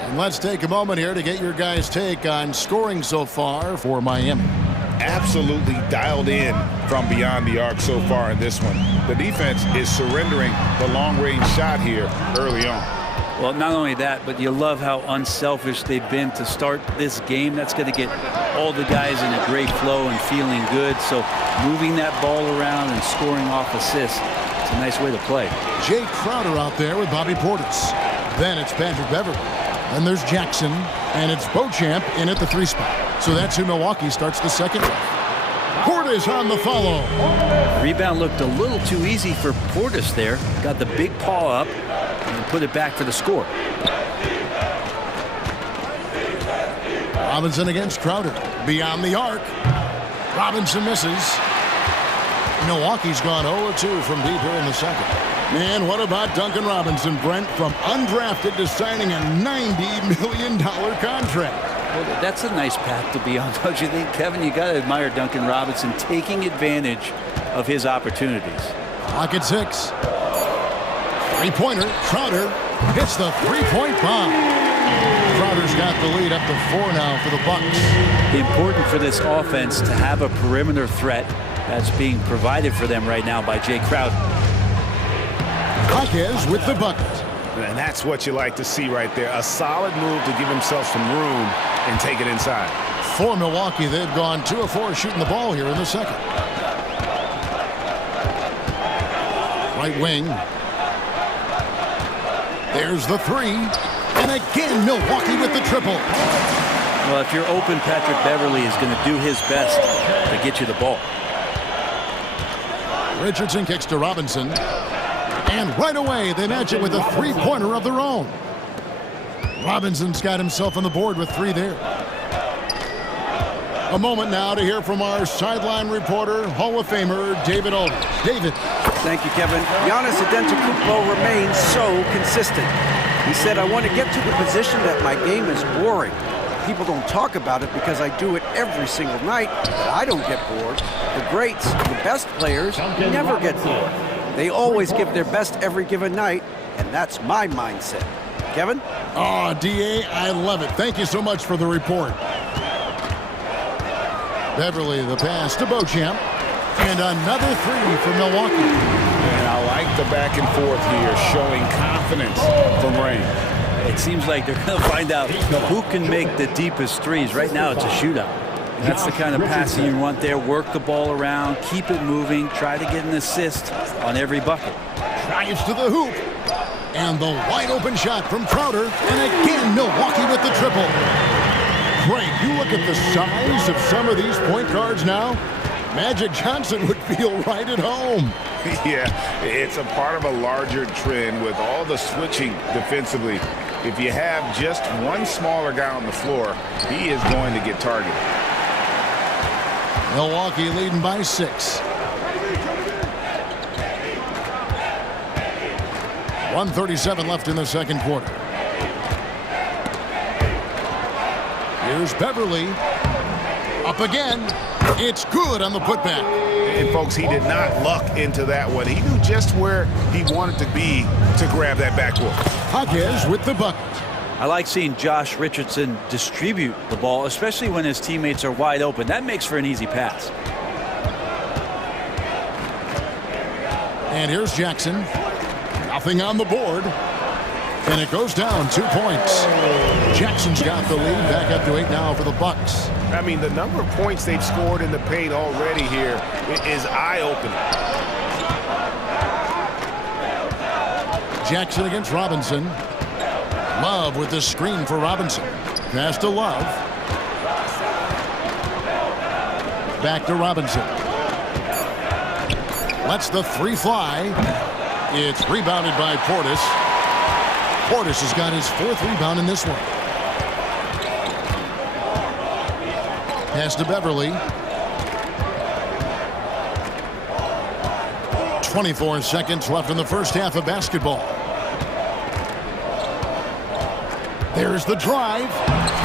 And let's take a moment here to get your guys' take on scoring so far for Miami. Absolutely dialed in from beyond the arc so far in this one. The defense is surrendering the long-range shot here early on. Well, not only that, but you love how unselfish they've been to start this game. That's going to get all the guys in a great flow and feeling good. So moving that ball around and scoring off assists, it's a nice way to play. Jay Crowder out there with Bobby Portis. Then it's Patrick Beverley. Then there's Jackson. And it's Beauchamp in at the 3 spot. So that's who Milwaukee starts the second half. Portis on the follow. Rebound looked a little too easy for Portis there. Got the big paw up and put it back for the score. Robinson against Crowder. Beyond the arc. Robinson misses. Milwaukee's gone 0-2 from deep here in the second. Man, what about Duncan Robinson, Brent, from undrafted to signing a $90 million contract? Well, that's a nice path to be on, don't you think, Kevin? You got to admire Duncan Robinson taking advantage of his opportunities. Clock at 6. Three-pointer. Crowder hits the three-point bomb. Crowder's got the lead up to 4 now for the Bucks. Important for this offense to have a perimeter threat that's being provided for them right now by Jay Crowder. Jaquez with the bucket. And that's what you like to see right there. A solid move to give himself some room and take it inside. For Milwaukee, they've gone 2 of 4 shooting the ball here in the second. Right wing. There's the 3. And again, Milwaukee with the triple. Well, if you're open, Patrick Beverley is going to do his best to get you the ball. Richardson kicks to Robinson. And right away, they match it with a three-pointer of their own. Robinson's got himself on the board with 3 there. A moment now to hear from our sideline reporter, Hall of Famer, David Aldridge. David. Thank you, Kevin. Giannis Antetokounmpo remains so consistent. He said, I want to get to the position that my game is boring. People don't talk about it because I do it every single night, but I don't get bored. The greats, the best players, never get bored. They always give their best every given night, and that's my mindset. Kevin? Oh, D.A., I love it. Thank you so much for the report. Beverley, the pass to Beauchamp. And another 3 for Milwaukee. And I like the back and forth here, showing confidence from Rain. It seems like they're going to find out who can make the deepest threes. Right now, it's a shootout. That's the kind of passing you want there. Work the ball around, keep it moving, try to get an assist on every bucket. Drives to the hoop. And the wide open shot from Crowder. And again, Milwaukee with the triple. Great. You look at the size of some of these point guards now. Magic Johnson would feel right at home. Yeah, it's a part of a larger trend with all the switching defensively. If you have just one smaller guy on the floor, he is going to get targeted. Milwaukee leading by 6. 1:37 left in the second quarter. Here's Beverly. Up again. It's good on the putback. And, folks, he did not luck into that one. He knew just where he wanted to be to grab that backboard. Hawkins with the bucket. I like seeing Josh Richardson distribute the ball, especially when his teammates are wide open. That makes for an easy pass. And here's Jackson. Nothing on the board. And it goes down 2 points. Jackson's got the lead, back up to 8 now for the Bucks. I mean, the number of points they've scored in the paint already here is eye-opening. Jackson against Robinson. Love with the screen for Robinson. Pass to Love. Back to Robinson. Lets the three fly. It's rebounded by Portis. Portis has got his 4th rebound in this one. Pass to Beverly. 24 seconds left in the first half of basketball. There's the drive.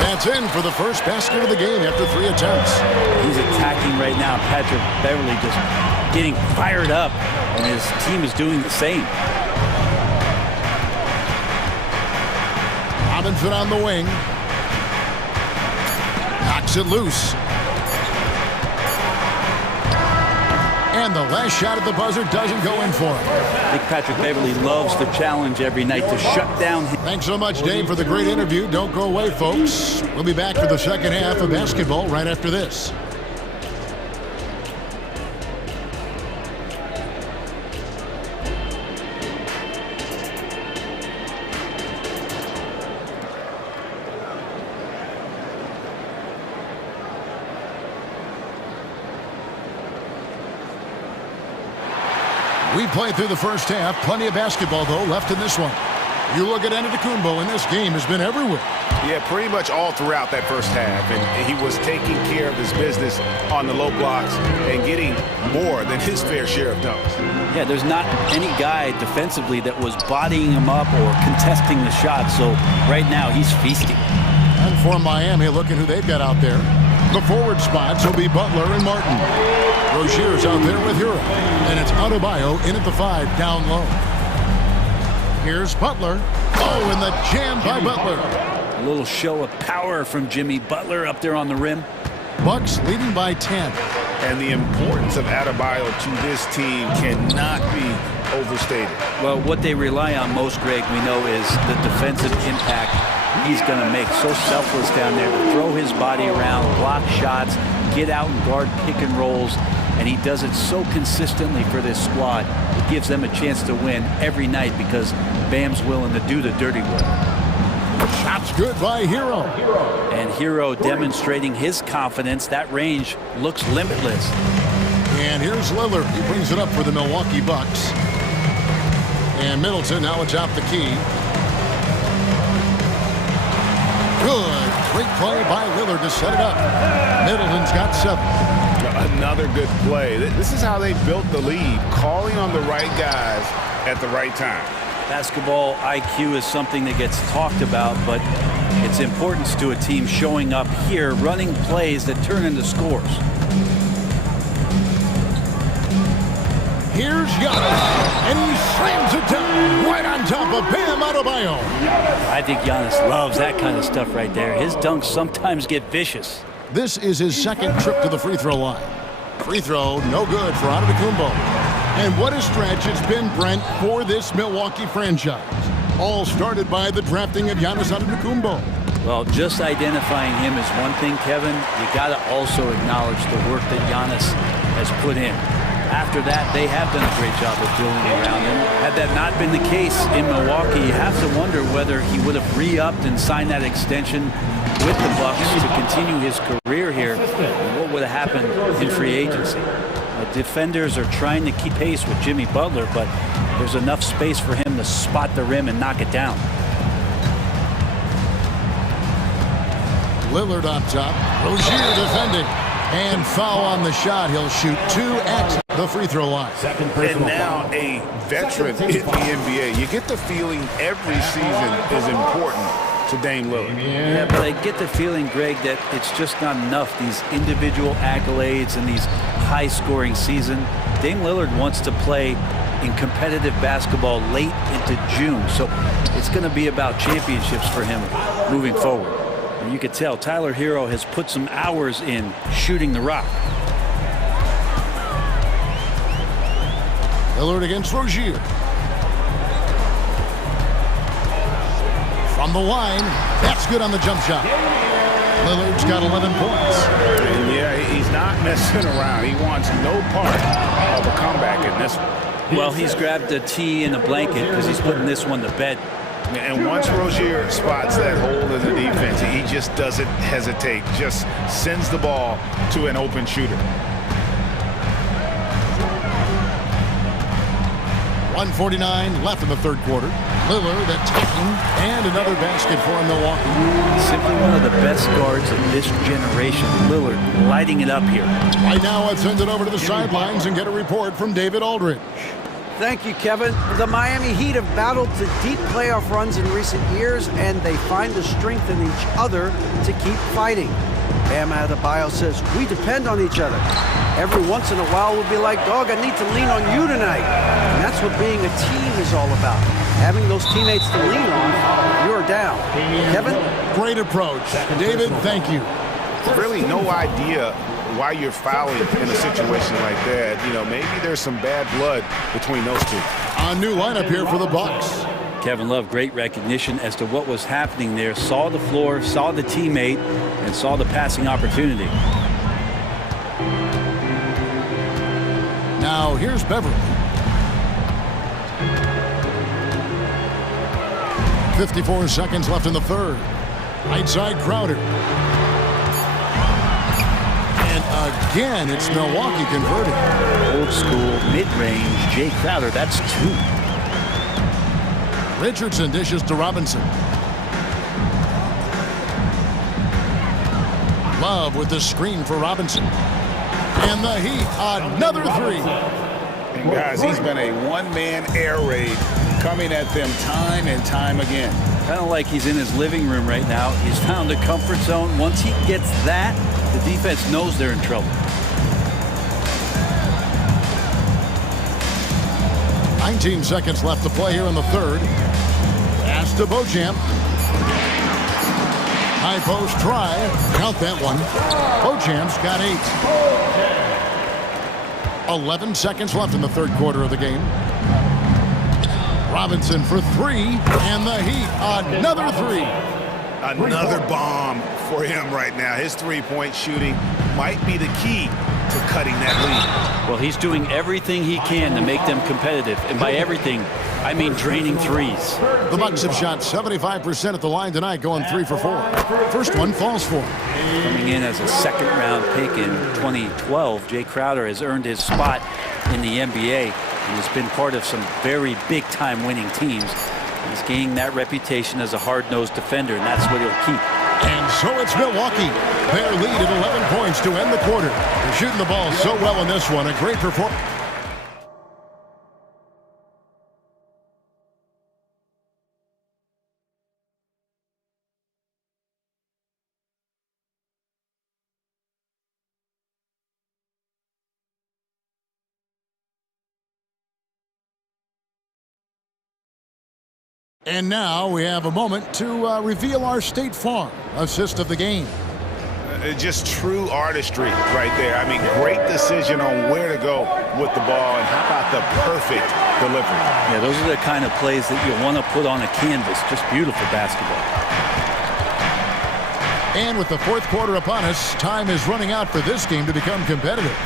That's in for the first basket of the game after 3 attempts. He's attacking right now. Patrick Beverly just getting fired up, and his team is doing the same. Robinson on the wing. Knocks it loose. And the last shot at the buzzer doesn't go in for him. I think Patrick Beverly loves the challenge every night to shut down. Thanks so much, Dave, for the great interview. Don't go away, folks. We'll be back for the second half of basketball right after this. We played through the first half. Plenty of basketball, though, left in this one. You look at Antetokounmpo, and this game has been everywhere. Yeah, pretty much all throughout that first half. And he was taking care of his business on the low blocks and getting more than his fair share of dunks. Yeah, there's not any guy defensively that was bodying him up or contesting the shot. So right now he's feasting. And for Miami, looking who they've got out there. The forward spots will be Butler and Martin. Rozier's out there with Hero. And it's Adebayo in at the 5, down low. Here's Butler. Oh, and the jam by Butler. A little show of power from Jimmy Butler up there on the rim. Bucks leading by 10. And the importance of Adebayo to this team cannot be overstated. Well, what they rely on most, Greg, we know, is the defensive impact he's going to make. So selfless down there to throw his body around, block shots, get out and guard pick and rolls. And he does it so consistently for this squad. It gives them a chance to win every night because Bam's willing to do the dirty work. Shot's good by Hero. And Hero demonstrating his confidence. That range looks limitless. And here's Lillard. He brings it up for the Milwaukee Bucks. And Middleton now atop the key. Good. Great play by Lillard to set it up. Middleton's got 7. Another good play. This is how they built the lead, calling on the right guys at the right time. Basketball IQ is something that gets talked about, but its importance to a team showing up here, running plays that turn into scores. Here's Giannis, and he slams it down right on top of Bam Adebayo. I think Giannis loves that kind of stuff right there. His dunks sometimes get vicious. This is his second trip to the free throw line. Free throw, no good for Antetokounmpo. And what a stretch it's been, Brent, for this Milwaukee franchise. All started by the drafting of Giannis Antetokounmpo. Well, just identifying him is one thing, Kevin. You got to also acknowledge the work that Giannis has put in. After that, they have done a great job of building around him. Had that not been the case in Milwaukee, you have to wonder whether he would have re-upped and signed that extension with the Bucks to continue his career here. And what would have happened in free agency? Defenders are trying to keep pace with Jimmy Butler, but there's enough space for him to spot the rim and knock it down. Lillard on top. Rozier defending. And foul on the shot. He'll shoot 2 at the free throw line. And now a veteran in the NBA. You get the feeling every season is important to Dame Lillard. Yeah, but I get the feeling, Greg, that it's just not enough. These individual accolades and these high-scoring season. Dame Lillard wants to play in competitive basketball late into June, so it's going to be about championships for him moving forward. And you can tell Tyler Hero has put some hours in shooting the rock. Lillard against Rozier. From the line, that's good on the jump shot. Lillard's got 11 points. And yeah, he's not messing around. He wants no part of a comeback in this one. Well, he's grabbed a tee and a blanket because he's putting this one to bed. And once Rozier spots that hole in the defense, he just doesn't hesitate, just sends the ball to an open shooter. 1:49 left in the third quarter. Lillard attacking, and another basket for Milwaukee. Simply one of the best guards of this generation. Lillard lighting it up here. Right now, let's send it over to the sidelines and get a report from David Aldridge. Thank you, Kevin. The Miami Heat have battled to deep playoff runs in recent years, and they find the strength in each other to keep fighting. Bam Adebayo says, we depend on each other. Every once in a while, we'll be like, dog, I need to lean on you tonight. And that's what being a team is all about. Having those teammates to lean on, you're down. Kevin? Great approach. David, thank you. Really no idea why you're fouling in a situation like that. You know, maybe there's some bad blood between those two. A new lineup here for the Bucks. Kevin Love, great recognition as to what was happening there. Saw the floor, saw the teammate, and saw the passing opportunity. Now, here's Beverly. 54 seconds left in the third. Right side, Crowder. And again, it's Milwaukee converting. Old school, mid-range, Jay Crowder, that's two. Richardson dishes to Robinson. Love with the screen for Robinson. And the Heat, another three. And guys, he's been a one-man air raid coming at them time and time again. Kind of like he's in his living room right now. He's found a comfort zone. Once he gets that, the defense knows they're in trouble. 19 seconds left to play here in the third. Pass to Beauchamp. High post try. Count that one. Beauchamp's got 8. 11 seconds left in the third quarter of the game. Robinson for three, and the Heat, another three. Another bomb for him right now. His three-point shooting might be the key to cutting that lead. Well, he's doing everything he can to make them competitive. And by everything, I mean draining threes. The Bucks have shot 75% at the line tonight, going 3 for 4. First one falls for him. Coming in as a second-round pick in 2012, Jay Crowder has earned his spot in the NBA and has been part of some very big-time winning teams. He's gaining that reputation as a hard-nosed defender, and that's what he'll keep. And so it's Milwaukee. Their lead at 11 points to end the quarter. They're shooting the ball so well in this one. A great performance. And now we have a moment to reveal our State Farm assist of the game. Just true artistry right there. I mean, great decision on where to go with the ball, and how about the perfect delivery? Yeah, those are the kind of plays that you want to put on a canvas. Just beautiful basketball. And with the fourth quarter upon us, time is running out for this game to become competitive.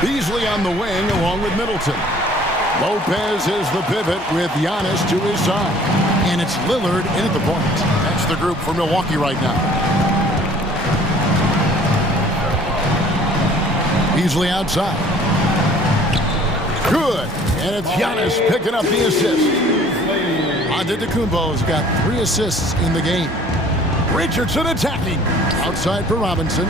Beasley on the wing along with Middleton. Lopez is the pivot with Giannis to his side. And it's Lillard in at the point. That's the group for Milwaukee right now. Beasley outside. Good. And it's Giannis picking up the assist. Antetokounmpo's got 3 assists in the game. Richardson attacking. Outside for Robinson.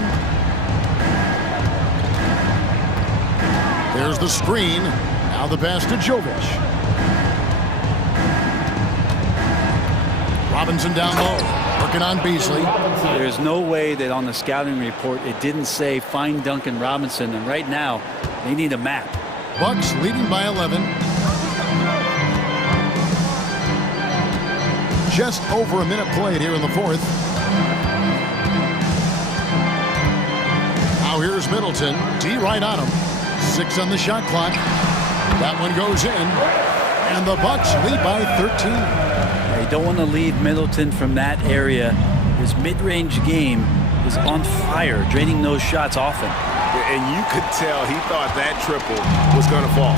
There's the screen. Now the pass to Jovic. Robinson down low. Working on Beasley. There's no way that on the scouting report it didn't say find Duncan Robinson, and right now they need a map. Bucks leading by 11. Just over a minute played here in the fourth. Now here's Middleton. D right on him. 6 on the shot clock. That one goes in. And the Bucks lead by 13. You don't want to leave Middleton from that area. His mid-range game is on fire, draining those shots often. And you could tell he thought that triple was going to fall.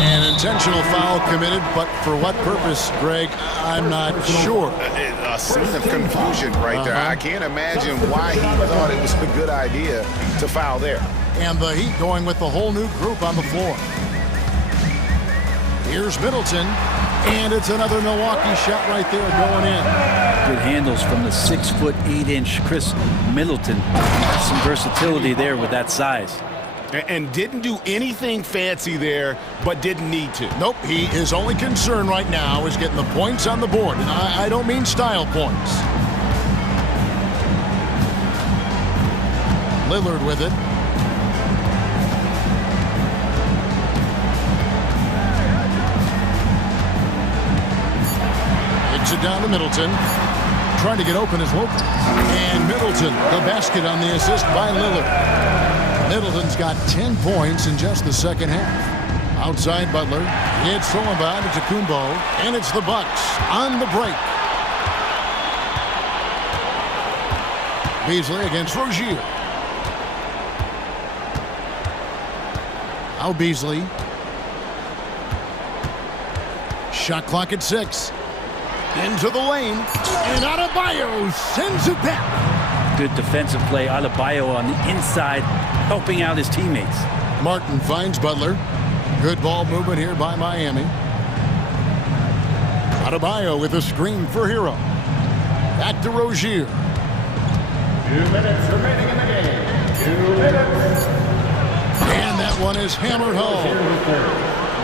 An intentional foul committed, but for what purpose, Greg, I'm not sure. A scene of confusion right there. I can't imagine why he thought it was a good idea to foul there. And the Heat going with the whole new group on the floor. Here's Middleton, and it's another Milwaukee shot right there going in. Good handles from the 6'8" Chris Middleton. Has some versatility there with that size. And didn't do anything fancy there, but didn't need to. Nope, his only concern right now is getting the points on the board. And I don't mean style points. Lillard with it. Hits it down to Middleton. Trying to get open is Loper. And Middleton, the basket on the assist by Lillard. Middleton's got 10 points in just the second half. Outside Butler. It's Solomon to Kumbo. And it's the Bucks on the break. Beasley against Rozier. Now Beasley. Shot clock at 6. Into the lane. And Adebayo sends it back. Good defensive play. Adebayo on the inside, helping out his teammates. Martin finds Butler. Good ball movement here by Miami. Adebayo with a screen for Hero. Back to Rozier. 2 minutes remaining in the game. 2 minutes. And that one is hammered home.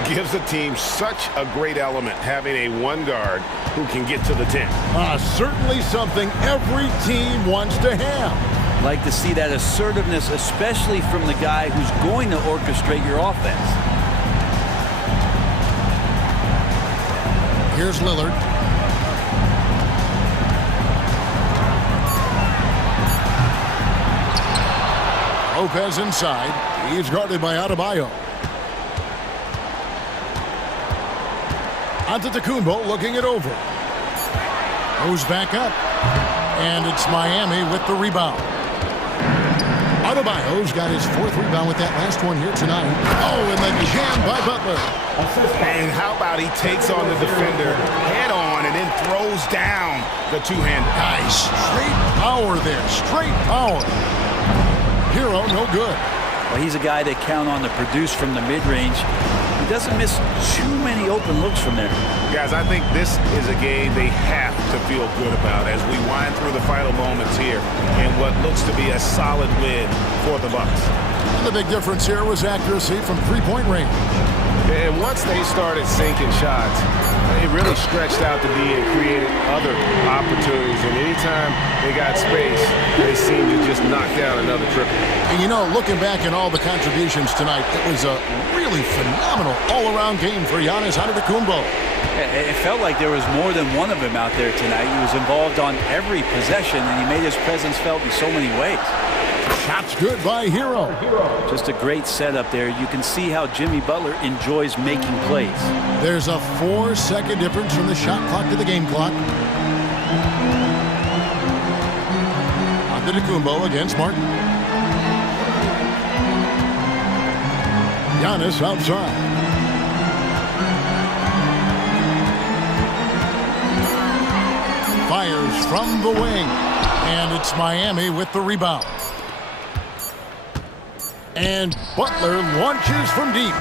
Gives the team such a great element having a one guard who can get to the 10. Certainly something every team wants to have. Like to see that assertiveness, especially from the guy who's going to orchestrate your offense. Here's Lillard. Lopez inside. He's guarded by Adebayo. Antetokounmpo looking it over. Goes back up. And it's Miami with the rebound. Adebayo's got his 4th rebound with that last one here tonight. Oh, and the jam by Butler. And how about he takes on the defender head on and then throws down the two-hander. Nice. Straight power there. Straight power. Hero, no good. Well, he's a guy they count on to produce from the mid-range. He doesn't miss too many open looks from there. Guys, I think this is a game they have to feel good about as we wind through the final moments here in what looks to be a solid win for the Bucks. And the big difference here was accuracy from three-point range. And once they started sinking shots, it really stretched out to be and created other opportunities. And anytime they got space, they seemed to just knock down another triple. And you know, looking back at all the contributions tonight, it was a really phenomenal all-around game for Giannis Antetokounmpo. It felt like there was more than one of him out there tonight. He was involved on every possession, and he made his presence felt in so many ways. Shots good by Hero. Just a great setup there. You can see how Jimmy Butler enjoys making plays. There's a 4-second difference from the shot clock to the game clock. Antetokounmpo against Martin. Giannis outside. Fires from the wing. And it's Miami with the rebound. And Butler launches from deep.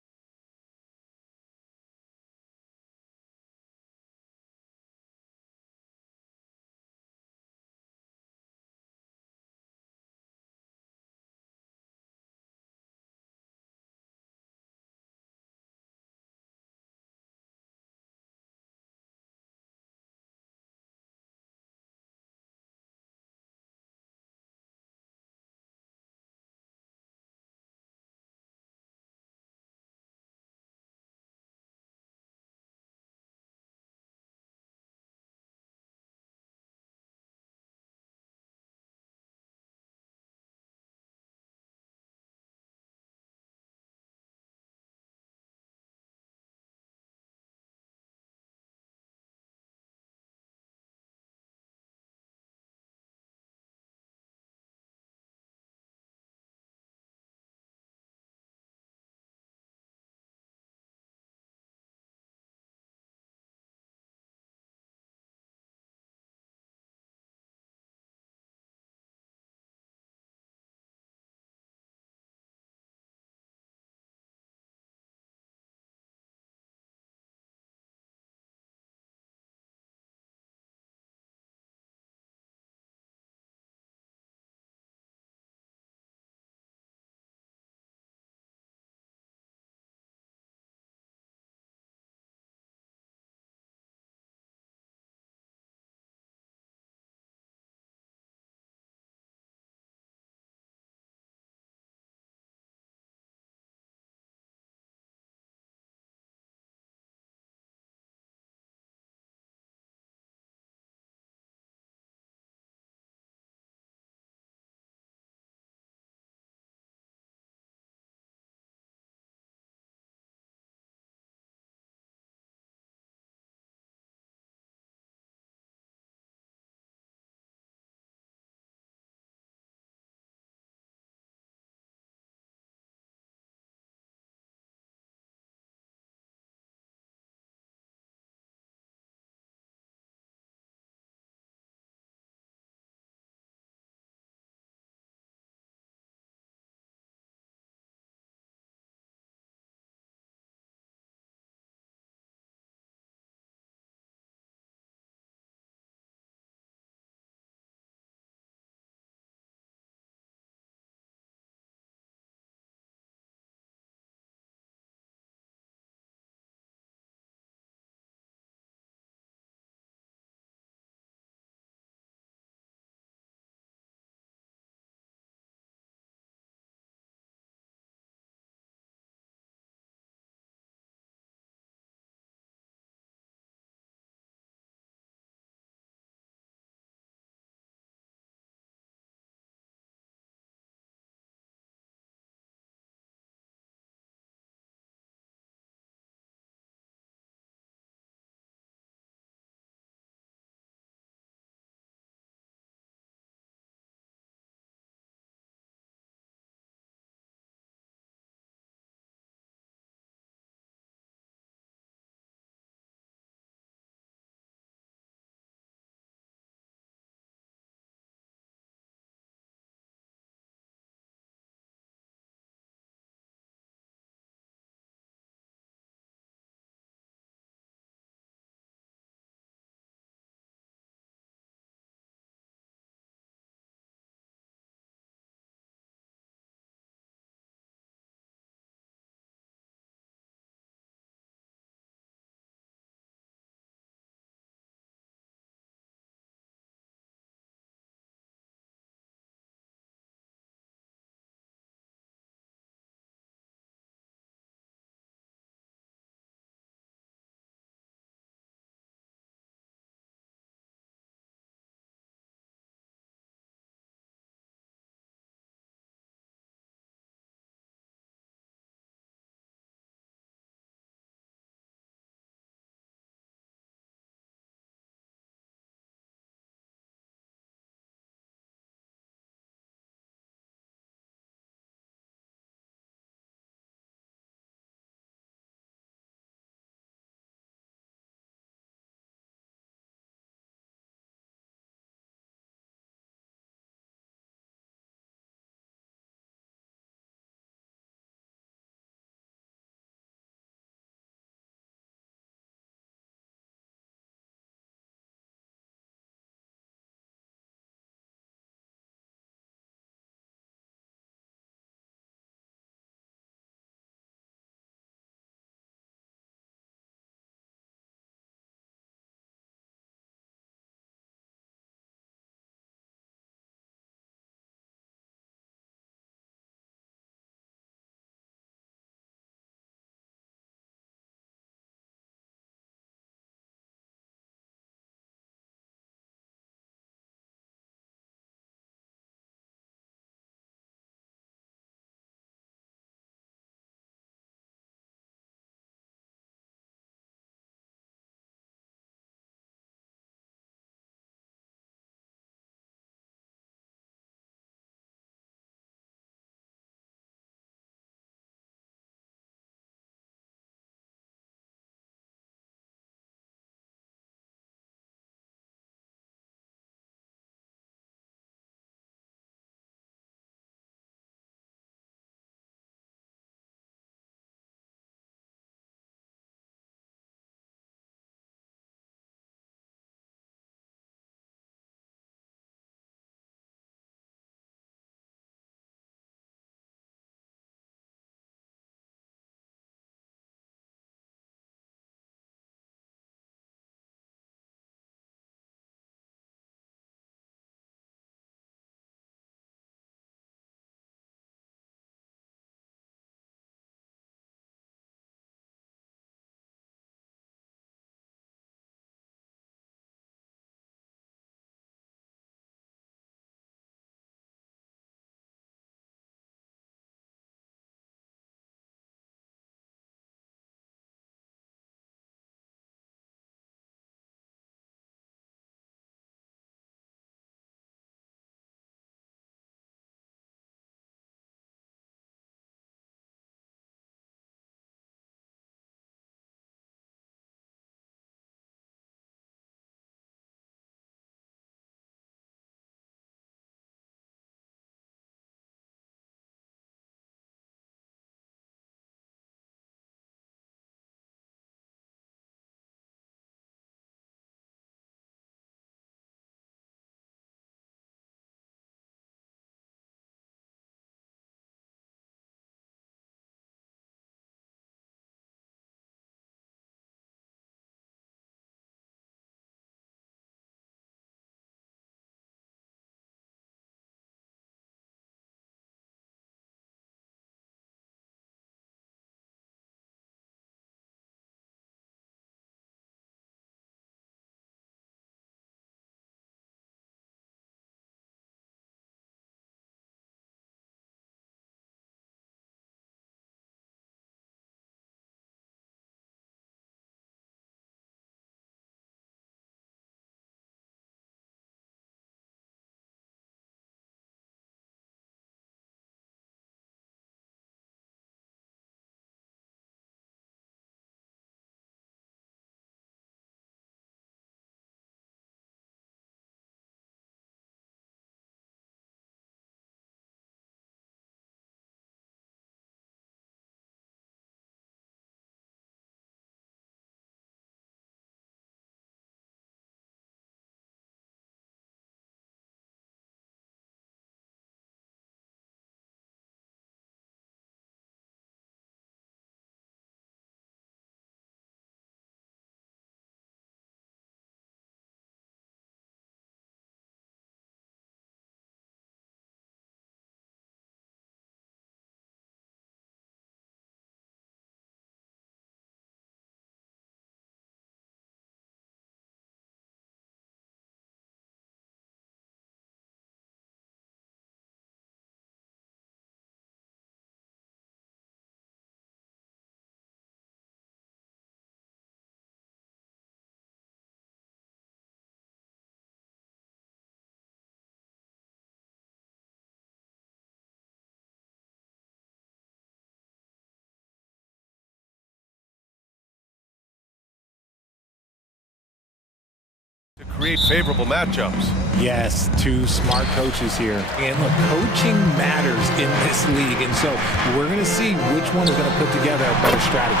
create favorable matchups. Yes, two smart coaches here. And look, coaching matters in this league. And so we're going to see which one is going to put together a better strategy.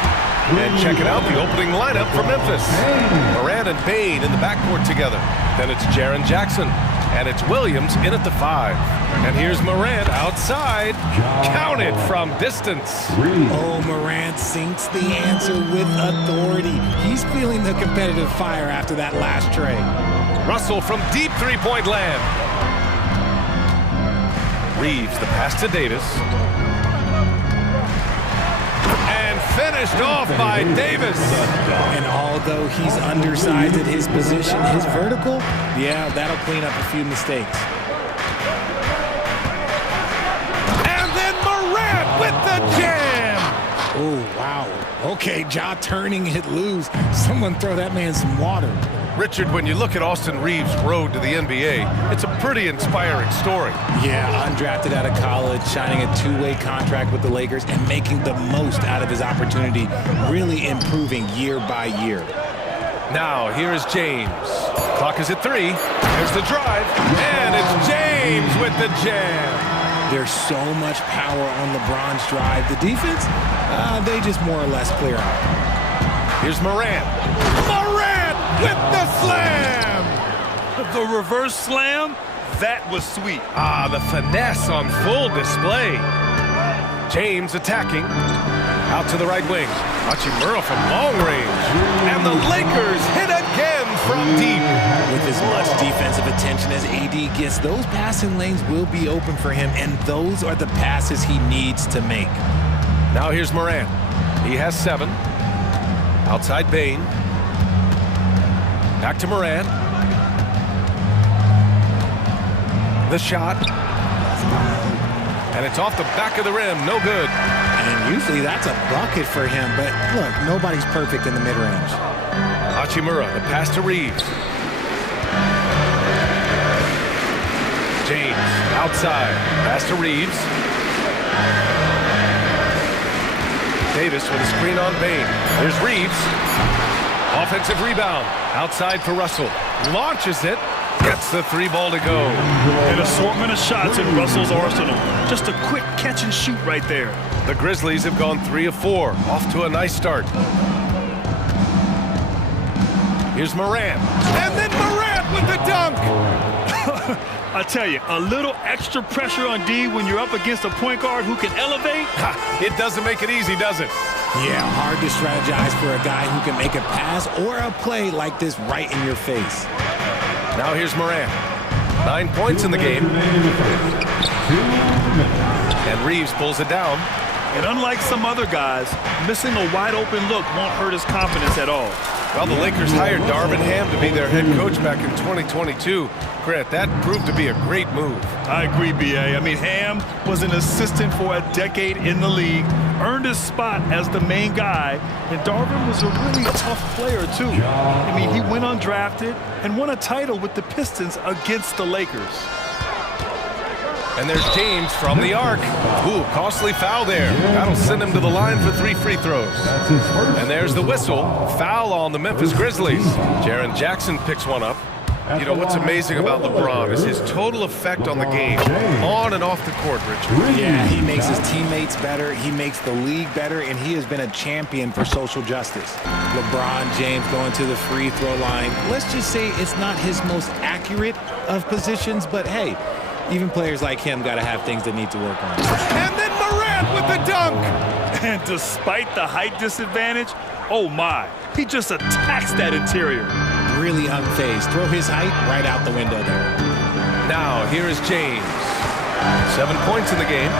And check it out, the opening lineup for Memphis. Moran and Bain in the backcourt together. Then it's Jaren Jackson. And it's Williams in at the 5. And here's Morant outside. Counted from distance. Oh, Morant sinks the answer with authority. He's feeling the competitive fire after that last tray. Russell from deep three-point land. Reeves the pass to Davis. And finished off by Davis. And although he's undersized at his position, his vertical, yeah, that'll clean up a few mistakes. And then Morant with the jam. Oh, wow. Okay, Ja turning it loose. Someone throw that man some water. Richard, when you look at Austin Reeves' road to the NBA, it's a pretty inspiring story. Yeah, undrafted out of college, signing a two-way contract with the Lakers and making the most out of his opportunity, really improving year by year. Now, here is James. Clock is at 3. There's the drive, and it's James with the jam. There's so much power on LeBron's drive. The defense, they just more or less clear out. Here's Morant. Morant with the slam! The reverse slam, that was sweet. Ah, the finesse on full display. James attacking. Out to the right wing. Hachimura from long range. And the Lakers hit again from deep. With as much defensive attention as AD gets, those passing lanes will be open for him, and those are the passes he needs to make. Now here's Morant. He has 7. Outside Bain. Back to Morant. The shot. And it's off the back of the rim. No good. And usually that's a bucket for him, but look, nobody's perfect in the mid-range. Hachimura, the pass to Reeves. James, outside. Pass to Reeves. Davis with a screen on Bain. There's Reeves. Offensive rebound. Outside for Russell. Launches it. Gets the 3 ball to go. An assortment of shots in Russell's arsenal. Just a quick catch and shoot right there. The Grizzlies have gone 3 of 4. Off to a nice start. Here's Morant. And then Morant with the dunk. I tell you, a little extra pressure on D when you're up against a point guard who can elevate. It doesn't make it easy, does it? Yeah, hard to strategize for a guy who can make a pass or a play like this right in your face. Now here's Morant. 9 points in the game. And Reeves pulls it down. And unlike some other guys, missing a wide open look won't hurt his confidence at all. Well, the Lakers hired Darvin Ham to be their head coach back in 2022. Grant, that proved to be a great move. I agree, B.A. I mean, Ham was an assistant for a decade in the league, earned his spot as the main guy, and Darvin was a really tough player, too. I mean, he went undrafted and won a title with the Pistons against the Lakers. And there's James from the arc. Ooh, costly foul there. That'll send him to the line for 3 free throws. And there's the whistle. Foul on the Memphis Grizzlies. Jaren Jackson picks one up. You know, what's amazing about LeBron is his total effect on the game, on and off the court, Richard. Yeah, he makes his teammates better, he makes the league better, and he has been a champion for social justice. LeBron James going to the free throw line. Let's just say it's not his most accurate of positions, but hey, even players like him got to have things they need to work on. And then Morant with the dunk. And despite the height disadvantage, oh my, he just attacks that interior. Really unfazed. Throw his height right out the window there. Now, here is James. 7 points in the game.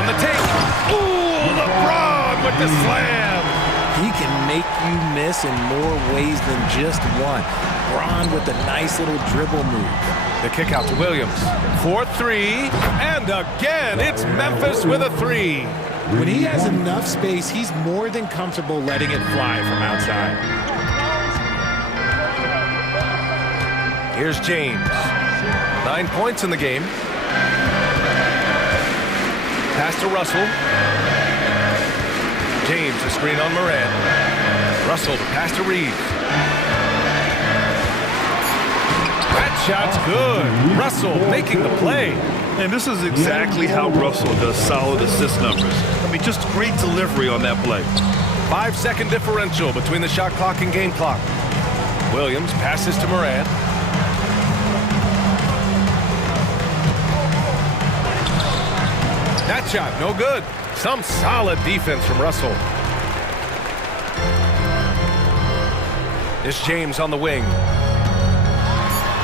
On the take. Ooh, LeBron with the slam. He can make you miss in more ways than just one. LeBron with a nice little dribble move. The kick out to Williams. 4-3. And again, it's Memphis with a 3. When he has enough space, he's more than comfortable letting it fly from outside. Here's James. 9 points in the game. Pass to Russell. James, a screen on Morant. Russell, the pass to Reeves. shot's good. Russell making the play. And this is exactly how Russell does solid assist numbers. I mean, just great delivery on that play. 5-second differential between the shot clock and game clock. Williams passes to Moran. That shot, no good. Some solid defense from Russell. It's James on the wing.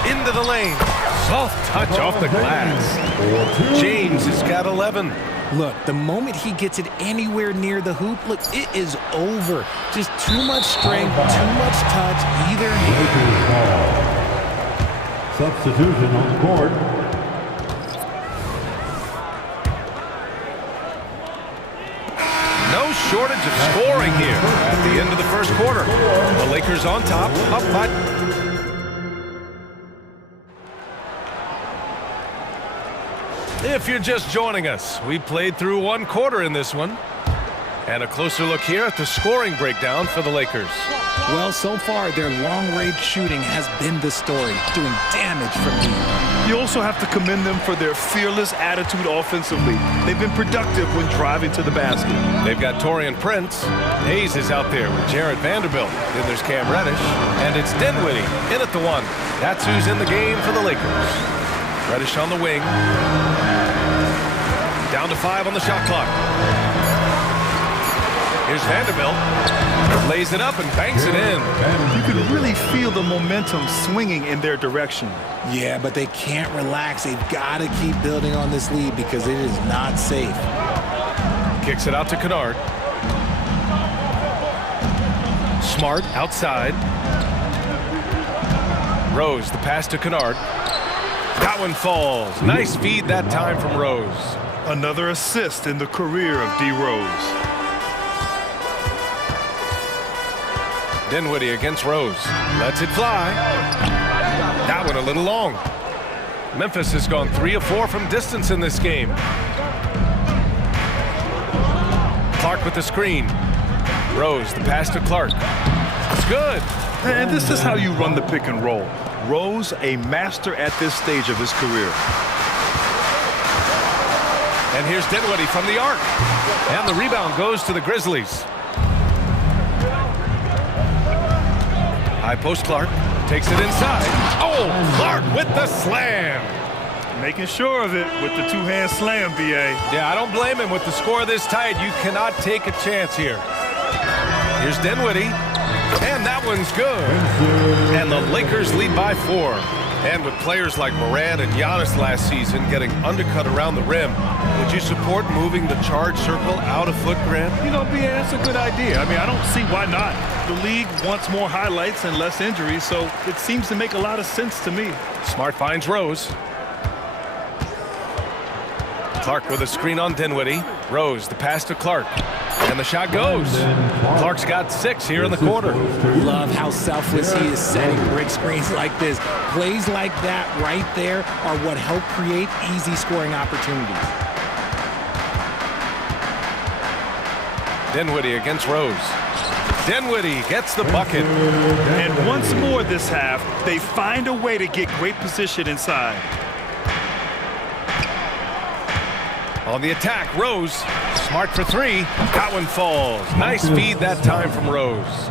Into the lane. Soft touch off the glass. James has got 11. Look, the moment he gets it anywhere near the hoop, look, it is over. Just too much strength, too much touch, either hand. Substitution on the court. No shortage of scoring here at the end of the first quarter. The Lakers on top, up by... If you're just joining us, we played through one quarter in this one. And a closer look here at the scoring breakdown for the Lakers. Well, so far, their long-range shooting has been the story, doing damage from deep. You also have to commend them for their fearless attitude offensively. They've been productive when driving to the basket. They've got Taurean Prince. Hayes is out there with Jarrett Vanderbilt. Then there's Cam Reddish. And it's Dinwiddie in at the one. That's who's in the game for the Lakers. Reddish on the wing. Down to 5 on the shot clock. Here's Vanderbilt. Lays it up and banks it in. You can really feel the momentum swinging in their direction. Yeah, but they can't relax. They've got to keep building on this lead because it is not safe. Kicks it out to Kennard. Smart outside. Rose, the pass to Kennard. That one falls. Nice feed that time from Rose. Another assist in the career of D. Rose. Dinwiddie against Rose. Lets it fly. That one a little long. Memphis has gone 3 of 4 from distance in this game. Clark with the screen. Rose, the pass to Clark. It's good. And this is how you run the pick and roll. Rose, a master at this stage of his career. And here's Dinwiddie from the arc. And the rebound goes to the Grizzlies. High post Clark. Takes it inside. Oh, Clark with the slam. Making sure of it with the two-hand slam, B.A. Yeah, I don't blame him. With the score this tight, you cannot take a chance here. Here's Dinwiddie. And that one's good. And the Lakers lead by 4. And with players like Moran and Giannis last season getting undercut around the rim, would you support moving the charge circle out a foot, Grant? You know, B.A., that's a good idea. I mean, I don't see why not. The league wants more highlights and less injuries, so it seems to make a lot of sense to me. Smart finds Rose. Clark with a screen on Dinwiddie. Rose, the pass to Clark. And the shot goes. Clark's got 6 here in the quarter. Love how selfless he is setting brick screens like this. Plays like that right there are what help create easy scoring opportunities. Dinwiddie against Rose. Dinwiddie gets the bucket. And once more this half, they find a way to get great position inside. On the attack, Rose. Smart for 3. That one falls. Nice feed that time from Rose.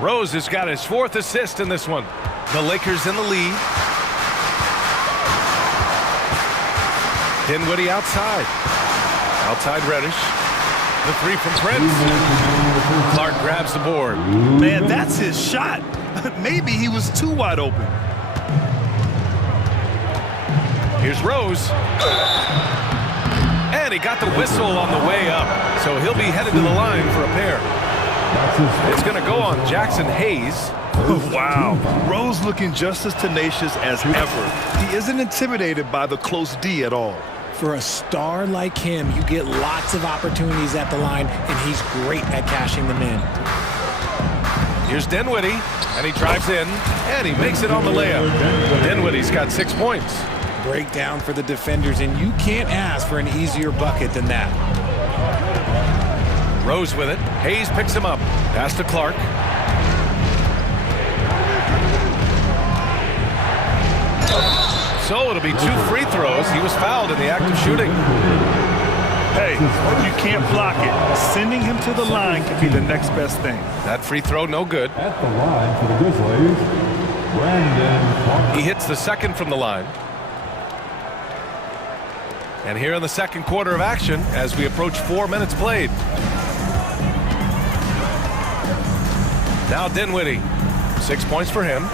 Rose has got his 4th assist in this one. The Lakers in the lead. Dinwiddie outside. Outside Reddish. The 3 from Prince. Clark grabs the board. Man, that's his shot. Maybe he was too wide open. Here's Rose. And he got the whistle on the way up. So he'll be headed to the line for a pair. It's going to go on Jackson Hayes. Wow. Rose looking just as tenacious as ever. He isn't intimidated by the close D at all. For a star like him, you get lots of opportunities at the line, and he's great at cashing them in. Here's Dinwiddie, and he drives in, and he makes it on the layup. Dinwiddie's got 6 points. Breakdown for the defenders, and you can't ask for an easier bucket than that. Rose with it. Hayes picks him up. Pass to So it'll be 2 free throws. He was fouled in the act of shooting. Hey, you can't block it. Sending him to the line could be the next best thing. That free throw, no good. At the line for the Grizzlies, Brandon Clark. He hits the second from the line. And here in the second quarter of action, as we approach 4 minutes played. Now Dinwiddie, 6 points for him.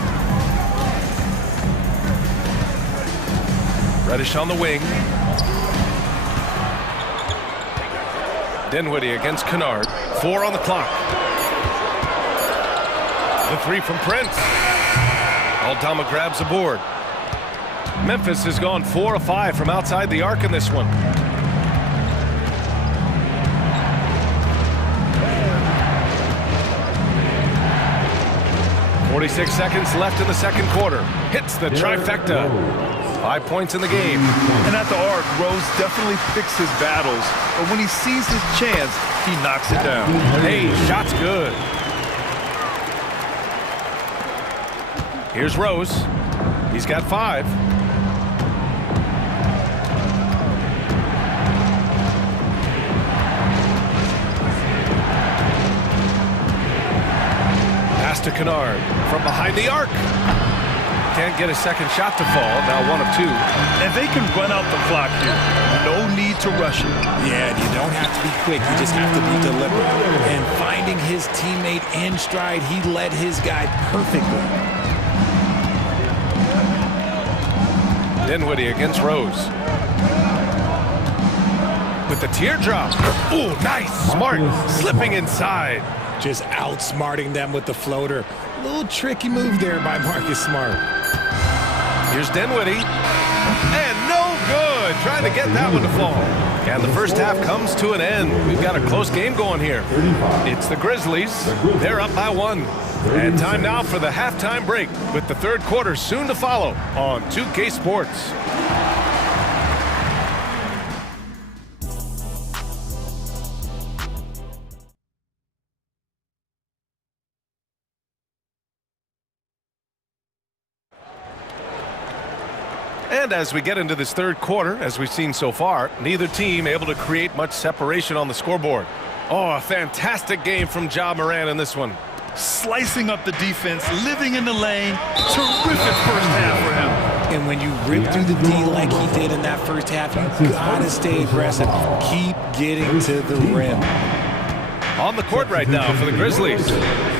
Reddish on the wing. Dinwiddie against Kennard. 4 on the clock. The 3 from Prince. Aldama grabs the board. Memphis has gone 4 of 5 from outside the arc in this one. .46 seconds left in the second quarter. Hits the trifecta. 5 points in the game. And at the arc, Rose definitely picks his battles, but when he sees his chance, he knocks it down. Hey, shot's good. Here's Rose. He's got 5. Pass to Kennard from behind the arc. Can't get a second shot to fall. Now 1 of 2. And they can run out the clock here. No need to rush it. Yeah, and you don't have to be quick. You just have to be deliberate. And finding his teammate in stride, he led his guy perfectly. Dinwiddie against Rose. With the teardrop. Ooh, nice. Smart. Slipping inside. Just outsmarting them with the floater. Little tricky move there by Marcus Smart. Here's Dinwiddie. And no good. Trying to get that one to fall. And the first half comes to an end. We've got a close game going here. It's the Grizzlies. They're up by 1. And time now for the halftime break, with the third quarter soon to follow on 2K Sports. And as we get into this third quarter, as we've seen so far, neither team able to create much separation on the scoreboard. Oh, a fantastic game from Ja Morant in this one. Slicing up the defense, living in the lane. Terrific first half for him. And when you rip through the D like he did in that first half, you gotta stay aggressive. Keep getting to the rim. On the court right now for the Grizzlies.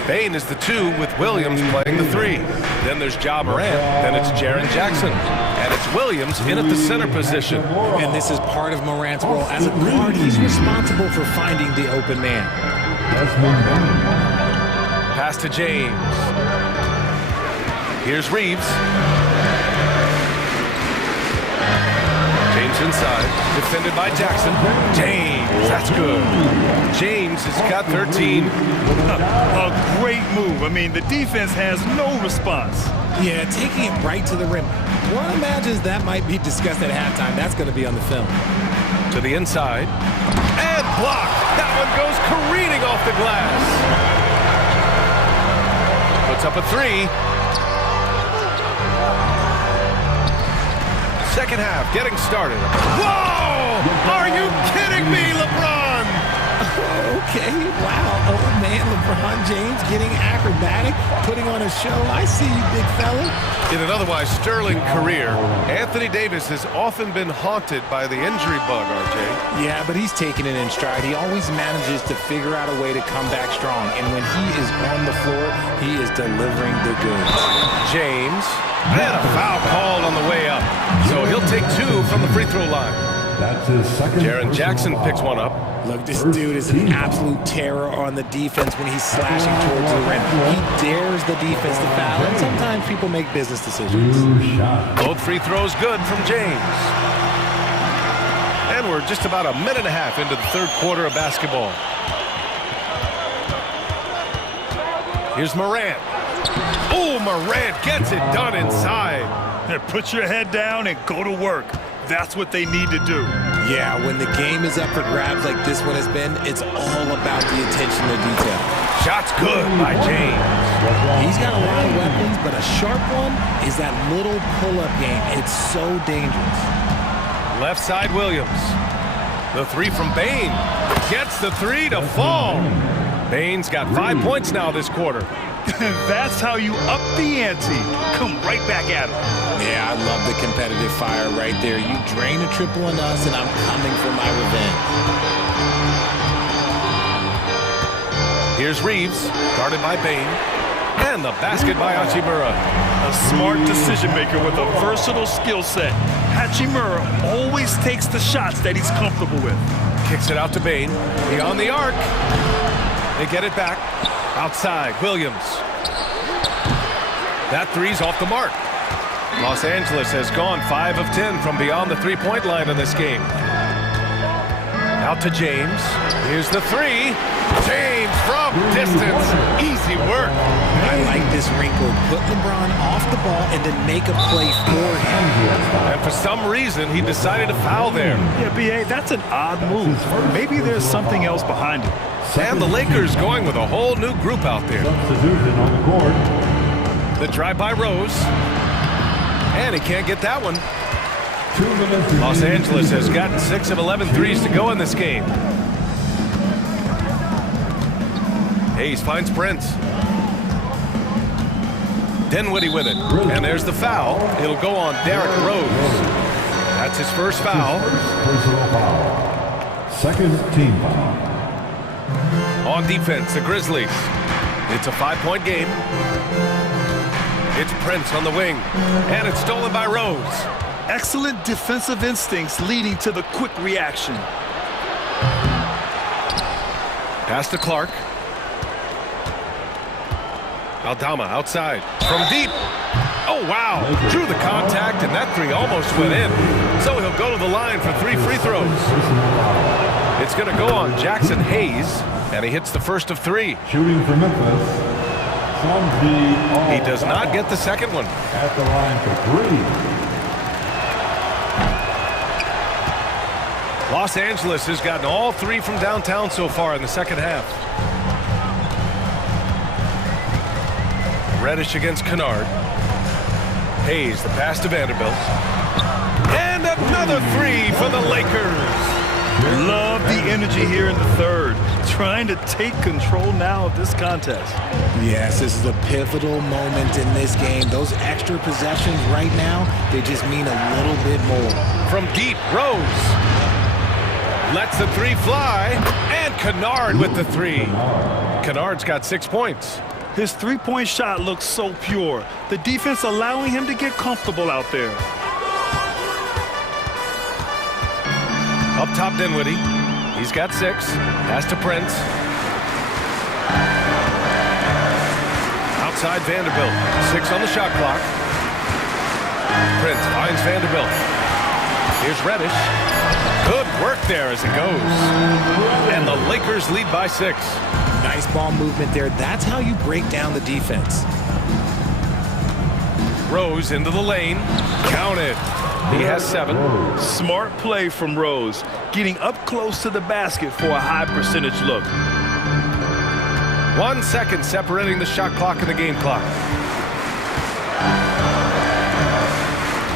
Bain is the 2 with Williams playing the 3. Then there's Ja Morant. Then it's Jaren Jackson. And it's Williams in at the center position. And this is part of Morant's role. As a guard, he's responsible for finding the open man. Pass to James. Here's Reeves. James inside. Defended by Jackson. James. That's good. James has got 13. A great move. I mean, the defense has no response. Yeah, taking it right to the rim. One imagines that might be discussed at halftime. That's going to be on the film. To the inside. And blocked. That one goes careening off the glass. Puts up a 3. Second half getting started. Whoa! Are you kidding me, LeBron? Okay, wow. Old man LeBron James getting acrobatic, putting on a show. I see you, big fella. In an otherwise sterling career, Anthony Davis has often been haunted by the injury bug, RJ. Yeah, but he's taking it in stride. He always manages to figure out a way to come back strong. And when he is on the floor, he is delivering the goods. James. And a foul called on the way up. So he'll take 2 from the free throw line. That's his second. Jaren Jackson picks one up. Look, this dude is an absolute terror on the defense when he's slashing towards the rim. He dares the defense to foul, and sometimes people make business decisions. Both free throws good from James. And we're just about a minute and a half into the third quarter of basketball. Here's Morant. Oh, Morant gets it done inside. And put your head down and go to work. That's what they need to do. Yeah, when the game is up for grabs like this one has been, it's all about the attention to detail. Shot's good by James. He's got a lot of weapons, but a sharp one is that little pull-up game. It's so dangerous. Left side Williams. The three from Bain. Gets the three to fall. Bain's got 5 points now this quarter. That's how you up the ante. Come right back at him. Yeah, I love the competitive fire right there. You drain a triple on us, and I'm coming for my revenge. Here's Reeves, guarded by Bain. And the basket by Hachimura. A smart decision maker with a versatile skill set. Hachimura always takes the shots that he's comfortable with. Kicks it out to Bain. Beyond the arc. They get it back. Outside, Williams. That three's off the mark. Los Angeles has gone 5 of 10 from beyond the three-point line in this game. Out to James. Here's the three. James from distance. Easy work. I like this wrinkle. Put LeBron off the ball and then make a play for him. And for some reason, he decided to foul there. Yeah, B.A., that's an odd move. Maybe there's something else behind it. And the Lakers going with a whole new group out there. Substitution on the court. The drive by Rose. And he can't get that one. 2 minutes. Los Angeles has gotten 6 of 11 threes to go in this game. Hayes finds Prince. Dinwiddie with it. And there's the foul. It'll go on Derrick Rose. That's his first foul. Personal foul. Second team foul. On defense, the Grizzlies. It's a 5-point game. It's Prince on the wing. And it's stolen by Rose. Excellent defensive instincts leading to the quick reaction. Pass to Clark. Aldama outside. From deep. Oh, wow. Drew the contact, and that three almost went in. So he'll go to the line for 3 free throws. It's going to go on Jackson Hayes, and he hits the first of 3. Shooting for Memphis. He does not get the second one. At the line for 3. Los Angeles has gotten all 3 from downtown so far in the second half. Reddish against Kennard. Hayes, the pass to Vanderbilt. And another 3 for the Lakers. Love the energy here in the third. Trying to take control now of this contest. Yes, this is a pivotal moment in this game. Those extra possessions right now, they just mean a little bit more. From deep, Rose. Lets the 3 fly. And Kennard with the 3. Kennard's got 6 points. His three-point shot looks so pure. The defense allowing him to get comfortable out there. Up top, Dinwiddie. He's got 6. Pass to Prince. Outside Vanderbilt. 6 on the shot clock. Prince finds Vanderbilt. Here's Reddish. Good work there as it goes. And the Lakers lead by 6. Nice ball movement there. That's how you break down the defense. Rose into the lane. Counted. He has 7. Smart play from Rose, getting up close to the basket for a high percentage look. 1 second separating the shot clock and the game clock.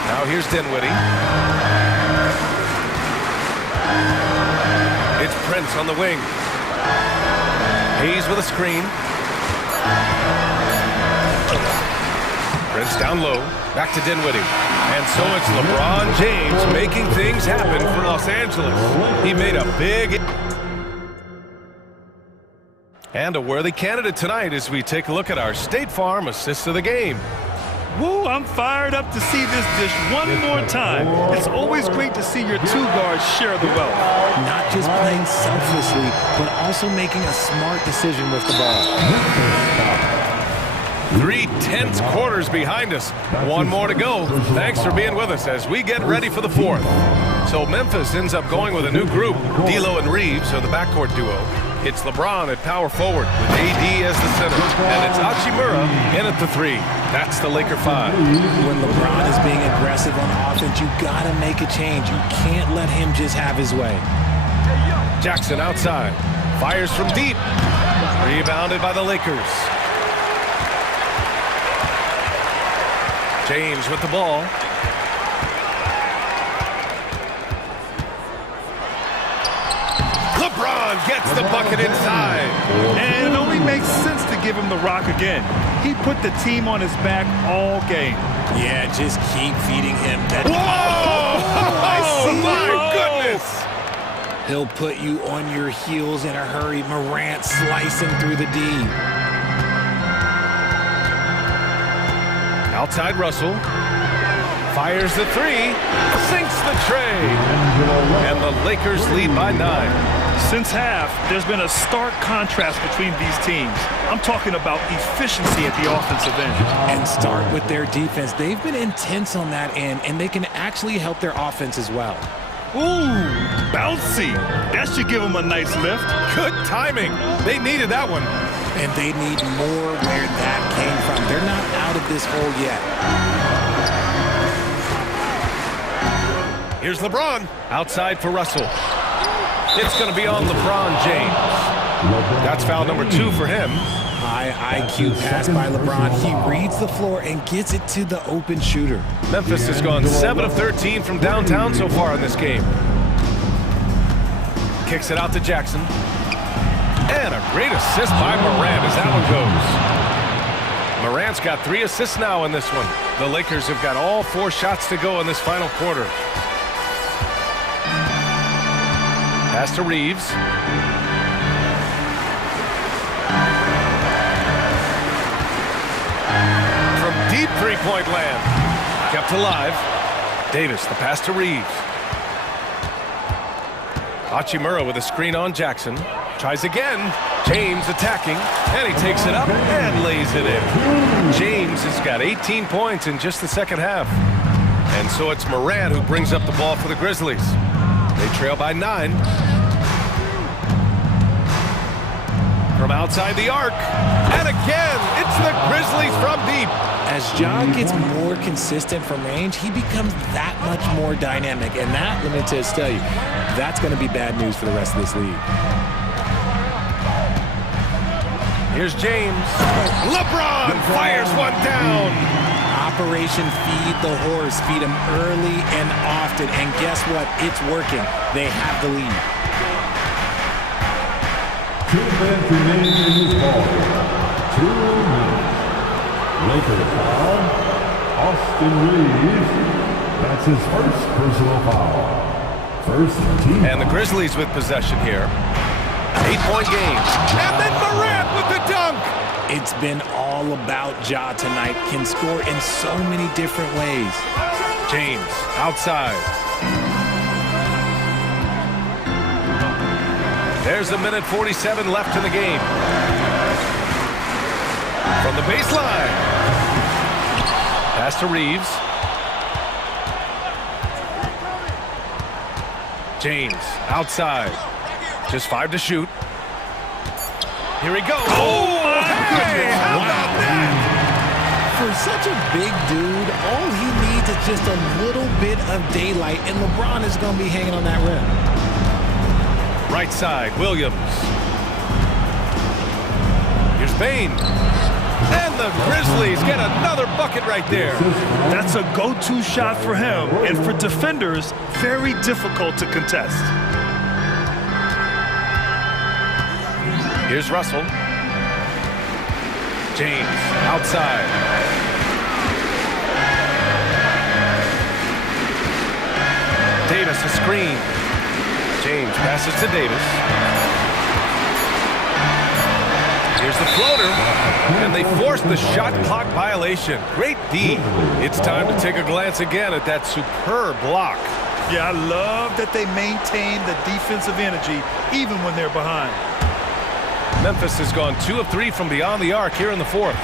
Now here's Dinwiddie. It's Prince on the wing. Hayes with a screen. Prince down low. Back to Dinwiddie. And so it's LeBron James making things happen for Los Angeles. He made a big... And a worthy candidate tonight as we take a look at our State Farm assists of the game. Woo, I'm fired up to see this dish one more time. It's always great to see your 2 guards share the wealth. Not just playing selflessly, but also making a smart decision with the ball. 3 tense quarters behind us. 1 more to go. Thanks for being with us as we get ready for the 4th. So Memphis ends up going with a new group. D'Lo and Reeves are the backcourt duo. It's LeBron at power forward with AD as the center. And it's Hachimura in at the 3. That's the Laker 5. When LeBron is being aggressive on offense, you gotta make a change. You can't let him just have his way. Jackson outside. Fires from deep. Rebounded by the Lakers. James with the ball. LeBron gets the bucket inside. And it only makes sense to give him the rock again. He put the team on his back all game. Yeah, just keep feeding him that. Whoa! Oh, my goodness! He'll put you on your heels in a hurry. Morant slicing through the D. Outside Russell. Fires the three. Sinks the tray. And the Lakers lead by 9. Since half, there's been a stark contrast between these teams. I'm talking about efficiency at the offensive end. And start with their defense. They've been intense on that end, and they can actually help their offense as well. Ooh, bouncy. That should give them a nice lift. Good timing. They needed that one. And they need more where that came from. They're not out of this hole yet. Here's LeBron. Outside for Russell. It's going to be on LeBron James. That's foul number 2 for him. High IQ pass by LeBron. He reads the floor and gets it to the open shooter. Memphis has gone 7 of 13 from downtown so far in this game. Kicks it out to Jackson. And a great assist by Morant as that one goes. Morant's got 3 assists now in this one. The Lakers have got all 4 shots to go in this final quarter. Pass to Reeves. From deep three-point land. Kept alive. Davis, the pass to Reeves. Hachimura with a screen on Jackson. Tries again. James attacking. And he takes it up and lays it in. James has got 18 points in just the second half. And so it's Morant who brings up the ball for the Grizzlies. They trail by 9. From outside the arc. And again, it's the Grizzlies from deep. As John gets more consistent from range, he becomes that much more dynamic. And that, let me just tell you, that's going to be bad news for the rest of this league. Here's James. LeBron fires one down. Operation Feed the Horse. Feed him early and often. And guess what? It's working. They have the lead. 2 minutes remaining in this ball. 2 minutes. Lakers foul. Austin Reeves. That's his first personal foul. First team. And the Grizzlies with possession here. 8-point game. And then Morant with the dunk. It's been all about Ja tonight. Can score in so many different ways. James outside. There's a minute 47 left in the game. From the baseline. Pass to Reeves. James outside. Just 5 to shoot. Here he goes. Oh, hey, how about that? For such a big dude, all he needs is just a little bit of daylight, and LeBron is going to be hanging on that rim. Right side, Williams. Here's Bane. And the Grizzlies get another bucket right there. That's a go-to shot for him, and for defenders, very difficult to contest. Here's Russell. James outside. Davis a screen. James passes to Davis. Here's the floater. And they force the shot clock violation. Great D. It's time to take a glance again at that superb block. Yeah, I love that they maintain the defensive energy even when they're behind. Memphis has gone 2 of 3 from beyond the arc here in the 4th.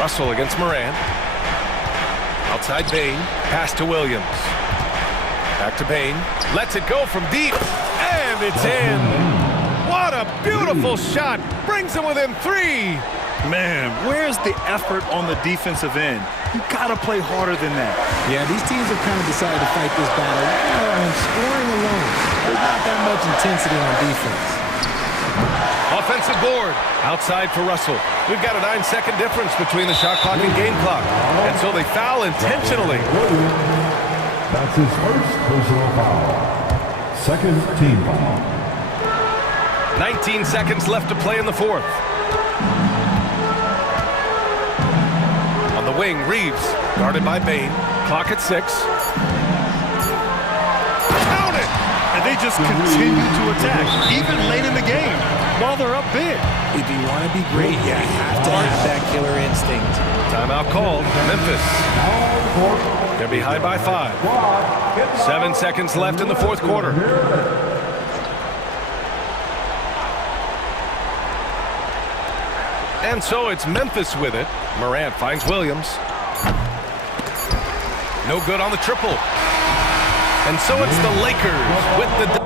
Russell against Morant. Outside Bane. Pass to Williams. Back to Bane. Lets it go from deep. And it's in. What a beautiful shot. Brings him within 3. Man, where's the effort on the defensive end? You gotta play harder than that. Yeah, these teams have kind of decided to fight this battle on scoring alone. There's not that much intensity on defense. Offensive board. Outside for Russell. We've got a 9-second difference between the shot clock and game clock. And so they foul intentionally. That's his first personal foul. Second team foul. 19 seconds left to play in the fourth. On the wing, Reeves, guarded by Bain. Clock at 6. Count it! And they just continue to attack, even late in the game, while they're up big. If you want to be great, you have to have that killer instinct. Timeout called. Memphis. They're behind by 5. 7 seconds left in the fourth quarter. And so it's Memphis with it. Morant finds Williams. No good on the triple. And so it's the Lakers with the...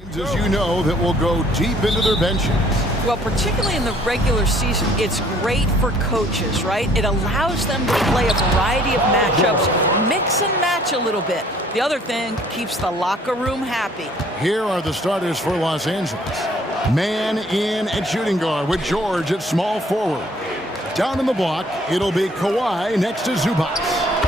As you know, that will go deep into their benches. Well, particularly in the regular season, it's great for coaches, right? It allows them to play a variety of matchups, mix and match a little bit. The other thing keeps the locker room happy. Here are the starters for Los Angeles. Man in at shooting guard with George at small forward. Down in the block, it'll be Kawhi next to Zubac.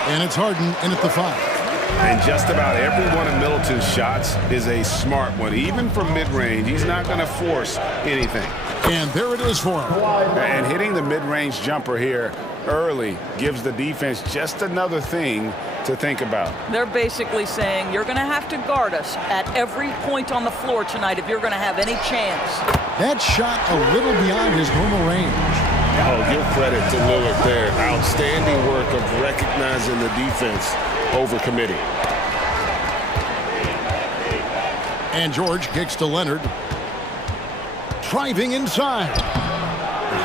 And it's Harden in at the 5. And just about every one of Middleton's shots is a smart one. Even from mid-range, he's not going to force anything. And there it is for him. And hitting the mid-range jumper here early gives the defense just another thing to think about. They're basically saying you're going to have to guard us at every point on the floor tonight if you're going to have any chance. That shot a little beyond his normal range. Oh, give credit to Lillard there. Outstanding work of recognizing the defense over committing. And George kicks to Leonard. Driving inside.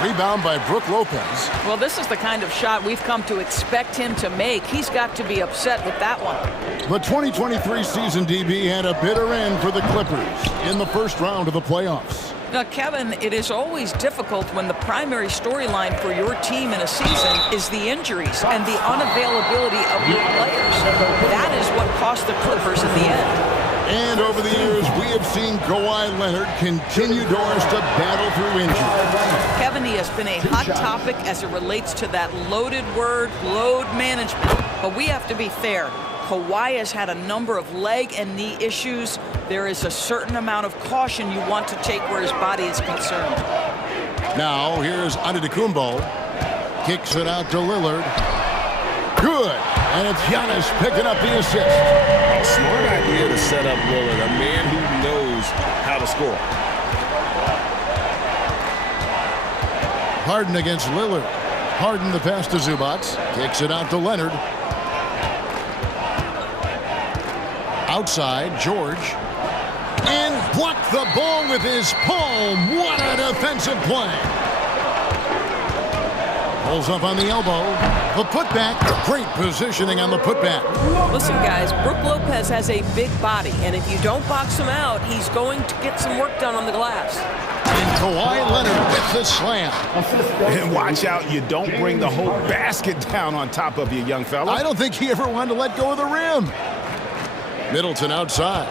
Rebound by Brook Lopez. Well, this is the kind of shot we've come to expect him to make. He's got to be upset with that one. The 2023 season, DB, had a bitter end for the Clippers in the first round of the playoffs. Now, Kevin, it is always difficult when the primary storyline for your team in a season is the injuries and the unavailability of your players. That is what cost the Clippers in the end. And over the years, we have seen Kawhi Leonard continue doors to battle through injury. Kevin, he has been a hot topic as it relates to that loaded word, load management. But we have to be fair. Kawhi has had a number of leg and knee issues. There is a certain amount of caution you want to take where his body is concerned. Now, here's Antetokounmpo. Kicks it out to Lillard. Good. And it's Giannis picking up the assist. A smart idea to set up Lillard, a man who knows how to score. Harden against Lillard. Harden the pass to Zubac. Kicks it out to Leonard. Outside, George. And blocked the ball with his palm. What a defensive play. Pulls up on the elbow. The putback. Great positioning on the putback. Listen, guys, Brook Lopez has a big body, and if you don't box him out, he's going to get some work done on the glass. And Kawhi Leonard gets the slam. And watch out, you don't bring the whole basket down on top of you, young fella. I don't think he ever wanted to let go of the rim. Middleton outside.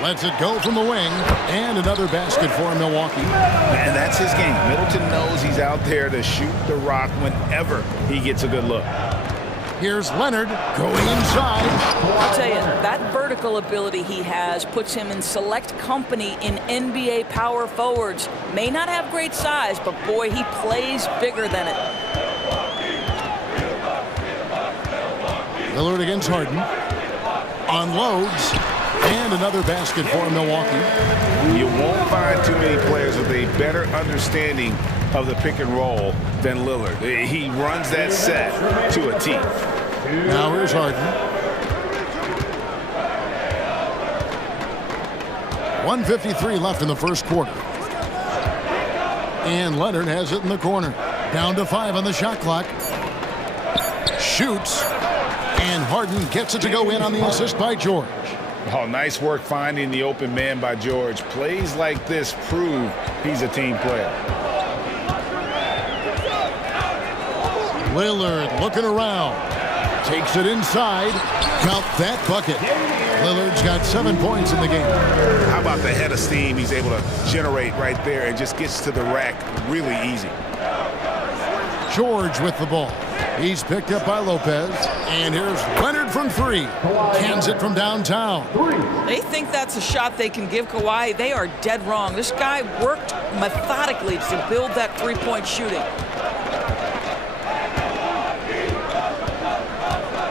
Lets it go from the wing. And another basket for Milwaukee. And that's his game. Middleton knows he's out there to shoot the rock whenever he gets a good look. Here's Leonard going inside. I'll tell you, that vertical ability he has puts him in select company in NBA power forwards. May not have great size, but boy, he plays bigger than it. Lillard against Harden. Unloads. And another basket for Milwaukee. You won't find too many players with a better understanding of the pick and roll than Lillard. He runs that set to a T. Now here's Harden. 1:53 left in the first quarter. And Leonard has it in the corner. Down to 5 on the shot clock. Shoots. And Harden gets it to go in on the assist by George. Oh, nice work finding the open man by George. Plays like this prove he's a team player. Lillard looking around. Takes it inside. Count that bucket. Lillard's got 7 points in the game. How about the head of steam he's able to generate right there and just gets to the rack really easy. George with the ball. He's picked up by Lopez. And here's Leonard from 3. Cans it from downtown. They think that's a shot they can give Kawhi. They are dead wrong. This guy worked methodically to build that three-point shooting.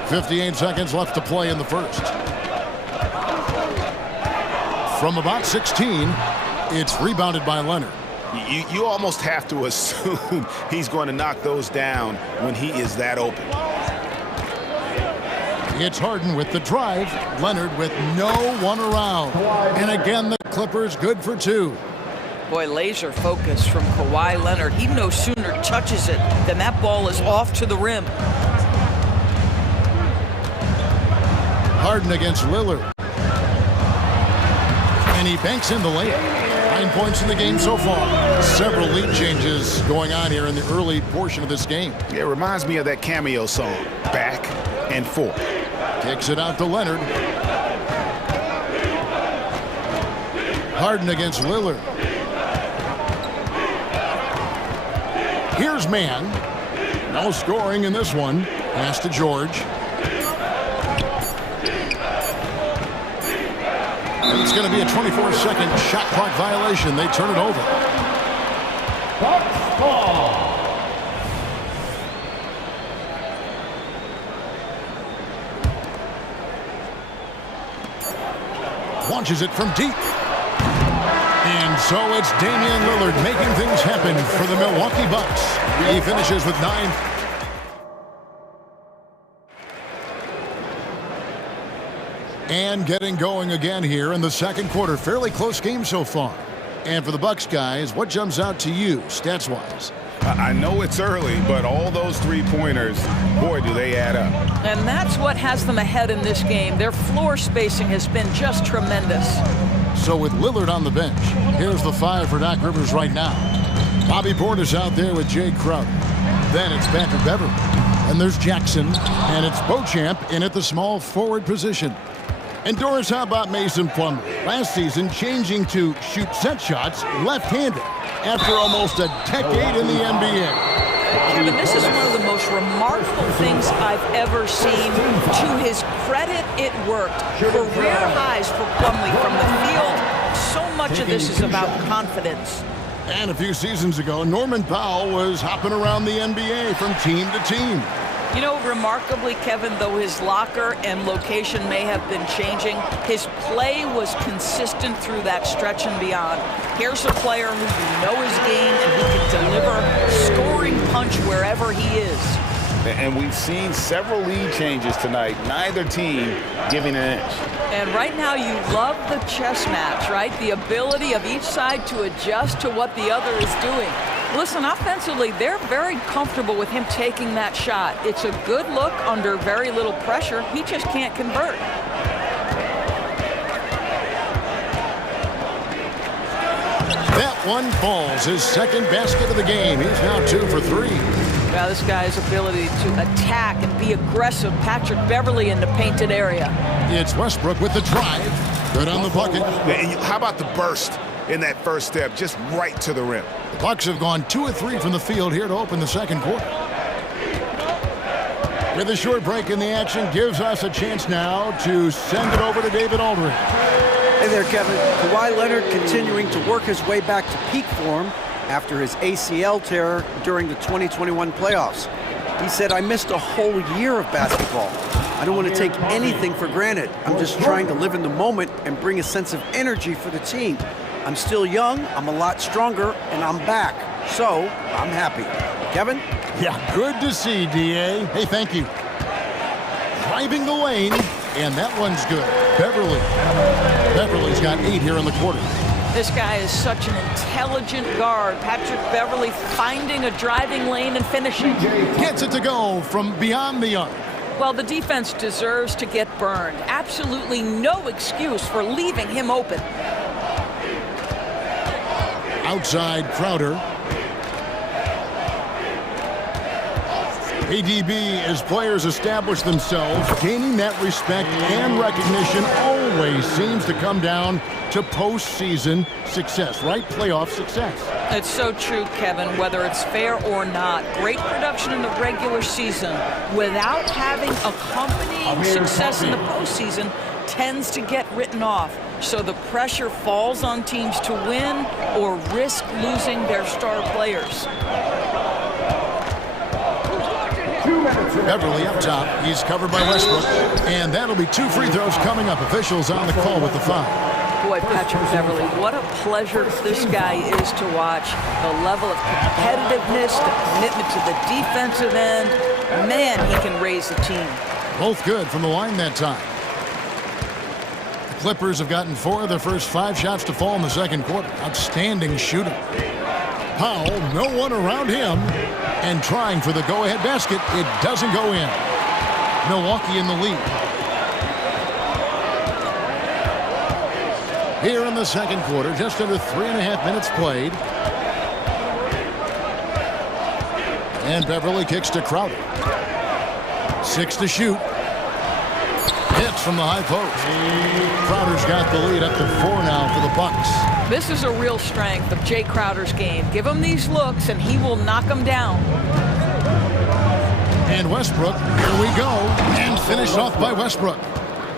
58 seconds left to play in the first. From about 16, it's rebounded by Leonard. You almost have to assume he's going to knock those down when he is that open. It's Harden with the drive. Leonard with no one around. And again, the Clippers good for 2. Boy, laser focus from Kawhi Leonard. He no sooner touches it than that ball is off to the rim. Harden against Lillard. And he banks in the layup. 9 points in the game so far. Several lead changes going on here in the early portion of this game. Yeah, it reminds me of that Cameo song, Back and Forth. Kicks it out to Leonard. Harden against Lillard. Here's Mann. No scoring in this one. Pass to George. And it's going to be a 24-second shot clock violation. They turn it over. Bucks ball. Launches it from deep. And so it's Damian Lillard making things happen for the Milwaukee Bucks. He finishes with 9. And getting going again here in the second quarter. Fairly close game so far. And for the Bucks guys, what jumps out to you stats-wise? I know it's early, but all those three-pointers, boy, do they add up. And that's what has them ahead in this game. Their floor spacing has been just tremendous. So with Lillard on the bench, here's the 5 for Doc Rivers right now. Bobby Portis out there with Jay Crowder. Then it's Patrick Beverly. And there's Jackson. And it's Beauchamp in at the small forward position. And Doris, how about Mason Plumlee? Last season, changing to shoot set shots left-handed after almost a decade in the NBA. Kevin, this is one of the most remarkable things I've ever seen. To his credit, it worked. Career highs for Plumlee from the field. So much of this is about confidence. And a few seasons ago, Norman Powell was hopping around the NBA from team to team. You know, remarkably, Kevin, though his locker and location may have been changing, his play was consistent through that stretch and beyond. Here's a player who you know his game and who can deliver scoring punch wherever he is. And we've seen several lead changes tonight, neither team giving an inch. And right now you love the chess match, right? The ability of each side to adjust to what the other is doing. Listen, offensively, they're very comfortable with him taking that shot. It's a good look under very little pressure. He just can't convert. That one falls. His second basket of the game. He's now 2 for 3. Well, this guy's ability to attack and be aggressive. Patrick Beverly in the painted area. It's Westbrook with the drive. Good on the bucket. And how about the burst in that first step, just right to the rim? The Bucks have gone 2 of 3 from the field here to open the second quarter. With a short break in the action, gives us a chance now to send it over to David Aldridge. Hey there, Kevin. Kawhi Leonard continuing to work his way back to peak form after his ACL tear during the 2021 playoffs. He said, "I missed a whole year of basketball. I don't want to take anything for granted. I'm just trying to live in the moment and bring a sense of energy for the team. I'm still young, I'm a lot stronger, and I'm back. So, I'm happy." Kevin? Yeah, good to see, D.A. Hey, thank you. Driving the lane, and that one's good. Beverly. Beverly's got 8 here in the quarter. This guy is such an intelligent guard. Patrick Beverly finding a driving lane and finishing. Gets it to go from beyond the arc. Well, the defense deserves to get burned. Absolutely no excuse for leaving him open. Outside Crowder. ADB, as players establish themselves, gaining that respect and recognition always seems to come down to postseason success, right? Playoff success. It's so true, Kevin, whether it's fair or not. Great production in the regular season without having accompanying success in the postseason tends to get written off. So the pressure falls on teams to win or risk losing their star players. Beverly up top. He's covered by Westbrook. And that'll be 2 free throws coming up. Officials on the call with the foul. Boy, Patrick Beverly, what a pleasure this guy is to watch. The level of competitiveness, the commitment to the defensive end. Man, he can raise the team. Both good from the line that time. The Clippers have gotten 4 of their first 5 shots to fall in the second quarter. Outstanding shooter. Powell, no one around him. And trying for the go-ahead basket. It doesn't go in. Milwaukee in the lead. here in the second quarter. Just under 3.5 minutes played. And Beverly kicks to Crowder. 6 to shoot. Hits from the high post. Crowder's got the lead up to 4 now for the Bucks. This is a real strength of Jay Crowder's game. Give him these looks and he will knock them down. And Westbrook, here we go. And finished off by Westbrook.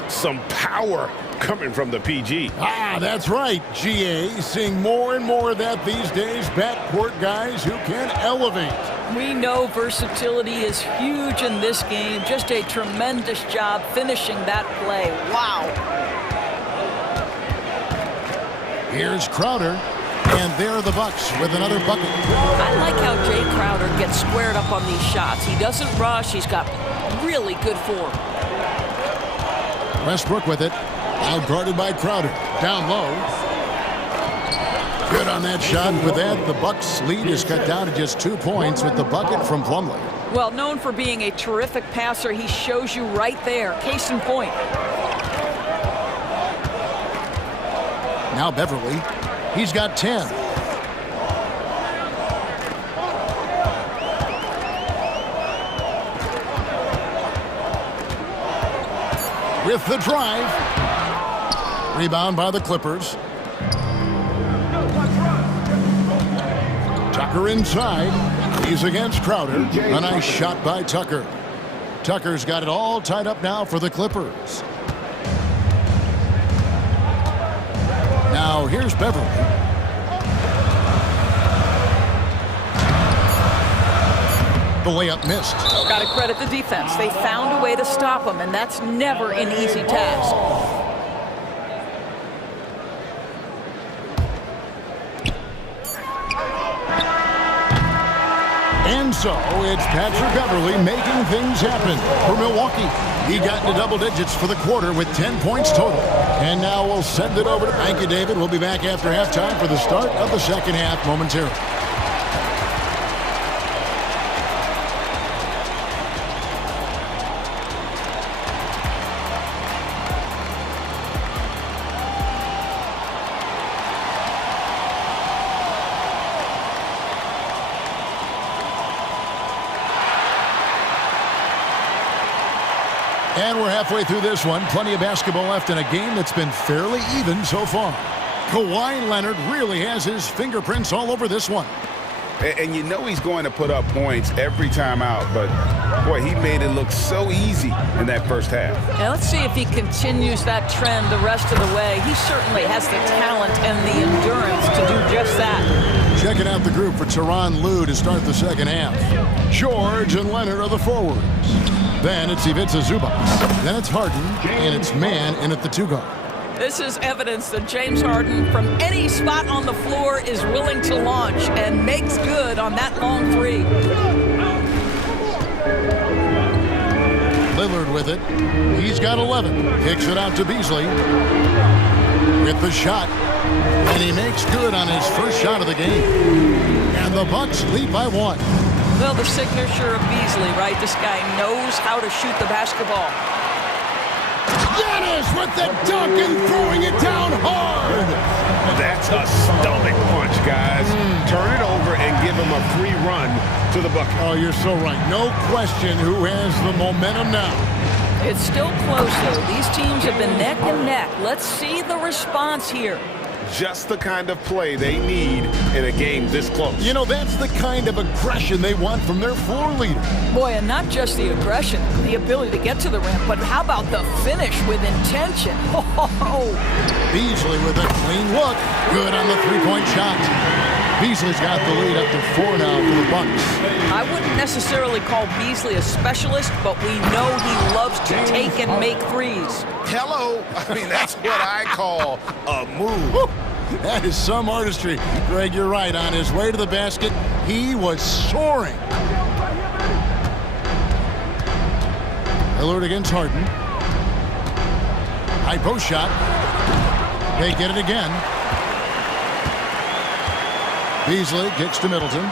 Some power coming from the PG. Ah, that's right, GA. Seeing more and more of that these days. Backcourt guys who can elevate. We know versatility is huge in this game. Just a tremendous job finishing that play. Wow. Here's Crowder, and there are the Bucks with another bucket. I like how Jay Crowder gets squared up on these shots. He doesn't rush. He's got really good form. Westbrook with it. Out guarded by Crowder. Down low. Good on that shot. With that, the Bucks' lead is cut down to just 2 points with the bucket from Plumlee. Well, known for being a terrific passer, he shows you right there. Case in point. Now Beverly. He's got 10. With the drive. Rebound by the Clippers. Tucker inside. He's against Crowder. A nice shot by Tucker. Tucker's got it all tied up now for the Clippers. Now here's Beverly. The layup missed. Got to credit the defense. They found a way to stop him, and that's never an easy task. And so it's Patrick Beverly making things happen for Milwaukee. He got into double digits for the quarter with 10 points total. And now we'll send it over to thank you, David. We'll be back after halftime for the start of the second half momentarily. And we're halfway through this one. Plenty of basketball left in a game that's been fairly even so far. Kawhi Leonard really has his fingerprints all over this one. And you know he's going to put up points every time out, but boy, he made it look so easy in that first half. Now let's see if he continues that trend the rest of the way. He certainly has the talent and the endurance to do just that. Checking out the group for Tyronn Lue to start the second half. George and Leonard are the forwards. Then it's Ivica Zubac. Then it's Harden, and it's Mann in at the 2 guard. This is evidence that James Harden, from any spot on the floor, is willing to launch and makes good on that long 3. Lillard with it. He's got 11. Kicks it out to Beasley. With the shot. And he makes good on his first shot of the game. And the Bucks lead by 1. Well, the signature of Beasley, right? This guy knows how to shoot the basketball. Giannis with the dunk and throwing it down hard. That's a stomach punch, guys. Turn it over and give him a free run to the bucket. Oh, you're so right. No question who has the momentum now. It's still close, though. These teams have been neck and neck. Let's see the response here. Just the kind of play they need in a game this close. You know, that's the kind of aggression they want from their floor leader. Boy, and not just the aggression, the ability to get to the rim, but how about the finish with intention? Oh. Beasley with a clean look. Good on the three-point shot. Beasley's got the lead up to 4 now for the Bucks. I wouldn't necessarily call Beasley a specialist, but we know he loves to take and make threes. Hello. I mean, that's what I call a move. Woo. That is some artistry. Greg, you're right. On his way to the basket, he was soaring. Lillard against Harden. High post shot. They get it again. Beasley kicks to Middleton.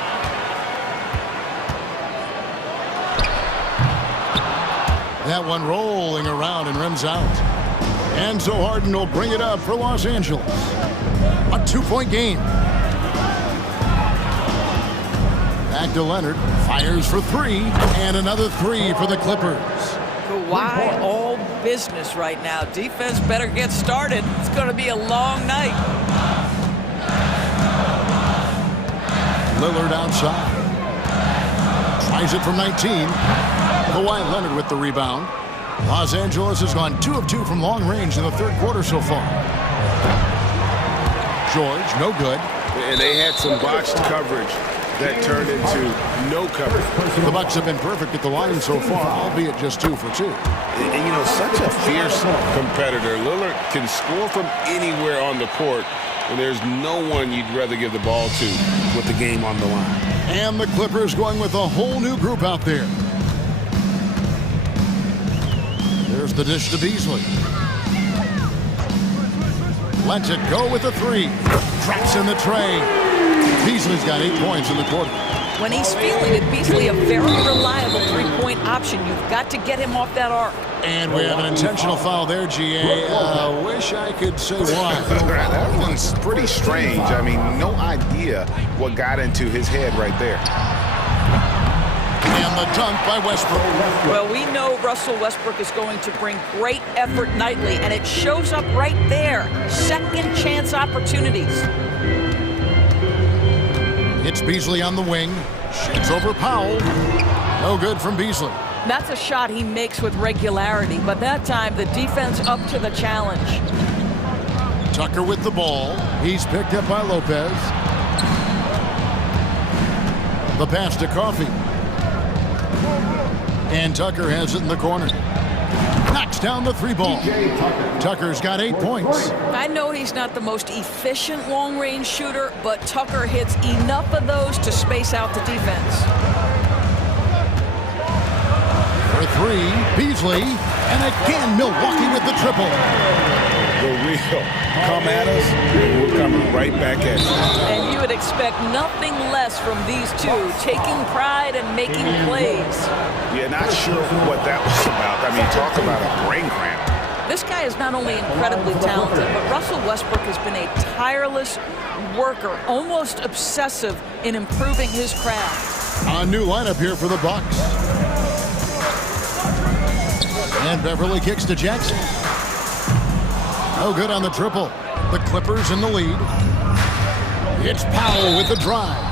That one rolling around and rims out. And so Harden will bring it up for Los Angeles. A 2-point game. Back to Leonard. Fires for 3. And another 3 for the Clippers. Kawhi all business right now. Defense better get started. It's going to be a long night. Lillard outside. Tries it from 19. Kawhi Leonard with the rebound. Los Angeles has gone 2 of 2 from long range in the third quarter so far. George, no good. And they had some botched coverage that turned into no coverage. The Bucks have been perfect at the line so far, albeit just 2 for 2. And, you know, such a fierce competitor. Lillard can score from anywhere on the court, and there's no one you'd rather give the ball to with the game on the line. And the Clippers going with a whole new group out there. There's the dish to Beasley. Lets it go with a 3. Traps in the tray. Beasley's got 8 points in the quarter. When he's feeling it, Beasley a very reliable three-point option. You've got to get him off that arc. And we have an intentional foul there, GA. Wish I could say why. That one's pretty strange. I mean, no idea what got into his head right there. And the dunk by Westbrook. Well, we know Russell Westbrook is going to bring great effort nightly, and it shows up right there. Second chance opportunities. It's Beasley on the wing. Shoots over Powell. No good from Beasley. That's a shot he makes with regularity, but that time the defense up to the challenge. Tucker with the ball. He's picked up by Lopez. The pass to Coffey. And Tucker has it in the corner. Knocks down the 3 ball. Tucker's got 8 points. I know he's not the most efficient long-range shooter, but Tucker hits enough of those to space out the defense. For 3, Beasley. And again, Milwaukee with the triple. The real come at us, and we're coming right back at you. And you would expect nothing less from these two, taking pride and making plays. Yeah, not sure what that was about. I mean, talk about a brain cramp. This guy is not only incredibly talented, but Russell Westbrook has been a tireless worker, almost obsessive in improving his craft. A new lineup here for the Bucks. And Beverly kicks to Jackson. No good on the triple. The Clippers in the lead. It's Powell with the drive.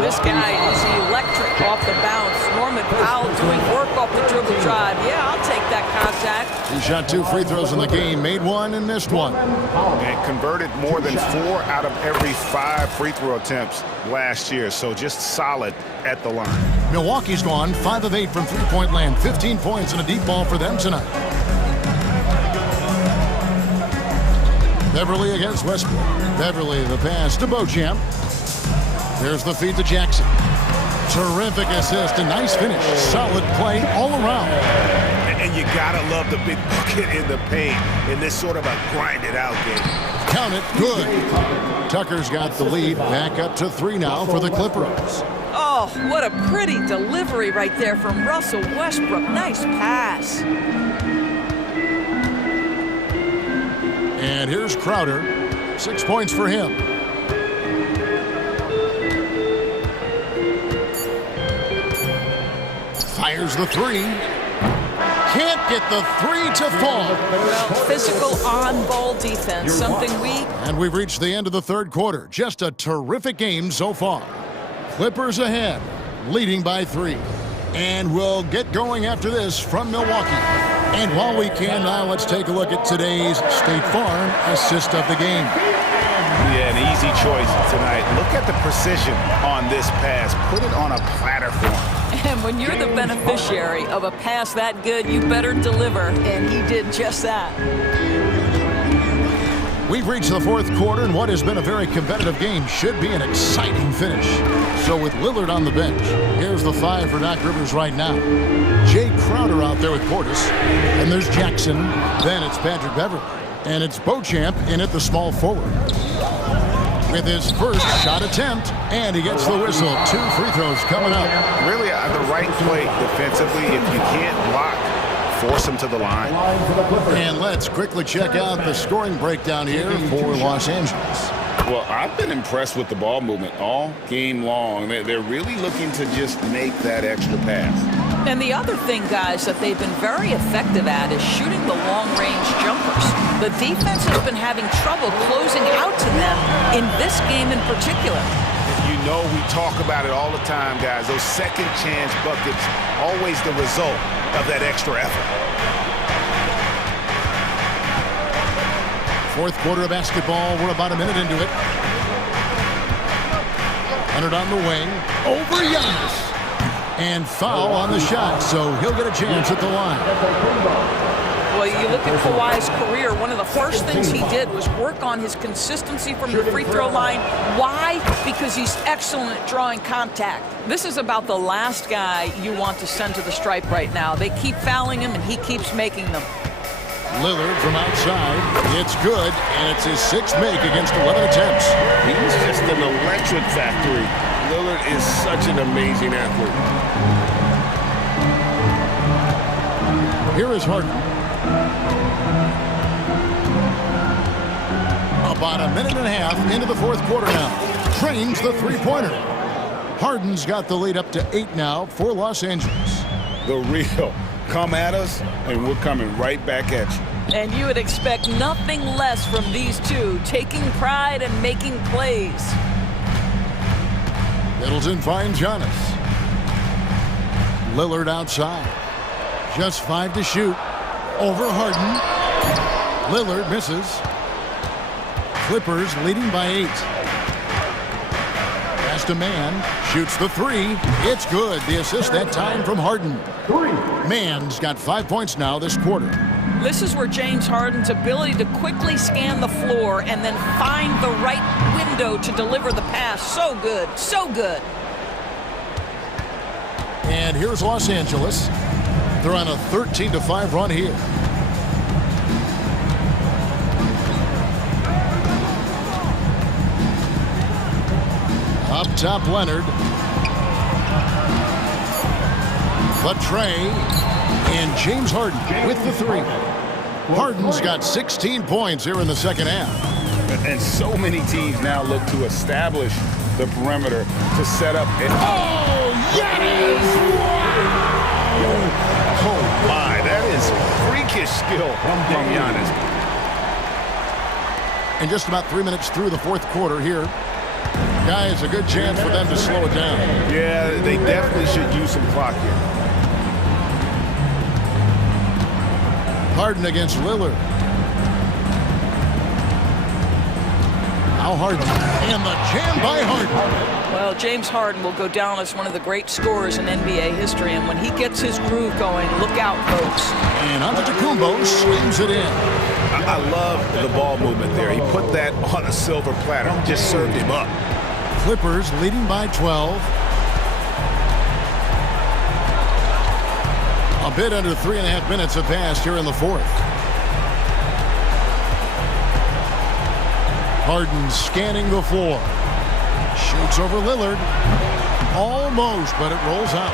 This guy is electric off the bounce. Norman Powell doing work off the dribble drive. Yeah, I'll take that contact. He shot 2 free throws in the game, made 1 and missed 1. And converted more than 4 out of every 5 free throw attempts last year. So just solid at the line. Milwaukee's gone 5 of 8 from three-point land. 15 points and a deep ball for them tonight. Beverly against Westbrook. Beverly the pass to Beauchamp. There's the feed to Jackson. Terrific assist, a nice finish. Solid play all around. And you gotta love the big bucket in the paint in this sort of a grind-it-out game. Count it, good. Tucker's got the lead, back up to 3 now for the Clippers. Oh, what a pretty delivery right there from Russell Westbrook. Nice pass. And here's Crowder. 6 points for him. Fires the 3. Can't get the 3 to fall. Well, physical on-ball defense, something we... And we've reached the end of the third quarter. Just a terrific game so far. Clippers ahead, leading by 3. And we'll get going after this from Milwaukee. And while we can now, let's take a look at today's State Farm assist of the game. Yeah, an easy choice tonight. Look at the precision on this pass. Put it on a platter for him. And when you're the beneficiary of a pass that good, you better deliver. And he did just that. We've reached the fourth quarter, and what has been a very competitive game should be an exciting finish. So with Lillard on the bench, here's the 5 for Doc Rivers right now. Jay Crowder out there with Portis. And there's Jackson. Then it's Patrick Beverly. And it's Beauchamp in at the small forward. With his first shot attempt, and he gets the whistle. 2 free throws coming up. Really the right play defensively. If you can't block force them to the line. And let's quickly check out the scoring breakdown here for Los Angeles. Well, I've been impressed with the ball movement all game long. They're really looking to just make that extra pass. And the other thing, guys, that they've been very effective at is shooting the long-range jumpers. The defense has been having trouble closing out to them in this game in particular. You know, we talk about it all the time, guys. Those second chance buckets, always the result of that extra effort. Fourth quarter of basketball. We're about a minute into it. Leonard on the wing. Over Giannis. And foul on the shot, so he'll get a chance at the line. Well, you look at Kawhi's career, one of the first things he did was work on his consistency from the free throw line. Why? Because he's excellent at drawing contact. This is about the last guy you want to send to the stripe right now. They keep fouling him, and he keeps making them. Lillard from outside. It's good, and it's his sixth make against 11 attempts. He's just an electric factory. Lillard is such an amazing athlete. Here is Harden. About a minute and a half into the fourth quarter now. Trains the three-pointer. Harden's got the lead up to 8 now for Los Angeles. The real. Come at us, and we're coming right back at you. And you would expect nothing less from these two, taking pride and making plays. Middleton finds Giannis. Lillard outside. Just 5 to shoot. Over Harden. Lillard misses. Clippers leading by 8. Past a man. Shoots the 3. It's good. The assist that time from Harden. Mann's got 5 points now this quarter. This is where James Harden's ability to quickly scan the floor and then find the right window to deliver the pass. So good, so good. And here's Los Angeles. They're on a 13-5 run here. Up top, Leonard. But Trey and James Harden with the 3. Harden's got 16 points here in the second half. And so many teams now look to establish the perimeter to set up. Oh, yes! Oh, my. That is freakish skill from Giannis. And just about 3 minutes through the fourth quarter here. Guys, a good chance for them to slow it down. Yeah, they definitely should use some clock here. Harden against Lillard. Now Harden. And the jam by Harden. Well, James Harden will go down as one of the great scorers in NBA history, and when he gets his groove going, look out, folks. And Antetokounmpo slams it in. I love the ball movement there. He put that on a silver platter. Just served him up. Clippers leading by 12. A bit under 3.5 minutes have passed here in the fourth. Harden scanning the floor. Shoots over Lillard. Almost, but it rolls out.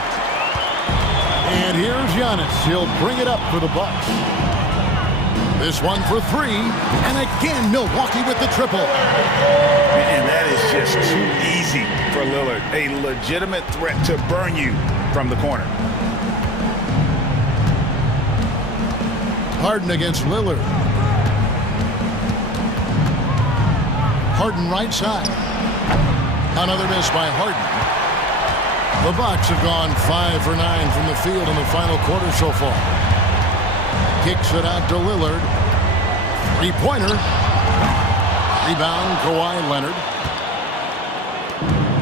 And here's Giannis. He'll bring it up for the Bucks. This one for 3. And again, Milwaukee with the triple. And that is just too easy for Lillard. A legitimate threat to burn you from the corner. Harden against Lillard. Harden right side. Another miss by Harden. The Bucks have gone 5 for 9 from the field in the final quarter so far. Kicks it out to Lillard. Three-pointer. Rebound, Kawhi Leonard.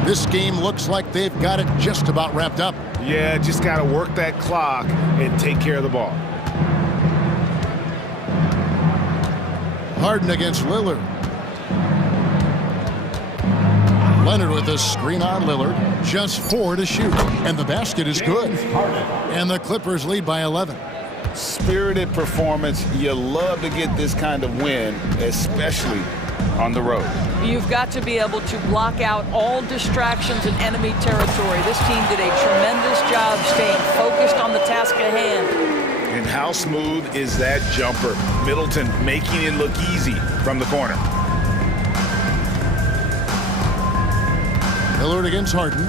This game looks like they've got it just about wrapped up. Yeah, just got to work that clock and take care of the ball. Harden against Lillard. Leonard with a screen on Lillard. Just 4 to shoot. And the basket is good. And the Clippers lead by 11. Spirited performance. You love to get this kind of win, especially on the road. You've got to be able to block out all distractions in enemy territory. This team did a tremendous job staying focused on the task at hand. And how smooth is that jumper? Middleton making it look easy from the corner. Hillard against Harden.